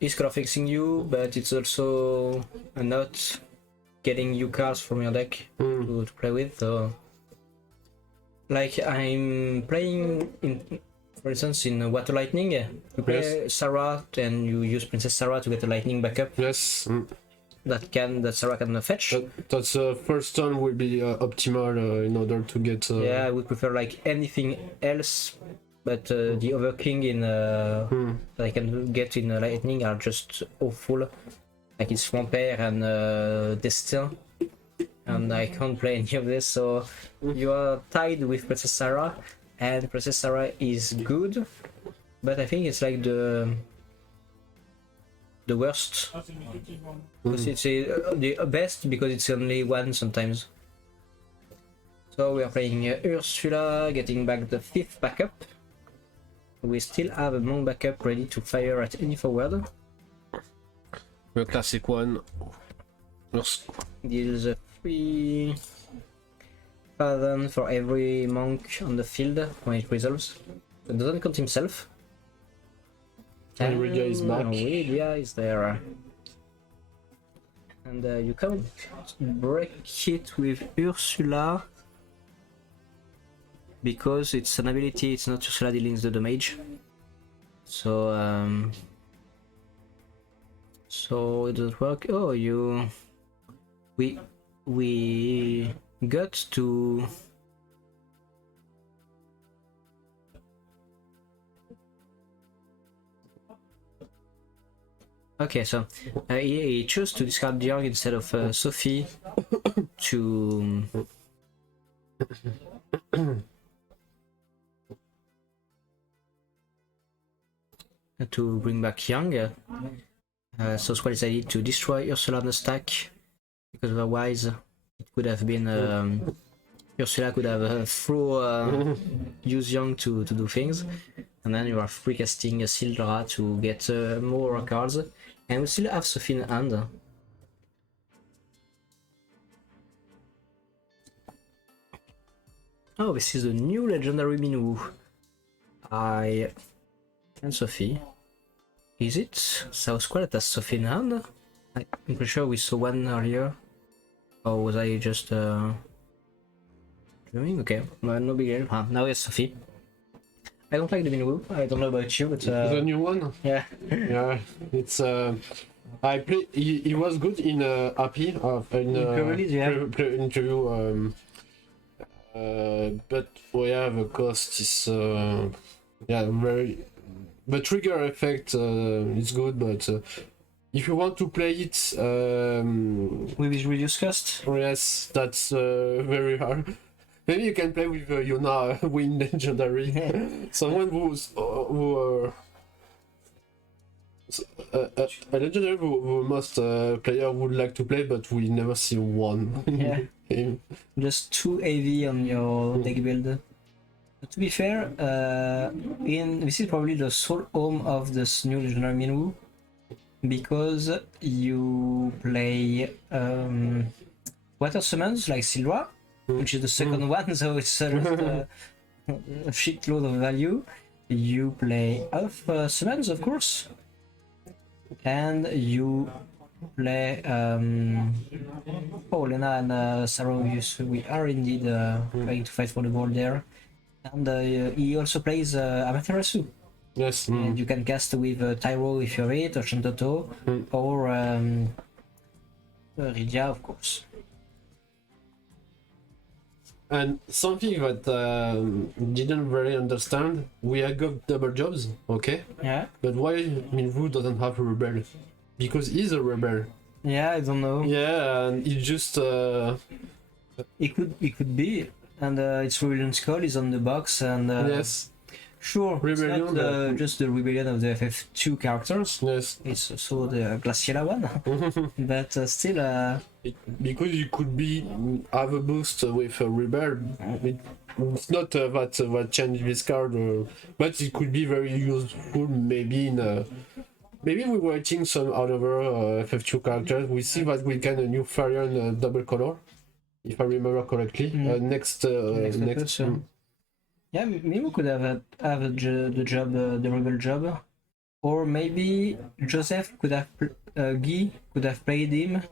is color fixing you, but it's also not getting you cards from your deck to play with. So, like I'm playing for instance in Water Lightning, you play Sarah and you use Princess Sarah to get a lightning backup. Yes. That Sarah can fetch. That's first turn will be optimal in order to get. Yeah, I would prefer like anything else, but the other king in that I can get in lightning are just awful. Like it's Vampire and Destin, and I can't play any of this. So you are tied with Princess Sarah, and Princess Sarah is good, but I think it's like the worst. Because it's the best because it's only one sometimes. So we are playing Ursula, getting back the 5th backup. We still have a monk backup ready to fire at any forward. The classic one. Deals a 3,000 for every monk on the field when it resolves. It doesn't count himself. And Lydia is back. Lydia is there. And you can't break it with Ursula because it's an ability, it's not Ursula dealing the damage. So so it doesn't work. Oh, we got to okay, so he chose to discard Young instead of Sophie to to bring back Young. So Squad decided to destroy Ursula on the stack because otherwise it could have been Ursula could have used Young to do things, and then you are free casting Sildra to get more cards, and we still have Sophie in hand. Oh, this is a new legendary Minwu. And Sophie. Is it? South Squad has Sophie in hand? I'm pretty sure we saw one earlier. Or was I just dreaming? Okay, well, no big deal. Now it's Sophie. I don't like the Minwu. I don't know about you, but The new one? yeah. Yeah, it's I play. He was good in Happy in pre-release, yeah. interview. But yeah, the cost is yeah very. The trigger effect is good, but if you want to play it, With reduced cost. yes, that's very hard. Maybe you can play with Yona Win Legendary. Someone a legendary who most player would like to play, but we never see one. Yeah. Him. Just 2 AV on your deck build. But to be fair, this is probably the sole home of this new legendary Minwu, because you play water summons like Sildra, which is the second one, so it's just a shitload of value. You play elf summons, of course, and you play Lena and Sarovius. We are indeed trying to fight for the gold there. And he also plays Amaterasu. Yes. And you can cast with Tyro if you have it, or Shantoto, or Rydia, of course. And something that didn't really understand, we have got double jobs, okay? Yeah. But why Minwu doesn't have a rebel? Because he's a rebel. Yeah, I don't know. Yeah, and he just It could be, and its Rebellion Skull is on the box, and yes, sure, Rebellion, it's not just the Rebellion of the FF2 characters. yes. It's also the Glaciela one, but still, Because you could have a boost with a rebel. It's not that change this card, but it could be very useful. Maybe in maybe we're waiting some other FF2 characters. We see that we can a new variant double color, if I remember correctly. Next. Yeah, maybe we could have the job, the rebel job, or maybe Joseph could have Guy could have played him,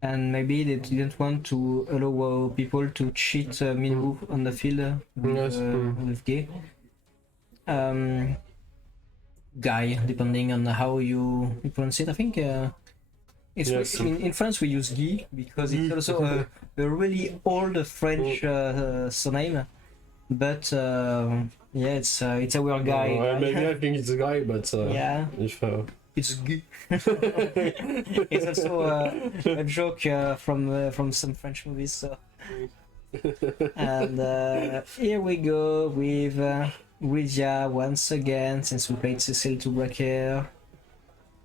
and maybe they didn't want to allow people to cheat Minwu on the field with Guy. Guy, depending on how you pronounce it. I think it's Yes. in France we use Guy because it's also a really old French surname. But yeah, it's a weird guy. Maybe I think it's a guy, but Yeah, if it's Guy. It's also a joke from some French movies. So. And here we go with Rydia once again, since we played Cecil to Breaker.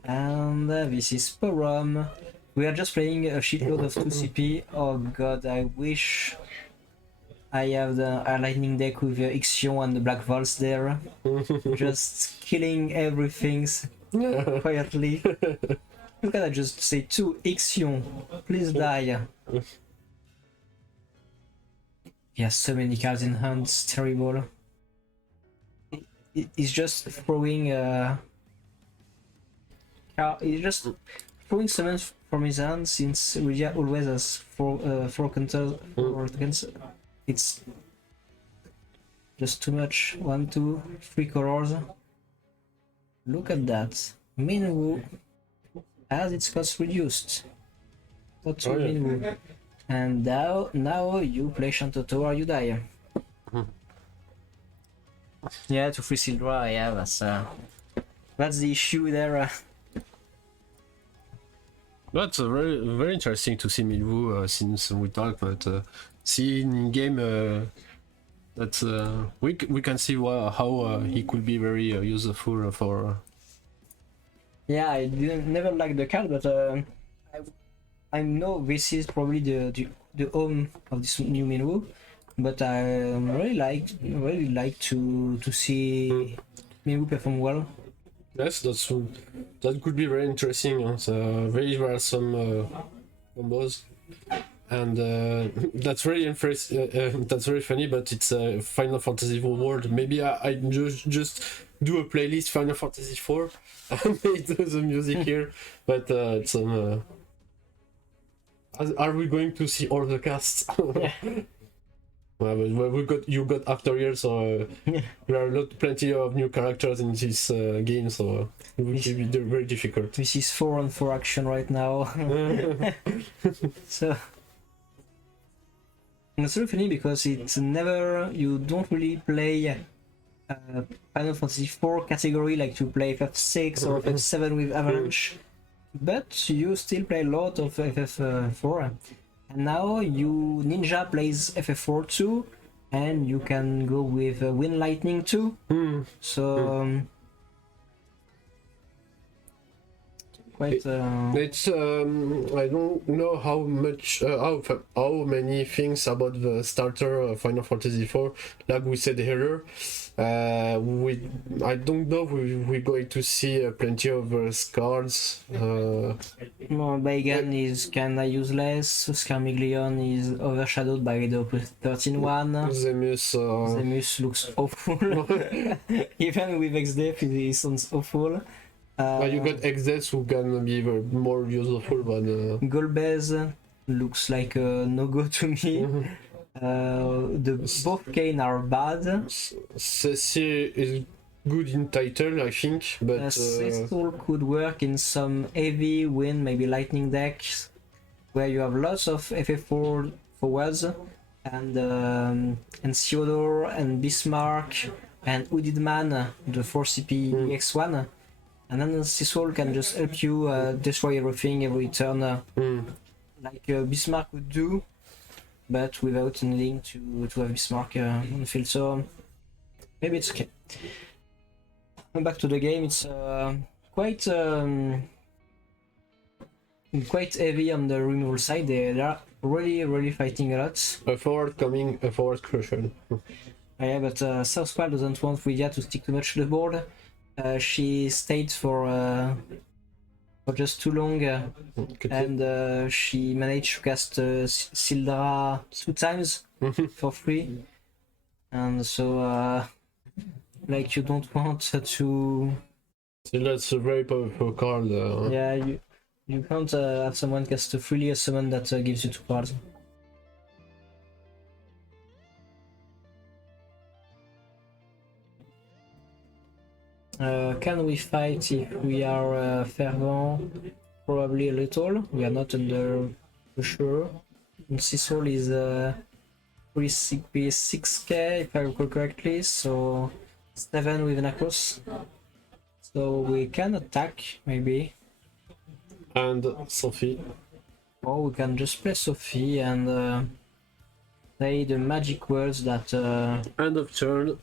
And this is Porom. We are just playing a shitload of 2 CP. Oh god, I wish I have the lightning deck with Ixion and the Black Vaults there, just killing everything quietly. Look at that, just say to Ixion, please die. He has so many cards in hand, it's terrible. He's just throwing he's just throwing summons from his hand, since Rydia always has four counters. It's just too much. 1, 2, 3 colors. Look at that. Minwu has its cost reduced. Not to Minwu. And now you play Shantoto or you die. Yeah, to free Sildra, yeah, that's the issue there. That's very very interesting to see Milvu since we talked, but seeing in game that we can see how he could be very useful for. Yeah, I never liked the card, but I know this is probably the home of this new Minwu, but I really like to see Minwu perform well. Yes, that could be very interesting. So there are some combos, and that's really that's very funny. But it's a Final Fantasy world. Maybe I just do a playlist Final Fantasy 4 and make the music here. But it's are we going to see all the cast? Well, you got After Years, so there are plenty of new characters in this game, so it will be very difficult. This is 4-on-4 action right now. So it's really funny because it's never, you don't really play Final Fantasy 4 category like to play FF6 or FF7 with Avalanche, but you still play a lot of FF4. And now Ninja plays FF4 too, and you can go with Wind Lightning too. So quite. It's I don't know how much how many things about the starter of Final Fantasy 4. Like we said earlier, I don't know if we're going to see plenty of cards. Baigan is kinda useless. Scarmiglion is overshadowed by the 13-1. Zemus looks awful. Even with XDF, he sounds awful. You got Exes who can be more useful, but Golbez looks like a no-go to me. Both Kane are bad. Cecil is good in title, I think, but Cecil could work in some heavy wind, maybe lightning decks, where you have lots of FF4 forwards, and Theodore and Bismarck and Hooded Man, the 4CP X1. And then Cecil can just help you destroy everything every turn, like Bismarck would do, but without needing to have Bismarck on the field. So maybe it's okay. Back to the game, it's quite heavy on the removal side. They are really fighting a lot. A forward crucial. Yeah, but Southwell doesn't want Rydia to stick too much to the board. She stayed for just too long, and she managed to cast Sildra 2 times for free, and so like you don't want to. That's a very powerful card. Yeah, you can't have someone cast freely a summon that gives you 2 cards. Can we fight if we are fervent? Probably a little. We are not under pressure. Cecil is 6k if I recall correctly, so 7 with Nakos. So we can attack maybe. And Sophie. Or we can just play Sophie and say the magic words that End of turn.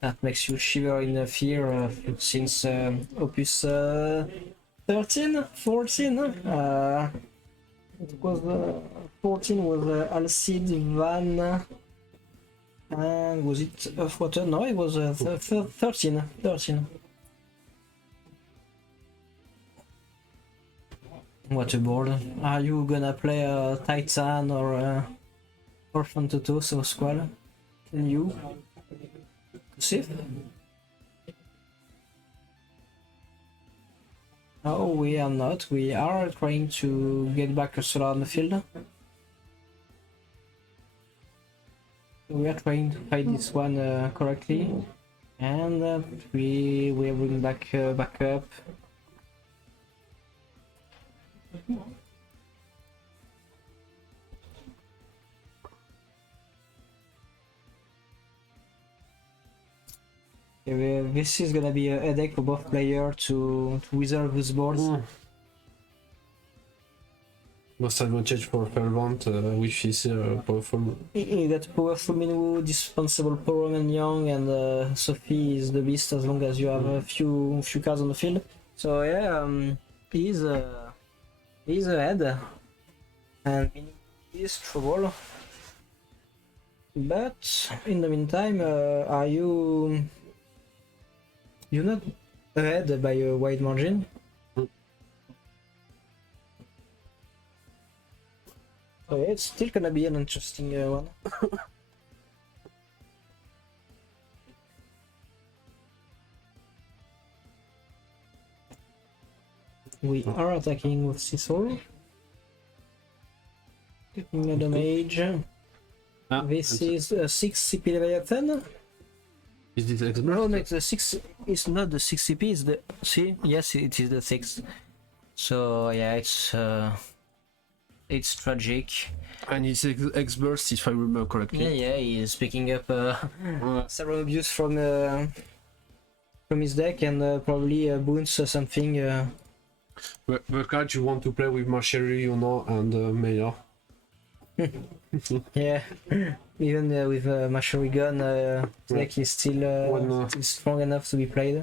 that makes you shiver in fear since Opus 13, 14. It was 14 was Alcide Van. And was it Water? No, it was 13. 13. Waterboard. Are you gonna play Titan or Fantotos or Squall? Can you? Sif? No, we are not. We are trying to get back a solar on the field. We are trying to fight this one correctly, and we will bring back backup. This is gonna be a headache for both players to resolve those boards. Most advantage for Fervent with his powerful. You got powerful Minwoo, dispensable Porom and Young, and Sophie is the beast as long as you have a few cards on the field. So yeah, he's ahead, and he's trouble. But in the meantime, are you're not ahead by a wide margin? So yeah, it's still gonna be an interesting one. We are attacking with Cecil. Taking a damage. This is 6 CP Leviathan. Is this expert? No, it's the 6. It's not the 6 CP. It's the. See? Yes, it is the 6. So yeah, it's tragic. And his X-Burst, if I remember correctly. Yeah, he's picking up several abuse from his deck and probably boons something. The card you want to play with Marchery, and Mayor. Yeah, even with Machinery Gun, deck is still strong enough to be played.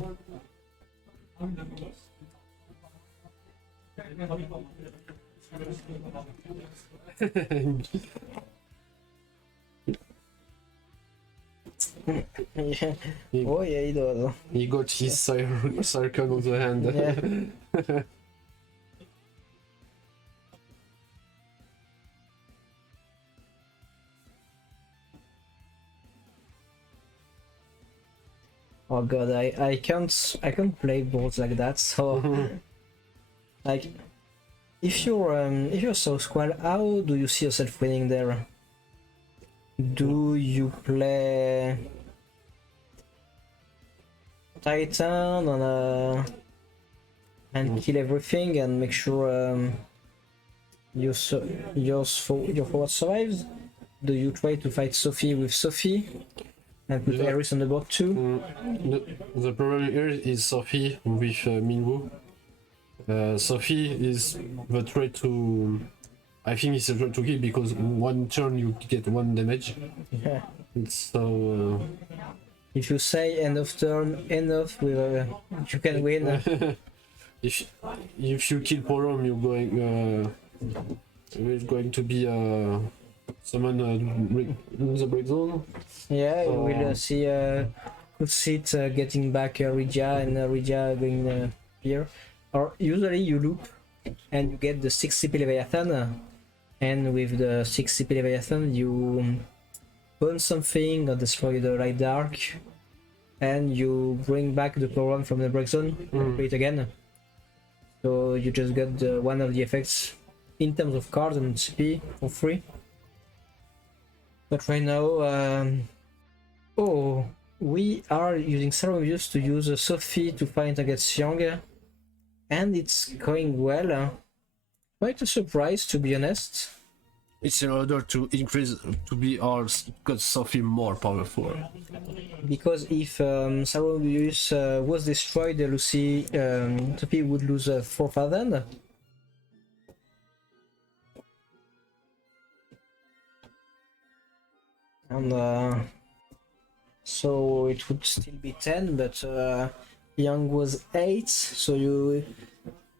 Yeah. Oh yeah, he does. He got his circle on the hand. Yeah. Oh god, I can't play boards like that. So, like, if you're so Squall, how do you see yourself winning there? Do you play Titan and kill everything and make sure your forward survives? Do you try to fight Sophie with Sophie and put Eris on the board too? The problem here is Sophie with Minwoo. Sophie is the trait to. I think it's a trait to kill because one turn you get 1 damage. Yeah. So. If you say end of turn, enough with you can win. if you kill Porom, it's going to be summon the break zone. Yeah, you will see Kutsit getting back Rydia and Rydia going here. Or usually you loop and you get the 6 CP Leviathan, and with the 6 CP Leviathan you burn something or destroy the light dark, and you bring back the Porom from the break zone and play it again. So you just got one of the effects in terms of cards and CP for free. But right now, we are using several views to use Sophie to fight against Young, and it's going well. Quite a surprise, to be honest. It's in order to increase got Sophie more powerful. Because if Sarubius was destroyed, Sophie would lose 4,000. And so it would still be 10, but Young was 8, so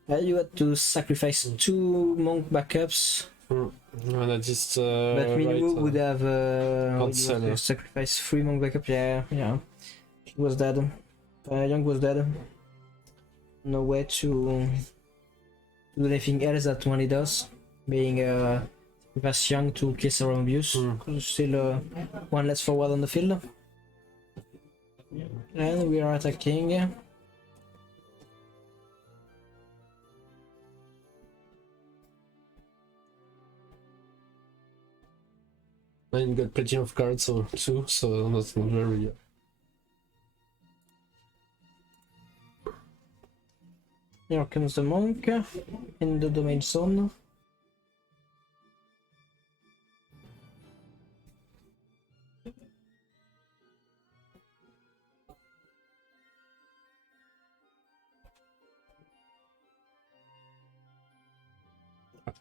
You had to sacrifice 2 monk backups, And I just but Minwu would have Cancel, yeah. sacrificed 3 monk backups. Yeah. He was dead. Young was dead. No way to do anything else that one he does. Being sacrifice Young to kill Serum Abuse. Still 1 less forward on the field. And we are attacking. And got plenty of cards too, so that's not very. Here comes the monk in the domain zone.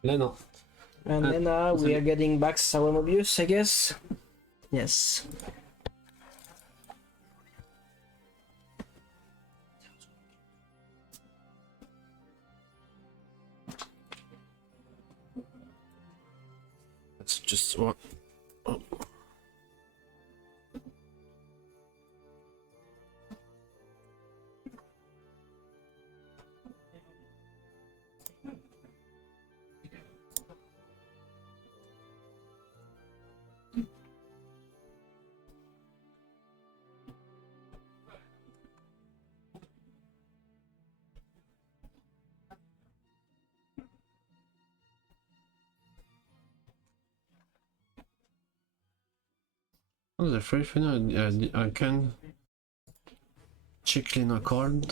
Lena. And then we are getting back Sour Mobius, I guess. Yes. That's just what. Oh. Oh, the first thing I can check in a card.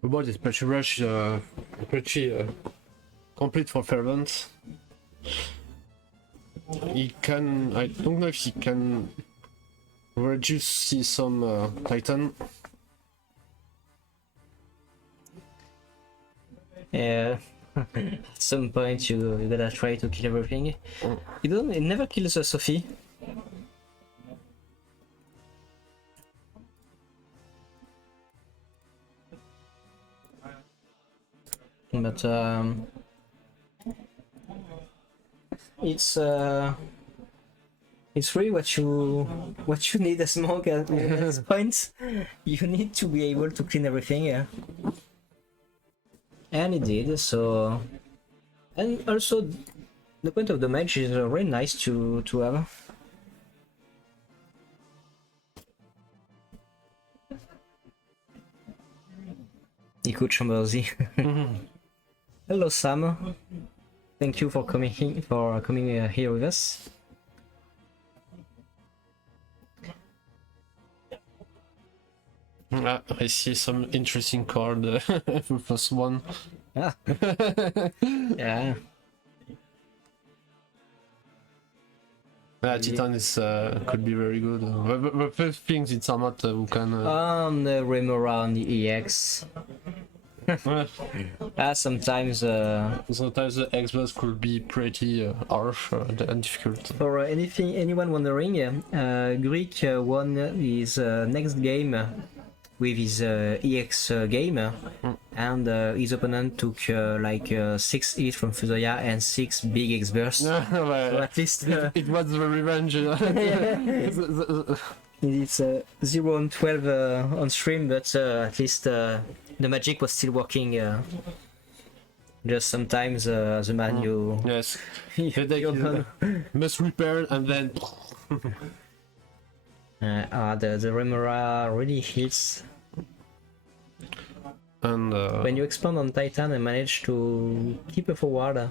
About this pretty rush, pretty complete for Fervent. He can. I don't know if he can reduce some Titan. Yeah. At some point you gotta try to kill everything. It never kills Sophie. But it's really what you need as monk at this point. You need to be able to clean everything, yeah. And it did, so. And also the point of the mage is really nice to have. Écoute Chamberzy. Hello Sam. Thank you for coming here with us. I see some interesting card for +1. Ah. Yeah. Titan is could be very good. The first things it's not who can. The Remora on the EX. Sometimes Sometimes the Xbox could be pretty harsh and difficult. for anyone wondering, Greek won his next game with his EX game, and his opponent took like 6 hits from Fusoya and 6 big X bursts. So at least it was the revenge. it's 0 on 12 on stream, but at least the magic was still working. Just sometimes the man you Yes. you don't Must repair and then. the Remora really hits. And When you expand on Titan and manage to keep a forward,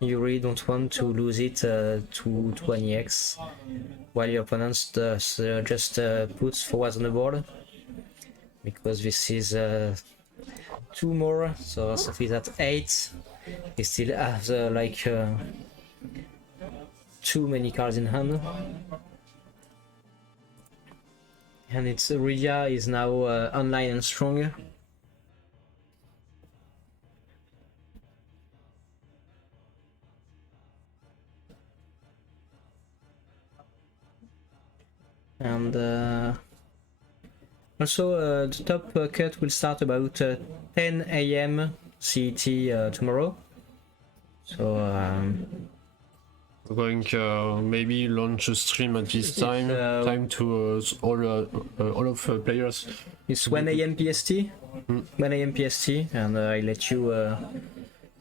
You really don't want to lose it to an EX while your opponent just puts forwards on the board, because this is 2 more, so Sophie's at 8. He still has like too many cards in hand. And it's Rydia is now online and strong. And also the top cut will start about 10 a.m. CET tomorrow. So We're going maybe launch a stream at this time. Time to all of players. it's 1 a.m. PST. 1 a.m. PST, and I let you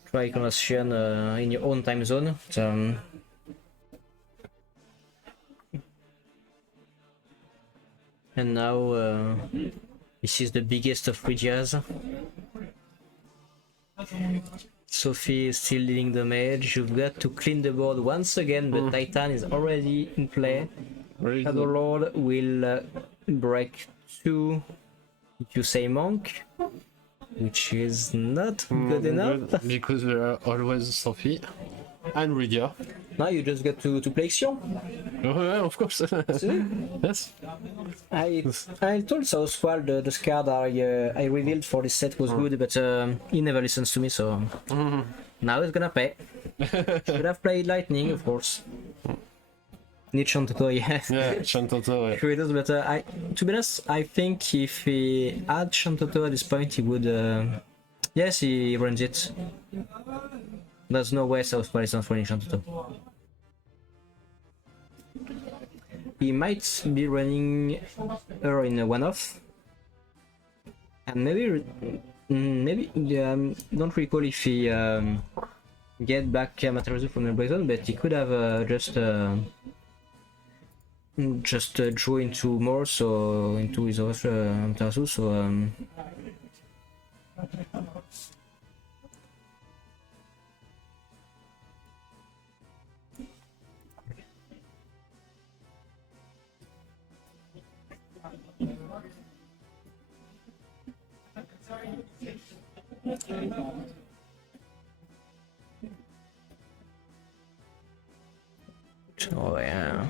try conversion in your own time zone. And now this is the biggest of Rydias. Sophie is still leading the mage. You've got to clean the board once again, but Titan is already in play. Shadow Lord will break 2 if you say Monk, which is not good enough. Because there are always Sophie and Rydia. Now you just got to play Xion. Oh, yeah, of course. Yes. I told Southwall the card I revealed for this set was good, but he never listens to me, so now he's gonna pay. Should have played Lightning, of course. Need Shantoto, yeah. Yeah, Shantoto, yeah. Creators, but to be honest, I think if he had Shantoto at this point, he would. Yes, he runs it. There's no way Southwall is not running Shantoto. He might be running her in a one-off, and maybe don't recall if he get back Amaterasu from the Blazon, but he could have just draw into more, so into his other Amaterasu. So yeah.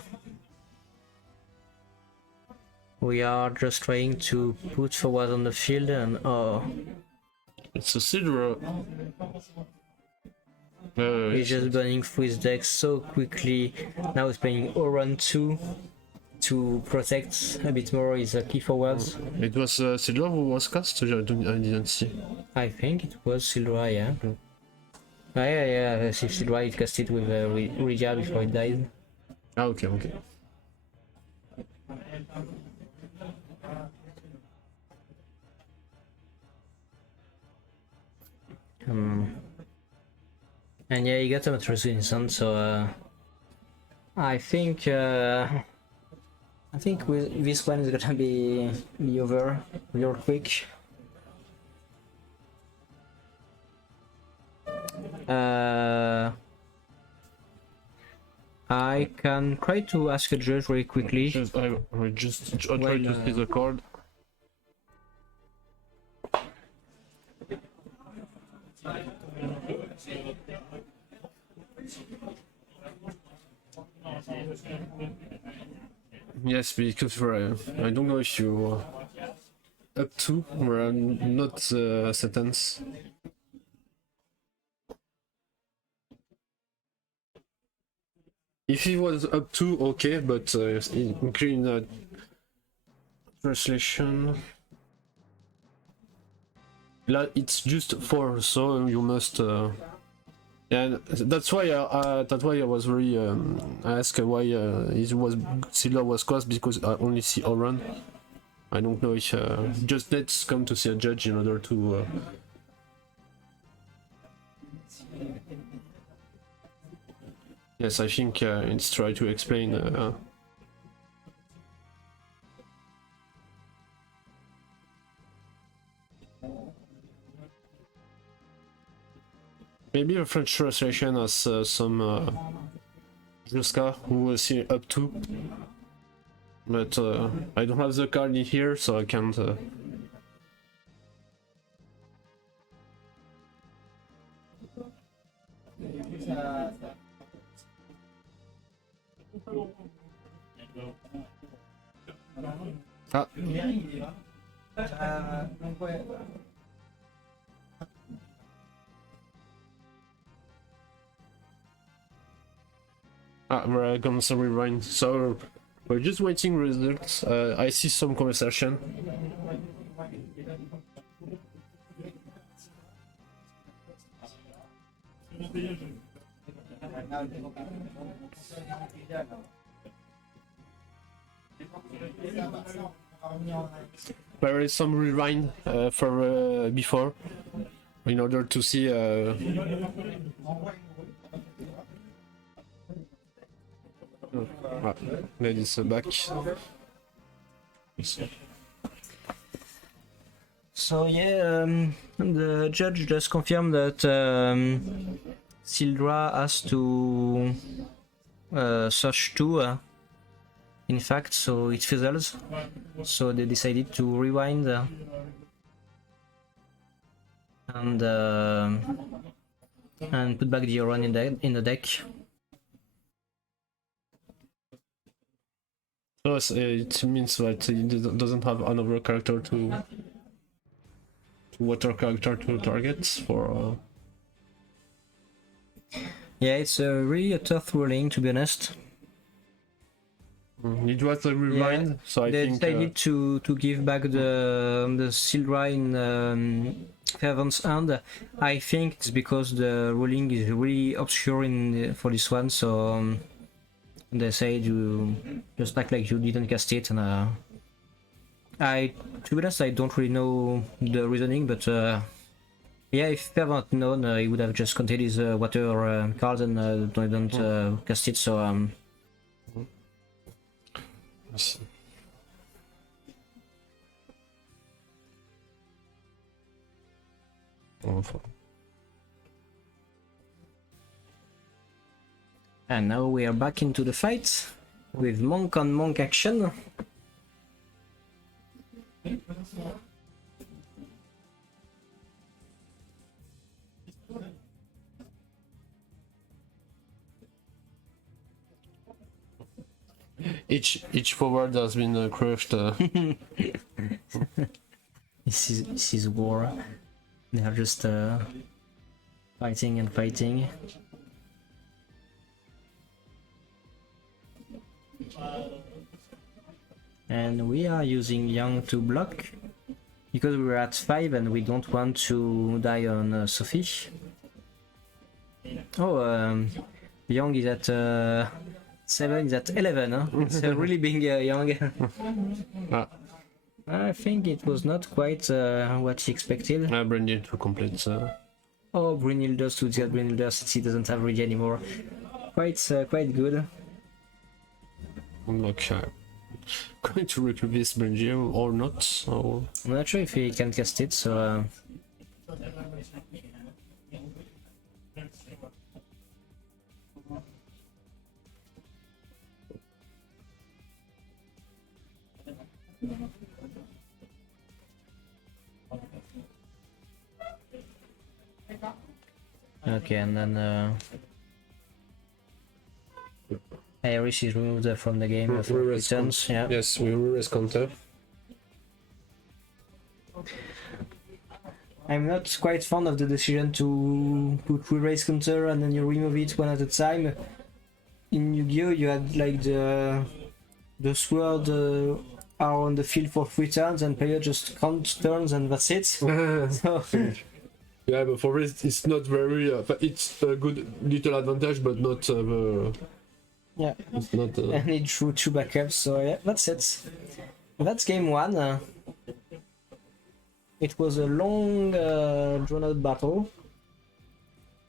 We are just trying to put forward on the field, and It's a Sidra. he's just burning through his deck so quickly. Now he's playing Oran 2 to protect a bit more his key forwards. It was Sidra who was cast? I didn't see. I think it was Silra, yeah. Yeah, Silra he casted with Rydia before he died. Ah, okay. And yeah, he got a Amaterasu in his hand, so I think this one is gonna be over real quick. I can try to ask a judge very quickly. I will just try to see the card. Yes, because I don't know if you up to or not sentence. If he was up to, okay, but including translation, it's just 4, so you must. And that's why I was very asked why Silver was cost, because I only see Oran. I don't know if just let's come to see a judge in order to. Yes, I think it's try to explain. Maybe a French translation has some Juska who was here up to. But I don't have the card in here, so I can't. Ah. We're gonna rewind. So we're just waiting results. I see some conversation. There is some rewind for before, in order to see. Ladies back. So yeah, the judge just confirmed that Sildra has to search 2, in fact, so it fizzles. So they decided to rewind and put back the Euron in the deck. So it means that it doesn't have another character to water character to target for. Yeah, it's really a tough ruling, to be honest. It was a rewind, so I they think decided to give back the Sildra in Fervent's hand. I think it's because the ruling is really obscure for this one, so they said you just act like you didn't cast it, and to be honest, I don't really know the reasoning, but yeah, if Fervent known, he would have just counted his water card and don't cast it, so And now we are back into the fight with monk on monk action. Each forward has been crushed. This is war. They are just fighting and fighting. And we are using Young to block because we're at 5 and we don't want to die on Sophie. Oh, Young is at 7, is at 11, huh? It's a really big Young. I think it was not quite what he expected. Brynhild to complete. Oh, Brynhild does to get Brynhild since he doesn't have Regi anymore. Quite good. I'm not sure. Going to recruit this Brynhild or not? So... I'm not sure if he can cast it, so... Okay, and then Iris is removed from the game for returns. Yeah. Yes, we will raise counter. I'm not quite fond of the decision to put ReRaise counter and then you remove it one at a time. In Yu-Gi-Oh! You had like the sword are on the field for 3 turns and player just count turns and that's it. So, yeah, but for this it's not very. It's a good little advantage, but not. yeah, it's not. I need 2 backups, so yeah, that's it. That's game 1. It was a long, drawn-out battle,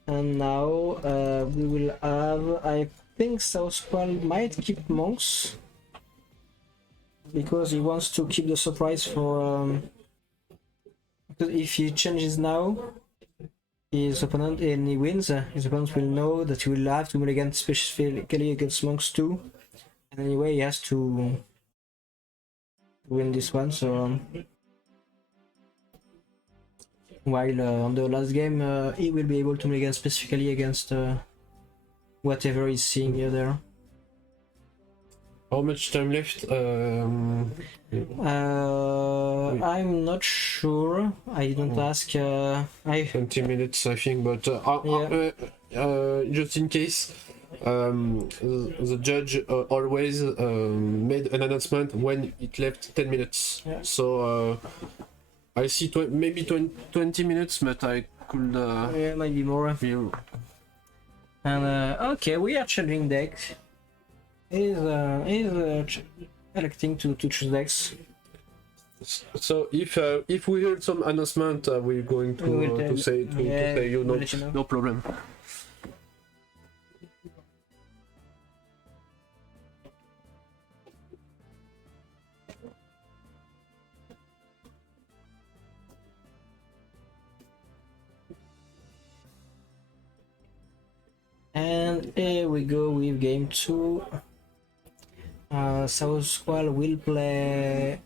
and now we will have. I think Southpaw might keep monks because he wants to keep the surprise for. Because if he changes now, his opponent and he wins, his opponent will know that he will have to mulligan specifically against monks too. And anyway, he has to win this one. So while on the last game, he will be able to mulligan specifically against whatever he's seeing here there. How much time left? I'm not sure. I didn't ask. 20 minutes, I think, but just in case, the judge always made an announcement when it left 10 minutes. Yeah. So I see maybe 20 minutes, but I could. Yeah, maybe more. Feel. And okay, we are changing deck. He's electing to choose decks. So if we heard some announcement, we're going to say you know, let you know. no problem. And here we go with game 2. South Squall will play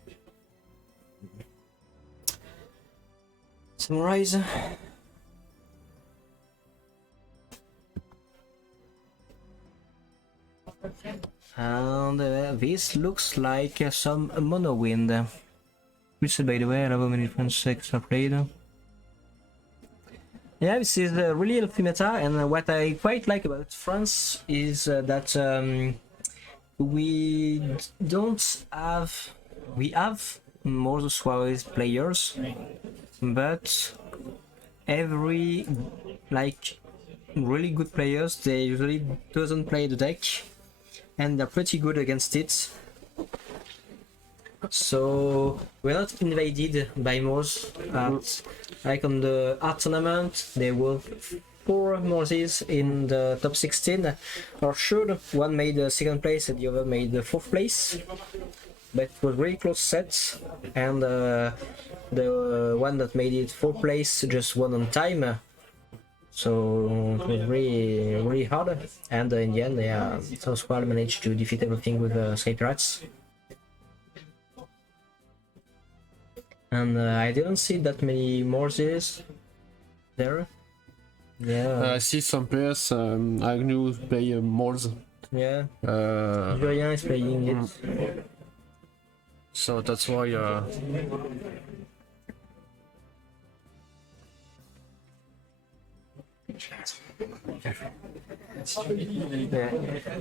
Summarize. And this looks like some mono wind, which by the way I love how many different decks are played. Yeah, this is really healthy meta, and what I quite like about France is that we have more Suarez players, but every really good players, they usually doesn't play the deck, and they're pretty good against it. So we're not invaded by Moors. Like on the art tournament, there were 4 Moorses in the top 16. Or sure, one made second place and the other made the 4th place. But it was really close sets, and the one that made it 4th place just won on time. So it was really hard. And in the end, South Squall managed to defeat everything with Sky Pirates. And I didn't see that many Moorses there. Yeah. I see some players I knew play Moors. Yeah. Lyon is playing it. So that's why.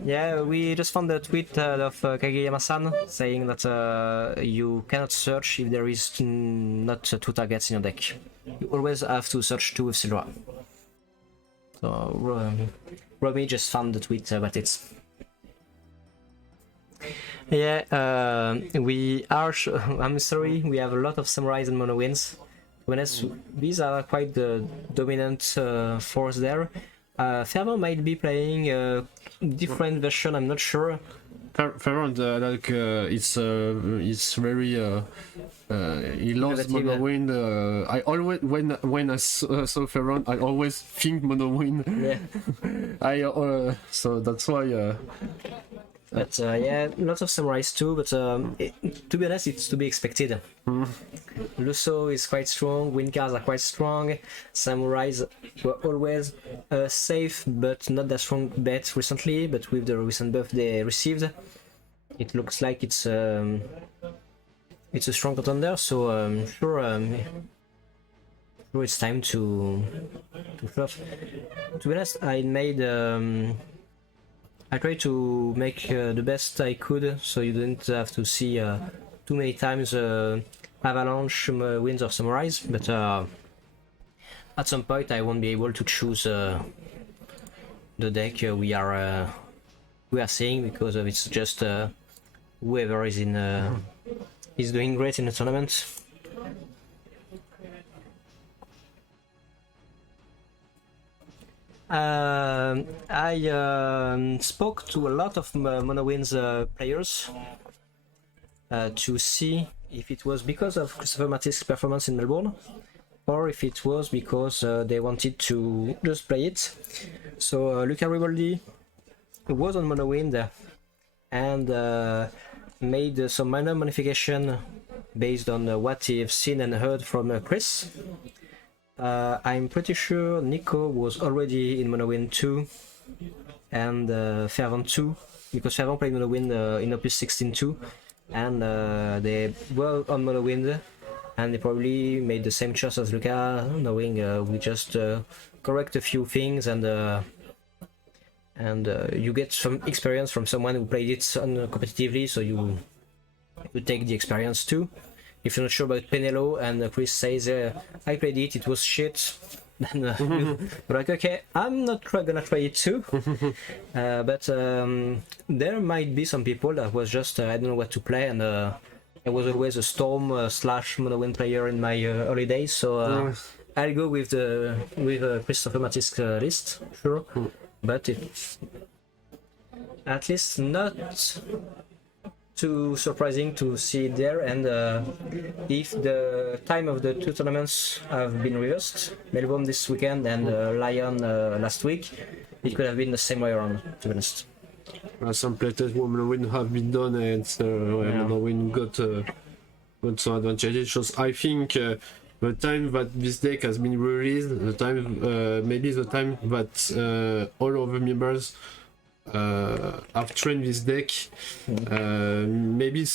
Yeah, we just found a tweet of Kageyama-san saying that you cannot search if there is not 2 targets in your deck. You always have to search 2 with Sildra. So Romy just found the tweet about it. Yeah, we are. I'm sorry, we have a lot of Samurais and Mono wins. To be honest, these are quite the dominant force there. Fervor might be playing a different version, I'm not sure. Fervor, it's very. He loves mono wind. I always when I saw Ferron, I always think mono wind. Yeah. So that's why. But yeah, lots of Samurais too, but to be honest, it's to be expected. Lusso is quite strong, wind cards are quite strong, Samurais were always safe but not that strong bet recently, but with the recent buff they received, it looks like it's a strong contender, so sure it's time to fluff. To be honest, I tried to make the best I could, so you didn't have to see too many times Avalanche wins or Samurais, but at some point I won't be able to choose the deck we are seeing, because it's just whoever is is doing great in the tournament. I spoke to a lot of Monowin's players to see if it was because of Christopher Mattis' performance in Melbourne, or if it was because they wanted to just play it. So Luca Riboldi was on Monowind and made some minor modification based on what he've seen and heard from Chris. I'm pretty sure Nico was already in Monowind 2 and Fervent 2, because Fervent played Monowind in Opus 16 too, and they were on Monowind, and they probably made the same choice as Luca, knowing we just correct a few things and you get some experience from someone who played it competitively, so you take the experience too. If you're not sure about Penelo and Chris says, I played it, it was shit, then you're like, okay, I'm not gonna try it too. But there might be some people that was just, I don't know what to play, and I was always a Storm slash Monowind player in my early days, so I'll go with Christopher Mattis' list, sure. But it's at least not too surprising to see it there, and if the time of the two tournaments have been reversed, Melbourne this weekend and Lyon last week, it could have been the same way around, to be honest. Some playtests Monowind have been done, and Monowind got some advantages. So I think the time that this deck has been released, the time maybe the time that all of the members have trained this deck, maybe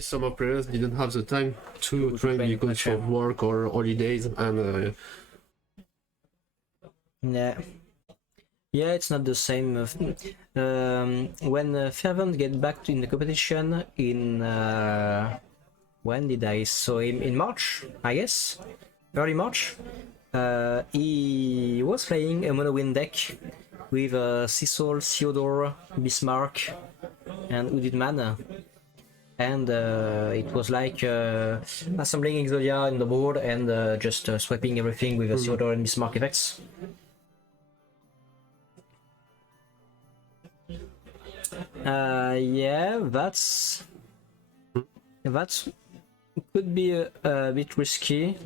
some of players didn't have the time to train because of work or holidays, and yeah, it's not the same. When Fervent get back in the competition in when did I saw him? In March, I guess, early March. He was playing a Monowind deck with Cecil, Theodore, Bismarck, and Udidman. And it was like assembling Exodia in the board and just swiping everything with Theodore and Bismarck effects. Yeah, that's could be a bit risky,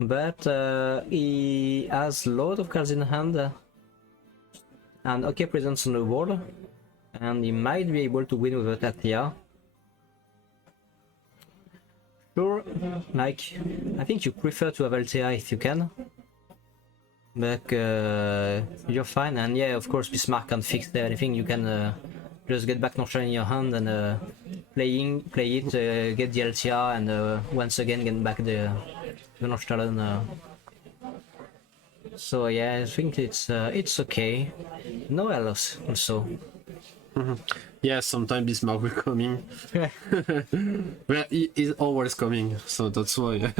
but he has a lot of cards in hand and okay presence on the board, and he might be able to win with Tatia. Sure, like, I think you prefer to have Altea if you can, but you're fine. And yeah, of course Bismarck can fix anything. You can just get back Norshan in your hand and play it, get the Altea, and once again get back the Norshan. So yeah, I think it's okay. Noel also. yeah, sometimes Bismarck will coming. Well, he is always coming, so that's why.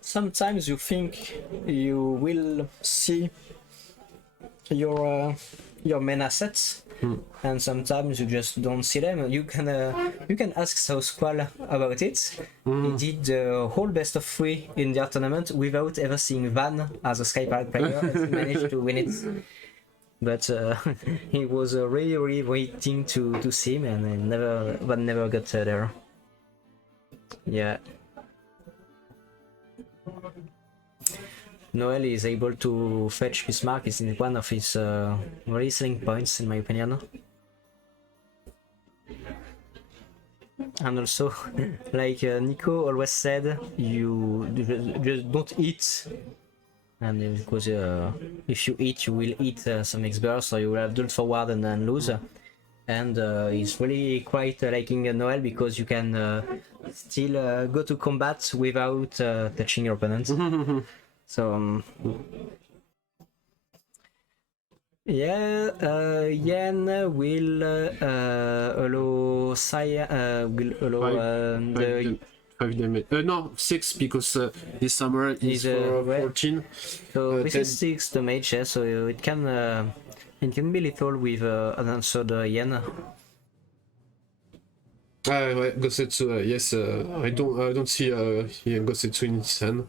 Sometimes you think you will see your main assets, and sometimes you just don't see them. You can ask South Squall about it. He did the whole best of 3 in their tournament without ever seeing Van as a Sky Pirate player, and he managed to win it. But he was really waiting to see him, and never got there. Yeah. Noel is able to fetch Bismarck. Is one of his really selling points, in my opinion. And also, like Nico always said, you just don't eat. And because if you eat, you will eat some X-Burst, so you will have Duel Forward and then lose. And he's really quite liking Noel because you can still go to combat without touching your opponent. So yeah, Yen will allow the 5 damage. No, 6 because this summer is 14. So this is 6 damage, yeah, so it can be lethal with unanswered Yen. Ouais, Gosetsu, yes, I don't see Gosetsu in his hand.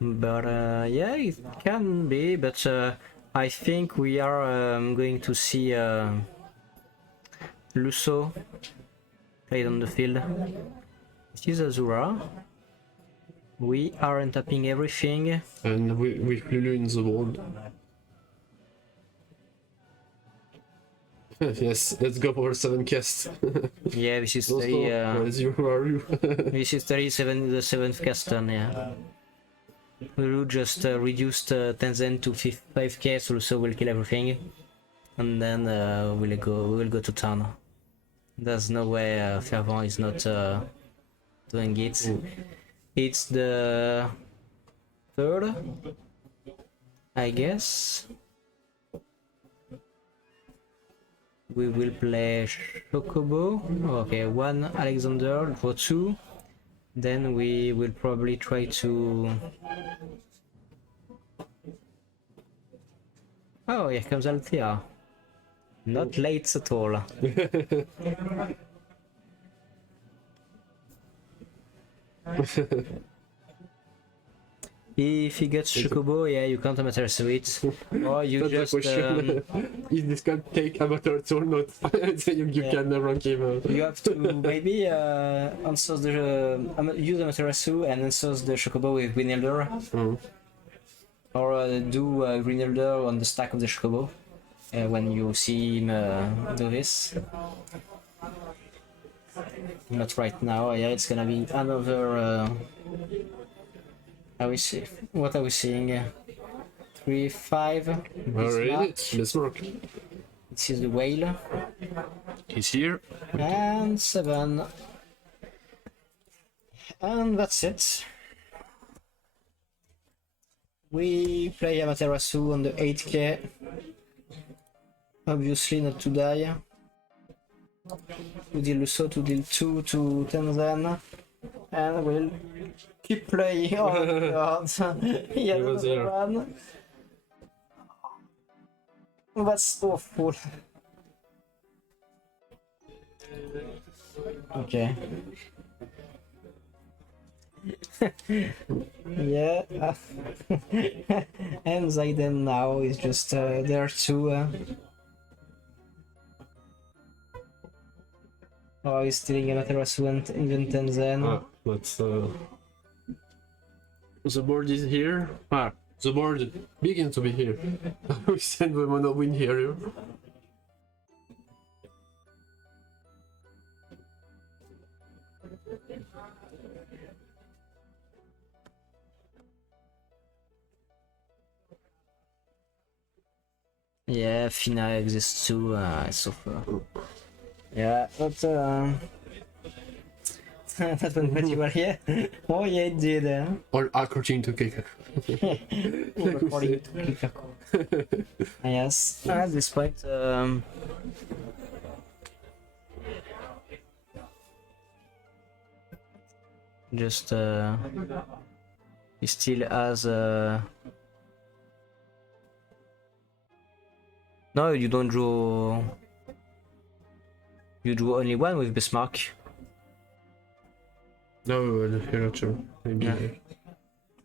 But yeah, it can be, but I think we are going to see Lusso played on the field. This is Azura. We are untapping everything. And with Lulu in the board. Yes, let's go for 7 cast. Yeah, this is Also, 30, as you are you. this is 37, the 7th cast turn, yeah. Lulu just reduced Tenzen to 5k, so also we'll kill everything. And then we will go to town. There's no way Fervent is not doing it. It's the 3rd, I guess. We will play Chocobo. Okay, 1 Alexander, draw 2. Then we will probably try to... Oh, here comes Althea. Not late at all. If he gets Chocobo, yeah, you can't Amaterasu it. Or you That's just... the question. Is this can take amateur or not? You can rank him. You have to maybe answer the use Amaterasu and answer the Chocobo with Green Elder, or do Green Elder on the stack of the Chocobo when you see him do this. Not right now. Yeah, it's gonna be another. Are we see? What are we seeing? 3, 5. Alright, let's work. This is the whale. He's here. And 7. And that's it. We play Amaterasu on the 8k. Obviously not to die. We deal Lusso to deal 2 to Tenzen. And we'll keep playing. Oh my god. Yeah, was there. one. That's awful. Okay. Yeah. And Zaiden now is just there too. Oh, he's stealing Amaterasu and even Tenzen. But the board is here. The board begins to be here. We send the mono win here. Yeah, Fina exists too, so far. Yeah, but that went pretty well, yeah. Oh yeah, it did. All according to Keikaku. According to Kikaku. Yes, despite just he still has no, you don't draw. You drew only one with Bismarck. No, here actually. Maybe. Yeah.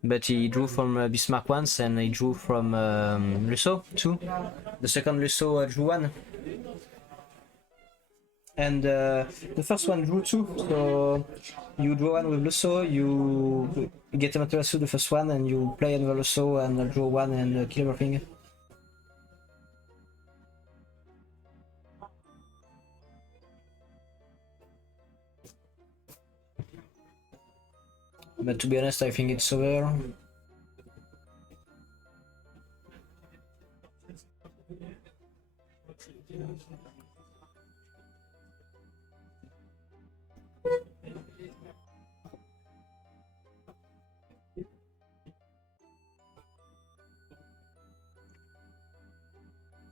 But he drew from Bismarck once, and he drew from Lusso too. The second Lusso drew one. And the first one drew two. So you draw one with Lusso, you get Amaterasu the first one, and you play another Lusso and draw one and kill everything. But to be honest, I think it's over.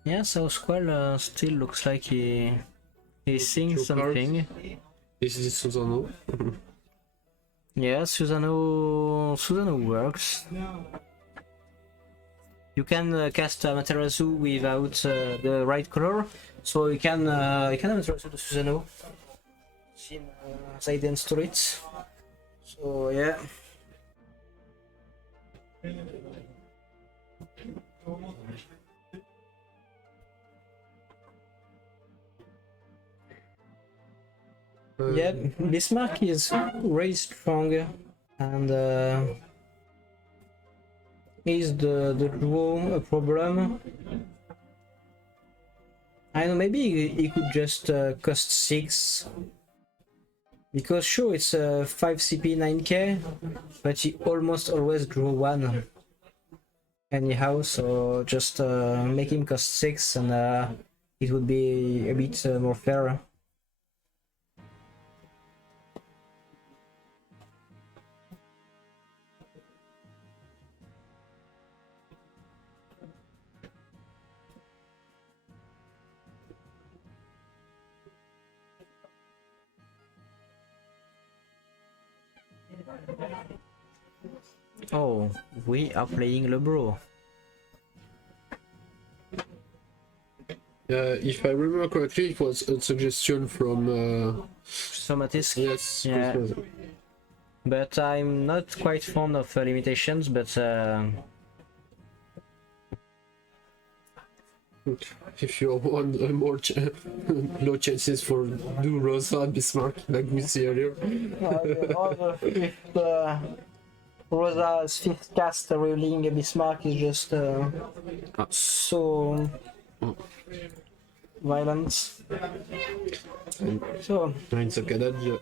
Yeah, so Squall still looks like he's seeing something. This is Susano. Yeah, Susano works. You can cast Amaterasu without the right color, so you can Amaterasu to Susano. See Zaiden store it. So yeah. Yeah, Bismarck is really strong. And is the draw a problem? I don't know, maybe he could just cost 6. Because sure, it's 5 CP 9k, but he almost always draw 1. Anyhow, so just make him cost 6 and it would be a bit more fair. Oh, we are playing Le Bro. If I remember correctly, it was a suggestion from Somatisk. yes. Yeah. But I'm not quite fond of limitations, but if you want more low chances for do Rosa and Bismarck like we see earlier. Rosa's 5th cast revealing a Bismarck is just so violent. So It's a Kadaj.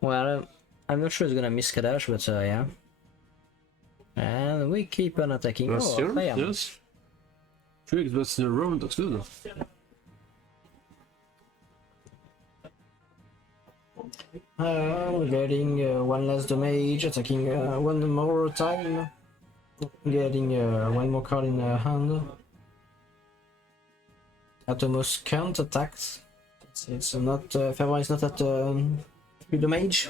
well, I'm not sure it's gonna miss Kadash, but yeah. And we keep on attacking. Lyon. Yes. 3 Xbox in a row, that's good. Getting 1 less damage, attacking 1 more time, getting 1 more card in hand. Atomos can't attack. It's not Favor is not at 3 damage.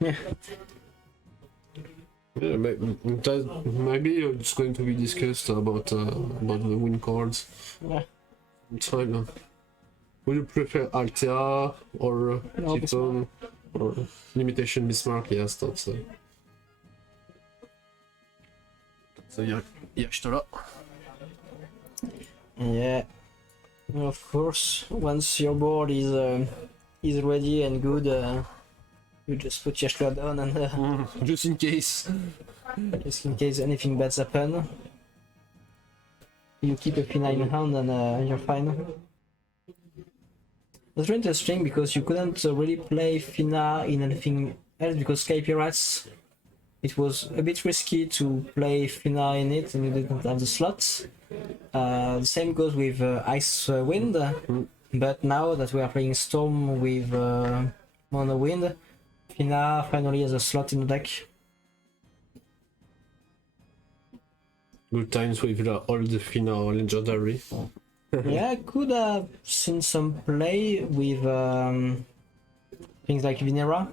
Yeah. Yeah, maybe it's going to be discussed about the win cards. Yeah. Time. Would you prefer Altea or No, Keaton or Limitation Bismarck? Yes, that's so yeah, Yeah. Of course, once your board is ready and good, you just put Yashua down and just in case. just in case anything bad happen, you keep a Fina in hand and you're fine. That's very interesting because you couldn't really play Fina in anything else because Sky Pirates, it was a bit risky to play Fina in it and you didn't have the slots. The same goes with Ice Wind, but now that we are playing Storm with Mono Wind, Fina finally has a slot in the deck. Good times with all the Fina legendary. Yeah, I could have seen some play with things like Vinera.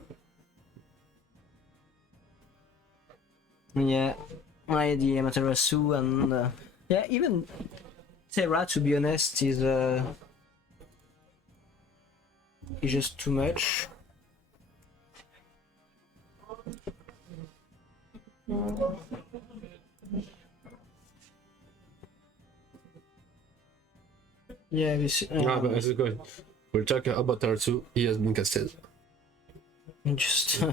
Yeah, the Amaterasu and yeah, even Terra, to be honest, is just too much. Yeah, But as good. We're talking about Amaterasu, he has been casted. just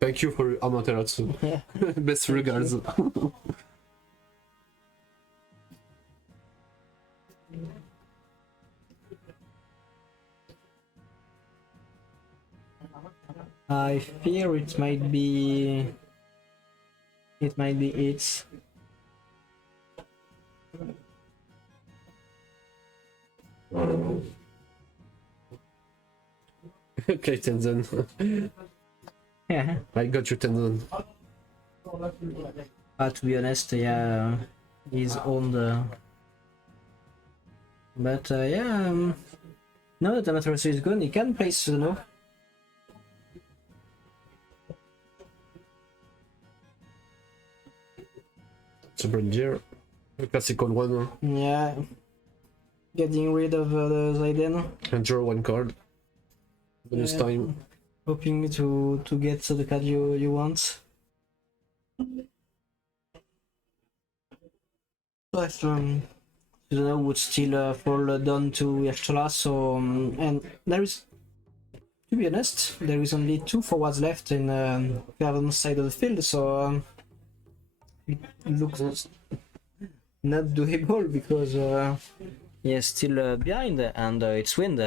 Thank you for Amaterasu. yeah. Best regards. I fear it might be it. Okay, Tenzin. Yeah. I got you, Tenzin. To be honest, yeah, he's on the. But yeah, now that Amaterasu is gone, he can play Suno. Super Deer. A classical one. Yeah, getting rid of the Zaiden. And draw 1 card. Bonus time. Hoping to get the card you want. But Suzano would still fall down to Yashtola. So and there is, to be honest, there is only 2 forwards left in Cavern's side of the field. So it looks not doable because he is still behind and it's wind.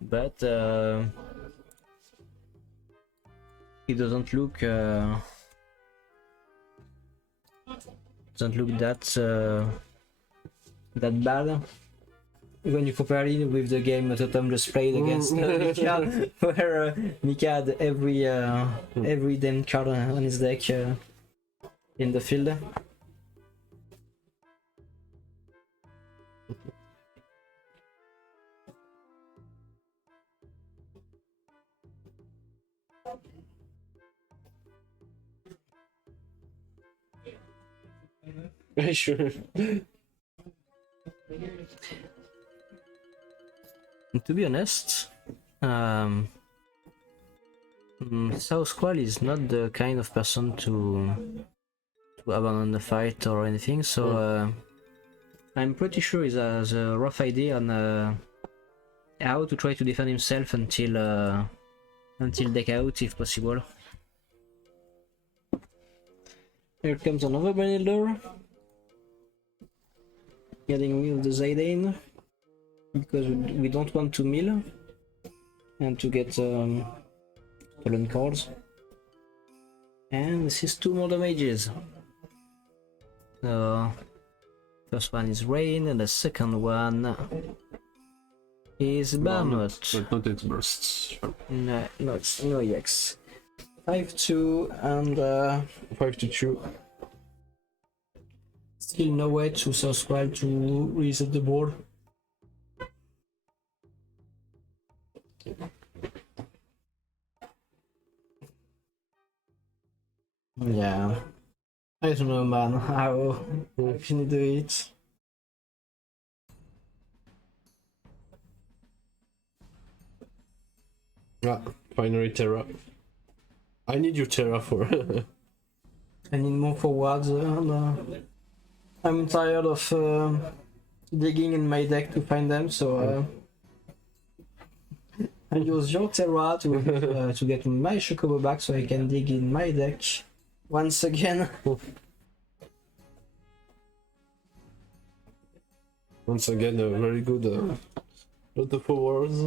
But it doesn't look that bad when you compare it with the game that Tom just played against Mika, where Mika had every damn card on his deck in the field. Sure. To be honest, South Squall is not the kind of person to abandon the fight or anything, so I'm pretty sure he has a rough idea on how to try to defend himself until deck out if possible. Here comes another Benilder. Getting rid of the Zidane because we don't want to mill and to get stolen cards. And this is 2 more damages. So first one is Rain and the second one is Barnot. But not its bursts. No, it's no EX. 5-2 and 5-2. still no way to subscribe to reset the board. Yeah, I don't know, man, how can you do it? Ah, finally Terra. I need your Terra for. I need more forwards. I'm tired of digging in my deck to find them, so I use your Terra to get my Chocobo back so I can dig in my deck once again. Once again, a very good lot of forwards.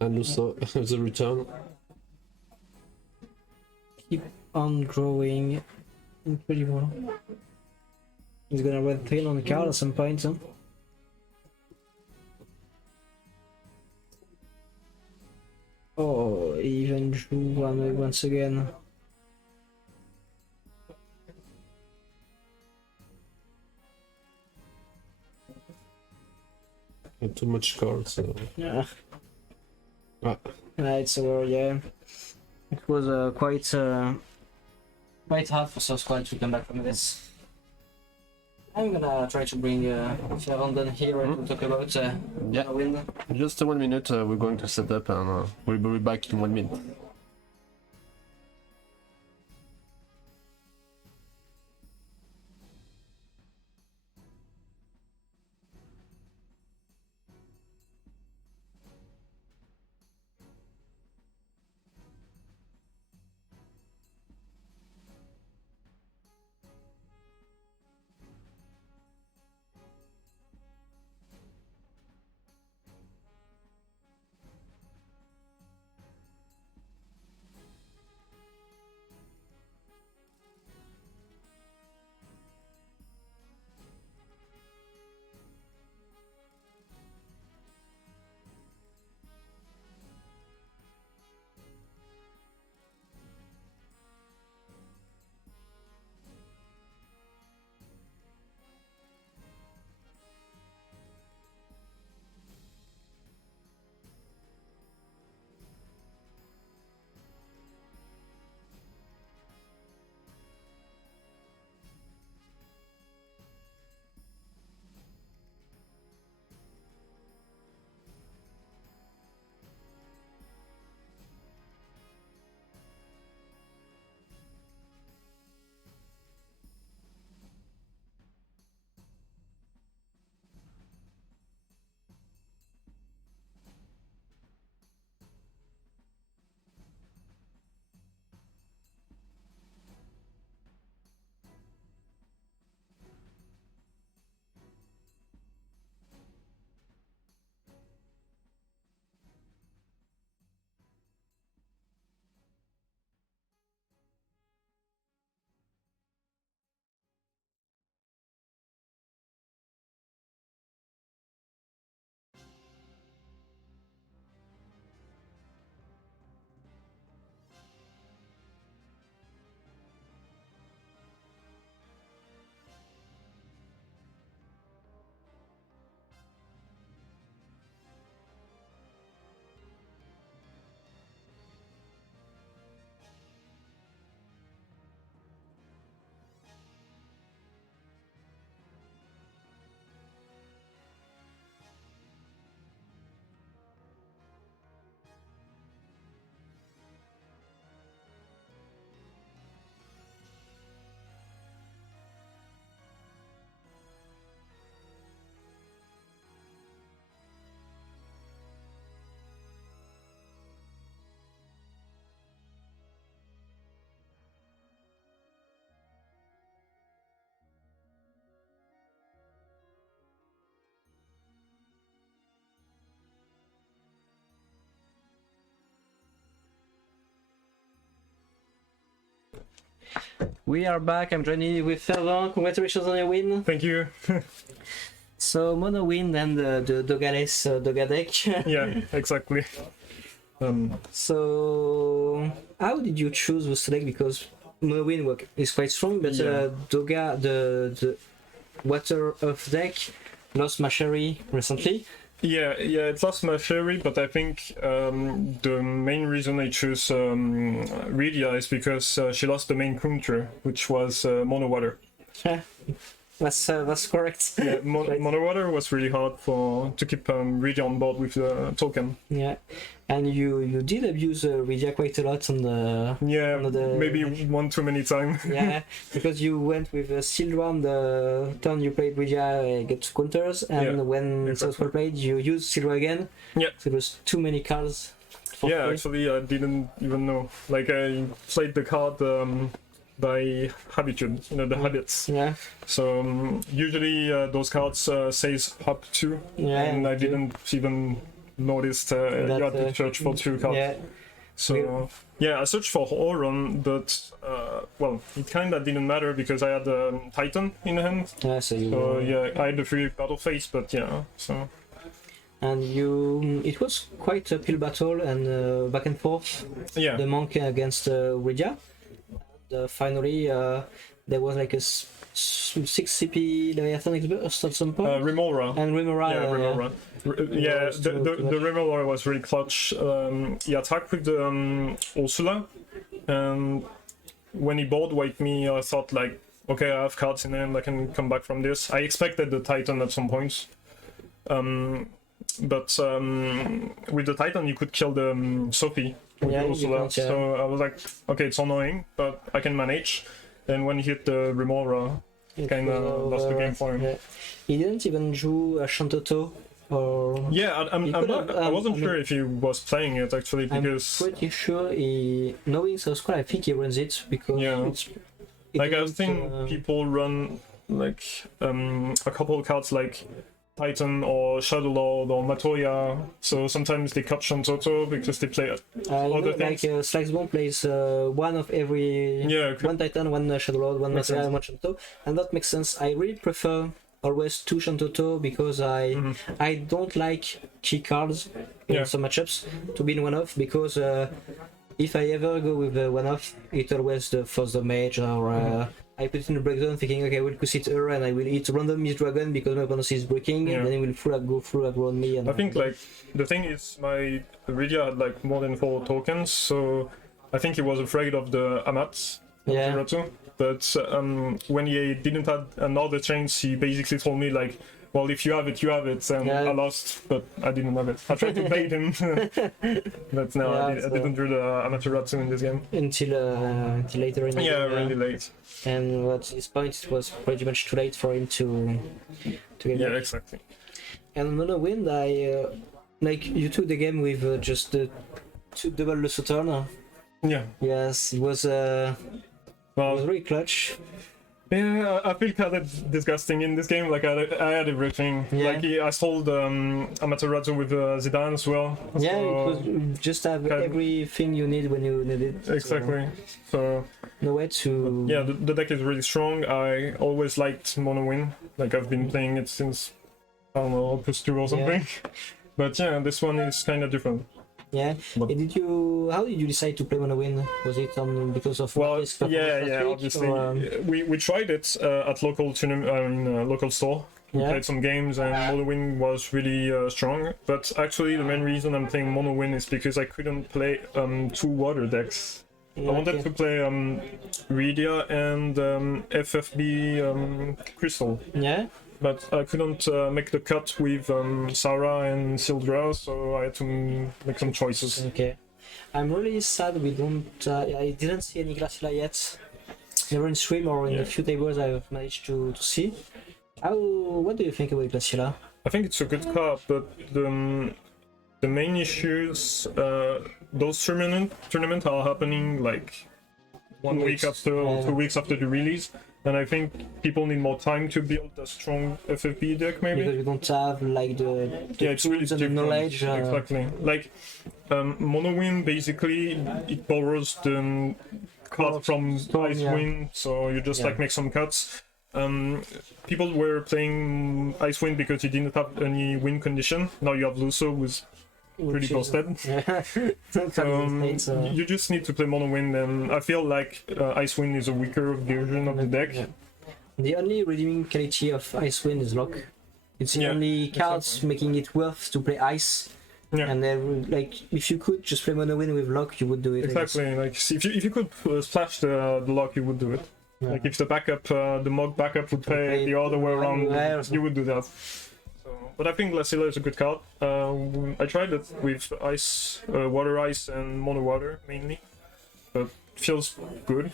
And also the return. Keep on growing. Incredible. He's gonna red tail on the card at some point, huh? Oh, he even drew one once again. Too much cards. So. Yeah. Ah. It's yeah. It was quite hard for South Squad to come back from this. I'm gonna try to bring Ferrandon here and talk about Yeah. win. Just 1 minute, we're going to set up and we'll be back in 1 minute. We are back. I'm joining with Fervent. Congratulations on your win. Thank you. So mono win and the Dogales Doga deck. Yeah, exactly. So how did you choose this deck? Because mono win is quite strong, but Doga, the Water Earth deck, lost Machery recently. Yeah, it lost my theory, but I think the main reason I chose Rydia is because she lost the main counter, which was mono water. That's correct. Yeah, Right. mono water was really hard to keep Rydia on board with the token. Yeah, and you did abuse Rydia quite a lot on the Maybe one too many times. yeah, because you went with a Steel Drum the turn you played Rydia, get two counters, and when exactly. Southwell played, you used Steel again. Yeah. So it was too many cards. For Yeah, free. actually, I didn't even know. Like, I played the card by habitude, the habits. Yeah, So usually those cards says up 2, yeah, and I didn't even notice you had to search for 2 cards. yeah. So I searched for Auron, but well, it kind of didn't matter because I had Titan in hand. Yeah, so you So I had the 3 battle phase, but yeah, so. and it was quite a pill battle and back and forth. Yeah. The monk against Rydia. And finally, there was like a 6 CP Leviathan Exburst at some point. Remora. And Remora. Yeah, Remora. Yeah, the Remora was really clutch. He attacked with the Ursula, and when he board wiped me, I thought like, okay, I have cards in hand, I can come back from this. I expected the Titan at some point. But with the Titan, you could kill the Sophie with Yeah, you Ursula. can't, yeah. So I was like, okay, it's annoying, but I can manage. And when he hit the Remora, It kind of was, lost the game for him. yeah. He didn't even draw a Shantoto or. Yeah, I wasn't I sure mean- if he was playing it actually because I'm pretty sure knowing South Squad, I think he runs it because Yeah. it like I've doesn't, seen people run like a couple of cards like Titan or Shadow Lord or Matoya, so sometimes they cut Shantoto because they play other like things. Slagsbone plays one of every Yeah, okay. one Titan, one Shadow Lord, one Makes Matoya, sense. and one Shantoto, and that makes sense. I really prefer always 2 Shantoto because I don't like key cards in Yeah. some matchups to be in one off because if I ever go with one off, it always force the mage or I put it in the breakdown thinking okay I will quiz it her and I will hit random Miss Dragon because my opponent is breaking Yeah. and then it will go full around me. And I think like the thing is my Rydia had like more than 4 tokens, so I think he was afraid of the Amat. yeah. Zerato. But when he didn't have another chance, he basically told me like, well, if you have it, you have it, and Yeah. I lost, but I didn't have it. I tried to bait him, but no, Yeah, I didn't do the Amaterasu in this game. until later in the Yeah, game, really late. And at this point it was pretty much too late for him to get Yeah, back. exactly. And Mono Wind, I like you took the game with just the 2 double the Saturn. Yeah. Yes, it was Well, really clutch. yeah, I feel kind of disgusting in this game. Like I had everything. Yeah. Like I sold Amaterasu with Zidane as well. Yeah, so- it was just have kind of- everything you need when you need it. Exactly. So No way to. yeah, the deck is really strong. I always liked Mono Win. Like I've been playing it since I don't know Opus 2 or something. But yeah, this one is kind of different. Yeah. But- How did you decide to play Mono Win? Was it because of Well, Marquez performance last yeah, week, obviously. or, We tried it at local tournament, local store. We Yeah. played some games and Mono Win was really strong. But actually, the main reason I'm playing Mono Win is because I couldn't play 2 water decks. I wanted to play Rydia and FFB Crystal, Yeah. but I couldn't make the cut with Sarah and Sildra, so I had to make some choices. Okay. I'm really sad we don't. I didn't see any Glaciala yet. Never in stream or in Yeah. a few tables I've managed to see. What do you think about Glaciala? I think it's a good card, but the main issues, those tournament are happening like 1 week Weeks. after or 2 weeks after the release, and I think people need more time to build a strong FFB deck, maybe. Because you don't have like the Yeah, it's really tools and the different. knowledge. Exactly. Like Mono-Win, basically, it borrows the card from Icewind, so you just like make some cuts. People were playing Icewind because you didn't have any win condition. Now you have Luso, who's pretty busted. You just need to play Mono-Win, and I feel like Icewind is a weaker version of the deck. Yeah. The only redeeming quality of Icewind is luck. It's the only cards making it worth to play Ice. Yeah. And then, like, if you could just play Mono-Win with luck, you would do it. Exactly. Like, if you could splash the luck, you would do it. Yeah. Like, if the backup, the Mog backup would play the other way around, you would do that. So, but I think Glaciala is a good card. I tried it with Ice, Water Ice, and Mono Water mainly. But feels good,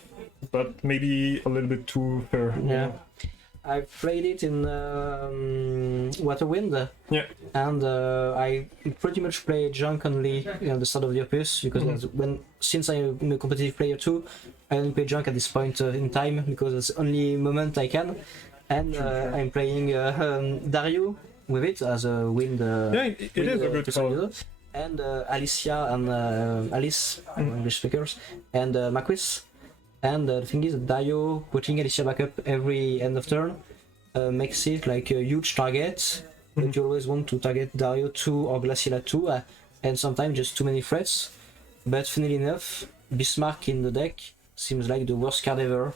but maybe a little bit too fair. Yeah. I played it in Waterwind, and I pretty much play junk only at the start of the Opus, because since I'm a competitive player too, I only play junk at this point in time, because it's the only moment I can, and I'm playing Dario with it as a wind. It is a good card. And Alicia and Alice, English speakers, and Maquis. And the thing is, Dario putting Alicia back up every end of turn makes it like a huge target, but you always want to target Dario 2 or Glaciala 2, and sometimes just too many threats. But funnily enough, Bismarck in the deck seems like the worst card ever,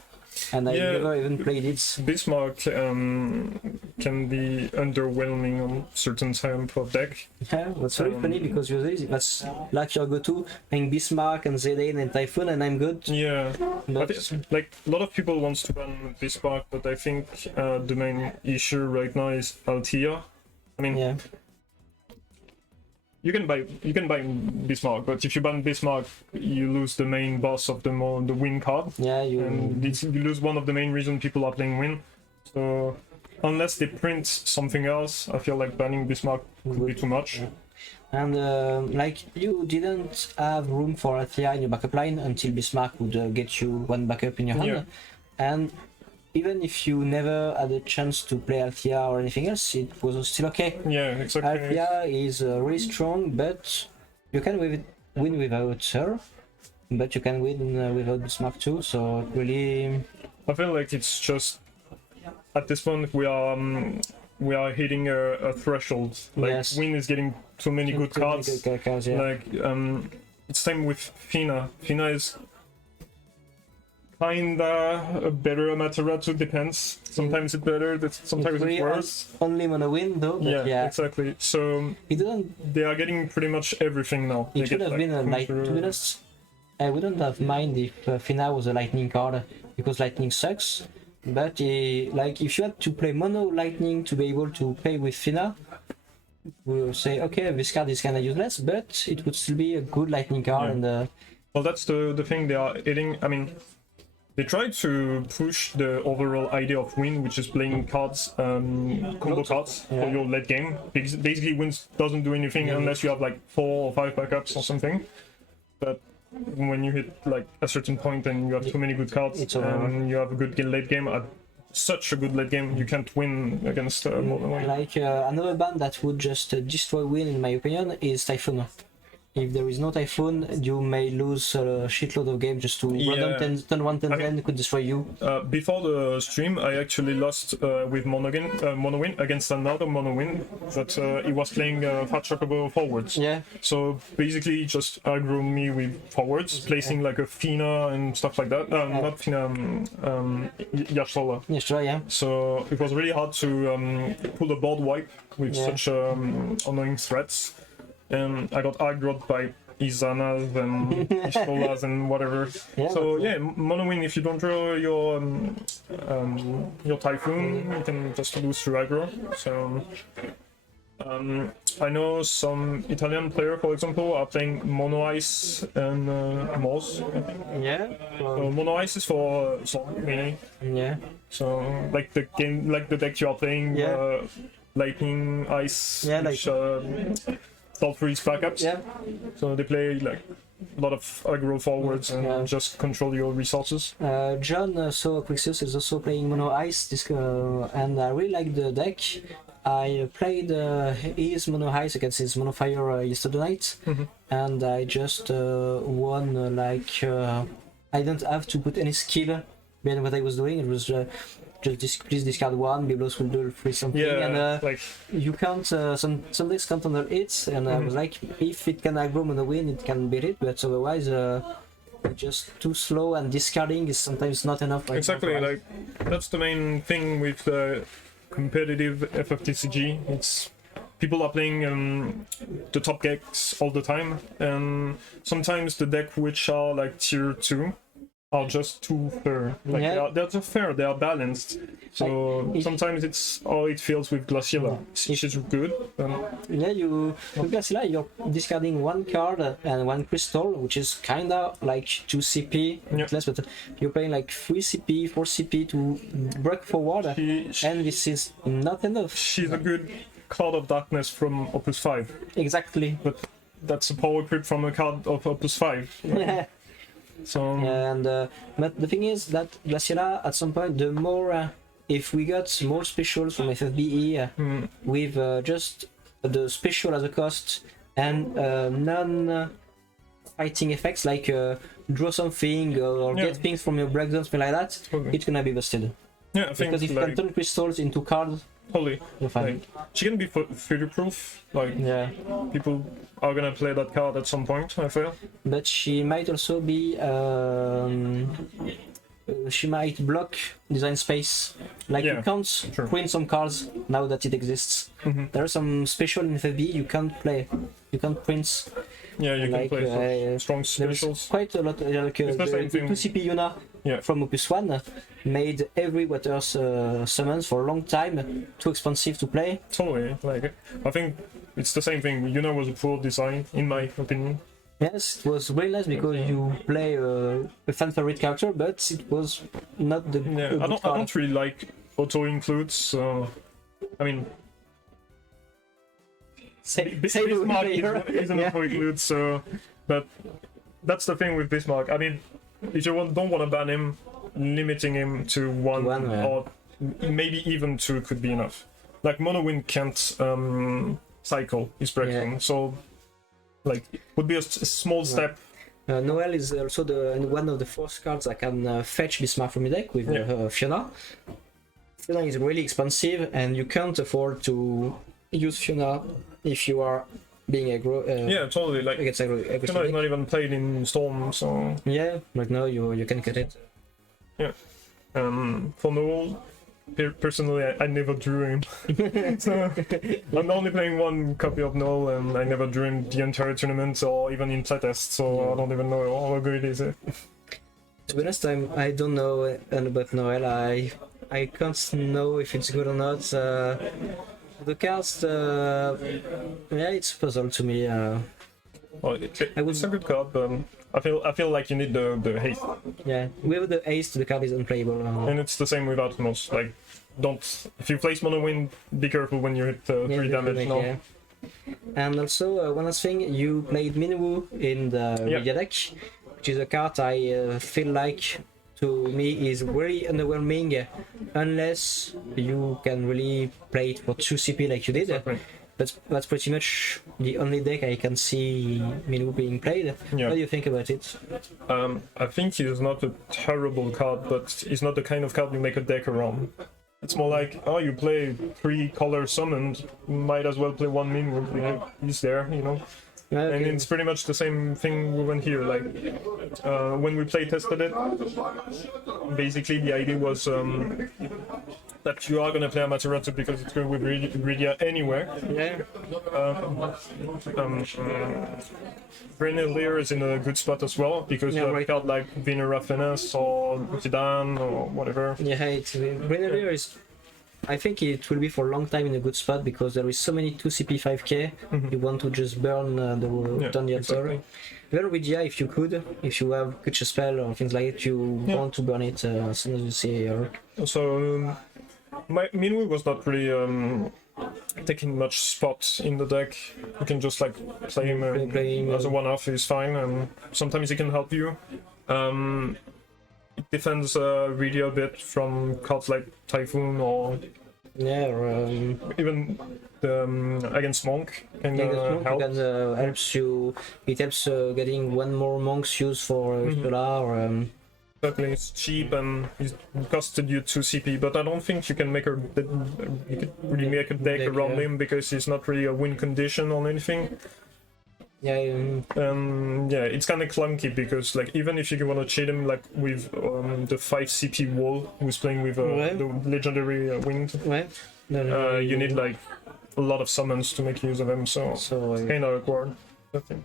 and I never even played it. Bismarck can be underwhelming on certain type of deck. Yeah, that's very funny, because usually that's like your go-to, playing Bismarck and Zidane and Typhoon, and I'm good. Yeah, But like a lot of people wants to ban Bismarck, but I think the main issue right now is Althea. I mean, you can buy Bismarck, but if you ban Bismarck, you lose the main boss of the win card. Yeah, you lose one of the main reasons people are playing win. So unless they print something else, I feel like banning Bismarck could be too much. And like, you didn't have room for Althea in your backup line until Bismarck would get you one backup in your hand. And even if you never had a chance to play Althea or anything else, it was still okay. Yeah, exactly. Althea is really strong, but you can win without her, but you can win without Bismarck too, so really... I feel like it's just, at this point, we are hitting a threshold. Like, Win is getting too many good cards. Like, it's same with Fina. Fina is kinda a better Amaterasu, depends. Sometimes it's better, sometimes it's worse. Only Mono-Win though. Yeah, exactly. So they are getting pretty much everything now. It should have been a light. To be honest, I wouldn't have mind if Fina was a lightning card, because lightning sucks. But like, if you had to play mono lightning to be able to play with Fina, we'll say, okay, this card is kinda useless, but it would still be a good lightning card. And well, that's the thing they are hitting. I mean, they try to push the overall idea of Win, which is playing cards, combo cards for your late game. Basically, Win doesn't do anything unless you have like 4 or 5 backups or something. But when you hit like a certain point and you have too many good cards and you have a good late game, at such a good late game, you can't win against Mono-Win. Like another ban that would just destroy Win, in my opinion, is Typhoon. If there is no Typhoon, you may lose a shitload of games just to random turn 1, turn 10 could destroy you. Before the stream, I actually lost with Mono-Win against another Mono-Win that he was playing Fat Chocobo forwards. Yeah. So basically, just aggro me with forwards, placing like a Fina and stuff like that. Not Fina, Yashola. Yashola, yeah. So it was really hard to pull a board wipe with such annoying threats. And I got aggroed by Izanas and Isholas and whatever. So Mono-Win, if you don't draw your Typhoon, you can just lose through aggro. So I know some Italian player, for example, are playing Mono Ice and Moz. Yeah. So Mono Ice is for melee. Yeah. So like the deck you are playing, Lightning Ice, which start freeze backups. Yeah. So they play like a lot of aggro forwards and Yeah. just control your resources. John, so Quixius is also playing Mono Ice, and I really like the deck. I played his Mono Ice against his Mono Fire yesterday night, and I just won I didn't have to put any skill behind what I was doing. It was just please discard one, Biblos will do free something, Yeah, and like you can't some decks can't handle it, and I was like, if it can aggro Mono Win, it can beat it, but otherwise just too slow, and discarding is sometimes not enough. exactly, like that's the main thing with competitive FFTCG. It's people are playing the top decks all the time, and sometimes the deck which are like tier 2 are just too fair. Like Yeah. they're just fair, they are balanced. So sometimes it's how it feels with Glaciella. She's good. Yeah, with Glaciella, you're discarding one card and one crystal, which is kinda like 2 CP, less, but you're playing like 3 CP, 4 CP to break forward, and this is not enough. She's a good Cloud of Darkness from Opus 5. Exactly. But that's a power creep from a card of Opus 5. Yeah. So And but the thing is that Glaciella, at some point, the more if we got more specials from FFBE with just the special as a cost and non-fighting effects like draw something or get things from your breakdown, something like that, it's gonna be busted. yeah, I think Because if you like, can turn crystals into cards, totally. you're fine. Like, she can be future-proof. Like Yeah. people are gonna play that card at some point, I feel. But she might also be she might block design space. Like you can't print some cards now that it exists. There are some special in FFB you can't play. You can't print. Yeah, you like, can play strong There's specials. quite a lot. Like the the same thing. 2 CP Yuna from Opus 1 made every Water summons for a long time too expensive to play. Totally. Like I think it's the same thing. Yuna was a poor design, in my opinion. Yes, it was really nice because you play a fan favorite character, but it was not the. Yeah, good I don't card. really like auto includes. So I mean, Say Bismarck the is an auto include. So, but that's the thing with Bismarck. I mean, if you don't want to ban him, limiting him to one or maybe even 2 could be enough. Like Monowin can't cycle his breakthrough, so like would be a small step. Noel is also one of the first cards I can fetch Bismarck from your deck with Fiona. Fiona is really expensive, and you can't afford to use Fiona if you are being aggro. Yeah, totally. Like against Fiona is not even played in Storm, so yeah, right now you can get it. Yeah. For Noel, personally, I never drew him. So I'm only playing one copy of Noel, and I never drew him the entire tournament or even in playtest, so I don't even know how good is it. To be honest, I don't know about Noel. I can't know if it's good or not. The cast, yeah, it's a puzzle to me. Well, it's a good card, but I feel like you need the haste. Yeah, with the haste, the card is unplayable. And it's the same with Atmos. Like, if you place Mono Wind, be careful when you hit 3 damage. No. Yeah. And also, one last thing, you played Minwu in the Media deck, which is a card I feel like, to me, is really underwhelming, unless you can really play it for 2 CP like you did. Exactly. That's pretty much the only deck I can see Minwu being played. Yeah. What do you think about it? I think he's not a terrible card, but he's not the kind of card you make a deck around. It's more like, oh, you play 3 color summons, might as well play 1 Minwu. He's there, you know. Okay. And it's pretty much the same thing we went here. Like when we play tested it, basically the idea was that you are gonna play Amaterasu because it's good with Gridia anywhere. Yeah. Grenadier is in a good spot as well because you have a card like Venera Fenes or Tidan or whatever. Yeah, Grenadier is. I think it will be for a long time in a good spot because there is so many 2 CP 5k. You want to just burn the altar. Verovidia, if you could, if you have Kucha spell or things like that, you want to burn it as soon as you see a York. So Minwu was not really taking much spot in the deck. You can just like play him as a one-off is fine, and sometimes he can help you. It defends really a bit from cards like Typhoon or even against Monk can help. Because helps you. It helps getting one more monk's use for solar. Certainly, it's cheap and it costed you 2 CP, but I don't think you can make you could really make a deck around him because he's not really a win condition or anything. Yeah. It's kind of clunky because like even if you want to cheat him like with the 5 CP wall who's playing with the legendary wind, you need like a lot of summons to make use of him, so it's kind of awkward. I think.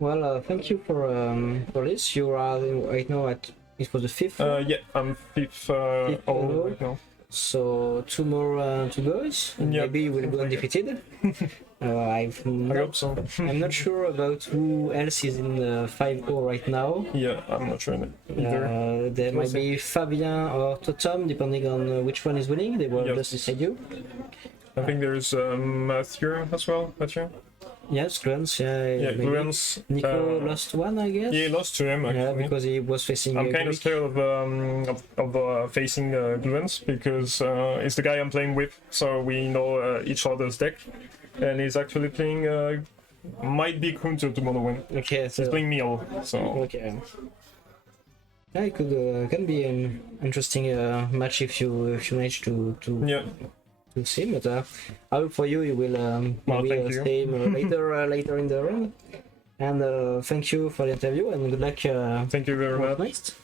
Well, thank you for this. You are right now at it was the 5th. Yeah, I'm 5th overall right now. So 2 more to go. Maybe you will go undefeated. I hope so. I'm not sure about who else is in 5-0 right now. Yeah, I'm not sure either. There might be Fabien or Totem, depending on which one is winning. They were just beside you. I think there's Matthew as well. Matthew. Yes, Gluance. Yeah, Gluance. Nico lost one, I guess. Yeah, he lost to him actually. Yeah, because he was facing. I'm kind of scared of facing Gluance because it's the guy I'm playing with, so we know each other's deck, and he's actually playing might be counter to mono win. Okay, so he's playing Meal, so okay. Yeah, it could can be an interesting match if you manage to see, but I hope for you will maybe stay later in the run. And thank you for the interview and good luck. Thank you very much. Next.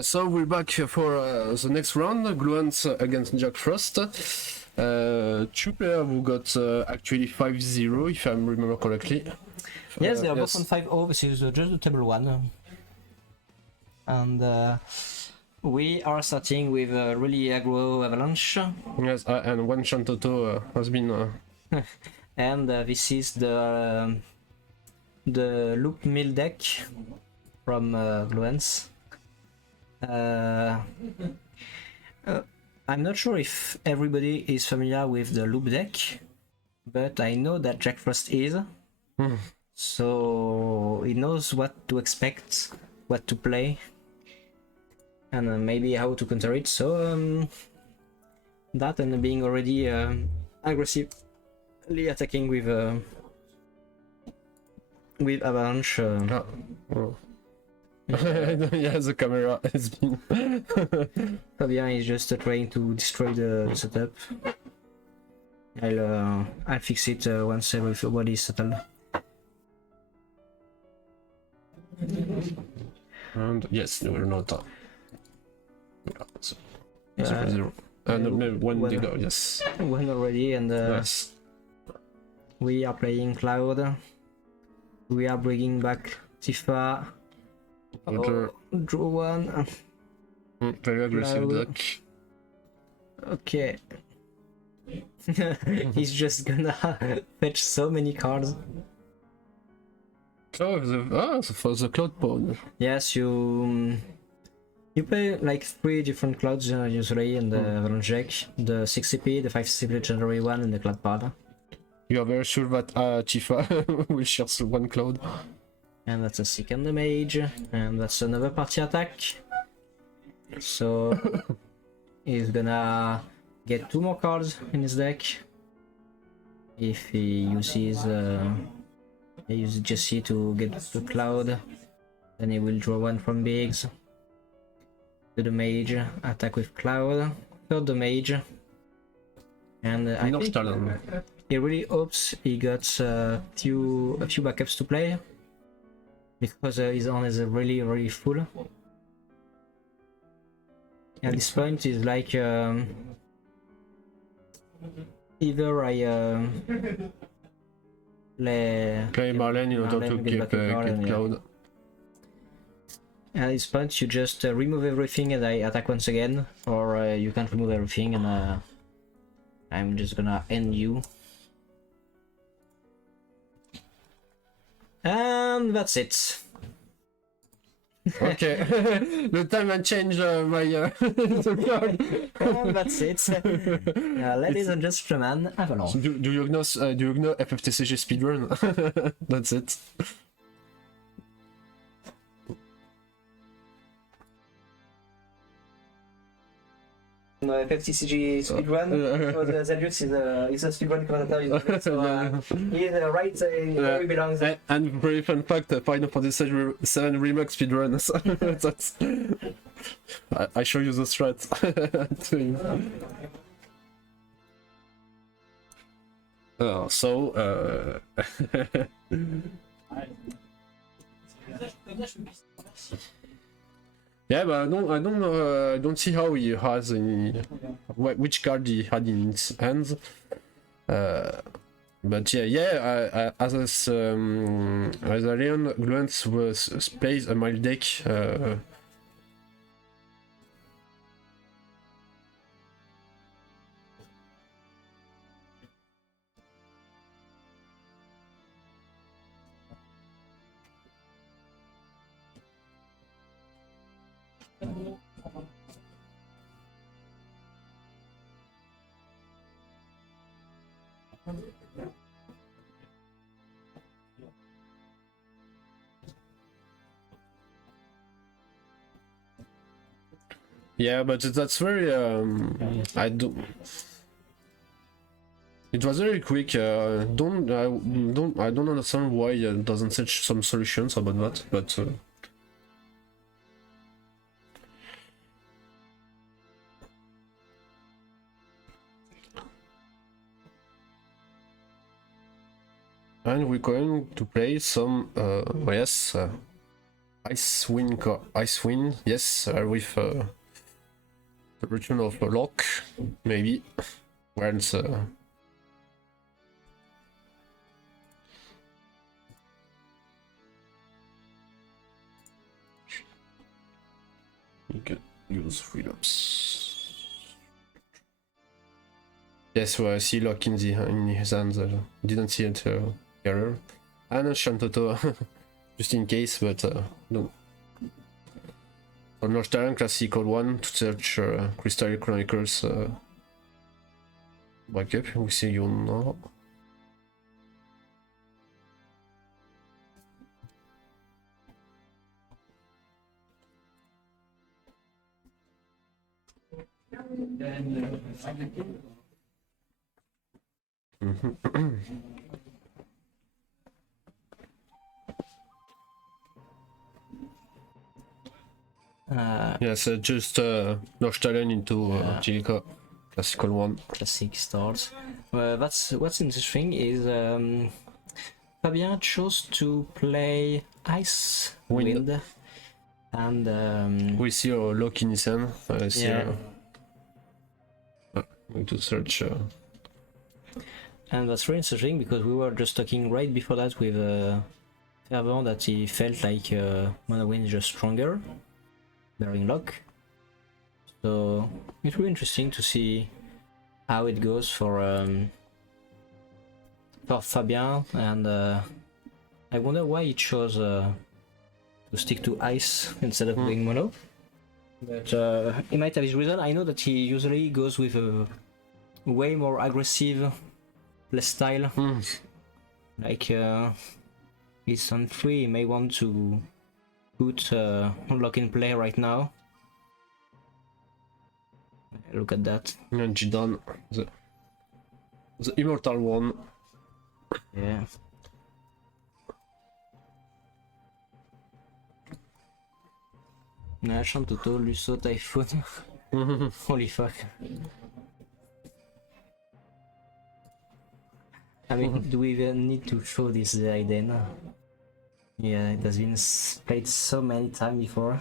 So we're back for the next round. Gluance against Jack Frost. Two players who got actually 5-0, if I remember correctly. Yes, they are both on 5-0. This is just the table one. And we are starting with really aggro Avalanche. Yes, and one Shantoto has been. And this is the Loop Mill deck from Gluance. I'm not sure if everybody is familiar with the Loop deck, but I know that Jack Frost is. So he knows what to expect, what to play, and maybe how to counter it. So that and being already aggressively attacking with Avalanche. Yeah, the camera has been. Fabian is just trying to destroy the setup. I'll fix it once everybody is settled. And yes, no, we're not. Zero. No, one to go. Yes. One already, and Yes. we are playing Cloud. We are bringing back Tifa. Water. Draw one. Very aggressive Cloud. deck. Okay. He's just gonna fetch so many cards. Oh, for the cloud pawn. Yes, you play like 3 different clouds usually in the Avalanche deck. The 6CP, the 5CP legendary one, and the cloud pod. You are very sure that Tifa will share one cloud. And that's a second damage, and that's another party attack. So he's gonna get 2 more cards in his deck. If he uses Jesse to get the cloud, then he will draw 1 from Biggs. Do the mage, attack with cloud, third the mage, and I think he really hopes he got a few backups to play, because his hand is really full. At this point, it's like either I play Marlene in order to keep cloud. At this point, you just remove everything and I attack once again, or you can't remove everything and I'm just gonna end you. And that's it. Okay, the time I change my the card. And that's it. Ladies and gentlemen, Avalanche. Do you know FFTCG speedrun? That's it. FFTCG speedrun, because Zelius is a speedrun commentator, so he's right where he belongs. And very fun fact, Final Fantasy VII Remake speedrun. That's... I show you the strat. Yeah, but I don't see how he has any, which card he had in his hands. But yeah, as a Lyon, Gluance plays a mild deck. Yeah, but that's very I don't. It was very quick. I don't understand why it doesn't set some solutions about that, but. And we're going to play some yes. Ice Wind, yes, with the return of a lock, maybe. Where it's you can use freedoms. Yes, well, I see lock in his hands. Didn't see it earlier. And a Shantoto, just in case, but no. On Northern Classical 1 to search Crystal Chronicles backup, we see you now. Yes, just Northern into Jilica Classical 1. Classic stars. That's what's interesting is Fabien chose to play Ice Wind, and we see a lock in his hand. yeah. Going to search. And that's really interesting because we were just talking right before that with Fervent that he felt like Mono Wind is just stronger, bearing lock. So it's really interesting to see how it goes for Fabien, and I wonder why he chose to stick to ice instead of going mono. But he might have his reason. I know that he usually goes with a way more aggressive play style. Like he's on 3, he may want to put lock in play right now. Look at that. And Jidan, the immortal one. Yeah. Nation Toto, Lusso, Typhoon. Holy fuck. I mean, do we even need to show this Aiden? Yeah, it has been played so many times before.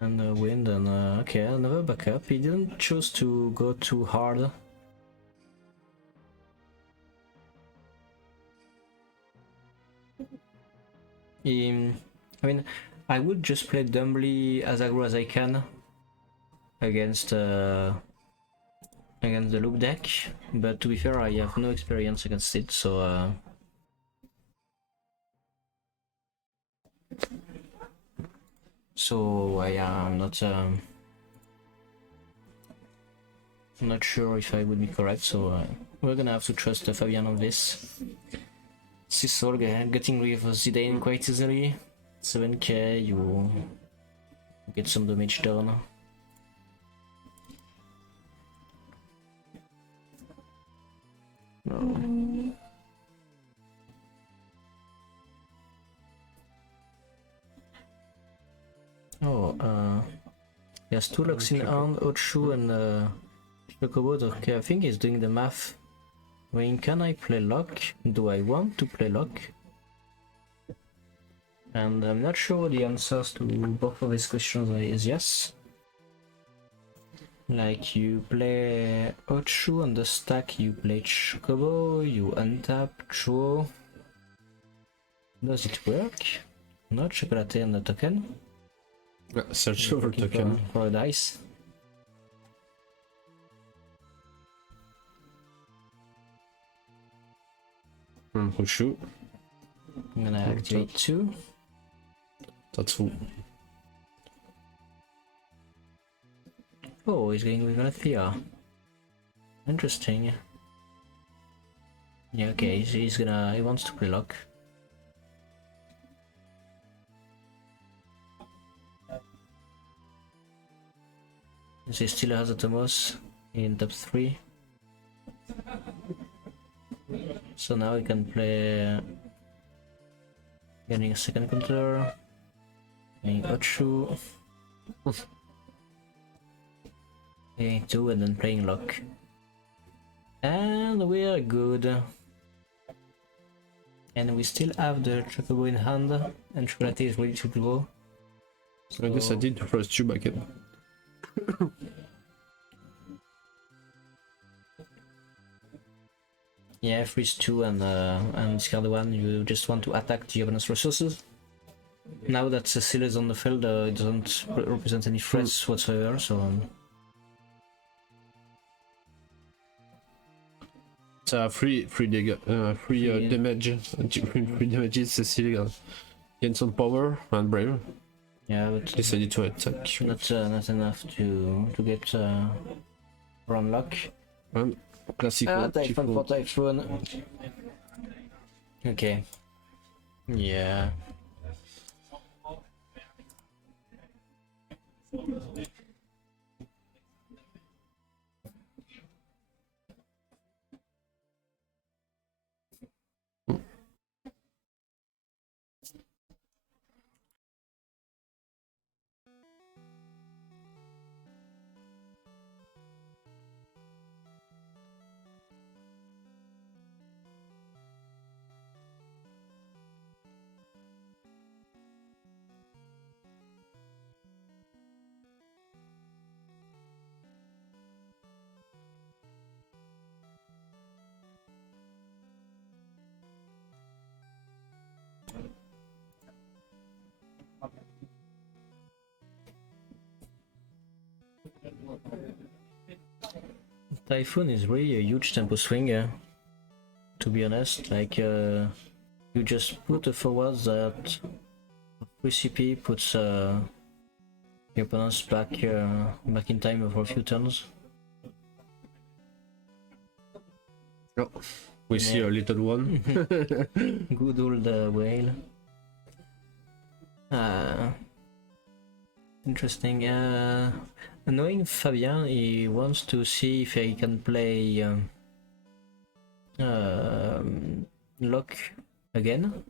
And wind, and okay, another backup. He didn't choose to go too hard. I mean, I would just play dumbly as aggro as I can against the loop deck, but to be fair, I have no experience against it, so I'm not sure if I would be correct, so we're gonna have to trust Fabien on this. Sisol getting rid of Zidane quite easily. 7k, you get some damage done. No. Oh, he has 2 locks in hand, Ochu and Chocobo. Okay, I think he's doing the math. I mean, can I play lock? Do I want to play lock? And I'm not sure the answers to both of these questions is yes. Like, you play Ochu on the stack, you play Chocobo, you untap, draw. Does it work? No chocolate on the token. Search over token. For a dice. Hushu. I'm gonna activate 2. Tatsu. Oh, he's going with Alethea. Interesting. Yeah, okay, he wants to play lock. He still has a Tomos in top 3. So now we can play getting a second counter, playing Ochu, playing 2 and then playing lock. And we are good. And we still have the Chocobo in hand, and Chocolate is ready to go. I decided to first 2 back in. Yeah, freeze 2 and discard 1, you just want to attack the opponent's resources. Now that Cecile is on the field, it doesn't represent any threats whatsoever, so... It's free damage. Free damages Cecile gains some power and brave. Yeah, but Decided to attack. not enough to get run luck. And classical Typhon for Typhon. Okay. Yeah. Typhoon is really a huge tempo swinger, to be honest. Like, you just put a forward that 3 CP puts the opponents back in time for a few turns. Oh, we see a little one. Good old whale. Interesting. Knowing Fabien, he wants to see if he can play lock again.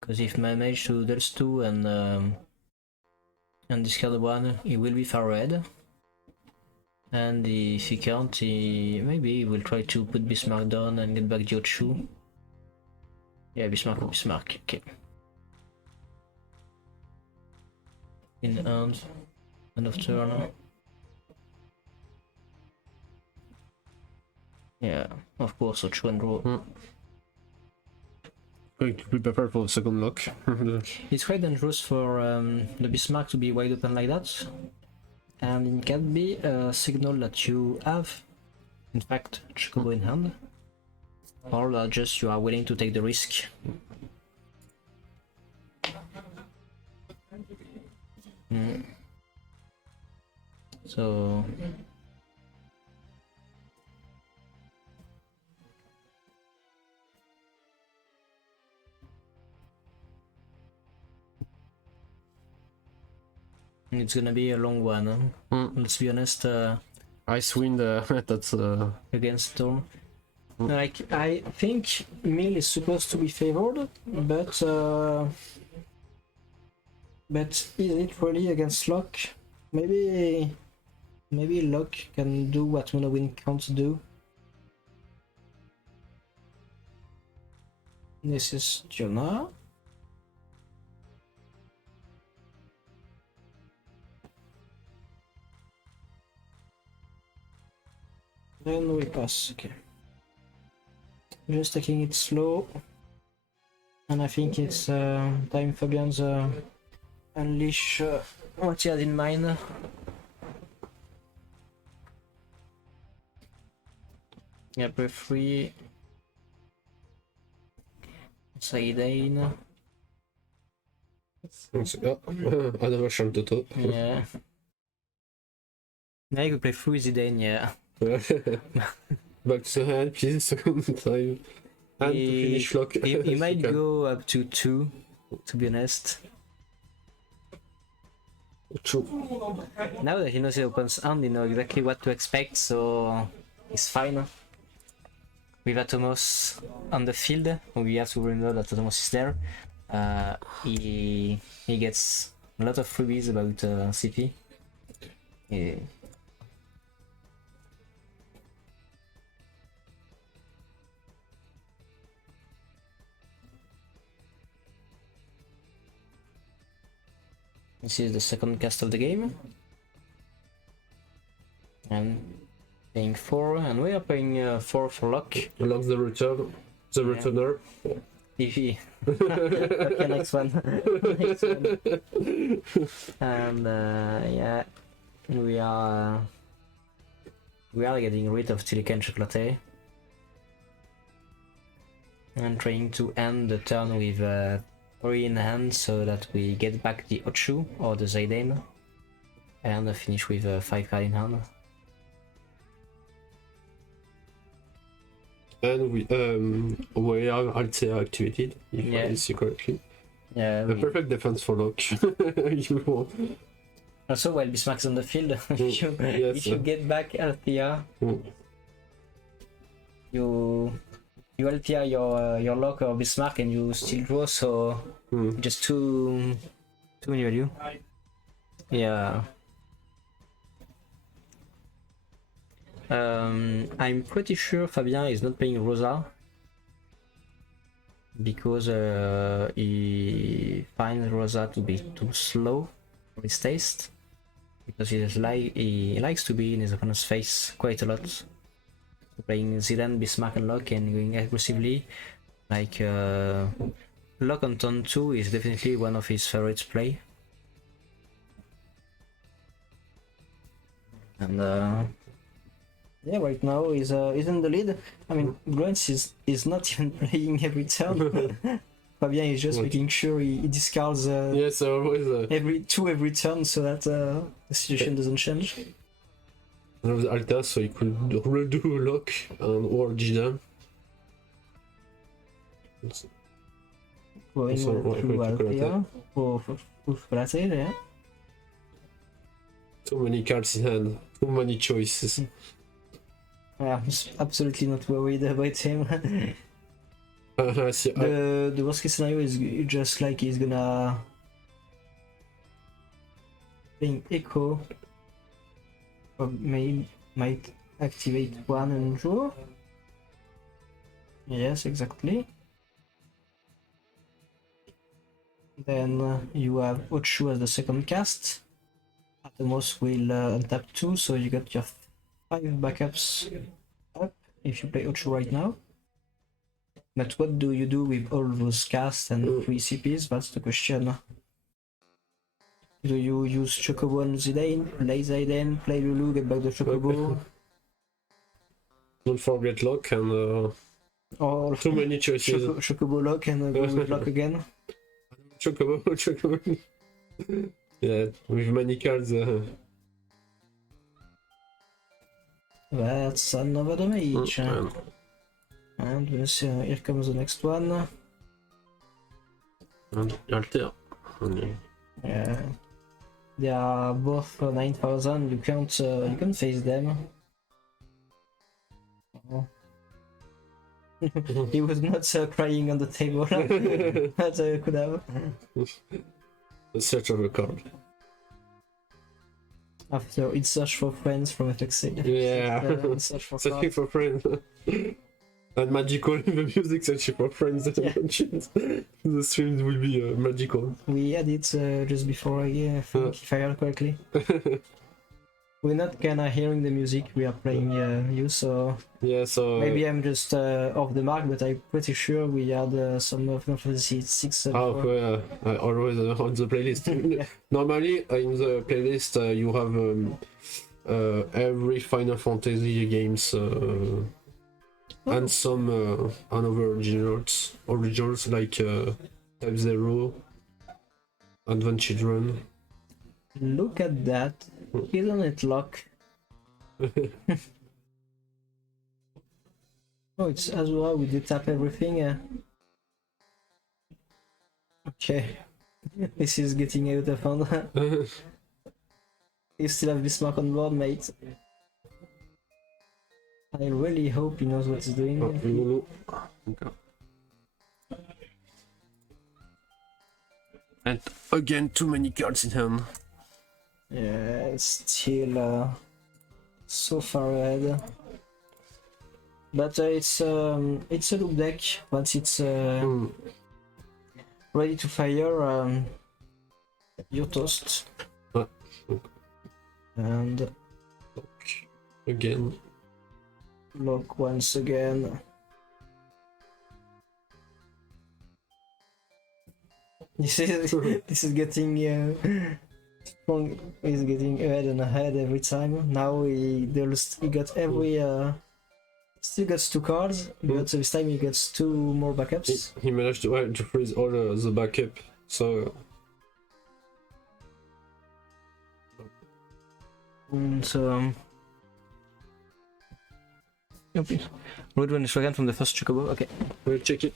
Because if I manage to Dulse 2 and discard 1, he will be far ahead. And if he can't, maybe he will try to put Bismarck down and get back the Ochu. Yeah, Bismarck or Bismarck, okay. In hand, end of turn. Yeah, of course, Ochu and draw. Going to be prepared for the second lock. It's quite dangerous for the Bismarck to be wide open like that. And it can be a signal that you have, in fact, Chocobo in hand. Or that just you are willing to take the risk. So... it's gonna be a long one, let's be honest. Icewind, that's... Against Storm. Like, I think Mill is supposed to be favored, but is it really against Lock? Maybe Lock can do what Monowind can't do. This is Jonah. Then we pass, okay. Just taking it slow. And I think it's time Fabian's unleash what he had in mind. Yeah, play 3. Saidane. Another Russian Toto. Yeah. Now you could play 3 Zidane, yeah. Back to the hand, please, second time. And to finish lock. He might go up to 2, to be honest. True. Now that he knows his opponent's hand, he knows exactly what to expect, so it's fine. with Atomos on the field, we have to remember that Atomos is there. He gets a lot of freebies about CP. This is the second cast of the game. And paying 4, and we are paying 4 for lock. Lock the return, the returner. If he... okay, next one. Next one. And yeah, we are getting rid of Tilican Chocolate and trying to end the turn with 3 in hand so that we get back the Ochu or the Zayden and finish with 5 card in hand. And we are Altea activated, if I see correctly. Yeah, a perfect defense for lock. Also, while Bismarck's on the field, if you get back Althea, you Althea your lock or Bismarck and you still draw, so just too many value. Yeah. I'm pretty sure Fabien is not playing Rosa because he finds Rosa to be too slow for his taste, because he likes to be in his opponent's face quite a lot. So playing Zidane, Bismarck and Lock and going aggressively, like Lock on turn 2 is definitely one of his favorites play. And yeah, right now he's in the lead. I mean, Grunts is not even playing every turn. Fabien is just making sure he discards every turn so that the situation doesn't change. One of the Alta, so he could redo Lock or Jidam. Going through Altea for Chocolate, yeah. Too many cards in hand, too many choices. Yeah, I'm absolutely not worried about him. The worst case scenario is just like he's gonna playing Echo, or might activate one and draw. Yes, exactly. Then you have Ochu as the second cast. Atomos will untap 2, so you got your 5 backups up if you play Ochu right now. But what do you do with all those casts and 3 CPs? That's the question. Do you use Chocobo and Zidane, play Zidane, play Lulu, get back the Chocobo? Don't forget Lock and or too many choices. Chocobo Lock and go with Lock again. Chocobo. Yeah, with many cards. That's another damage. And here comes the next one. And Alter. Yeah. They are both 9,000. You can't face them. Oh. He was not crying on the table as I could have. The search of a card. After it's Search for Friends from FFTCG. Yeah. Search for Searching for friends. And magical in the music, searching for friends. Yeah. The streams will be magical. We had it just before, I think, if I heard correctly. We're not kinda hearing the music, we are playing you, so... Yeah, so... Maybe I'm just off the mark, but I'm pretty sure we had some Final Fantasy 6 Oh, yeah, always on the playlist. Yeah. Normally, in the playlist, you have every Final Fantasy games and some other originals like Type 0, Advent Children. Look at that. Isn't it Lock? Oh, it's Azura, we did tap everything. Okay. This is getting out of hand. You still have Bismarck on board, mate. I really hope he knows what he's doing. Lulu. Okay. And again, too many cards in hand. Yeah, it's still so far ahead. But it's a loop deck. Once it's ready to fire, you're toast. Okay. And Again. lock once again. This is getting strong. He's getting ahead and ahead every time. Now he got every still gets 2 cards, but this time he gets 2 more backups. He managed to freeze all the backup. So So Road one again from the first Chocobo. Okay. we'll check it.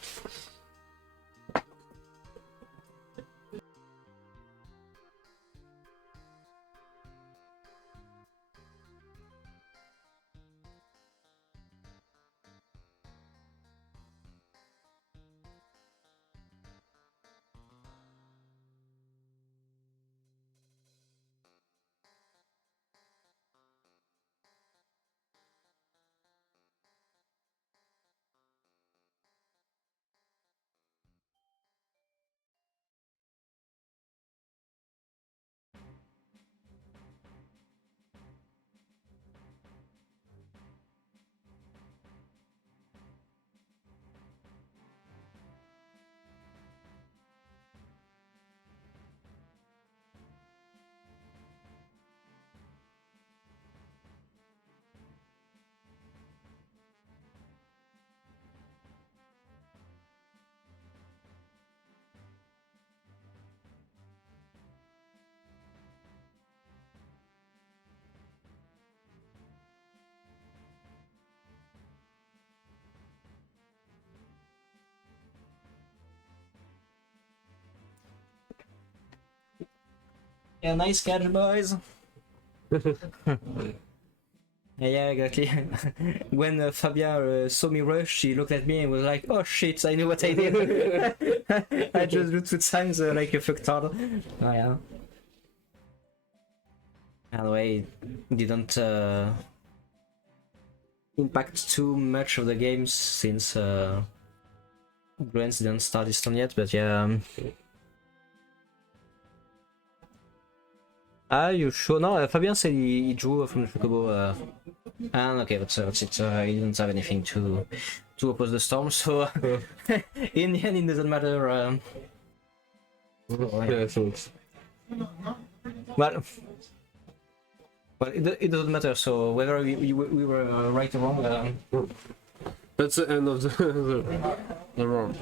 Yeah, nice catch, boys. Yeah, exactly. When Fabien saw me rush, he looked at me and was like, "Oh shit, I knew what I did." I just do 2 times like a fucktard. Oh yeah. Anyway, didn't impact too much of the games since Grants didn't start his turn yet, but yeah. Are you sure? No, Fabien said he drew from the Chocobo. And okay, that's it. He didn't have anything to oppose the storm, so in the end, it doesn't matter. Yeah, so it's Well, it doesn't matter. So whether we were right or wrong. that's the end of the round.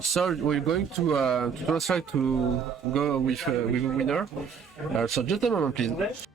So we're going to try to go with a winner. So just a moment, please.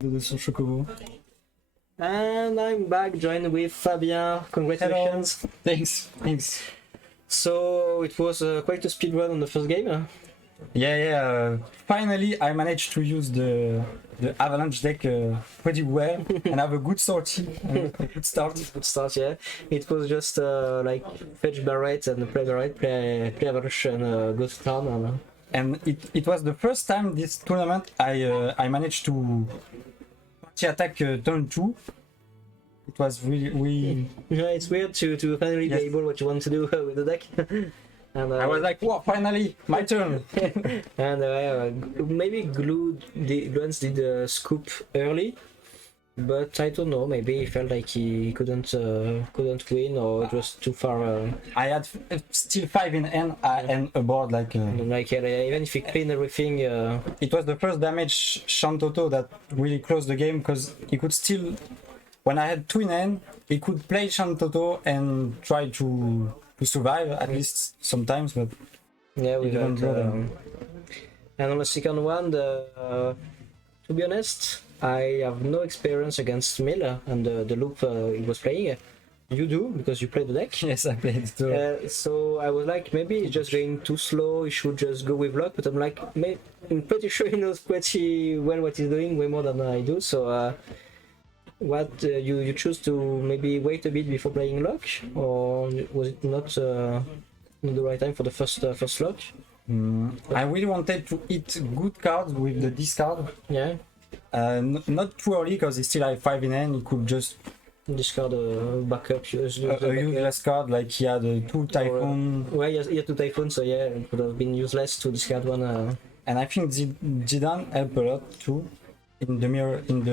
sur Chocobo. And I'm back, joined with Fabien. Congratulations. Thanks. So it was quite a speed run on the first game. Yeah. Finally, I managed to use the Avalanche deck pretty well and have a good sortie, a good start. Good start, yeah. It was just like fetch Barrett and play Barrett, play Avalanche and go to town. And it was the first time this tournament I managed to party attack turn 2. It was really Yeah, it's weird to finally be able what you want to do with the deck. And I was like, wow, finally, my turn. And maybe Gluance did scoop early, but I don't know. Maybe he felt like he couldn't win, or it was too far. I had still 5 in hand and a board like. Even if he cleaned everything. It was the first damage Shantoto that really closed the game, because he could still, when I had 2 in hand, he could play Shantoto and try to survive at least sometimes, but yeah, we didn't got. draw them. And on the second one, to be honest, I have no experience against Miller and the loop he was playing. You do, because you play the deck. Yes, I played it too. So I was like, maybe he's just going too slow, he should just go with luck, but I'm like, I'm pretty sure he knows pretty well what he's doing, way more than I do, so what you choose to maybe wait a bit before playing luck, or was it not the right time for the first luck? I really wanted to hit good cards with the discard. Yeah. Not too early, because he still had 5 in hand. He could just discard a backup. a useless card, like he had 2 Typhoon. Well, he had 2 Typhoon, so yeah, it would have been useless to discard one. And I think Jidan helped a lot too in the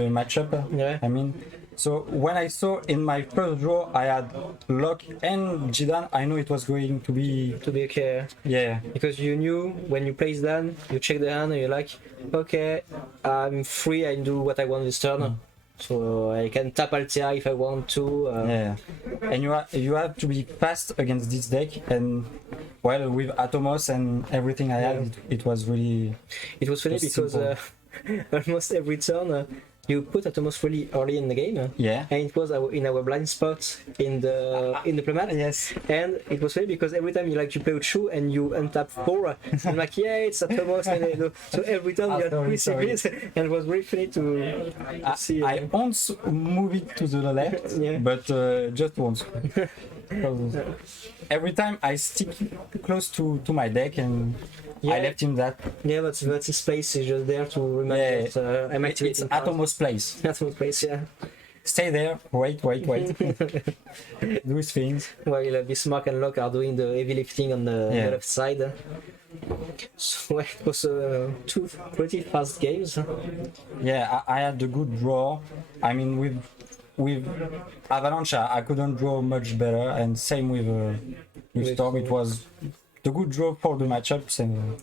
matchup. Yeah. I mean, so when I saw in my first draw I had Luck and Jidan, I know it was going to be okay. Yeah. Because you knew when you place Dan, you check the hand and you're like, okay, I'm free, I can do what I want this turn. So I can tap Altea if I want to. Yeah. And you have to be fast against this deck, and well, with Atomos and everything I had, it was really. It was funny because almost every turn you put Atomos really early in the game. Yeah. And it was in our blind spot in the playmat. Yes. And it was funny because every time you play Uchu and you untap 4, I'm like, yeah, it's Atomos. And, so every time you had 3 series, and it was really funny to see. I once move it to the left, Yeah. but just once. Every time I stick close to my deck, and I left him that. Yeah, but his place is just there to remind that I'm activating. It's Atomos place. Atomos place, yeah. Stay there, wait. Do his things. While Bismarck and Locke are doing the heavy lifting on the left side. So it was 2 pretty fast games. Yeah, I had a good draw. I mean, with Avalanche, I couldn't draw much better, and same with Storm. It was the good draw for the matchups. And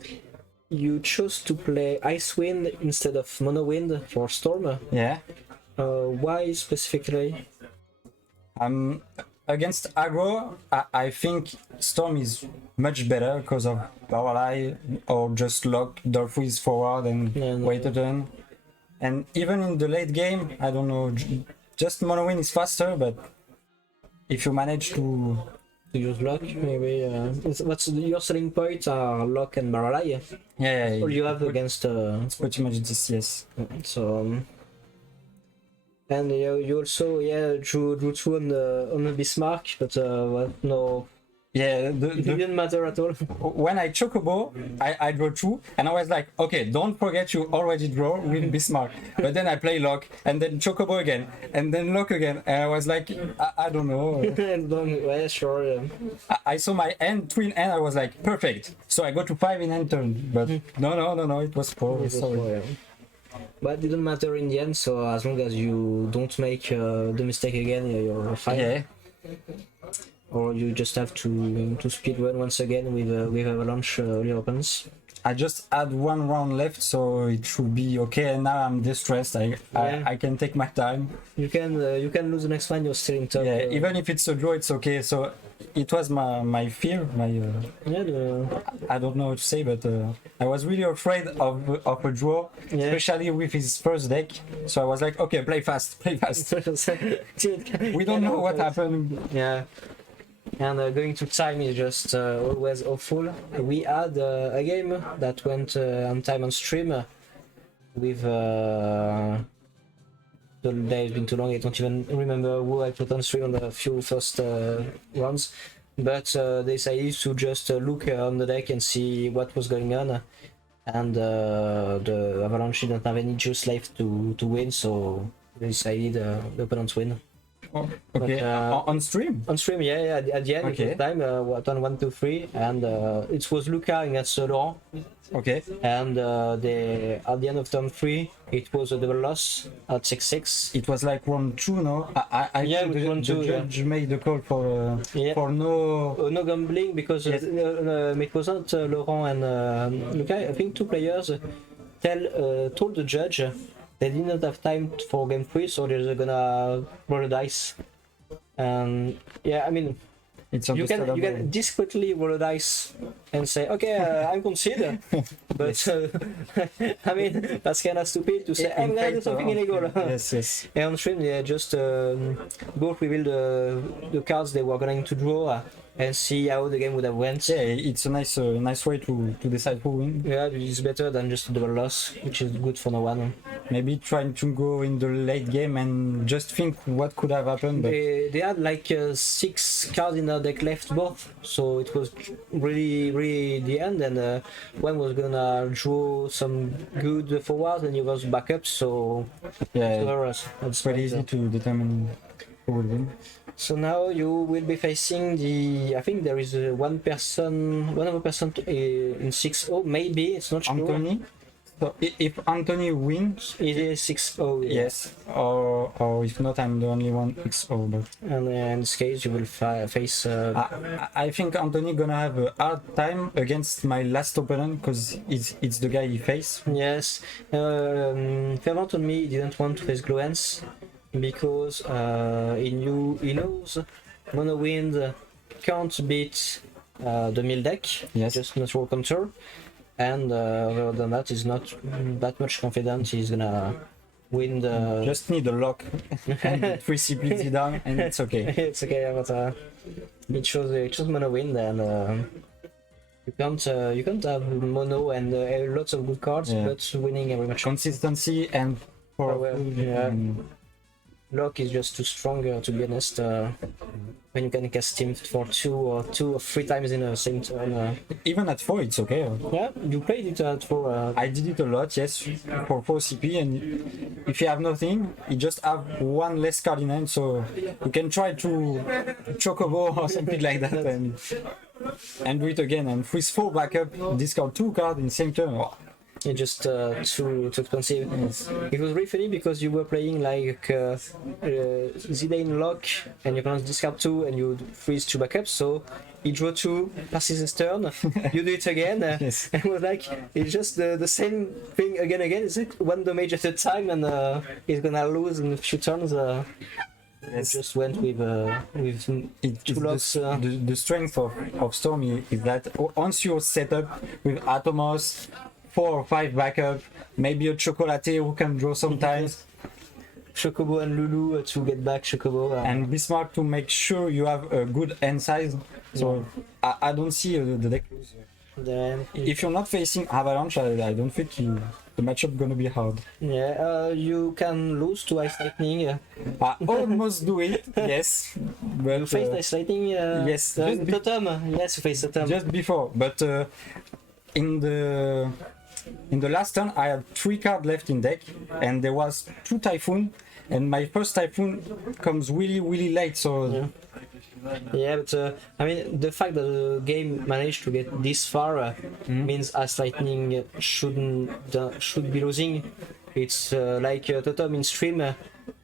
you chose to play Icewind instead of Monowind for Storm. Yeah. Why specifically? Against aggro, I think Storm is much better because of Power Eye or just lock Dolphins forward and wait a turn. And even in the late game, I don't know, just Monowind is faster, but if you manage to use Lock, maybe. What's your selling point are Lock and Baralai? Yeah. All you have against. It's pretty much this, yes. So. And you also drew 2 on the Bismarck, but no. Yeah, it didn't matter at all. When I Chocobo, I draw 2, and I was like, okay, don't forget you already draw with Bismarck. But then I play Lock, and then Chocobo again, and then Lock again, and I was like, I don't know. Yeah, sure. I saw my end, twin end, I was like, perfect. So I go to 5 in end turn, but no, it was 4. Sorry. But it didn't matter in the end, so as long as you don't make the mistake again, you're fine. Yeah. Or you just have to speedrun once again with Avalanche reopens. I just had 1 round left, so it should be okay. And now I'm distressed. I can take my time. You can lose the next one. You're still in top. Yeah, even if it's a draw, it's okay. So it was my fear, my I don't know what to say, but I was really afraid of a draw, especially with his first deck. So I was like, okay, play fast. We don't know what happened. Yeah. And going to time is just always awful. We had a game that went on time on stream with the day has been too long. I don't even remember who I put on stream on the few first runs, but they decided to just look on the deck and see what was going on, and the Avalanche didn't have any juice left to win, so they decided the opponents win. Oh, okay. But, on stream? On stream, yeah. At the end, okay. It was time, turn 1, 2, 3, and it was Luca against Laurent. Okay. And at the end of turn 3, it was a double loss at 6-6. It was like round 2, no? I yeah, think round 2, the judge made the call for no gambling, because it was not Laurent and Luca. I think two players told the judge they didn't have time for game 3, so they're gonna roll the dice. And yeah, I mean, you can discreetly roll a dice and say, okay, I'm conceded, but I mean, that's kind of stupid to say, I'm gonna do something illegal. Yes. And on stream, they just both revealed the cards they were going to draw and see how the game would have went. Yeah, it's a nice way to decide who wins. Yeah, it's better than just a double loss, which is good for no one. Maybe trying to go in the late game and just think what could have happened. But they had like 6 cards in their deck left both, so it was really the end, and one was gonna draw some good forwards and the other was backup, so yeah, it's pretty easy to determine who will win. So now you will be facing I think there is one other person in 6-0, maybe, it's not sure. Anthony? So if Anthony wins, it is 6-0. Yes, or if not, I'm the only one 6-0. But and in this case, you will face. I think Anthony gonna have a hard time against my last opponent because it's the guy he faced. Yes, Fervent told me he didn't want to face Gloens because he knows Mono Wind can't beat the mill deck. Yes, just natural counter. And other than that, he's not that much confident he's gonna win the. Just need a lock and 3 CPT down, and it's okay. It's okay, but it shows mono win, and you can't have mono and lots of good cards, but winning every match. Consistency and power. Yeah. Lock is just too strong, to be honest. When you can cast him for 2 or 3 times in the same turn. Even at 4, it's okay. Yeah, you played it at 4. I did it a lot, yes, for 4 CP, and if you have nothing, you just have 1 less card in hand, so you can try to chocobo or something like that, and do it again. And with 4 backup, discard 2 cards in the same turn. Oh. It's just too expensive. Yes. It was really funny because you were playing like Zidane lock, and you can discard 2 and you freeze 2 backups, so he draw 2, passes his turn, you do it again, yes. And it was like, it's just the same thing again. It's like 1 damage at a time, and he's gonna lose in a few turns. Yes. Just went with 2 locks. The strength of Stormy is that once you're set up with Atomos, 4 or 5 backup, maybe a Chocolate who can draw sometimes. Chocobo and Lulu to get back Chocobo. And Bismarck to make sure you have a good hand size. So I don't see the deck lose. If you're not facing Avalanche, I don't think the matchup gonna be hard. Yeah, you can lose to Ice Lightning. I almost do it, yes. But, you faced Ice Lightning? Yes. Totem? Yes, you faced Totem. Just before, but in the last turn, I had 3 cards left in deck, and there was 2 Typhoon, and my first Typhoon comes really late, so... Yeah, but I mean, the fact that the game managed to get this far means Ice Lightning should be losing. It's like Totem in stream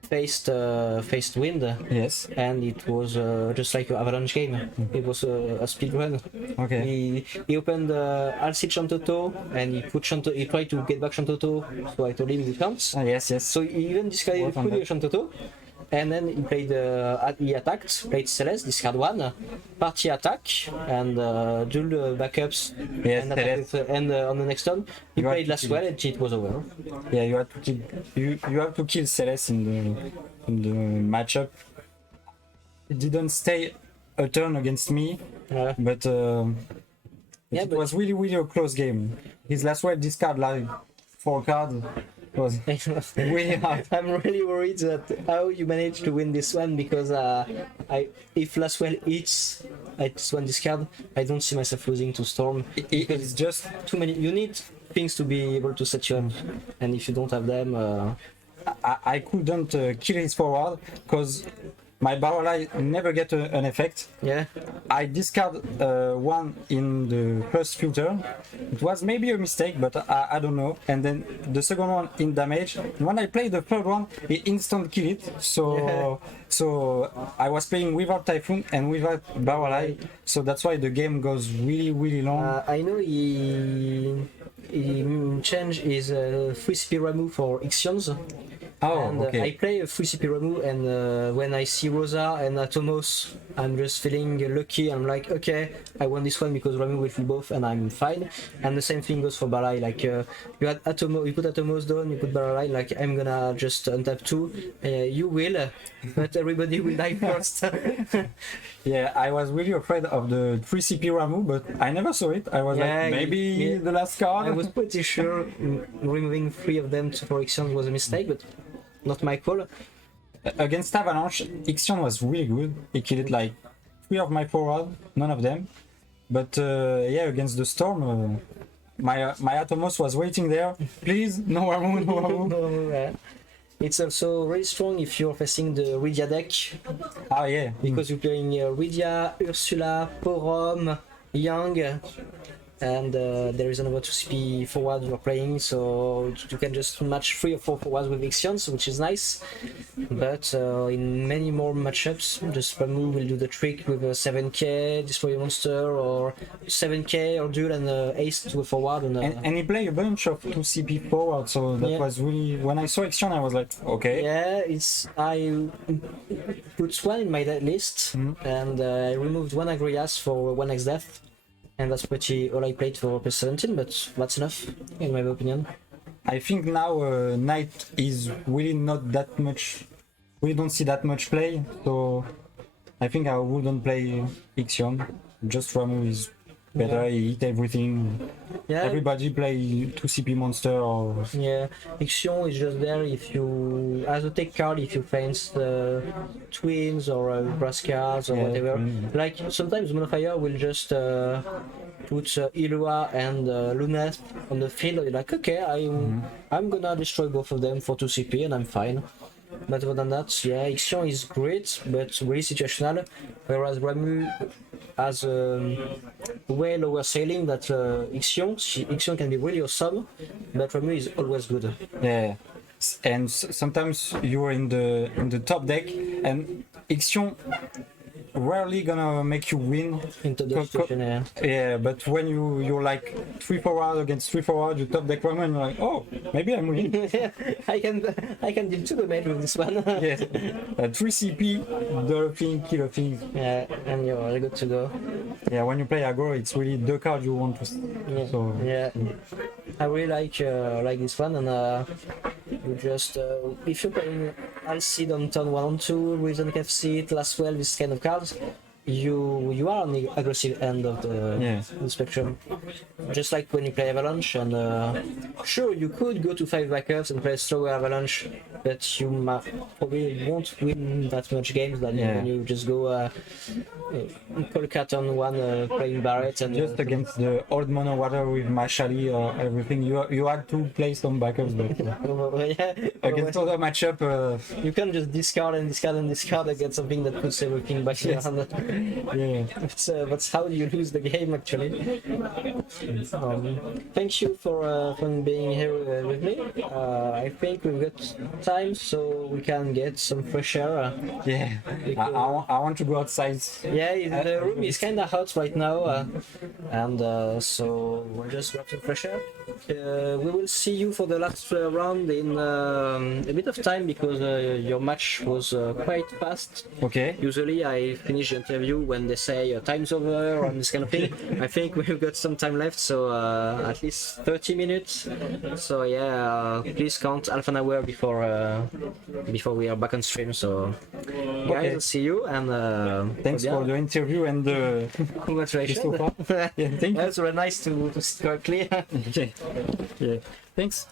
faced Wind. Yes. And it was just like an Avalanche game. It was a speed run. Okay. He opened Alcid Shantoto, and he tried to get back Shantoto, so I told him it counts. Yes. So he even discarded fully Shantoto, and then he attacked, played Celeste, discard 1, party attack, and dual backups, Yes, and, attack Celeste. and on the next turn he You have played to last kill. well, and it was over. Yeah, you have to kill. You have to kill Celeste in the matchup. It didn't stay a turn against me, but Yeah, it but- was really a close game. His last well discard like 4 cards. It was really hard. I'm really worried that how you managed to win this one, because if last well hits at one discard, I don't see myself losing to Storm. It's just Too many. You need things to be able to set you up, and if you don't have them, I couldn't kill his forward because my barrel eye never get an effect. yeah. I discard one in the first few turn. It was maybe a mistake, but I don't know. And then the second one in damage. When I play the third one, he instant kill it. So I was playing without Typhoon and without barrel eye. So that's why the game goes really long. I know he changed his free CP Ramu for Ixions. And Okay. I play a free CP Ramu, and when I see Rosa and Atomos, I'm just feeling lucky. I'm like, okay, I won this one because Ramu will kill both, and I'm fine. And the same thing goes for Balai. Like you had you put Atomos down, you put Balai. Like I'm gonna just untap 2. You will, but everybody will die first. Yeah, I was really afraid of the 3CP Ramu, but I never saw it. I was Yeah, like, maybe yeah. the last card. I was pretty sure removing 3 of them for Ixion was a mistake, but not my call. Against Avalanche, Ixion was really good. He killed like 3 of my forward, none of them. But yeah, against the Storm, my Atomos was waiting there. Please, no Ramu, no Ramu. It's also really strong if you're facing the Rydia deck, Ah yeah, because you're playing Rydia, Ursula, Porom, Yang, and there is another 2CP forward you're playing, so you can just match 3 or 4 forwards with Ixions, which is nice. But in many more matchups, just Ramu will do the trick with a 7k, destroy a monster, or 7k, or duel and ace to a forward. and he played a bunch of 2CP forward, so that Yeah. was really. When I saw Ixion, I was like, okay. Yeah, I put 1 in my list, and I removed 1 Agrias for 1 X death, and that's pretty all I played for PS17, but that's enough, in my opinion. I think now Knight is really not that much. We don't see that much play, so I think I wouldn't play Ixion. Just Ramu is better. He hit everything. Yeah, Everybody play 2CP monster or yeah. Ixion is just there if you, as a take card, if you fence twins or brass cards or Yeah, whatever. twin. Like sometimes Monofire will just put Ilua and Luna on the field. You're like, okay, I'm gonna destroy both of them for 2CP and I'm fine. But other than that, yeah, Ixion is great, but really situational. Whereas Ramu has way lower ceiling than Ixion. Ixion can be really awesome, but Ramu is always good. yeah. And sometimes you're in the top deck, and Ixion rarely gonna make you win. Into the situation, yeah. Yeah, but when you're like 3 forward against 3 forward, you top deck Ramu, and you're like, oh, maybe I'm winning. I can deal 2 damage with this one. Yeah, 3CP, Dolphin, Killer Things. Yeah, and you're good to go. Yeah, when you play aggro, it's really the card you want to. Yeah, So yeah. I really like this one, and you just if you're playing Alcid on turn 1 and 2, Reason Seat, Last Well, this kind of cards, you are on the aggressive end of the spectrum. Just like when you play Avalanche, and sure, you could go to 5 backups and play slower Avalanche, but you probably won't win that much games than when you just go Kolkat on 1 playing Barrett and just against the old mono water with Mashali or everything, you had to play some backups, but against other matchup, you can just discard and discard and discard against something that puts everything back in your hand. yeah. That's how you lose the game, actually. Thank you for being here with me. I think we've got time, so we can get some fresh air. Yeah, I want to go outside. Yeah, the room is kind of hot right now, and so we'll just grab some fresh air. we will see you for the last round in a bit of time because your match was quite fast. Okay. Usually I finish the interview when they say time's over or this kind of thing. I think we've got some time left, so at least 30 minutes. So yeah, please count half an hour before we are back on stream. So guys, I'll see you and thanks for the interview and the congratulations. so far. Yeah, thank you. That's really nice to sit correctly. Okay. Yeah. Thanks.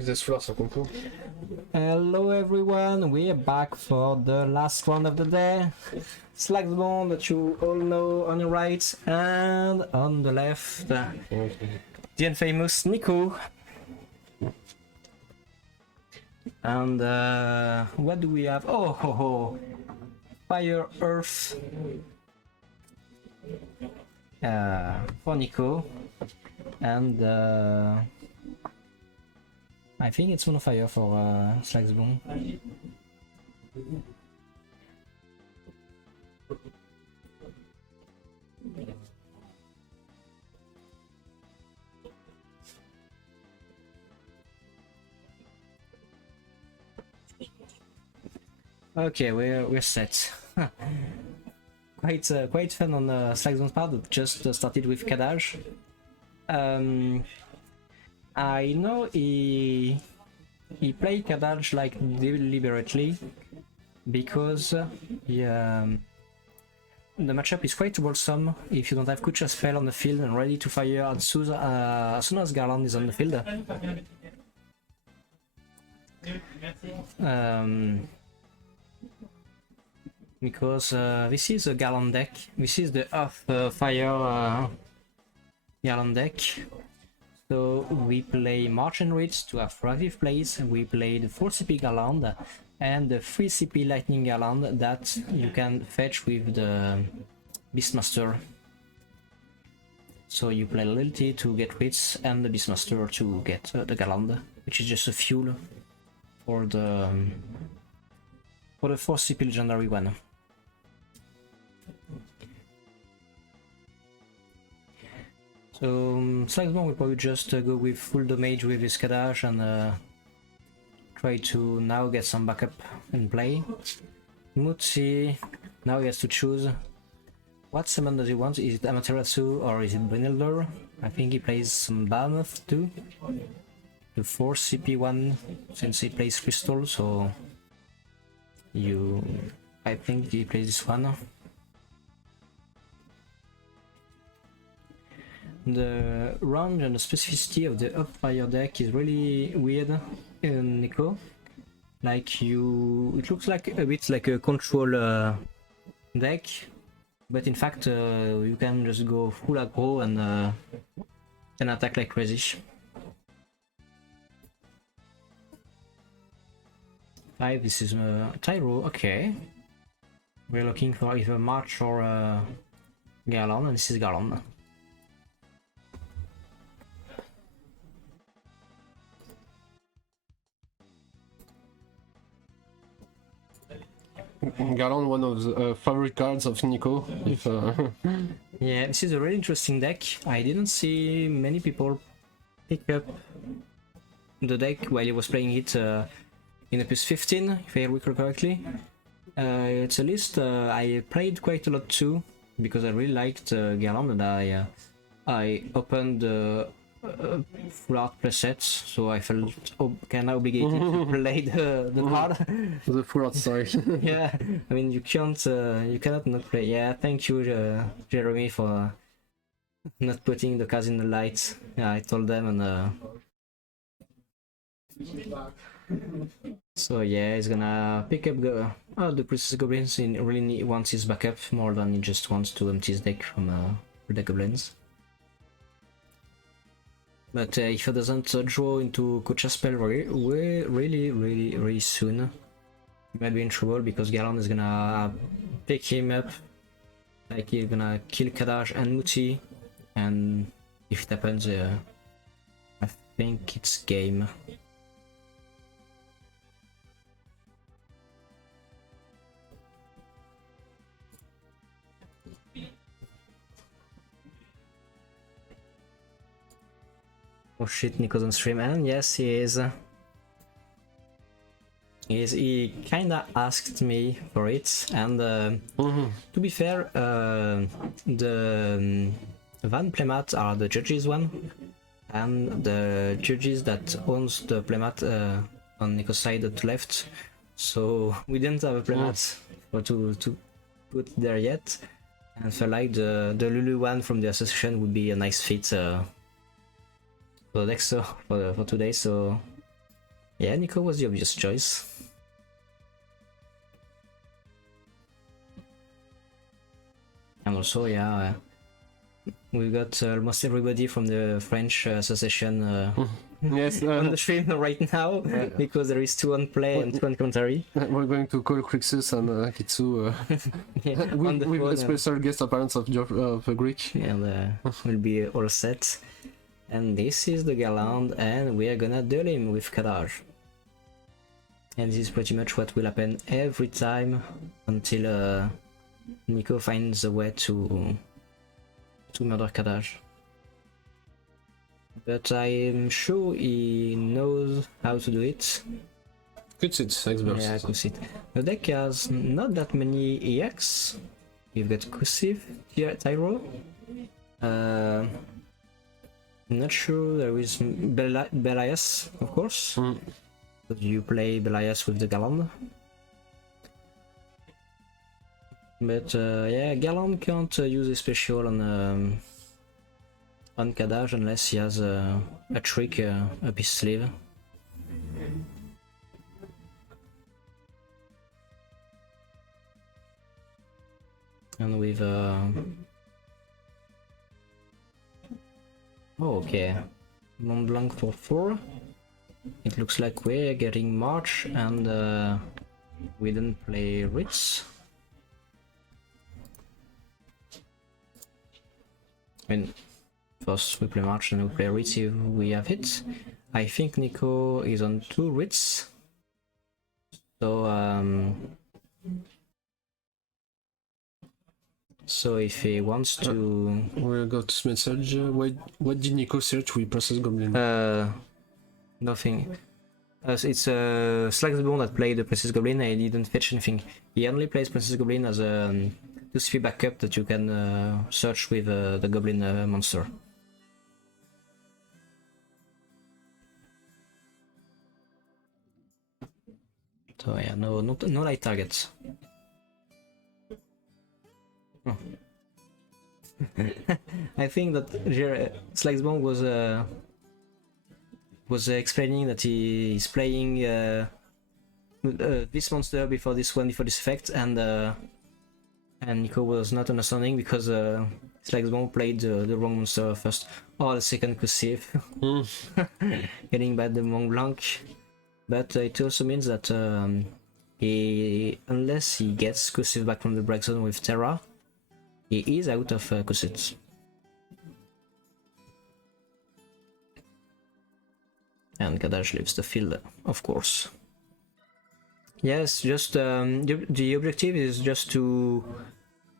This floor, ça compte. Hello everyone, we are back for the last round of the day. Slagsbone that you all know on the right, and on the left, the infamous Nico. And what do we have? Oh, ho, ho. Fire, Earth for Nico, and I think it's Mono Fire for Slagsbone. Okay, we're set. Quite fun on Slagsbone's part. That just started with Kadaj. I know he played Kadaj like deliberately because the matchup is quite troublesome if you don't have Kucha spell on the field and ready to fire as soon as Garland is on the field. Because this is a Garland deck. This is the Earth Fire Garland deck. So we play March and Reach to have Raviv plays. We play the 4 CP Garland and the 3 CP Lightning Garland that you can fetch with the Beastmaster. So you play Loyalty to get Wits and the Beastmaster to get the Garland, which is just a fuel for the 4 CP Legendary one. So Slagsbone will probably just go with full damage with his Kadash and try to now get some backup in play. Mutsi now he has to choose what summon does he want. Is it Amaterasu or is it Brynhildr? I think he plays some Behemoth too. The 4 CP one since he plays Crystal, so I think he plays this one. The range and the specificity of the Upfire deck is really weird in Nico. Like it looks like a bit like a control deck, but in fact you can just go full aggro and attack like crazy. 5, this is Tyro, okay. We're looking for either March or Garland, and this is Garland. Garland, one of the favorite cards of Nico. If, Yeah, this is a really interesting deck. I didn't see many people pick up the deck while he was playing it in a plus 15, if I recall correctly. It's a list I played quite a lot too, because I really liked Garland, and I opened full art presets, so I felt kind of obligated to play the card. the full art, sorry. Yeah, I mean you cannot not play. Yeah, thank you, Jeremy, for not putting the cards in the light. Yeah, I told them, and so yeah, he's gonna pick up the Priestess Goblins. He really wants his backup more than he just wants to empty his deck from the Goblins. But if he doesn't draw into Kocha spell really soon, he might be in trouble, because Garland is gonna pick him up. Like he's gonna kill Kadash and Muti, and if it happens, I think it's game. Oh shit, Nico's on stream, and yes, he is. He kinda asked me for it, and to be fair, the Van playmat are the judges one, and the judges that owns the playmat on Nico's side to left, so we didn't have a playmat to put there yet, and felt like the Lulu one from the association would be a nice fit for the next for today, so Yeah, Nico was the obvious choice. And also, yeah, we got almost everybody from the French Association Yes, on the stream right now because there is 2 on play and 2 on commentary. we're going to call Crixus and Kitsu On the with phone, a special guest appearance of Greek. and we'll be all set. And this is the Garland, and we are gonna duel him with Kadaj. And this is pretty much what will happen every time until Nico finds a way to murder Kadaj. But I'm sure he knows how to do it. Good expert. Yeah, Kusit. The deck has not that many EX. You've got Kusif, Tyro. I'm not sure there is Belias, of course. But you play Belias with the Galand. But yeah, Galand can't use a special on Kadaj unless he has a trick up his sleeve. And with oh, okay, Mont Blanc for 4. It looks like we're getting March, and we didn't play Ritz. I mean, first we play March and we play Ritz if we have it. I think Nico is on 2 Ritz. So if he wants to... We got this message. What did Nico search with Process Goblin? Nothing. It's Slagsbone that played the Princess Goblin and he didn't fetch anything. He only plays Princess Goblin as a 2-3 backup that you can search with the Goblin monster. So yeah, no light targets. Oh. I think that Slagsbone was explaining that he is playing this monster before this effect, and Nico was not understanding because Slagsbone played the wrong monster first, or the second Kusif, getting back the Mont Blanc. But it also means that unless he gets Kusif back from the break zone with Terra, he is out of Kusit. And Kadaj leaves the field, of course. Yes, just the objective is just to,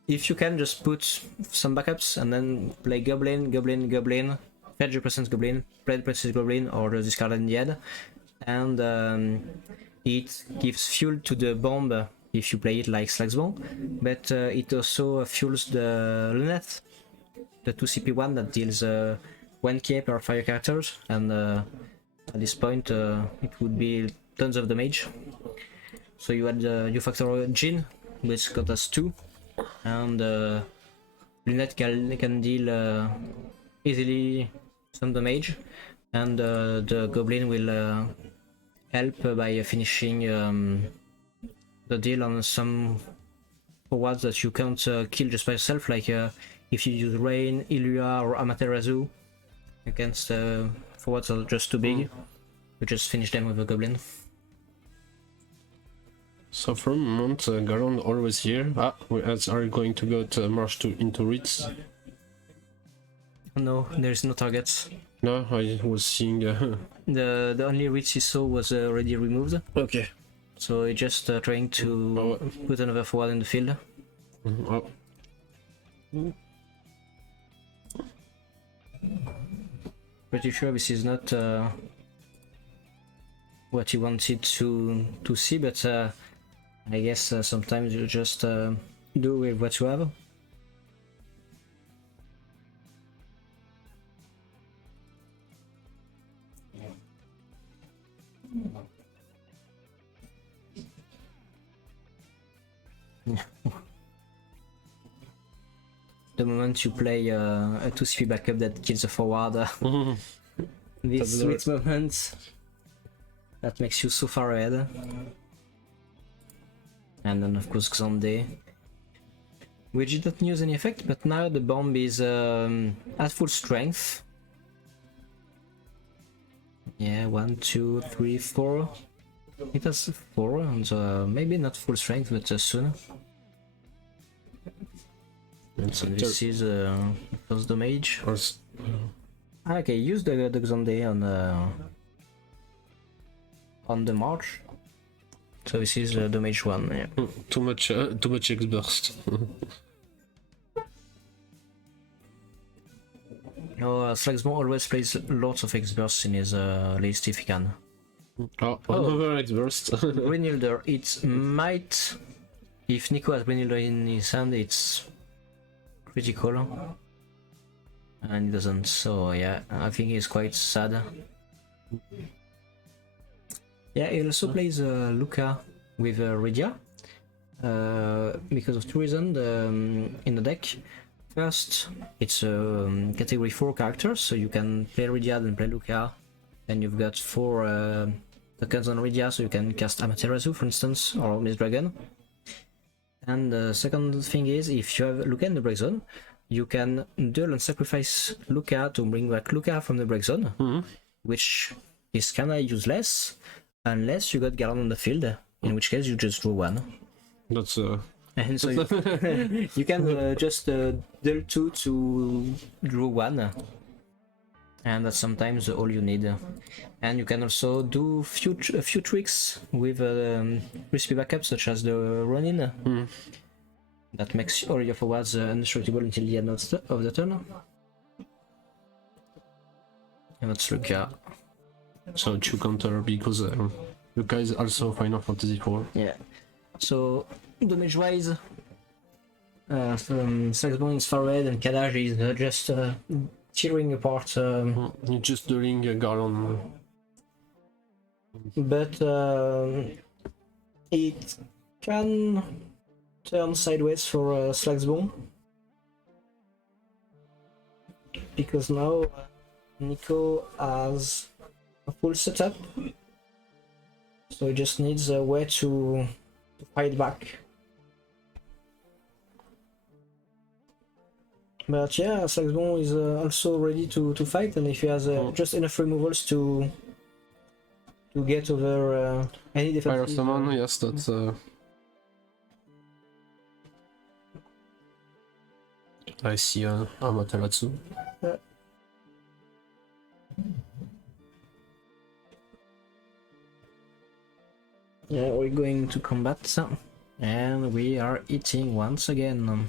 if you can, just put some backups and then play Goblin, fetch the Presence Goblin, play the Presence Goblin, or just discard in the head, and it gives fuel to the bomb if you play it like Slagsbone, but it also fuels the Lunette, the 2 CP1 that deals 1k per fire characters, and at this point it would be tons of damage. So you add you factor Jin, which got us 2, and Lunette can deal easily some damage, and the Goblin will help by finishing the deal on some forwards that you can't kill just by yourself, like if you use Rain, Ilua, or Amaterasu against forwards that are just too big, you just finish them with a Goblin. So for a moment, Garon always here. We are going to go to march into Ritz. No, there's no targets. No, I was seeing... The only Ritz he saw was already removed. Okay. So he's just trying to put another forward in the field. Pretty sure this is not what he wanted to see, but I guess sometimes you just do with what you have. The moment you play a 2-3 backup that kills a forward, this sweet moment, That makes you so far ahead. And then of course Xande, which didn't use any effect, but now the bomb is at full strength. Yeah, 1, 2, 3, 4. It has 4, and maybe not full strength, but soon. So this is first damage. Okay, use the Xande on the march. So this is damage 1. Yeah. Too much X burst. No, Slagsmore always plays lots of X bursts in his list if he can. Another X burst. Greenhilder, it might. If Nico has Greenhilder in his hand, it's critical. And he doesn't, so yeah, I think he's quite sad. Yeah, he also plays Luca with Rydia because of two reasons in the deck. First, it's a category 4 character, so you can play Rydia and play Luca, and you've got 4 tokens on Rydia, so you can cast Amaterasu, for instance, or Miss Dragon. And the second thing is, if you have Luca in the break zone, you can duel and sacrifice Luca to bring back Luca from the break zone, which is kinda useless unless you got Garland on the field, in which case you just draw 1. That's And so you can just deal 2 to draw 1, and that's sometimes all you need. And you can also do a few tricks with recipe backup, such as the Ronin. That makes all your forwards indestructible until the end of the turn. And that's Luca. so to counter because Luca is also Final Fantasy IV. Yeah. So damage wise, from Slagsbone is far red and Kadaj is just tearing apart. You're just doing Garland. But it can turn sideways for Slagsbone, because now Nico has a full setup, so he just needs a way to fight back. But yeah, Slagsbone is also ready to fight, and if he has just enough removals to get over any defense. Fire Summon, yes, that's I see Amaterasu. Yeah, we're going to combat, and we are eating once again.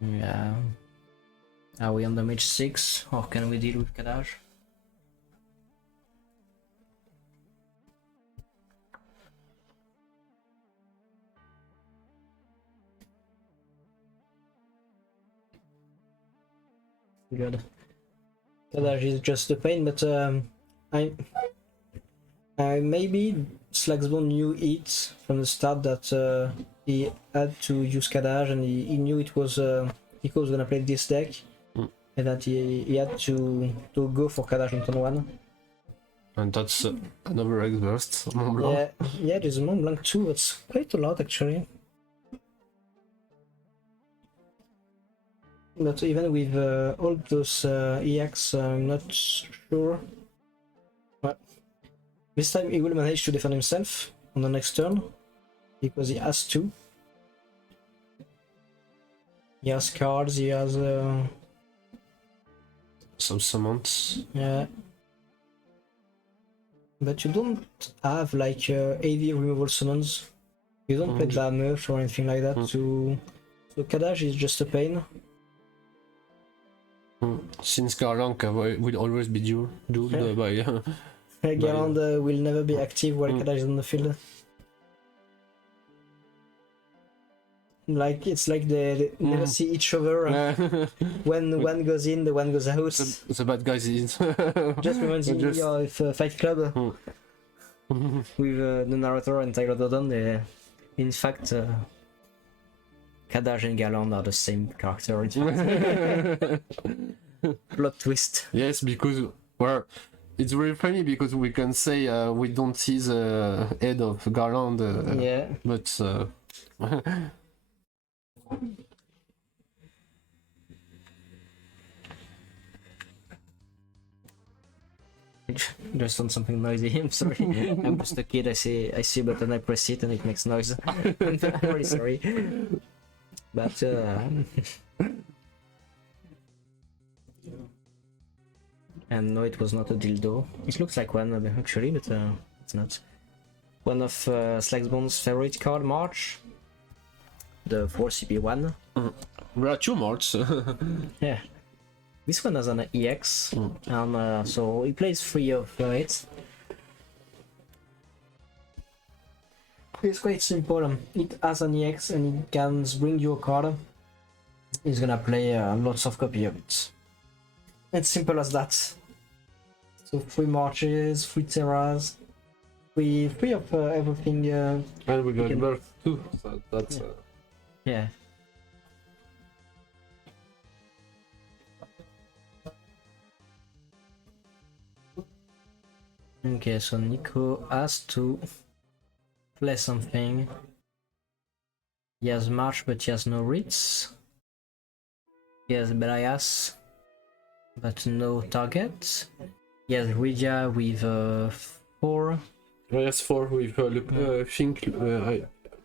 Yeah. Are we on damage 6, or can we deal with Kadaj? Good. Kadaj is just a pain, but I maybe Slagsbone knew it from the start that he had to use Kadaj, and he knew it was Nico was gonna play this deck, and that he had to go for Kadaj on turn 1. And that's another X burst. Mont Blanc. Yeah, there's a Mont Blanc too. That's quite a lot actually. But even with all those EX, I'm not sure. But this time he will manage to defend himself on the next turn, because he has to. He has cards, he has some summons. Yeah. But you don't have like heavy removal summons. You don't play damage or anything like that. So Kadaj is just a pain. Since Garland will always be dueled by Garland will never be active while Kadaj is on the field. Like it's like they never see each other. When one goes in, the one goes out. The bad guys in. Just reminds me of Fight Club with the narrator and Tyler Durden. In fact, Kadaj and Garland are the same character. Plot twist. Yes, because well, it's very funny because we can say we don't see the head of Garland, Yeah. but Just on something noisy. I'm sorry. I'm just a kid. I see a button, I press it, and it makes noise. I'm very sorry. But and no, it was not a dildo. It looks like one actually, but it's not. One of Slagsbone's favorite card, March. The 4CP1. there are 2 mods. Yeah. This one has an EX, and so he plays 3 of it. It's quite simple. It has an EX and it can bring you a card. He's gonna play lots of copy of it. It's simple as that. So 3 marches, 3 terras, 3 of everything. And we got birth too, so that's Yeah. Okay, so Nico has to play something. He has March, but he has no Ritz. He has Belias, but no target. He has Rydia with 4. yes, 4 with think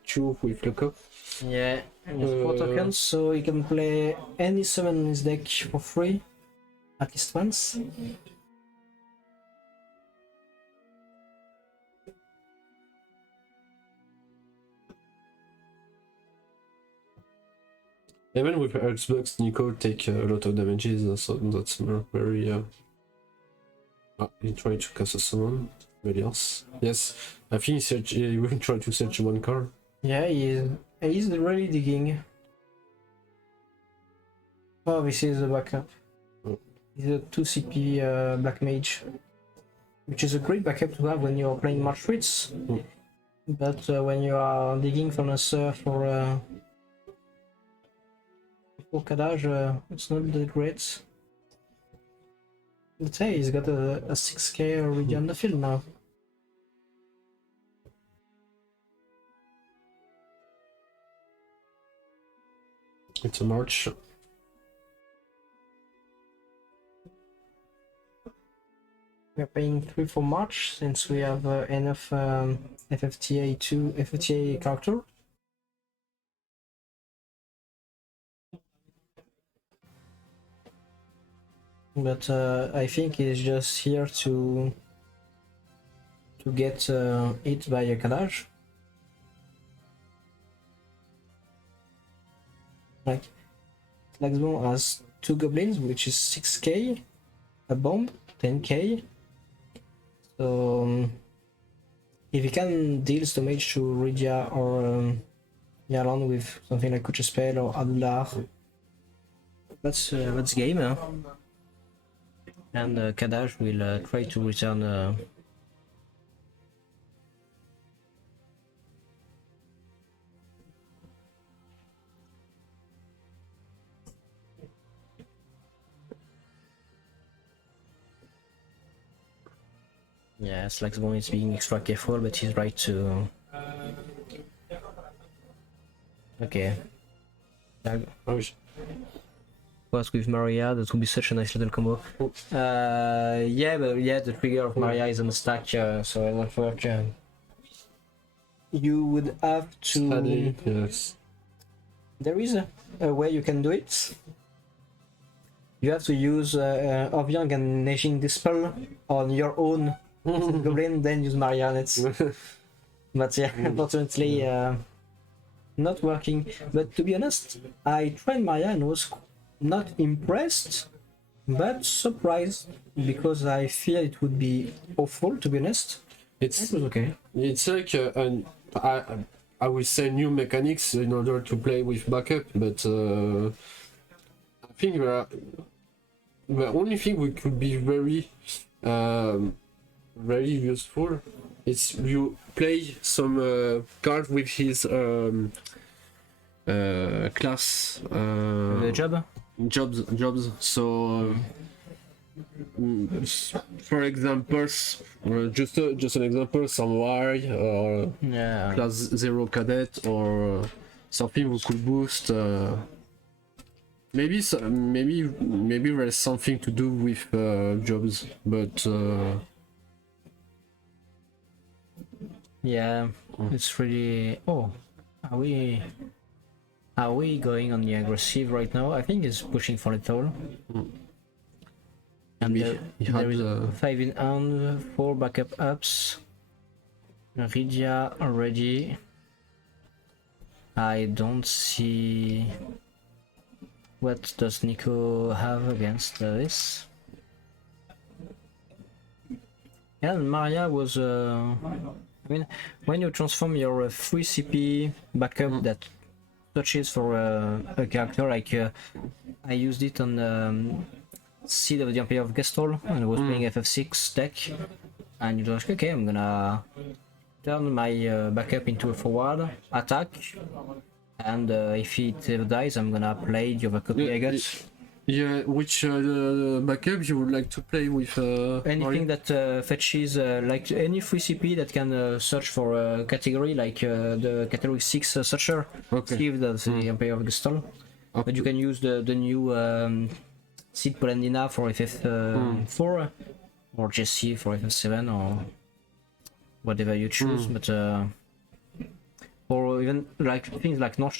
2 with Luca. Yeah, and he has 4 tokens, so he can play any summon in his deck for free, at least once. Even with Xbox, Nico take a lot of damages, so that's very. He tried to cast a summon. Belias. Yes, I think he will try to search 1 card. Yeah, he's really digging. Oh, this is a backup. He's a 2CP Black Mage, which is a great backup to have when you're playing March Fritz. But when you are digging from a surf for Kadaj, it's not that great. But hey, he's got a 6k already on the field now. It's a March. We're paying 3 for March since we have enough FFTA character. But I think he's just here to get hit by a Kadaj. Like, Slagsbone has 2 goblins, which is 6k, a bomb, 10k. So if he can deal damage to Rydia or Yalan with something like Kucha Spell or Adular, that's game. Huh? And Kadaj will try to return. Yeah, Slagsbone is being extra careful, but he's right to. Okay. What with Maria, that would be such a nice little combo. Yeah, but yeah, the trigger of Maria is on the stack, so it won't work. You would have to. Sadly, yes. There is a way you can do it. You have to use Ovyang and Nashing Dispel on your own goblin, then use Maria on it. But yeah, unfortunately, not working. But to be honest, I tried Maria and was not impressed, but surprised, because I fear it would be awful, to be honest. It was okay. It's like I would say new mechanics in order to play with backup, but I think the only thing we could be very useful is you play some card with his class. The job? jobs. So, for example, just an example, some Y or Yeah. class 0 cadet or something we could boost. Maybe there's something to do with jobs, but Yeah, it's really. Oh, are we going on the aggressive right now? I think he's pushing for lethal. And Maybe he had there is 5 in hand, 4 backup ups. Rydia already. I don't see. What does Nico have against this? Yeah, and Maria was. I mean, when you transform your free CP backup that searches for a character, like I used it on Seed of the Empire of Gestalt, and I was playing FF6 deck, and it was like, okay, I'm gonna turn my backup into a forward attack, and if it ever dies, I'm gonna play the other copy I got. yeah, which backup you would like to play with? Anything that fetches like any free CP that can search for a category, like the category 6 searcher, Okay. Steve, that's the Empire of Gestalt. Okay. But you can use the new Sid Polendina for FF4 or Jesse for FF7 or whatever you choose. But or even like things like North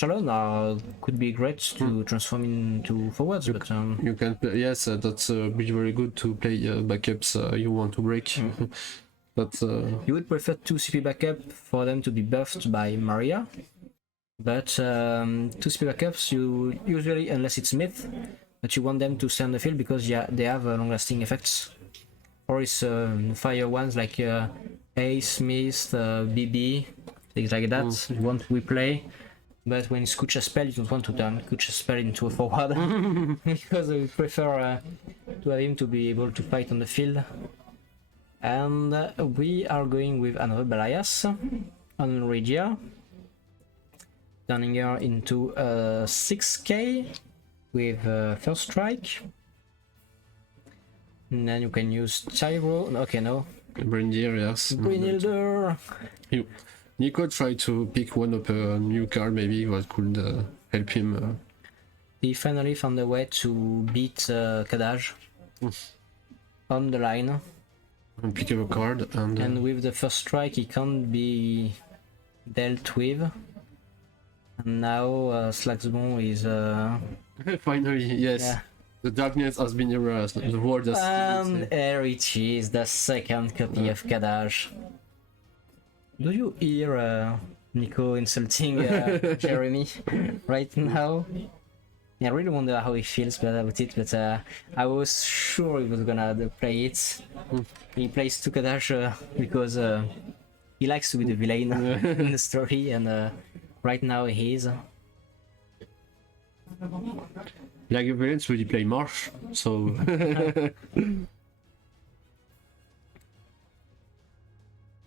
could be great to transform into forwards. But You can play, yes, that's be very good to play backups you want to break. But you would prefer 2 CP backup for them to be buffed by Maria. But 2 CP backups, you usually, unless it's Myth, but you want them to stay on the field because they have long-lasting effects. Or it's fire ones like Ace, Mist, BB, things like that. You want to replay, but when it's Kucha spell, you don't want to turn Kucha spell into a forward because we prefer to have him to be able to fight on the field. And we are going with another Belias on Regia, turning her into 6k with first strike. And then you can use Tyro. Okay, no. Brindir, yes. Brynhilder. Nico tried to pick one of a new card maybe that could help him. He finally found a way to beat Kadaj on the line. And pick up a card and. And with the first strike, he can't be dealt with. And now Slagsbon is. Finally, yes. Yeah. The darkness has been erased. The world has. And here it is, the second copy of Kadaj. Do you hear Nico insulting Jeremy right now? I really wonder how he feels about it, but I was sure he was gonna play it. He plays to Kadaj because he likes to be the villain in the story, and right now he is. Like a villains really play Marsh, so.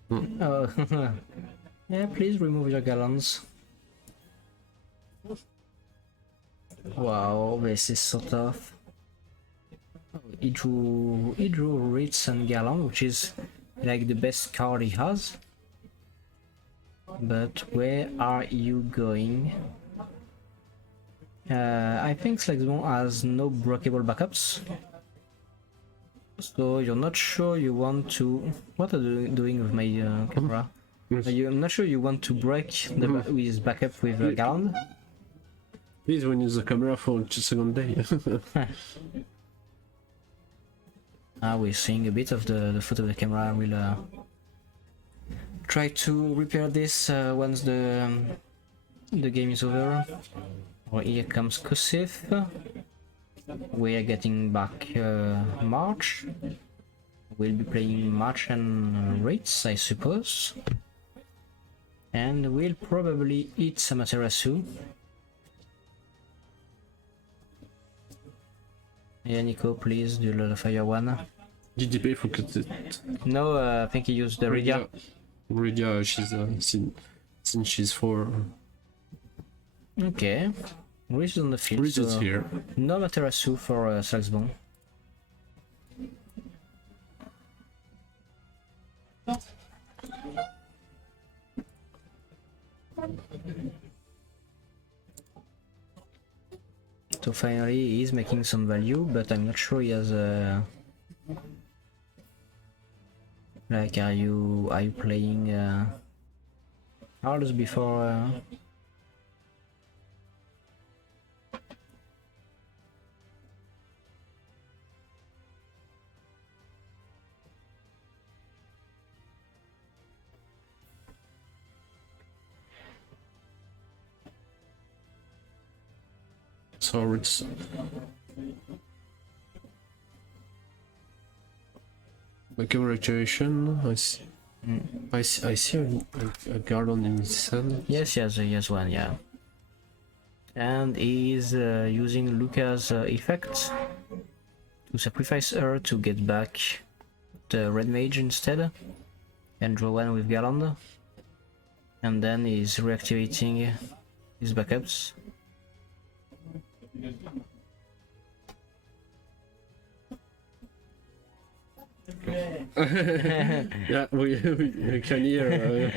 Oh, yeah, please remove your gallons. Wow, this is so tough. He drew Ritz and Gallon, which is like the best card he has. But where are you going? I think Slagsbon has no breakable backups. So you're not sure you want to... What are you doing with my camera? I'm not sure you want to break his backup with Gallon. Please when use the camera for just a second day. We're seeing a bit of the foot of the camera. We'll try to repair this once the game is over. Well, here comes Kusif. We are getting back March. We'll be playing March and Rates, I suppose. And we'll probably eat some Amaterasu. Yeah, Nico, please do the fire one. Did you pay for it? No, I think he used the Rydia. Rydia, she's since she's 4. Okay. ReRaise is on the field. ReRaise is so here. no Materasu for Salzburg. So finally he is making some value, but I'm not sure he has like are you playing hard before So it's the congratulation. I see a garden in his sand. Yes, he has one, yeah. And he's using Luca's effect to sacrifice her to get back the red mage instead and draw one with Garland. And then he's reactivating his backups. Yeah, we can hear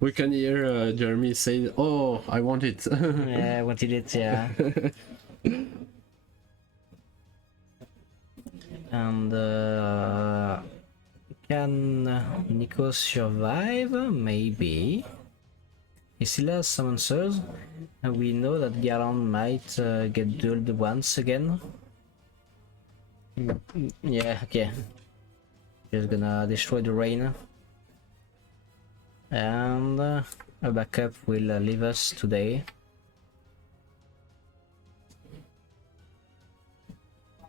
we can hear Jeremy say, "Oh, I want it." Yeah, I wanted it, yeah. And can Nico survive? Maybe. He still has some answers, and we know that Garland might get dueled once again. Yeah, okay. Just gonna destroy the rain. And a backup will leave us today.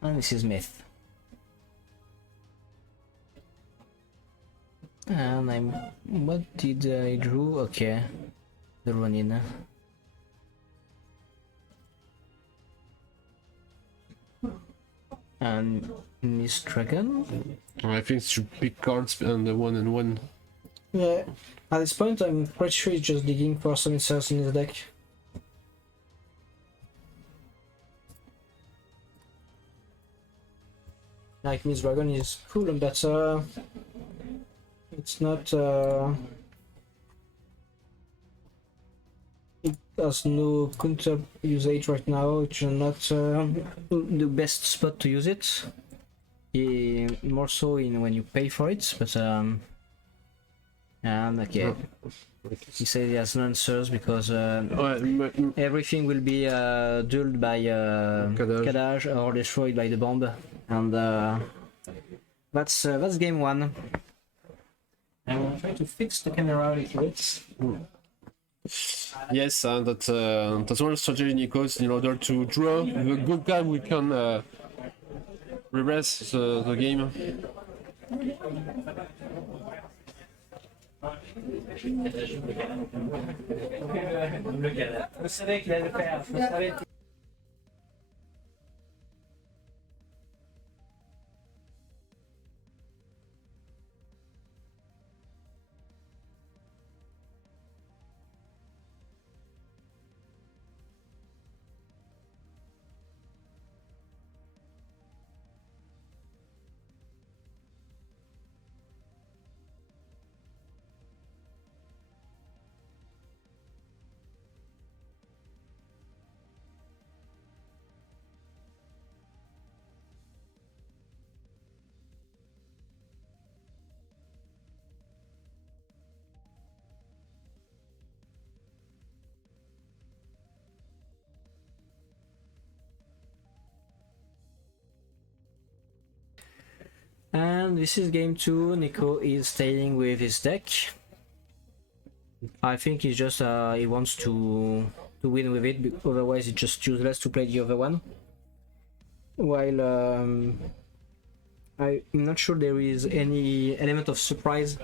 And this is Myth. And what did I drew? Okay. The Ronin. And Miss Dragon. I think it's big cards and the 1/1. Yeah, at this point I'm pretty sure he's just digging for some inserts in his deck. Like Miss Dragon is cool, but it's not it has no counter usage right now, which is not the best spot to use it. More so in when you pay for it, but and okay. He says he has no answers because everything will be dueled by Kadaj or destroyed by the bomb, and that's game one. I will try to fix the camera a little bit. Yes, and that's one strategy Nikos in order to draw the good guy we can reverse the game. Je savais qu'il allait le faire. Je savais. And this is game two. Nico is staying with his deck. I think he's just he wants to win with it, otherwise it's just useless to play the other one. While I'm not sure there is any element of surprise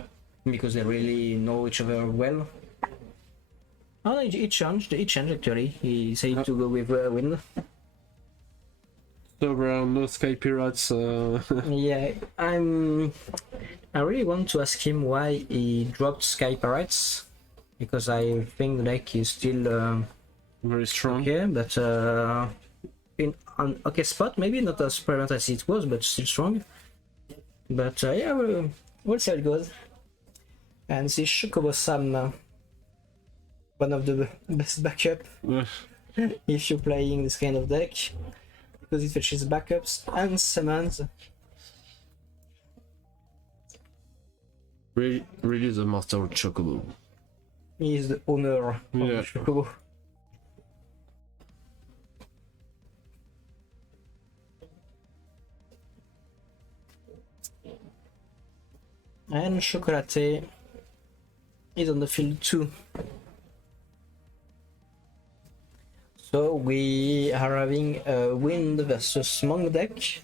because they really know each other well. Oh, it changed actually. He said to go with win. So around no Sky Pirates. Yeah, I really want to ask him why he dropped Sky Pirates, because I think the deck is still Very strong. Okay, but in an okay spot, maybe not as prevalent as it was, but still strong. But yeah, we'll see how it goes. And this Chocobo Sam, one of the best backup if you're playing this kind of deck, because it fetches backups and summons. Really the master of Chocobo. He is the owner of the Chocobo. And Chocolate is on the field too. So we are having a Wind versus Monk deck.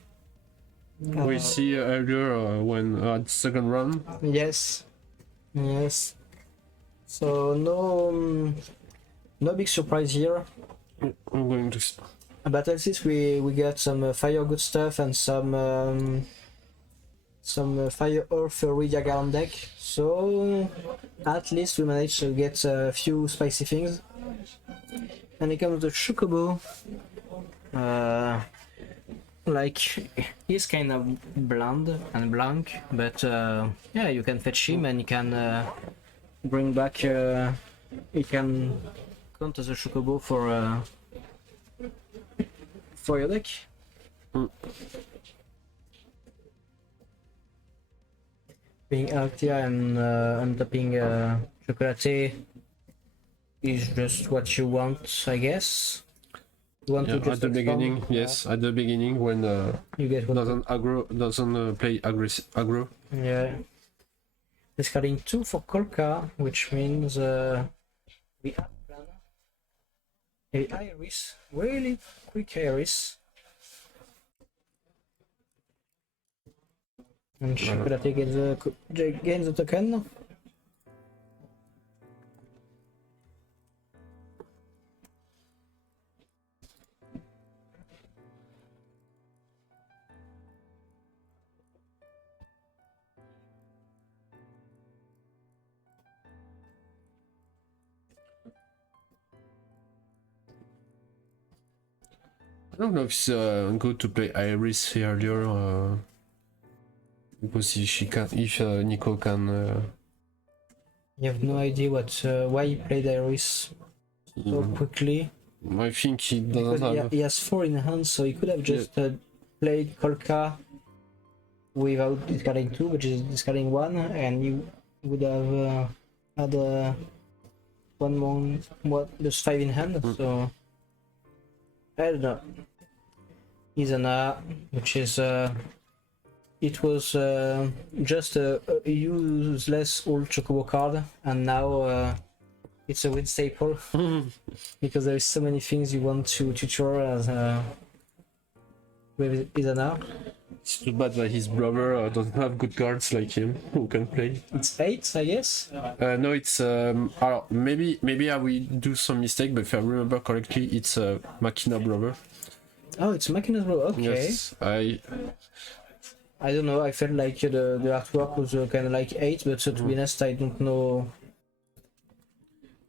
We see earlier when at second round. Yes. Yes. So no big surprise here. I'm going to. But at least we got some fire good stuff and some fire earth Redia Garland deck. So at least we managed to get a few spicy things. And it comes the Chocobo. Like he's kind of bland and blank, but yeah, you can fetch him and he can bring back. He can count as a Chocobo for your deck. Being Arctia and untapping Chocolate is just what you want, I guess. You want to just at the beginning, yes, at the beginning when you get what doesn't play aggro. Yeah. Discarding 2 for Kolka, which means we have a Iris, really quick Iris. And Chocolate gains the token. I don't know if it's good to play Iris earlier because if Nico can. You have no idea why he played Iris so quickly. I think he doesn't Because have. he has 4 in hand, so he could have just played Kolka without discarding 2, but just discarding 1, and you would have had one more, just 5 in hand. So I don't know. He's an which is it was just a useless old Chocobo card, and now it's a win staple because there is so many things you want to tutor as with Izana. It's too bad that his brother doesn't have good cards like him who can play. It's 8, I guess. No, it's maybe I will do some mistake, but if I remember correctly, it's Machina brother. Oh, it's Machina's bro. Okay. Yes, I don't know. I felt like the artwork was kind of like 8, but to be honest, I don't know.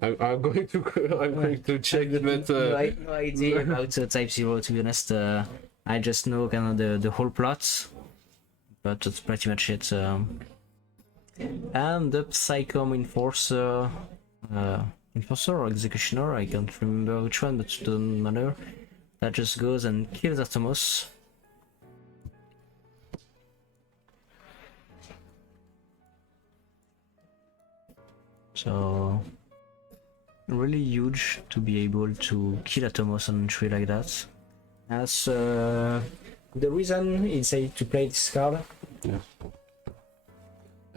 I'm going to check, but no idea about Type 0. To be honest, I just know kind of the whole plot, but that's pretty much it. And the Psychom Enforcer, Enforcer or Executioner, I can't remember which one, but it doesn't matter. That just goes and kills Atomos. So really huge to be able to kill Atomos on a tree like that. As the reason is to play this card. Yeah.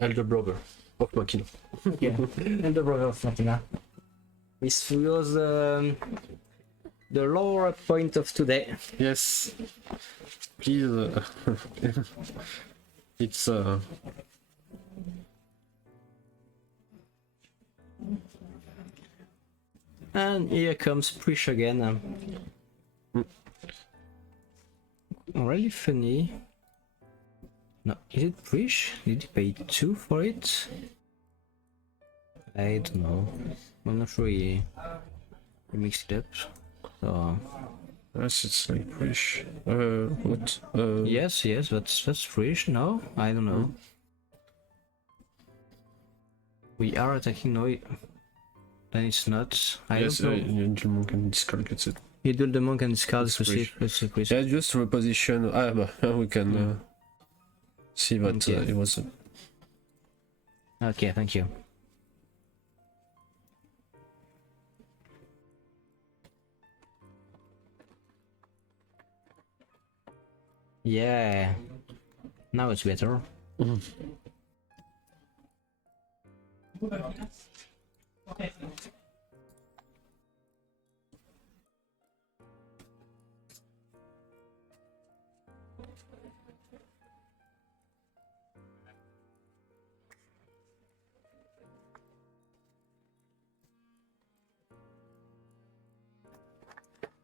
Elder brother of Machina. Yeah, and the brother of Machina. This was the lower point of today. Yes. Please. It's And here comes Prish again. Really funny. No, is it Prish? Did he pay 2 for it? I don't know. I'm not sure We mixed it up. So Yes, it's like fresh. What? yes, that's fresh. No, I don't know. We are attacking. No, then it's not. I Yes, don't know. Angel Monk can discard, that's it. You do the monk and discard It's to see fresh. if it's a quiz. Yeah, just reposition. We can see that Okay. it was. Okay, thank you. Yeah, now it's better.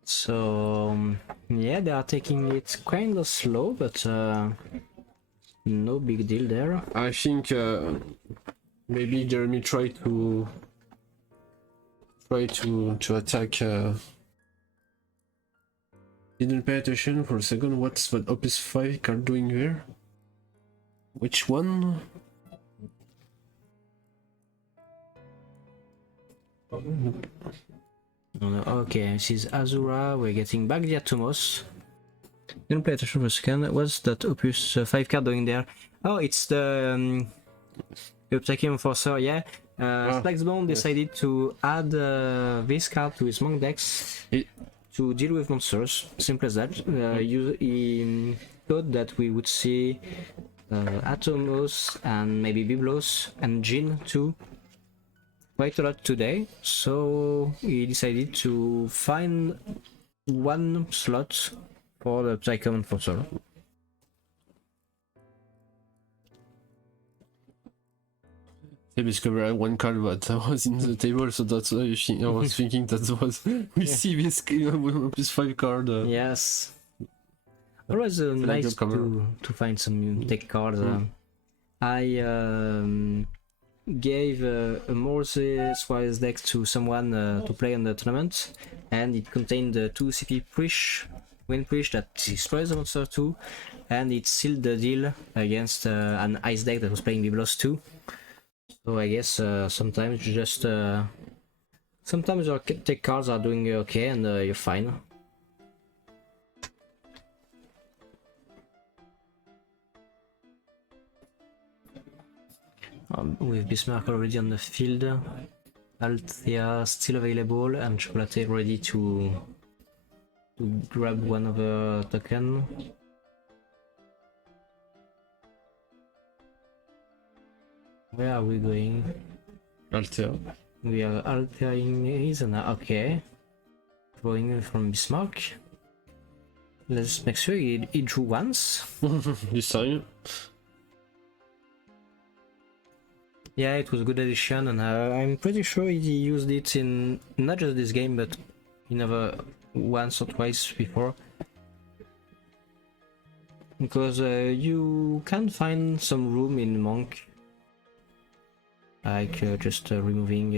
So yeah, they are taking it kind of slow, but no big deal there. I think maybe Jeremy tried to attack. Didn't pay attention for a second. What's that Opus 5 card doing there? Which one? Okay, this is Azura. We're getting back the Atomos. Didn't pay attention for a second. What's that Opus 5 card doing there? Oh, it's the Uptaking Enforcer, yeah. Slagsbone decided to add this card to his monk decks to deal with monsters. Simple as that. He thought that we would see Atomos and maybe Biblos and Jin too quite a lot today, so he decided to find one slot for the Psycho Enforcer. I discovered one card that was in the table, so that's why I was thinking that was we see this Opus 5 card. Yes. Always nice to find some deck cards. I gave a Morse's Wise deck to someone to play on the tournament, and it contained 2 CP Prish, Wind Prish that destroys the monster too, and it sealed the deal against an ice deck that was playing Biblos too. So I guess sometimes you just sometimes your tech cards are doing okay and you're fine. With Bismarck already on the field, Althea still available, and Chocolate ready to grab one of the token. Where are we going? Althea. We are Althea-ing his and okay. Drawing from Bismarck. Let's make sure he drew once. This time. Yeah, it was a good addition, and I'm pretty sure he used it in not just this game, but in other once or twice before. Because you can find some room in Monk, like just removing,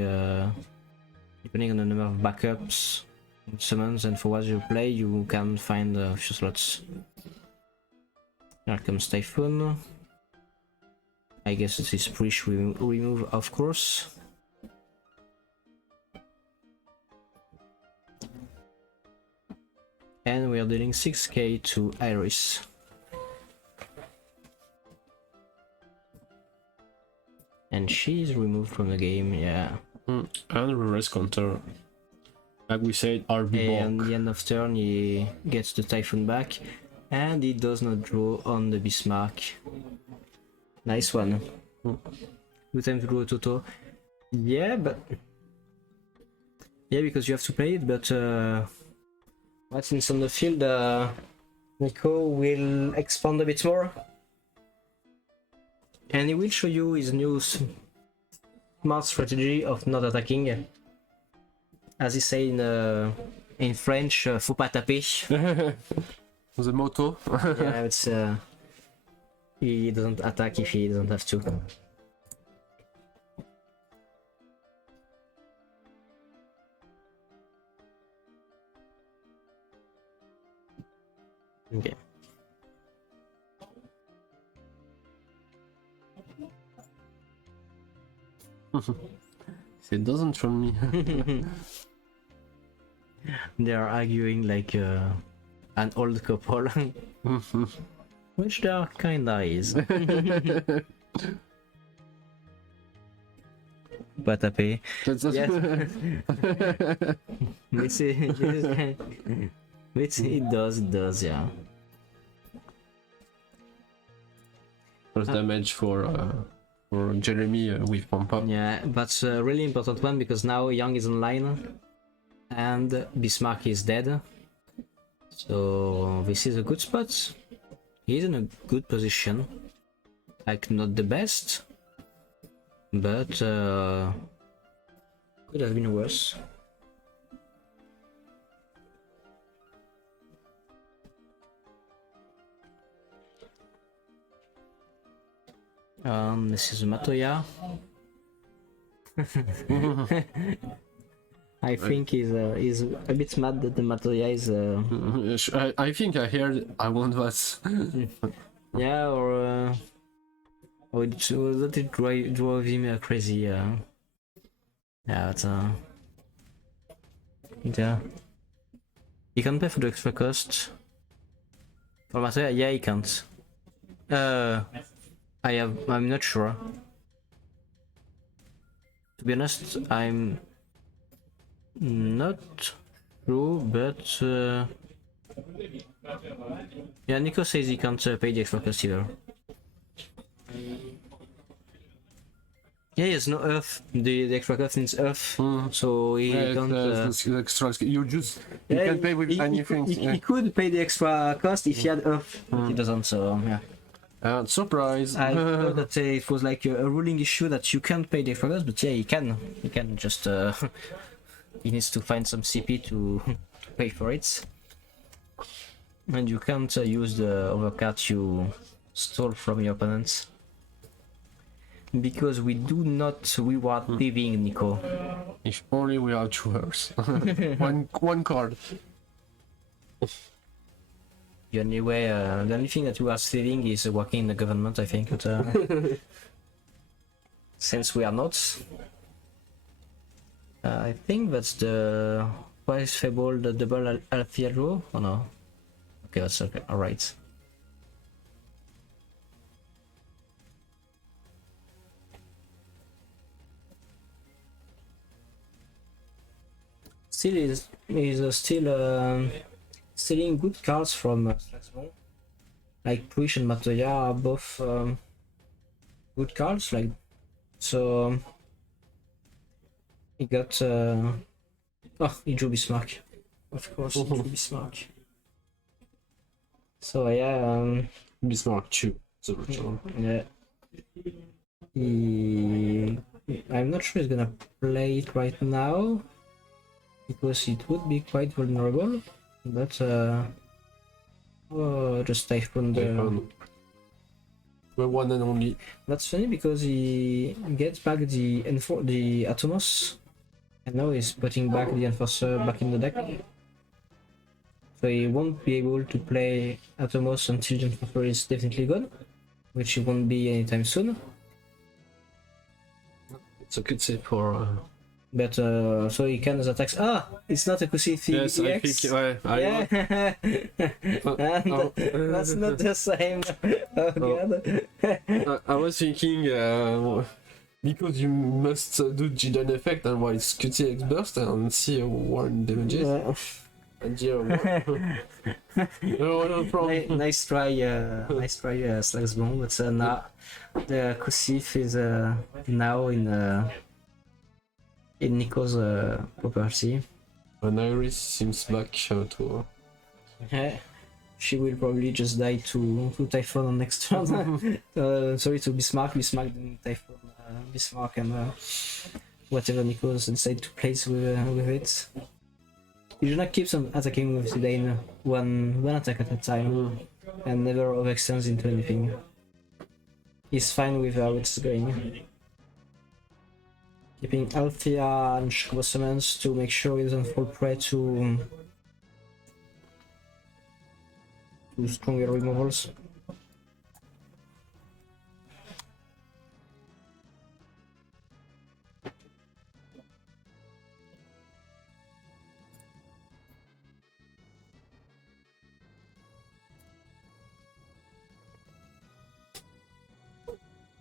depending on the number of backups, summons, and for what you play, you can find a few slots. Here comes Typhoon. I guess this is Prish remove, of course. And we are dealing 6k to Iris. And she's removed from the game, yeah. And ReRaise counter. Like we said, RB And at the end of turn he gets the Typhoon back, and he does not draw on the Bismarck. Nice one. Good time to draw a Toto. Yeah, but... Yeah, because you have to play it, but... Since on the field, Nico will expand a bit more. And he will show you his new smart strategy of not attacking. As he say in French, faut pas taper. The motto. Yeah, it's... he doesn't attack if he doesn't have to. Okay. It doesn't show me. They are arguing like an old couple, which they are kinda is. Pas tapé. Yes. It does, yeah. First damage for Jeremy with pump up. Yeah, that's a really important one because now Young is online and Bismarck is dead. So this is a good spot. He's in a good position. Like not the best, but could have been worse. This is Matoya. I think he's a bit mad that the Matoya is. I think I heard I want that. Yeah, or that it drove him crazy. Yeah, but yeah. He can pay for the extra cost. For Matoya, yeah, he can't. I'm not sure. To be honest, I'm not sure, but yeah, Nico says he can't pay the extra cost either. Yeah, he has no earth. The extra cost needs earth, so he can't. The extra, you can pay with anything. He could pay the extra cost if he had earth. He doesn't, so yeah. Surprise! I thought that it was like a ruling issue that you can't pay the extra cost, but yeah, he can. He can just. He needs to find some CP to pay for it. And you can't use the overcard you stole from your opponents. Because we do not reward thieving, Nico. If only we have 2 hours. one card. The only way, the only thing that we are thieving is working in the government, I think. But, since we are not, I think that's the price fable, the double Althea draw. Oh no. Okay, that's okay. All right. Still is still stealing good cards from Slagsbone. Like Push and Matoya are both good cards. Like so, he got he drew Bismarck. Of course, he drew Bismarck. So yeah, Bismarck 2. So yeah. I'm not sure he's gonna play it right now because it would be quite vulnerable. But just Typhoon the one and only. That's funny because he gets back the Atomos, and now he's putting back the Enforcer back in the deck. So he won't be able to play Atomos until the Enforcer is definitely gone, which it won't be anytime soon. It's a good save for. But so he can attacks. Ah, it's not a QC Yes, I think. Yeah. That's not the same. Oh god. I was thinking because you must do Jidan effect and why it's QTX burst and see 1 damages. Yeah. And no problem. Nice try, Slagsbone, but now the Kusif is now in Nico's property. And Iris seems back to. She will probably just die to Typhon on next turn. Sorry to Bismarck. Bismarck didn't Typhon Bismarck and whatever Nico's decide to place with it. You should not keep on attacking with Zidane one attack at a time and never overextends into anything. He's fine with how it's going. Keeping Althea and Shadow Summons to make sure he doesn't fall prey to 2 stronger removals.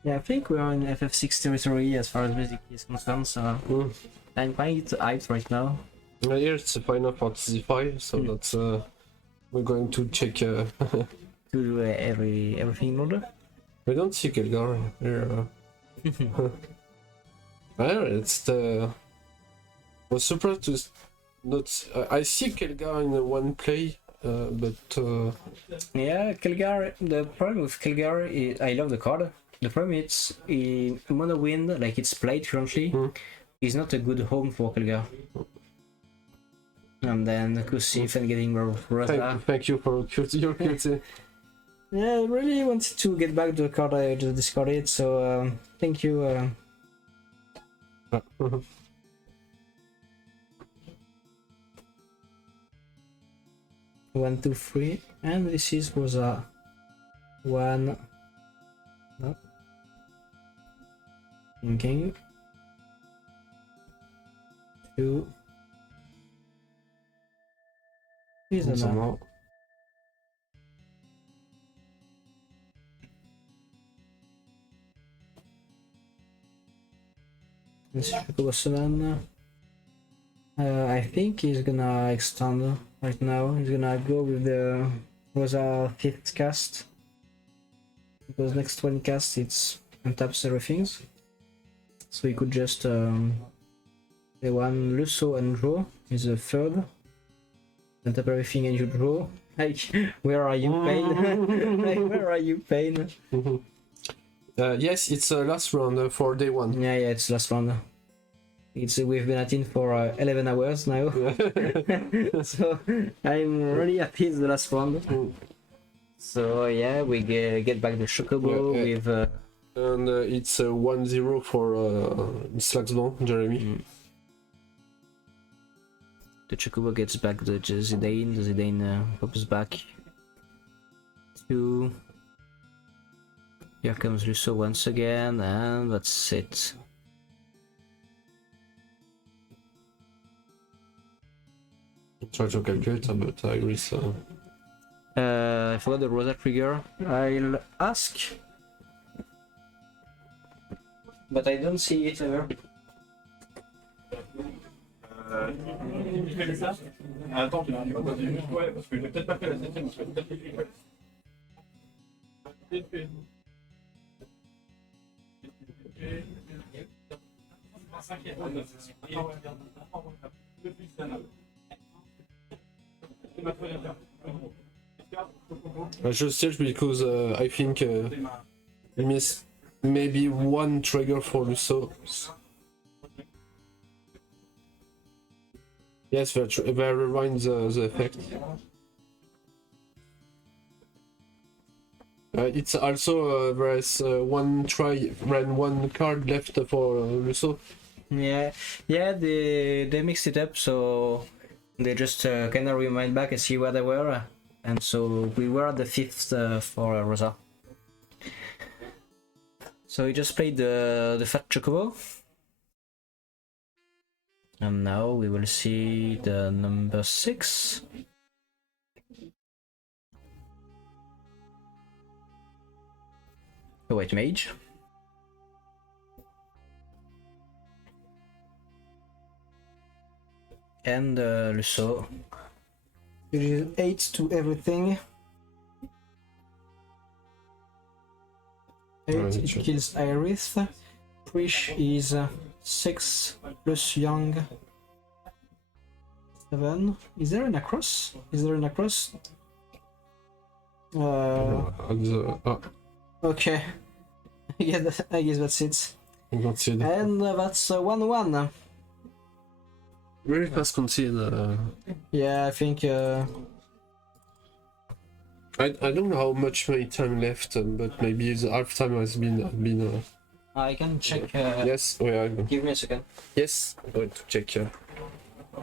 Yeah, I think we are in FF6 territory as far as music is concerned, so I'm quite hyped right now. Here it's Final Fantasy V, so that's we're going to check. To do everything in order. We don't see Kelgar here. Well, it's the. I was surprised to not. I see Kelgar in one play, but. Yeah, Kelgar. The problem with Kelgar is I love the card. The problem is in Mono Wind, like it's played currently, is not a good home for Kelgar. And then Kusif and getting Rosa. Thank you for your QT. Yeah, I really wanted to get back the card I just discarded, so thank you. 1, 2, 3, and this is Rosa. 1. No. Thinking. 2. Is enough. This is Sunan. I think he's gonna extend right now. He's gonna go with the Rosa 5th cast. Because next 20 cast it's untaps everything. So he could just the one Lusso and draw is a 3rd. Untap everything and you draw. Like, where are you, Pain? Like, where are you, Pain? Yes, it's last round for day 1. Yeah, it's last round. We've been at it for 11 hours now. So I'm really happy it's the last round. So yeah, we get back the Chocobo with... and it's 1-0 for Slagsbon, Jeremy. The Chocobo gets back the Zidane, the Zidane pops back. 2. Here comes Lusso once again, and that's it. Try to calculate, but I agree. So. I forgot the Rosa trigger. I'll ask, but I don't see it ever. Attends, tu n'as pas dit ouais, parce que j'ai peut-être pas fait la 7ème, parce que j'ai peut-être fait. Just search because I think we missed maybe one trigger for Lusso. Yes, they rewind the effect. It's also there's one card left for Lusso. Yeah, they mixed it up, so they just kind of remind back and see where they were, and so we were at the 5th for Rosa. So we just played the Fat Chocobo, and now we will see the number 6. The White Mage. And Lusso. It is 8 to everything. 8, it kills Iris. Prish is 6 plus Young. 7. Is there an across? Okay. I guess that's it. I don't see that. And that's 1-1. Really fast concede. Yeah, I think. I don't know how much my time left, but maybe the half time has been. I can check. Yes, we are. Give me a second. Yes, I'm going to check. I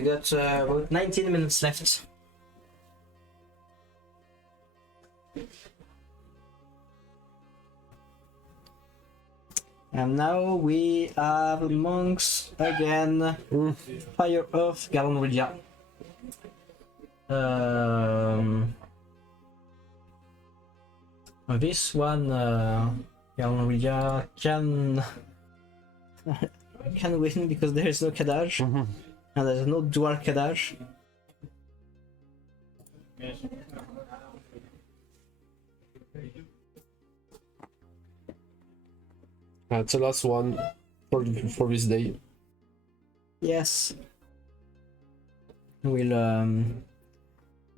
got about 19 minutes left. And now we have monks again. Fire Earth Galonridia. This one Galonridia can can win because there is no Kadaj. And there's no dual Kadaj. It's the last one for this day. Yes. We'll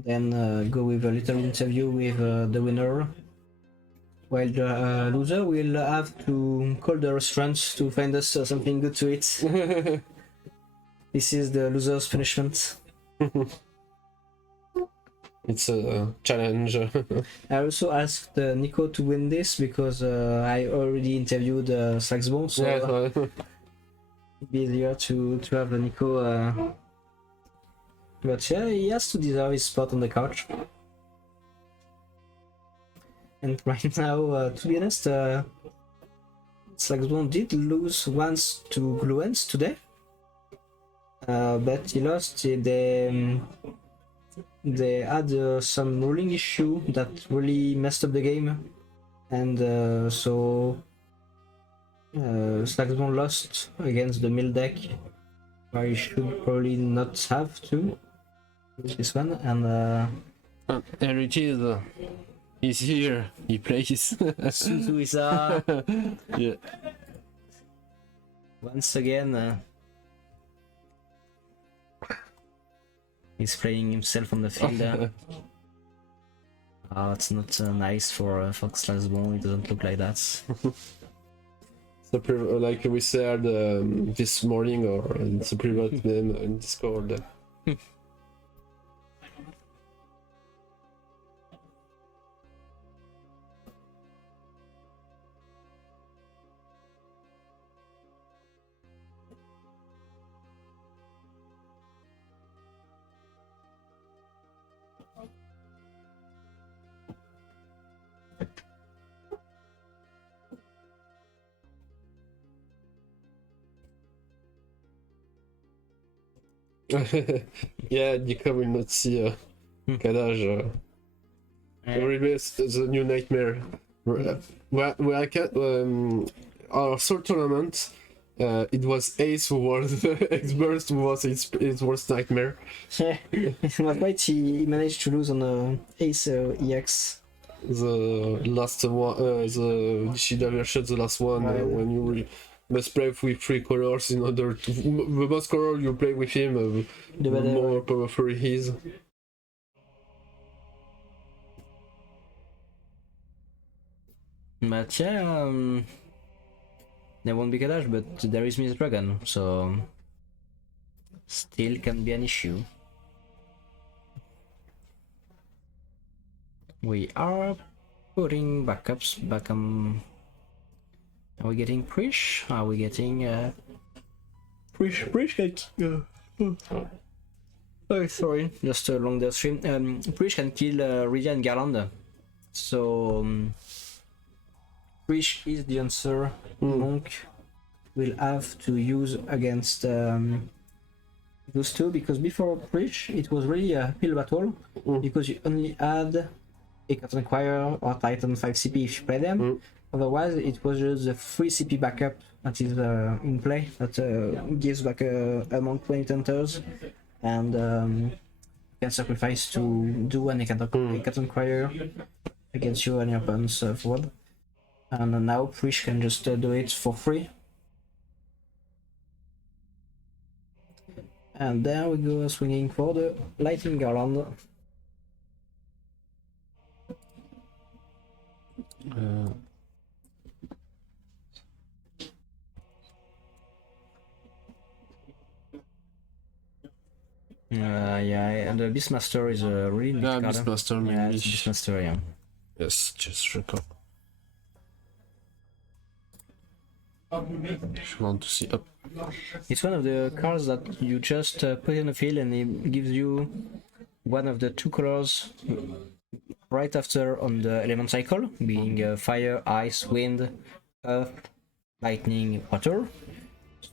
then go with a little interview with the winner. While the loser will have to call the restaurant to find us something good to eat. This is the loser's punishment. It's a challenge. I also asked Nico to win this because I already interviewed Slagsbone, so it'd be easier to have Nico. But yeah, he has to deserve his spot on the couch. And right now, to be honest, Slagsbone did lose once to Gluens today. But he lost. They had some ruling issue that really messed up the game, and so Slagsbone lost against the mill deck, where he should probably not have to lose this one. And There it is. He's here. He plays. Suzu Isa Yeah. once again. He's playing himself on the field. It's not nice for Slagsbone. It doesn't look like that. So like we said this morning, or it's a private name in Discord. Yeah, Nico will not see Kadaj. ReRaise the new nightmare. Where I can our third tournament, it was Ace who was X-Burst who was his worst nightmare. Yeah, but right, he managed to lose on Ace EX. The last one, the Nishida version, the last one, when you must play with 3 colors in order to. The most color you play with him, the more powerful he is. But yeah, there won't be Kadash, but there is Miss Dragon, so still can be an issue. We are putting backups back on. Are we getting Prish? Are we getting Prish can oh sorry, just along the stream. Prish can kill Rydia and Garland. So Prish is the answer. Monk will have to use against those two, because before Prish it was really a pill battle, because you only had a Cotton Choir or Titan 5 CP if you play them. Otherwise, it was just the 3 CP backup that is in play, that gives back a monk when it enters, and you can sacrifice to do an Cotton Choir against you and your opponent's forward. And now Prish can just do it for free. And there we go, swinging for the Lightning Garland. Yeah, and the Beastmaster is a really neat Yeah, card. Beastmaster Yeah, maybe. it's Beastmaster, yeah. Yes, just record. If you want to see up. It's one of the cards that you just put in the field and it gives you one of the two colors right after on the element cycle, being fire, ice, wind, earth, lightning, water.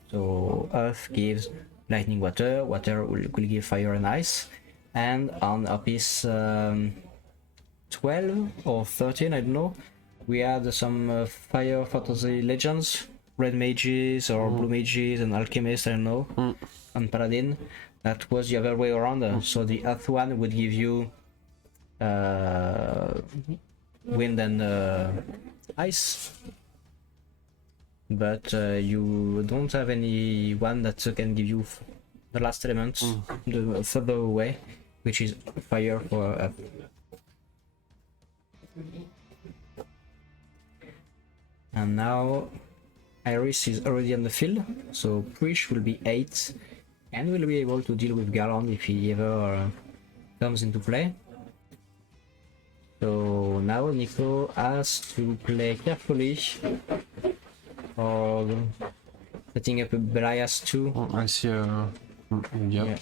So earth gives lightning, water, water will give fire and ice. And on a piece 12 or 13, I don't know, we had some fire fantasy legends, red mages or blue mages and alchemists, I don't know, and paladin. That was the other way around. So the earth one would give you wind and ice, but you don't have any one that can give you the last element, the further away, which is fire for earth. And now Iris is already on the field, so Prish will be 8 and will be able to deal with Garland if he ever comes into play. So now Nico has to play carefully or setting up a Belias 2. Oh, I see yeah.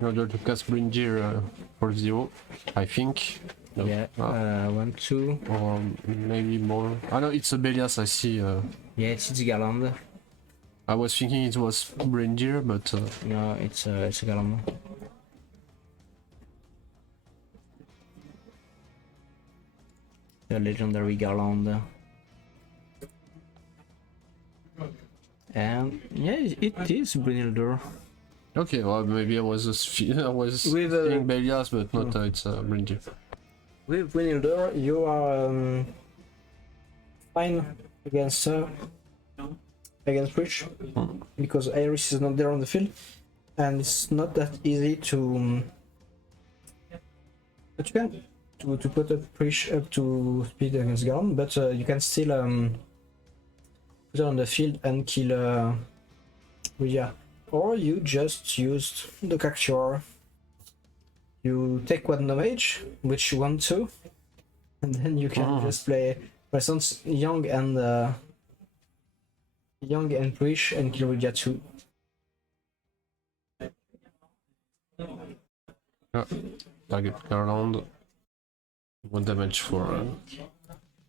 In order to cast Brindir for 0, I think. No. Yeah, 1, 2. Or maybe more. I know it's a Belias, I see. Yeah, it's Garland. I was thinking it was Brindir, but No, it's a Garland. The legendary Garland. And yeah, it is Brynhildr. okay. Well, maybe I was just I was With, thinking Belias, but not it's Brindir. With Brynhildr, you are fine against Rich, because Iris is not there on the field, and it's not that easy to put a Prish up to speed against Garland, but you can still put it on the field and kill Rydia. Or you just use the Cactuar. You take one damage, which you want to, and then you can just play, for instance, Young and Prish and kill Rydia too. Yeah. Target Garland. 1 damage for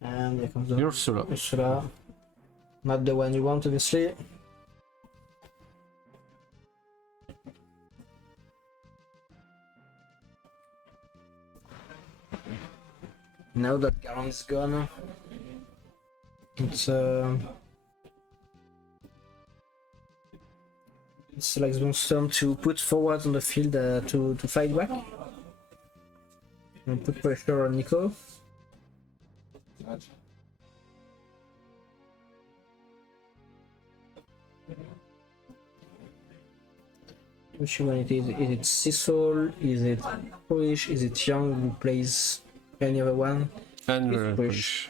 And here comes the Ursula. Ursula. Not the one you want, obviously. Now that Garland is gone, it's like Zbone's turn to put forward on the field to fight back and put pressure on Nico. Which one it is? Is it Sisol? Is it Polish? Is it Young who plays any other one? And It's Prish.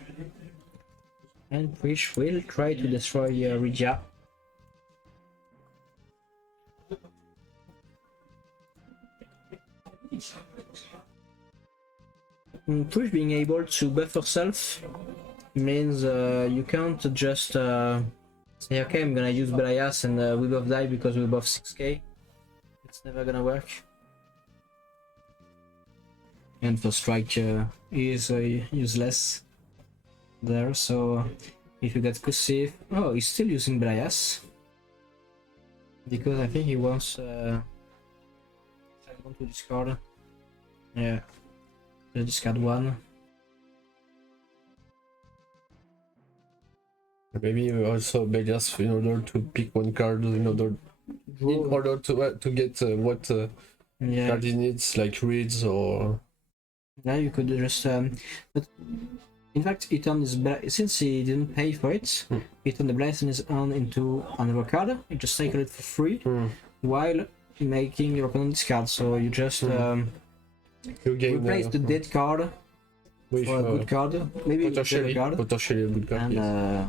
And Prish will try to destroy Rydia. Prish being able to buff herself means you can't just say, okay, I'm gonna use Belias and we both die because we buff 6k. It's never gonna work. And for strike is useless there, so if you get Kusif, oh, he's still using Belias because I think he wants to discard. Yeah, discard one. Maybe also Belias in order to pick one card in order to get what card he needs, like reads or. Yeah, you could just but in fact he turned his since he didn't pay for it, he turned the blast in his hand into another card. You just cycle it for free while making your opponent discard. So you just you gain, replace the dead card with for a good card, maybe a better card, potentially a good card, and yes.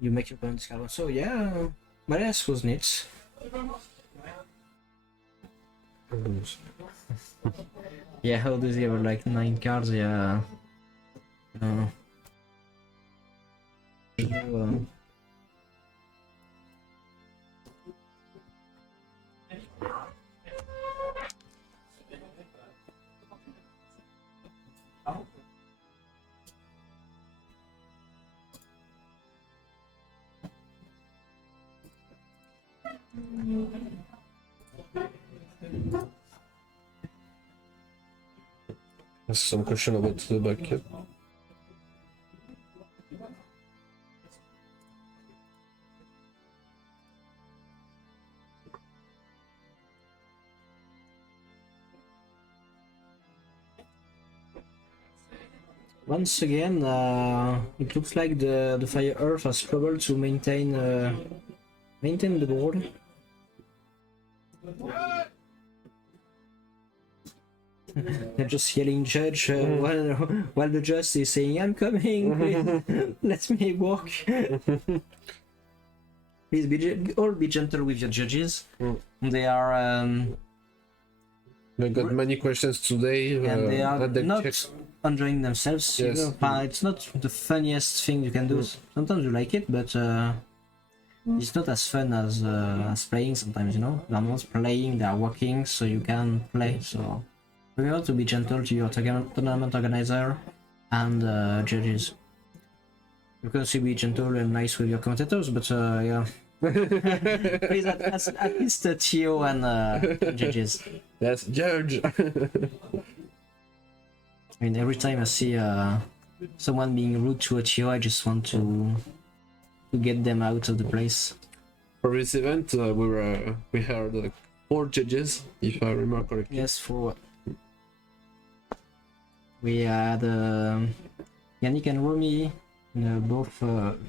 You make your opponent discard. So yeah, Belias was neat. Yeah, how does he have like 9 cards? Yeah. Uh, Some question about the backup. Once again, it looks like the Fire Earth has struggled to maintain the board. They're just yelling judge while the judge is saying, "I'm coming, please, let me walk." Please be gentle with your judges. They are We got many questions today. and they are not check. enjoying themselves. Yes. You know? It's not the funniest thing you can do. Sometimes you like it, but it's not as fun as playing. Sometimes, you know, they're not playing; they are walking, so you can play. So remember to be gentle to your tournament organizer and judges. You can also be gentle and nice with your commentators, but yeah. Please at least TO and judges. Yes, judge. I mean, every time I see someone being rude to a TO, I just want to get them out of the place. For this event, we had 4 judges, if I remember correctly. Yes, for what? We had Yannick and Romy, both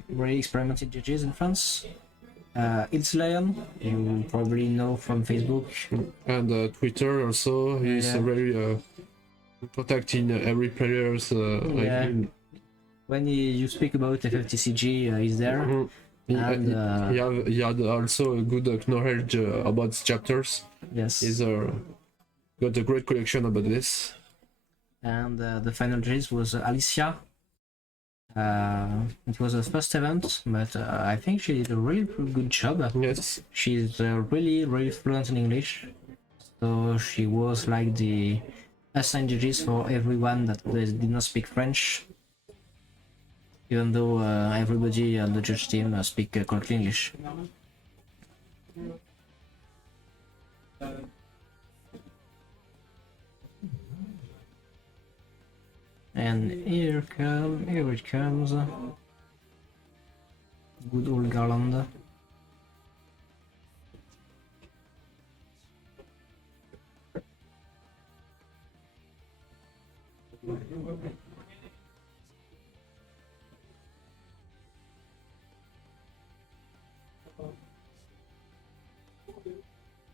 very experimented judges in France. It's Lyon, you probably know from Facebook. And Twitter also, he's Yeah. very contacting every players. Yeah. When you speak about FFTCG, he's there. And, He had also a good knowledge about chapters. yes. He's got a great collection about this. And the final judge was Alicia. It was her first event, but I think she did a really good job. Yes. She's really fluent in English, so she was like the assigned judges for everyone that did not speak French, even though everybody on the judge team speak correct English. And here it comes. Good old Garland.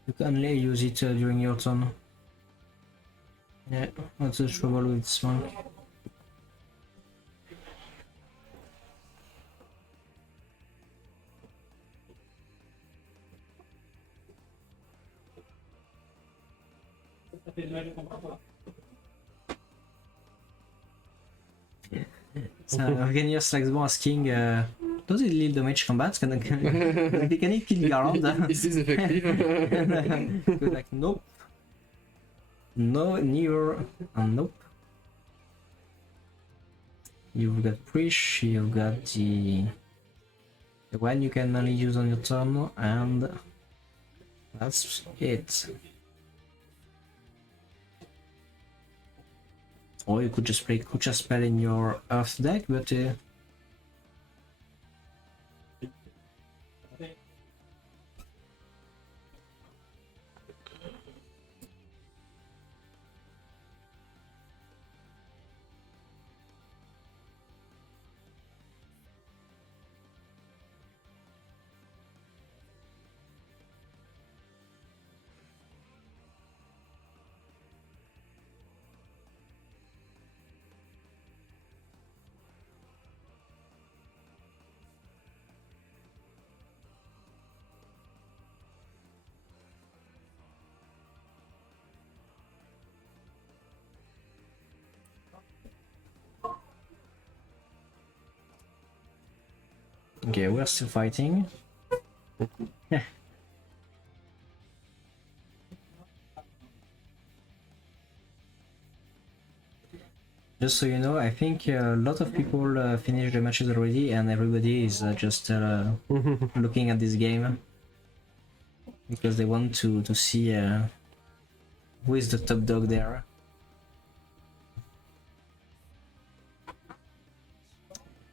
You can only use it during your turn. Yeah, that's the trouble with this monk. So Organius Laxbon asking, does it lead damage combat? Can it kill Garland? Is this effective? We're like, nope. No, neither, and nope. You've got Prish, you've got the one you can only use on your turn, and that's it. Or you could just play Kucha spell in your Earth deck, but Okay, we're still fighting. Just so you know, I think a lot of people finished the matches already, and everybody is just looking at this game because they want to see who is the top dog there.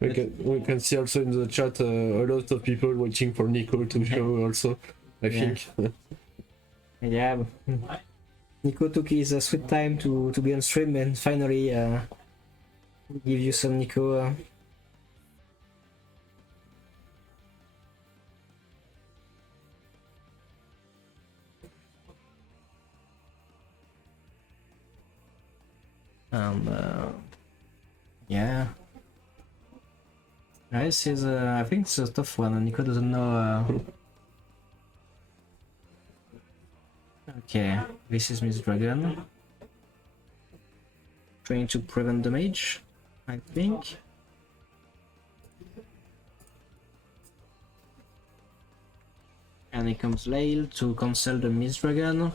We can see also in the chat a lot of people waiting for Nico to show also, I think. Yeah, Nico took his sweet time to be on stream and finally give you some Nico. Yeah. This is, I think it's a tough one. Nico doesn't know. Okay, this is Miss Dragon. Trying to prevent damage, I think. And here comes Lail to cancel the Miss Dragon.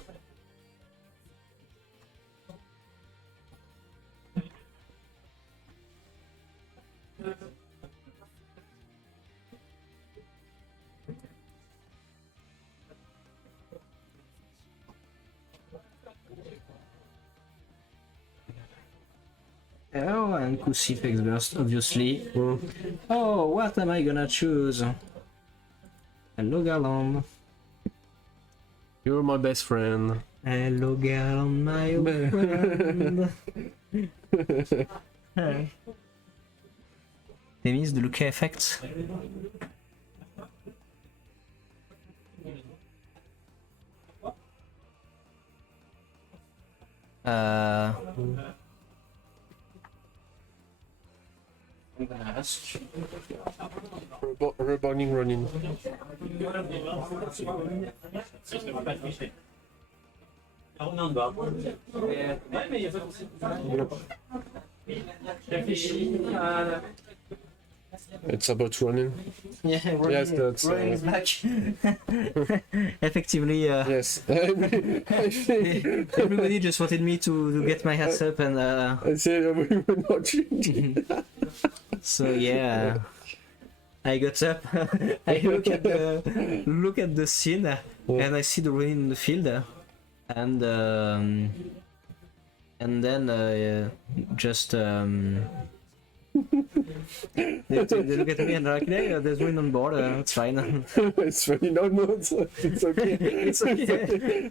Oh, and Crucifix burst, obviously. Oh, what am I gonna choose? Hello, Garland. You're my best friend. Hello, Garland, my old friend. They missed the Luca effect. I'm gonna ask. Rebounding running. It's about running. Yeah, running, Yes, that's running is back. Effectively, yes. I think everybody just wanted me to get my hats up and I said we were not drinking. so yeah. I got up, I look at the scene, and I see the running in the field, and then just they look at me and they're like, "Hey, there's wind on board. It's fine." It's funny, no, it's okay. It's okay.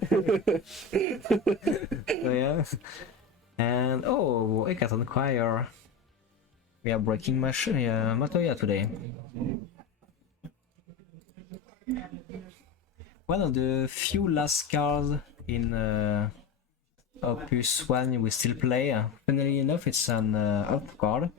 So, yeah. And oh, I got on choir. We are breaking Matoya today. One of the few last cards in Opus 1 we still play. Funnily enough, it's an elf card.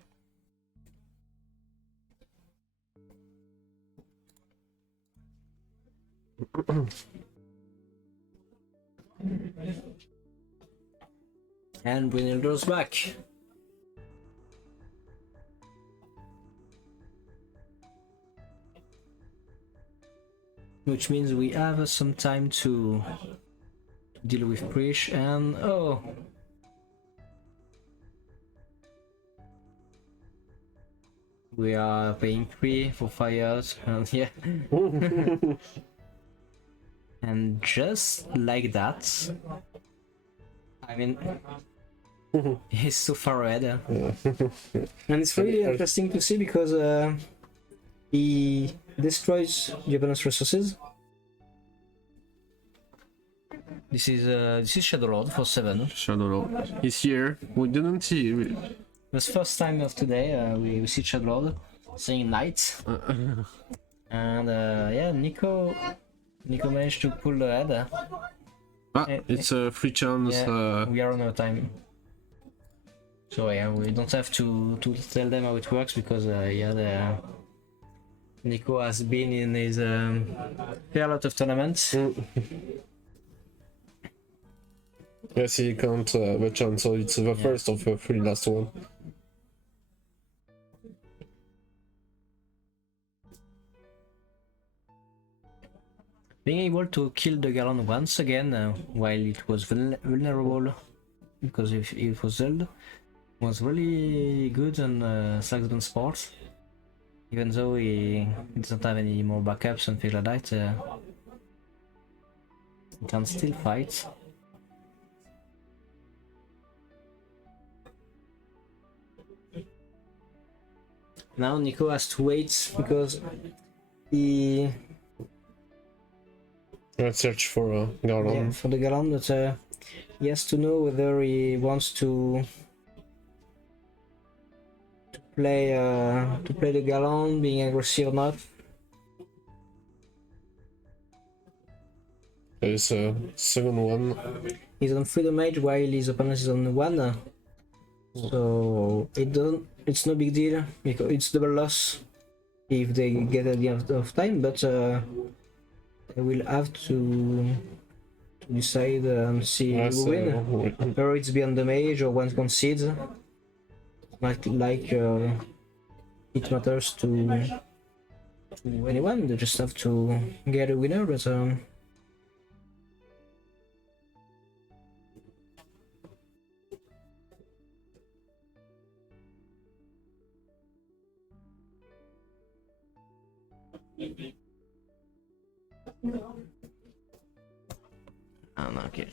And Brynhilder's back. Which means we have some time to deal with Prish and oh. We are paying 3 for fires and yeah. And just like that, I mean, he's so far ahead. And it's really interesting to see because he destroys the opponent's resources. This is Shadow Lord for 7. Shadow Lord is here. We didn't see it. It's first time of today we see Shadow Lord saying knight. And yeah, Nico managed to pull ahead. It's a free chance. Yeah, we are on our time. So yeah, we don't have to tell them how it works because yeah, Nico has been in his fair lot of tournaments. Yes, he can't have a chance, so it's the first of the 3 last one. Being able to kill the Garland once again while it was vulnerable because if it was Zeld was really good on Saxon Sports. Even though he doesn't have any more backups and things like that, he can still fight. Now Nico has to wait because he Let's search for Garland. for the Galant, but he has to know whether he wants to play the Galant, being aggressive or not. There is a second one. He's on freedom mage while his opponent is on one, so it's no big deal because it's double loss if they get at the end of time, but they will have to decide and see who win. Whether it's beyond the mage or one concedes. Like it matters to anyone. They just have to get a winner, but okay.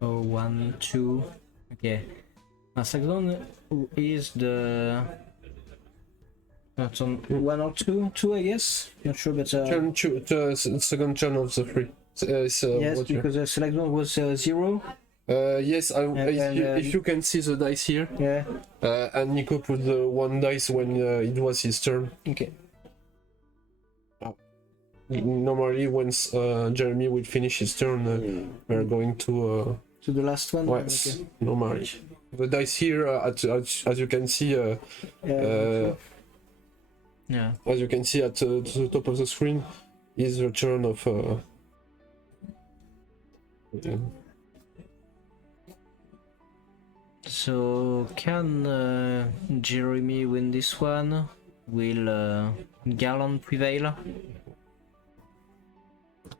Oh, 1, 2. Okay. Saxon is the. That's on 1 or 2? 2, I guess. Not sure, but. The second turn of the three. Yes, because the select one was 0. Yes, if you can see the dice here. Yeah. And Nico put the one dice when it was his turn. Okay. Normally, once Jeremy will finish his turn, we're going to. To the last one. Yes, Okay. normally. The dice here, as you can see. Yeah. As you can see at the top of the screen, is the turn of. So can Jeremy win this one? Will Garland prevail?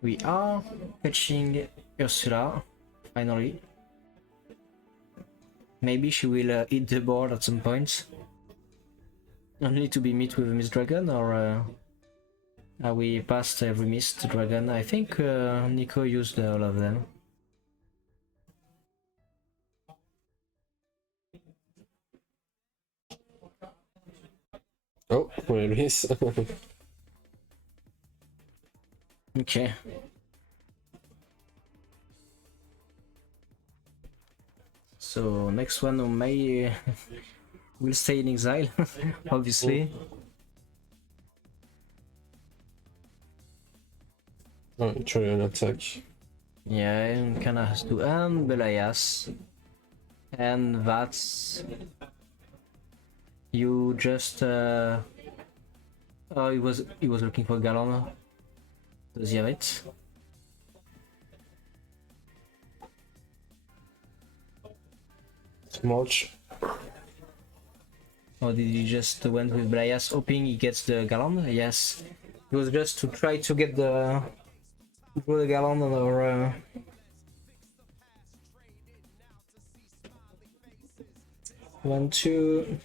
We are fetching Ursula, finally. Maybe she will hit the board at some point. Only to be met with a Mist Dragon, or are we past every Mist Dragon? I think Nico used all of them. Oh, well, it is. Okay. So next one on may will stay in exile, obviously. Try an attack. Yeah, and kinda has to end Belias. And that's you just oh, he was looking for Galon. Does he have it? March. Or did he just went with Belias hoping he gets the Galon? Yes. It was just to try to get the Galon or 1, 2.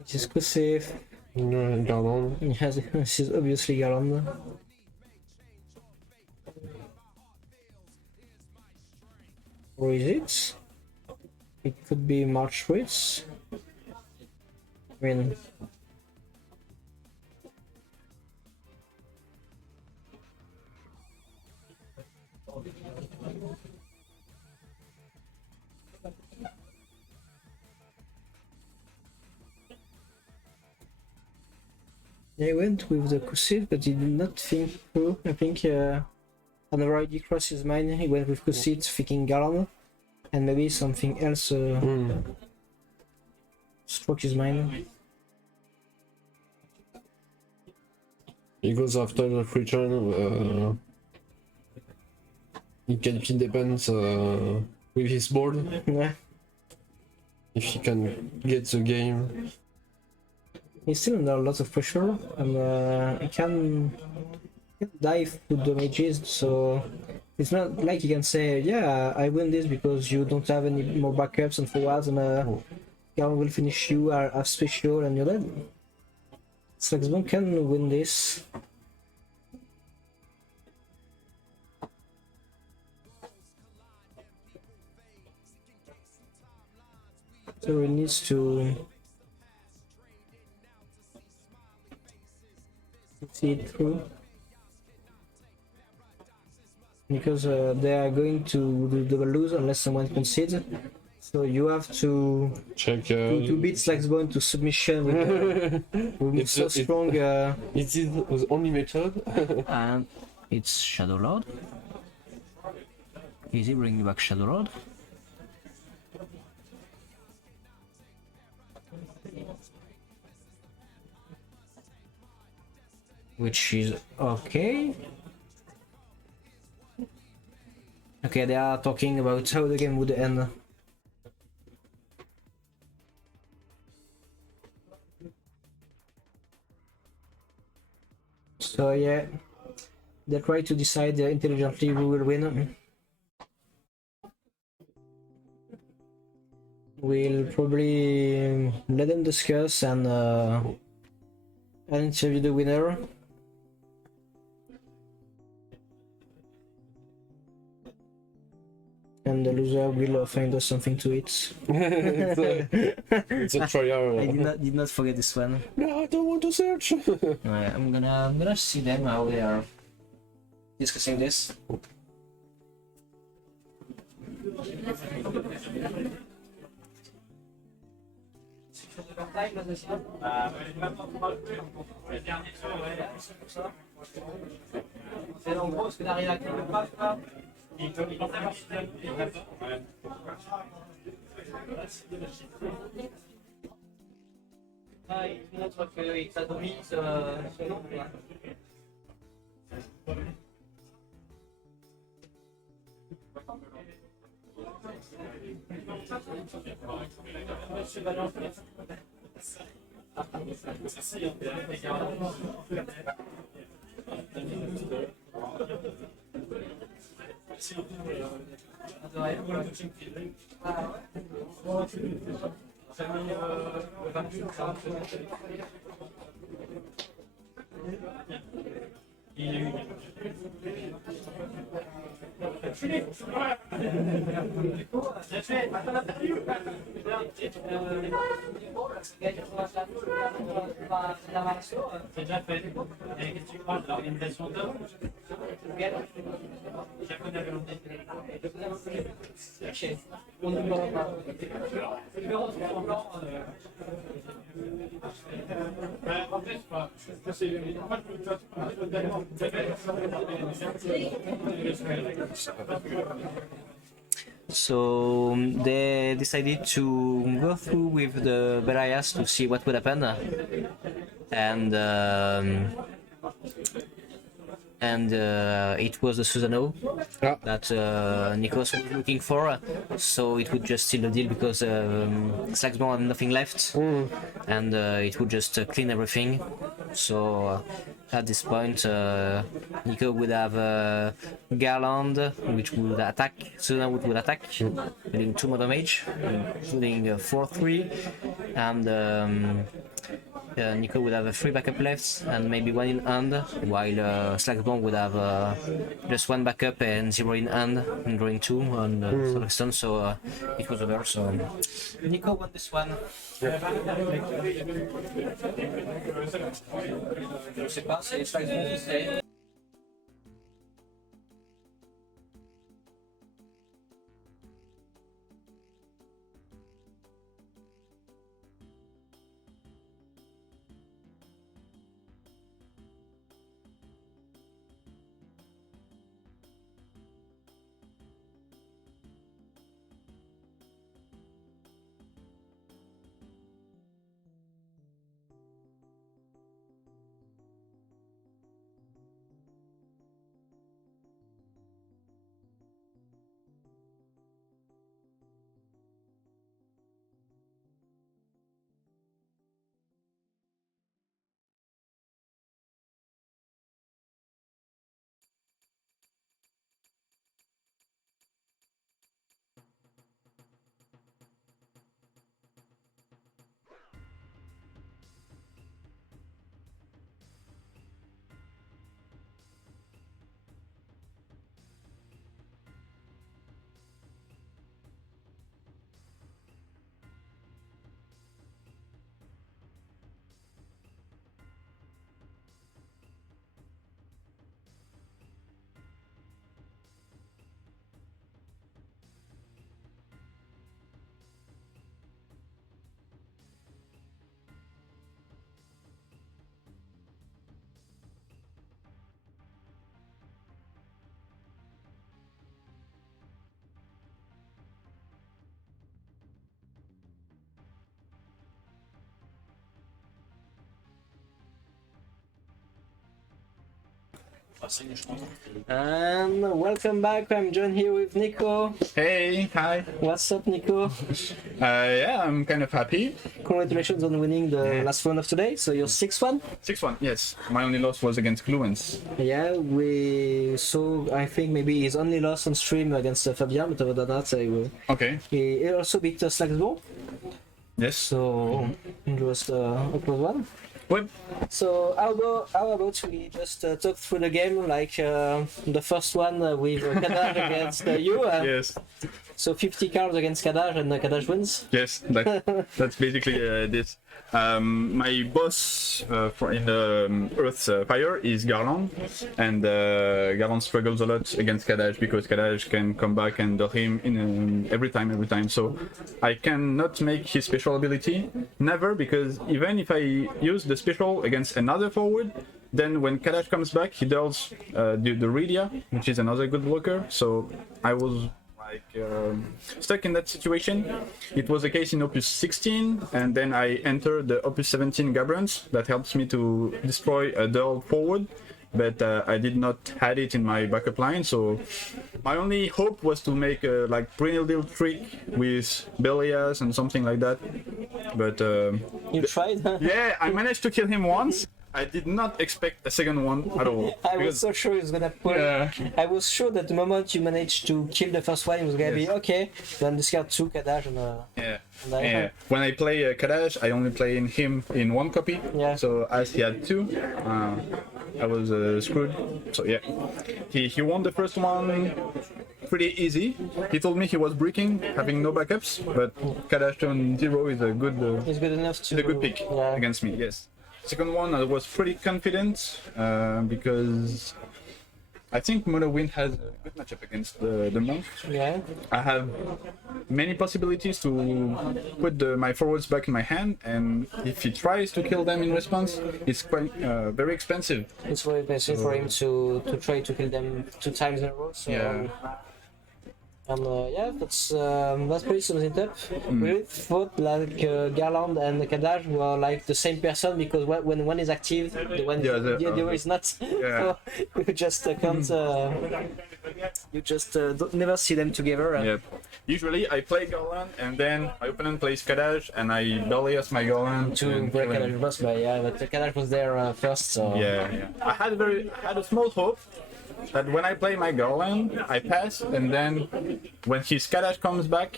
It's exclusive. Garland. He has this is obviously Garland. Or is it? It could be March Ritz. I mean, he went with the cursive, but he did not think through. I think another idea crossed his mind. He went with cursive, thinking Garland, and maybe something else struck his mind. He goes after the free turn. He depends with his board. Yeah. if he can get the game. He's still under lots of pressure, and he can dive to the mages, so it's not like you can say, yeah, I win this because you don't have any more backups and forwards, and Garon will finish you, are special, and you're dead. Slagsbone can win this. So he needs to see it through, because they are going to do double lose unless someone concedes. So you have to Check. to beat Slagsbone to submission with so strong. It is the only method. And it's Shadow Lord. Is he bringing back Shadow Lord? Which is okay. Okay, they are talking about how the game would end. So yeah, they try to decide intelligently who will win. We'll probably let them discuss and interview the winner. And the loser will find us something to eat. It's a trial. I did not forget this one. No, I don't want to search. Alright, I'm gonna see them how they are discussing this. Il montre qu'il s'adomise ce nom. C'est déjà fait. Et qu'est-ce que tu crois de l'organisation d'œuvres? Japonais hollandais. Ok. On ne verra pas. Le verrons en blanc. En plus, so they decided to go through with the Belias to see what would happen, and it was the Susano that Nikos was looking for, so it would just seal the deal because Slagsbone had nothing left, and it would just clean everything. So at this point, Nico would have Garland, which would attack, Susano would attack, dealing 2 more damage, including 4-3, and Nico would have 3 backup left and maybe 1 in hand, while Slagsbone would have just 1 backup and 0 in hand, and drawing 2 on the stone, so it was over. So Nico won this one. Je sais pas, c'est Slagsbone qui sait. And welcome back. I'm John here with Nico. Hey, hi. What's up, Nico? Yeah, I'm kind of happy. Congratulations on winning the last round of today. So your 6-1. 6-1, yes. My only loss was against Fluence. Yeah, we saw. I think maybe his only loss on stream against Fabian, but other than that, Okay. he also beat Slagsball. Yes. So it was a close one. Well, So how about we just talk through the game, like the first one with Kadaj against you? yes. So 50 cards against Kadaj and Kadaj wins. Yes, that's basically this. My boss in Earth's Fire is Garland, and Garland struggles a lot against Kadaj because Kadaj can come back and dull him in every time. So I cannot make his special ability, never, because even if I use the special against another forward, then when Kadaj comes back, he dulls the Rydia, which is another good blocker. So I was stuck in that situation. It was the case in Opus 16, and then I entered the Opus 17 Gabrons that helps me to destroy a dull forward, but I did not had it in my backup line, so my only hope was to make a brilliant little trick with Belias and something like that. But You tried? Huh? yeah, I managed to kill him once. I did not expect a second one at all. I was so sure he was gonna pull. Yeah. I was sure that the moment you managed to kill the first one, it was gonna be okay. Then discard 2 Kadaj and Yeah. and I- Yeah. When I play Kadaj, I only play him in one copy. Yeah. So as he had two, I was screwed. So yeah, he won the first one pretty easy. He told me he was breaking, having no backups, but Kadaj turn 0 is a good. It's good enough to. A good pick Yeah. against me. Yes. Second one, I was pretty confident because I think Mono Wind has a good matchup against the monk. Yeah. I have many possibilities to put my forwards back in my hand, and if he tries to kill them in response, it's quite very expensive. It's very expensive for him to try to kill them 2 times in a row. So, Yeah. yeah, that's pretty something tough. We really thought Garland and Kadaj were like the same person because when one is active, the other is not. Yeah. So you just can't. You just never see them together. Yeah. Usually I play Garland and then my opponent plays Kadaj and I Belias my Garland To and break kill him. Kadaj boss, but yeah, but Kadaj was there first. So Yeah. I had a small hope that when I play my Garland, I pass, and then when his Kadaj comes back,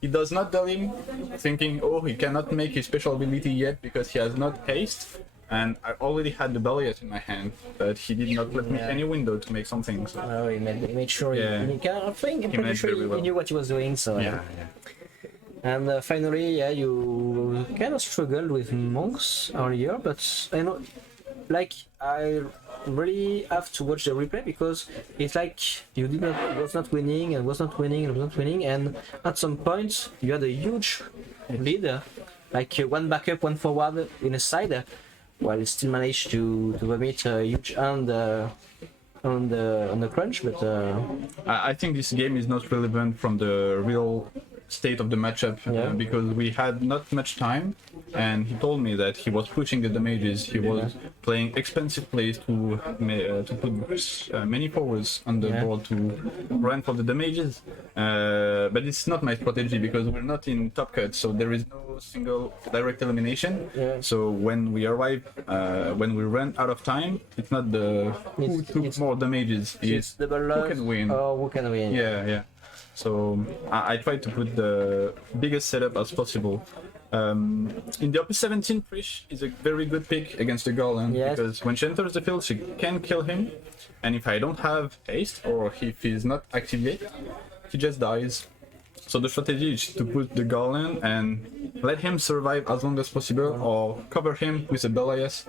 he does not dull him, thinking, oh, he cannot make his special ability yet because he has not haste, and I already had the Belias in my hand, but he did not let me any window to make something. So. Oh, he made sure Yeah. he I think I'm pretty managed sure very he well. knew what he was doing. So Yeah. And finally, yeah, you kind of struggled with monks earlier, but I know, like, I really have to watch the replay because it's like you was not winning and was not winning and was not winning, and at some point you had a huge lead, like one backup, one forward in a side, while you still managed to vomit a huge hand on the crunch, but I think this game is not relevant from the real state of the matchup because we had not much time, and he told me that he was pushing the damages. He was playing expensive plays to put many forwards on the board to run for the damages. But it's not my strategy because we're not in top cut, so there is no single direct elimination. Yeah. So when we arrive, when we run out of time, it's not the who took more damages. It's double who loss can win. or who can win. Yeah. So I tried to put the biggest setup as possible. In the Opus 17, Prish is a very good pick against the Garland because when she enters the field, she can kill him, and if I don't have haste or if he's not active yet, he just dies. So the strategy is to put the Garland and let him survive as long as possible, or cover him with a Belias,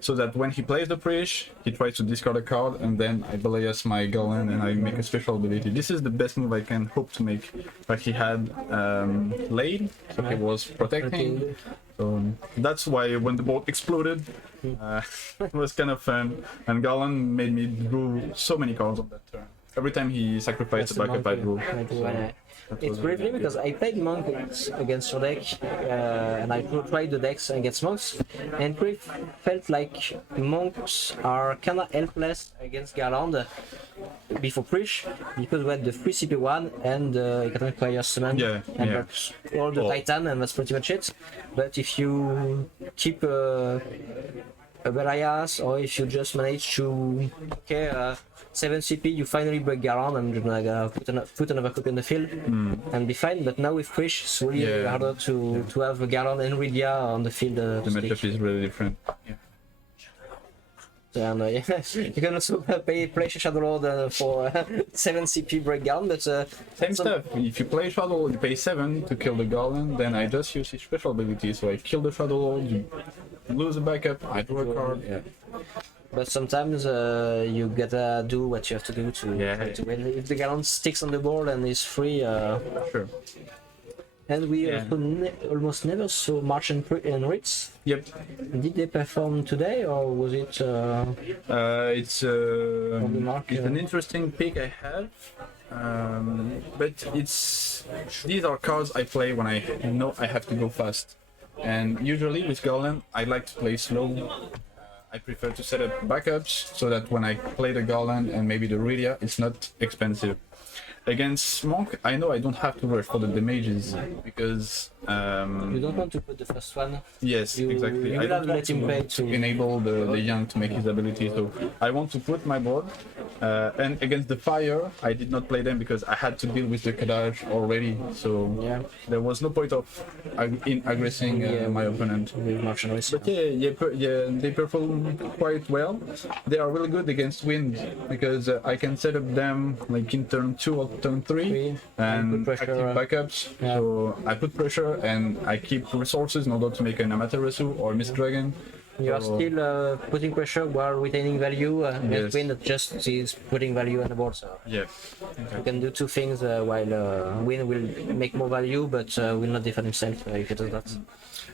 so that when he plays the Prish, he tries to discard a card, and then I Belias my Garland and I make a special ability. This is the best move I can hope to make. But he had laid, so he was protecting. So that's why when the board exploded, it was kind of fun. And Garland made me draw so many cards on that turn. Every time he sacrificed a backup, I drew. It's briefly because I played monk against your deck, and I tried the decks against monks, and it felt like monks are kinda helpless against Garland before Prish, because we had the free CP1 and it can require summon and that's all the Titan, and that's pretty much it. But if you keep a Belias, or if you just manage to 7 CP, you finally break Garland and you're gonna put another copy on the field and be fine. But now with Prish, it's really harder to have Garland and Rydia on the field. The matchup is really different. And you can also play Shadow Lord for 7 CP breakdown, but same stuff. If you play Shadow Lord, you pay 7 to kill the Garland, then I just use his special ability. So I kill the Shadow Lord, you lose a backup, I draw a card. Yeah. But sometimes you gotta do what you have to do to win. If the Garland sticks on the board and is free, sure. And we also almost never saw March and Ritz. Yep. Did they perform today, or was it? It's an interesting pick I have, but these are cards I play when I know I have to go fast. And usually with Garland, I like to play slow. I prefer to set up backups so that when I play the Garland and maybe the Rydia, it's not expensive. Against Monk, I know I don't have to rush for the damages because you don't want to put the first one. Yes, exactly. I don't want to enable the young to make his ability, so I want to put my board. And against the fire, I did not play them because I had to deal with the Kadaj already, so there was no point of aggressing my opponent. But they perform quite well. They are really good against wind because I can set up them like in turn 2 or turn 3 and active backups. So I put pressure and I keep resources in order to make an Amaterasu or Mist Dragon. You are still putting pressure while retaining value. Yes. Win just is putting value on the board. So you can do two things while Win will make more value, but will not defend himself if he does that.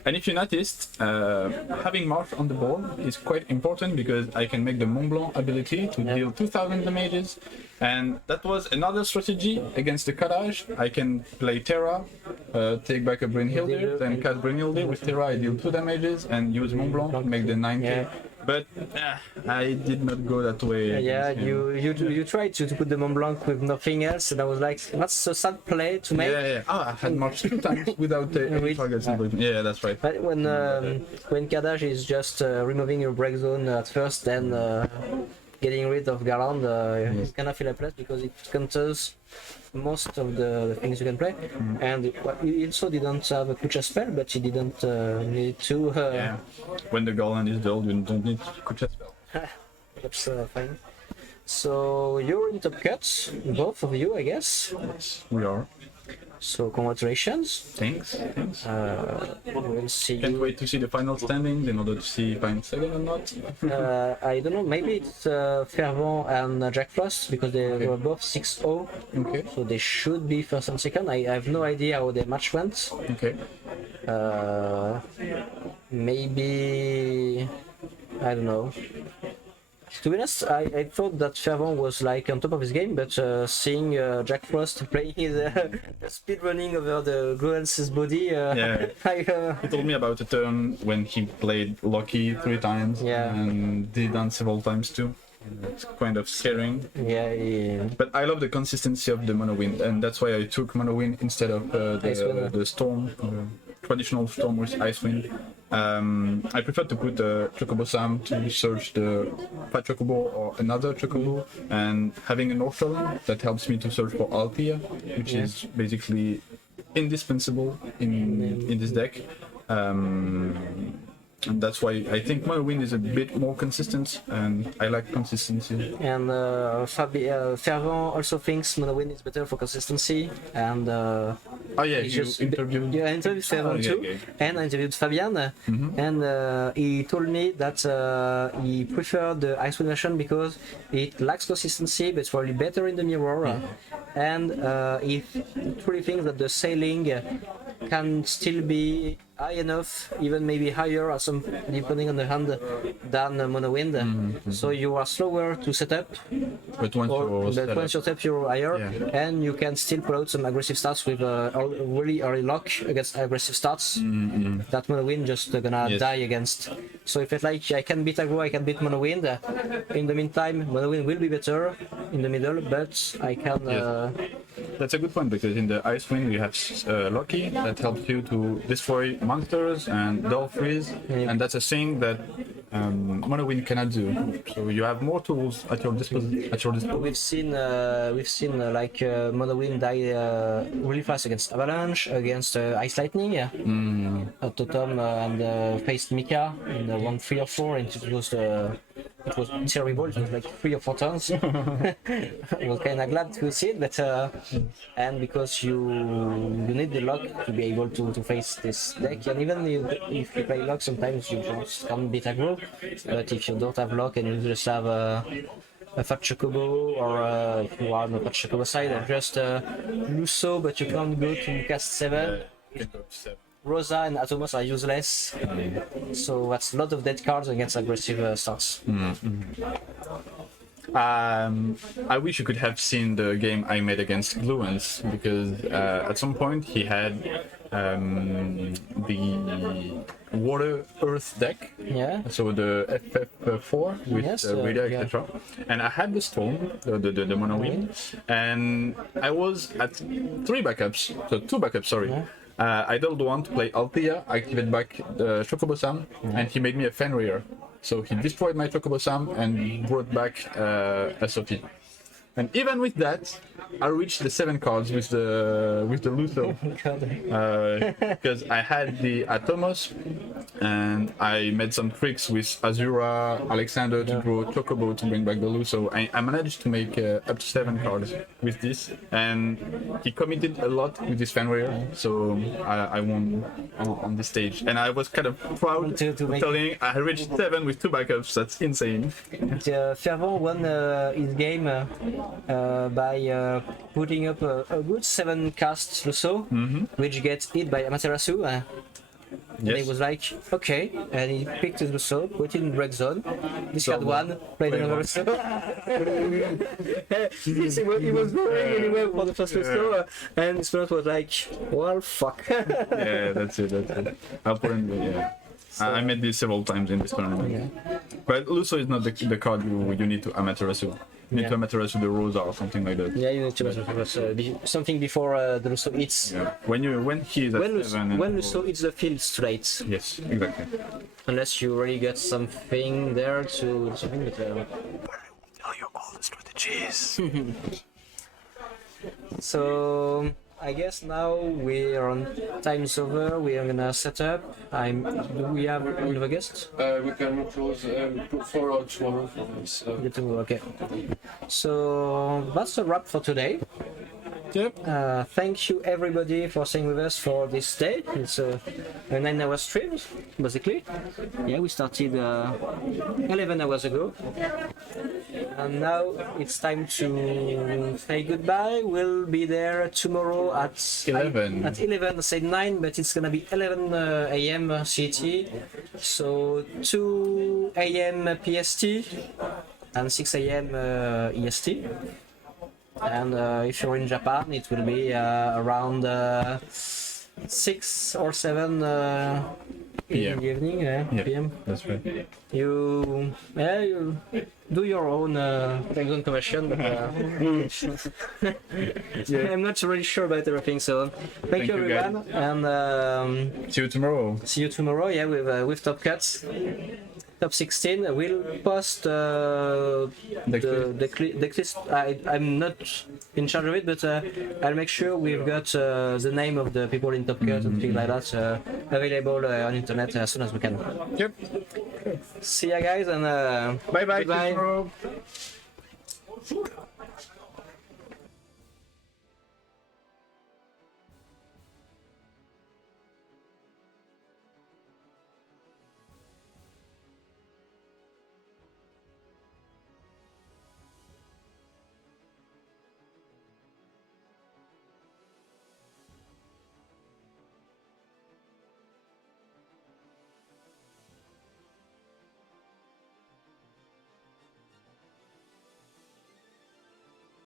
And if you noticed, having Marsh on the board is quite important because I can make the Mont Blanc ability to deal 2000 damages, and that was another strategy against the Kadaj. I can play Terra, take back a Brynhilde, then cast Brynhilde with Terra, I deal 2 damages, and use Mont Blanc to make the 9k. But I did not go that way. You tried to put the Mont Blanc with nothing else, and I was like, that's a sad play to make. I had March 2 times without any targets. Yeah, that's right. But when Kadaj is just removing your break zone at first, then getting rid of Garland, you cannot feel helpless because it counters most of the things you can play. And he also didn't have a Kucha spell, but he didn't need to. When the Garland is dulled, you don't need Kucha spell. That's fine. So you're in top cuts, both of you, I guess. Yes, we are. So congratulations. Thanks. We'll see. Can't wait to see the final standings in order to see if I'm second or not. I don't know. Maybe it's Fervent and Jack Frost because they were both 6-0. Okay. So they should be first and second. I have no idea how the match went. Okay. Maybe I don't know. To be honest, I thought that Fervent was like on top of his game, but seeing Jack Frost playing his speed running over the Gruel's body, he told me about a turn when he played Loki 3 times and did on several times too. It's kind of scaring. But I love the consistency of the Mono Wind, and that's why I took Mono Wind instead of the Storm, traditional Storm with Ice Wind. I prefer to put Chocobo Sam to search the Fat Chocobo or another Chocobo, and having an Orphan that helps me to search for Althea, which is basically indispensable in this deck. And that's why I think Mono Wind is a bit more consistent, and I like consistency. And Fervent also thinks Mono Wind is better for consistency, and you interviewed? Yeah, I interviewed Fervent too, and I interviewed Fabian, and he told me that he preferred the Icewind version because it lacks consistency, but it's probably better in the mirror, and he truly thinks that the sailing can still be high enough, even maybe higher, or some depending on the hand, than mono wind. So you are slower to set up, But once once you set up, you're higher, and you can still pull out some aggressive starts with really early lock against aggressive starts. That mono wind just gonna die against. So if it's like I can beat aggro, I can beat mono wind. In the meantime, mono wind will be better in the middle, but I can. That's a good point, because in the Ice Wind you have Loki that helps you to destroy monsters and dull freeze, and that's a thing that Mono Wind cannot do. So you have more tools at your disposal. We've seen like Mono Wind die really fast against Avalanche, against Ice Lightning, Totem and faced Mika in the 1, 3 or 4, and it was terrible. It was like 3 or 4 turns. I was kind of glad to see it, but and because you need the luck to be able to face this deck, and even if you play luck, sometimes you just can't beat aggro. But if you don't have luck and you just have a Fat Chocobo, or if you are on the Fat Chocobo side, or just Lusso, but you can't go to cast 7. Rosa and Atomos are useless, so that's a lot of dead cards against aggressive starts. I wish you could have seen the game I made against Gluens, because at some point he had the water earth deck, so the FF4 with radar, etc. And I had the storm, the mono wind, and I was at 3 backups, so 2 backups, sorry. I doubled 1 to play Althea, activate back the Chocobo Sam, and he made me a Fenrir. So he destroyed my Chocobo Sam and brought back a Sophie. And even with that, I reached the 7 cards with the Lusso, because I had the Atomos, and I made some tricks with Azura, Alexander to draw Chocobo to bring back the Lusso. I managed to make up to 7 cards with this, and he committed a lot with this Fenrir, so I won on this stage. And I was kind of proud telling I reached 7 with 2 backups. That's insane. Fervent won his game by putting up a good 7 cast Lusso, which gets hit by Amaterasu. And he was like, okay, and he picked his Lusso, put it in break zone, discard 1, played another Lusso. He was going anyway for the first Lusso, and his opponent was like, well, fuck. Yeah, that's it. Apparently, I made this several times in this tournament. But Lusso is not the card you need to Amaterasu. You need to Amaterasu the Rosa or something like that. Yeah, you need to Amaterasu something before the Lusso hits. Yeah. When he's at 7. When Lusso hits the field straight. Yes, exactly. Unless you really got something there to something, but I will tell you all the strategies. So I guess now we're on time's over. We are gonna set up. Do we have all of the guests? We can close for tomorrow for this. Okay. So that's a wrap for today. Yep. Thank you everybody for staying with us for this day. It's a 9-hour stream, basically. Yeah, we started 11 hours ago. And now it's time to say goodbye. We'll be there tomorrow at 11. At 11, I said 9, but it's gonna be 11 a.m. CT. So 2 a.m. PST and 6 a.m. EST. And if you're in Japan, it will be around 6 or 7 in the evening. PM. That's right. You do your own time zone conversion, but I'm not really sure about everything. So thank you everyone, and see you tomorrow. See you tomorrow. Yeah, with Top Cuts. Top 16. We'll post the list. I'm not in charge of it, but I'll make sure we've got the name of the people in Top Cut and things like that available on internet as soon as we can. Yep. See ya guys, and bye bye. Bye.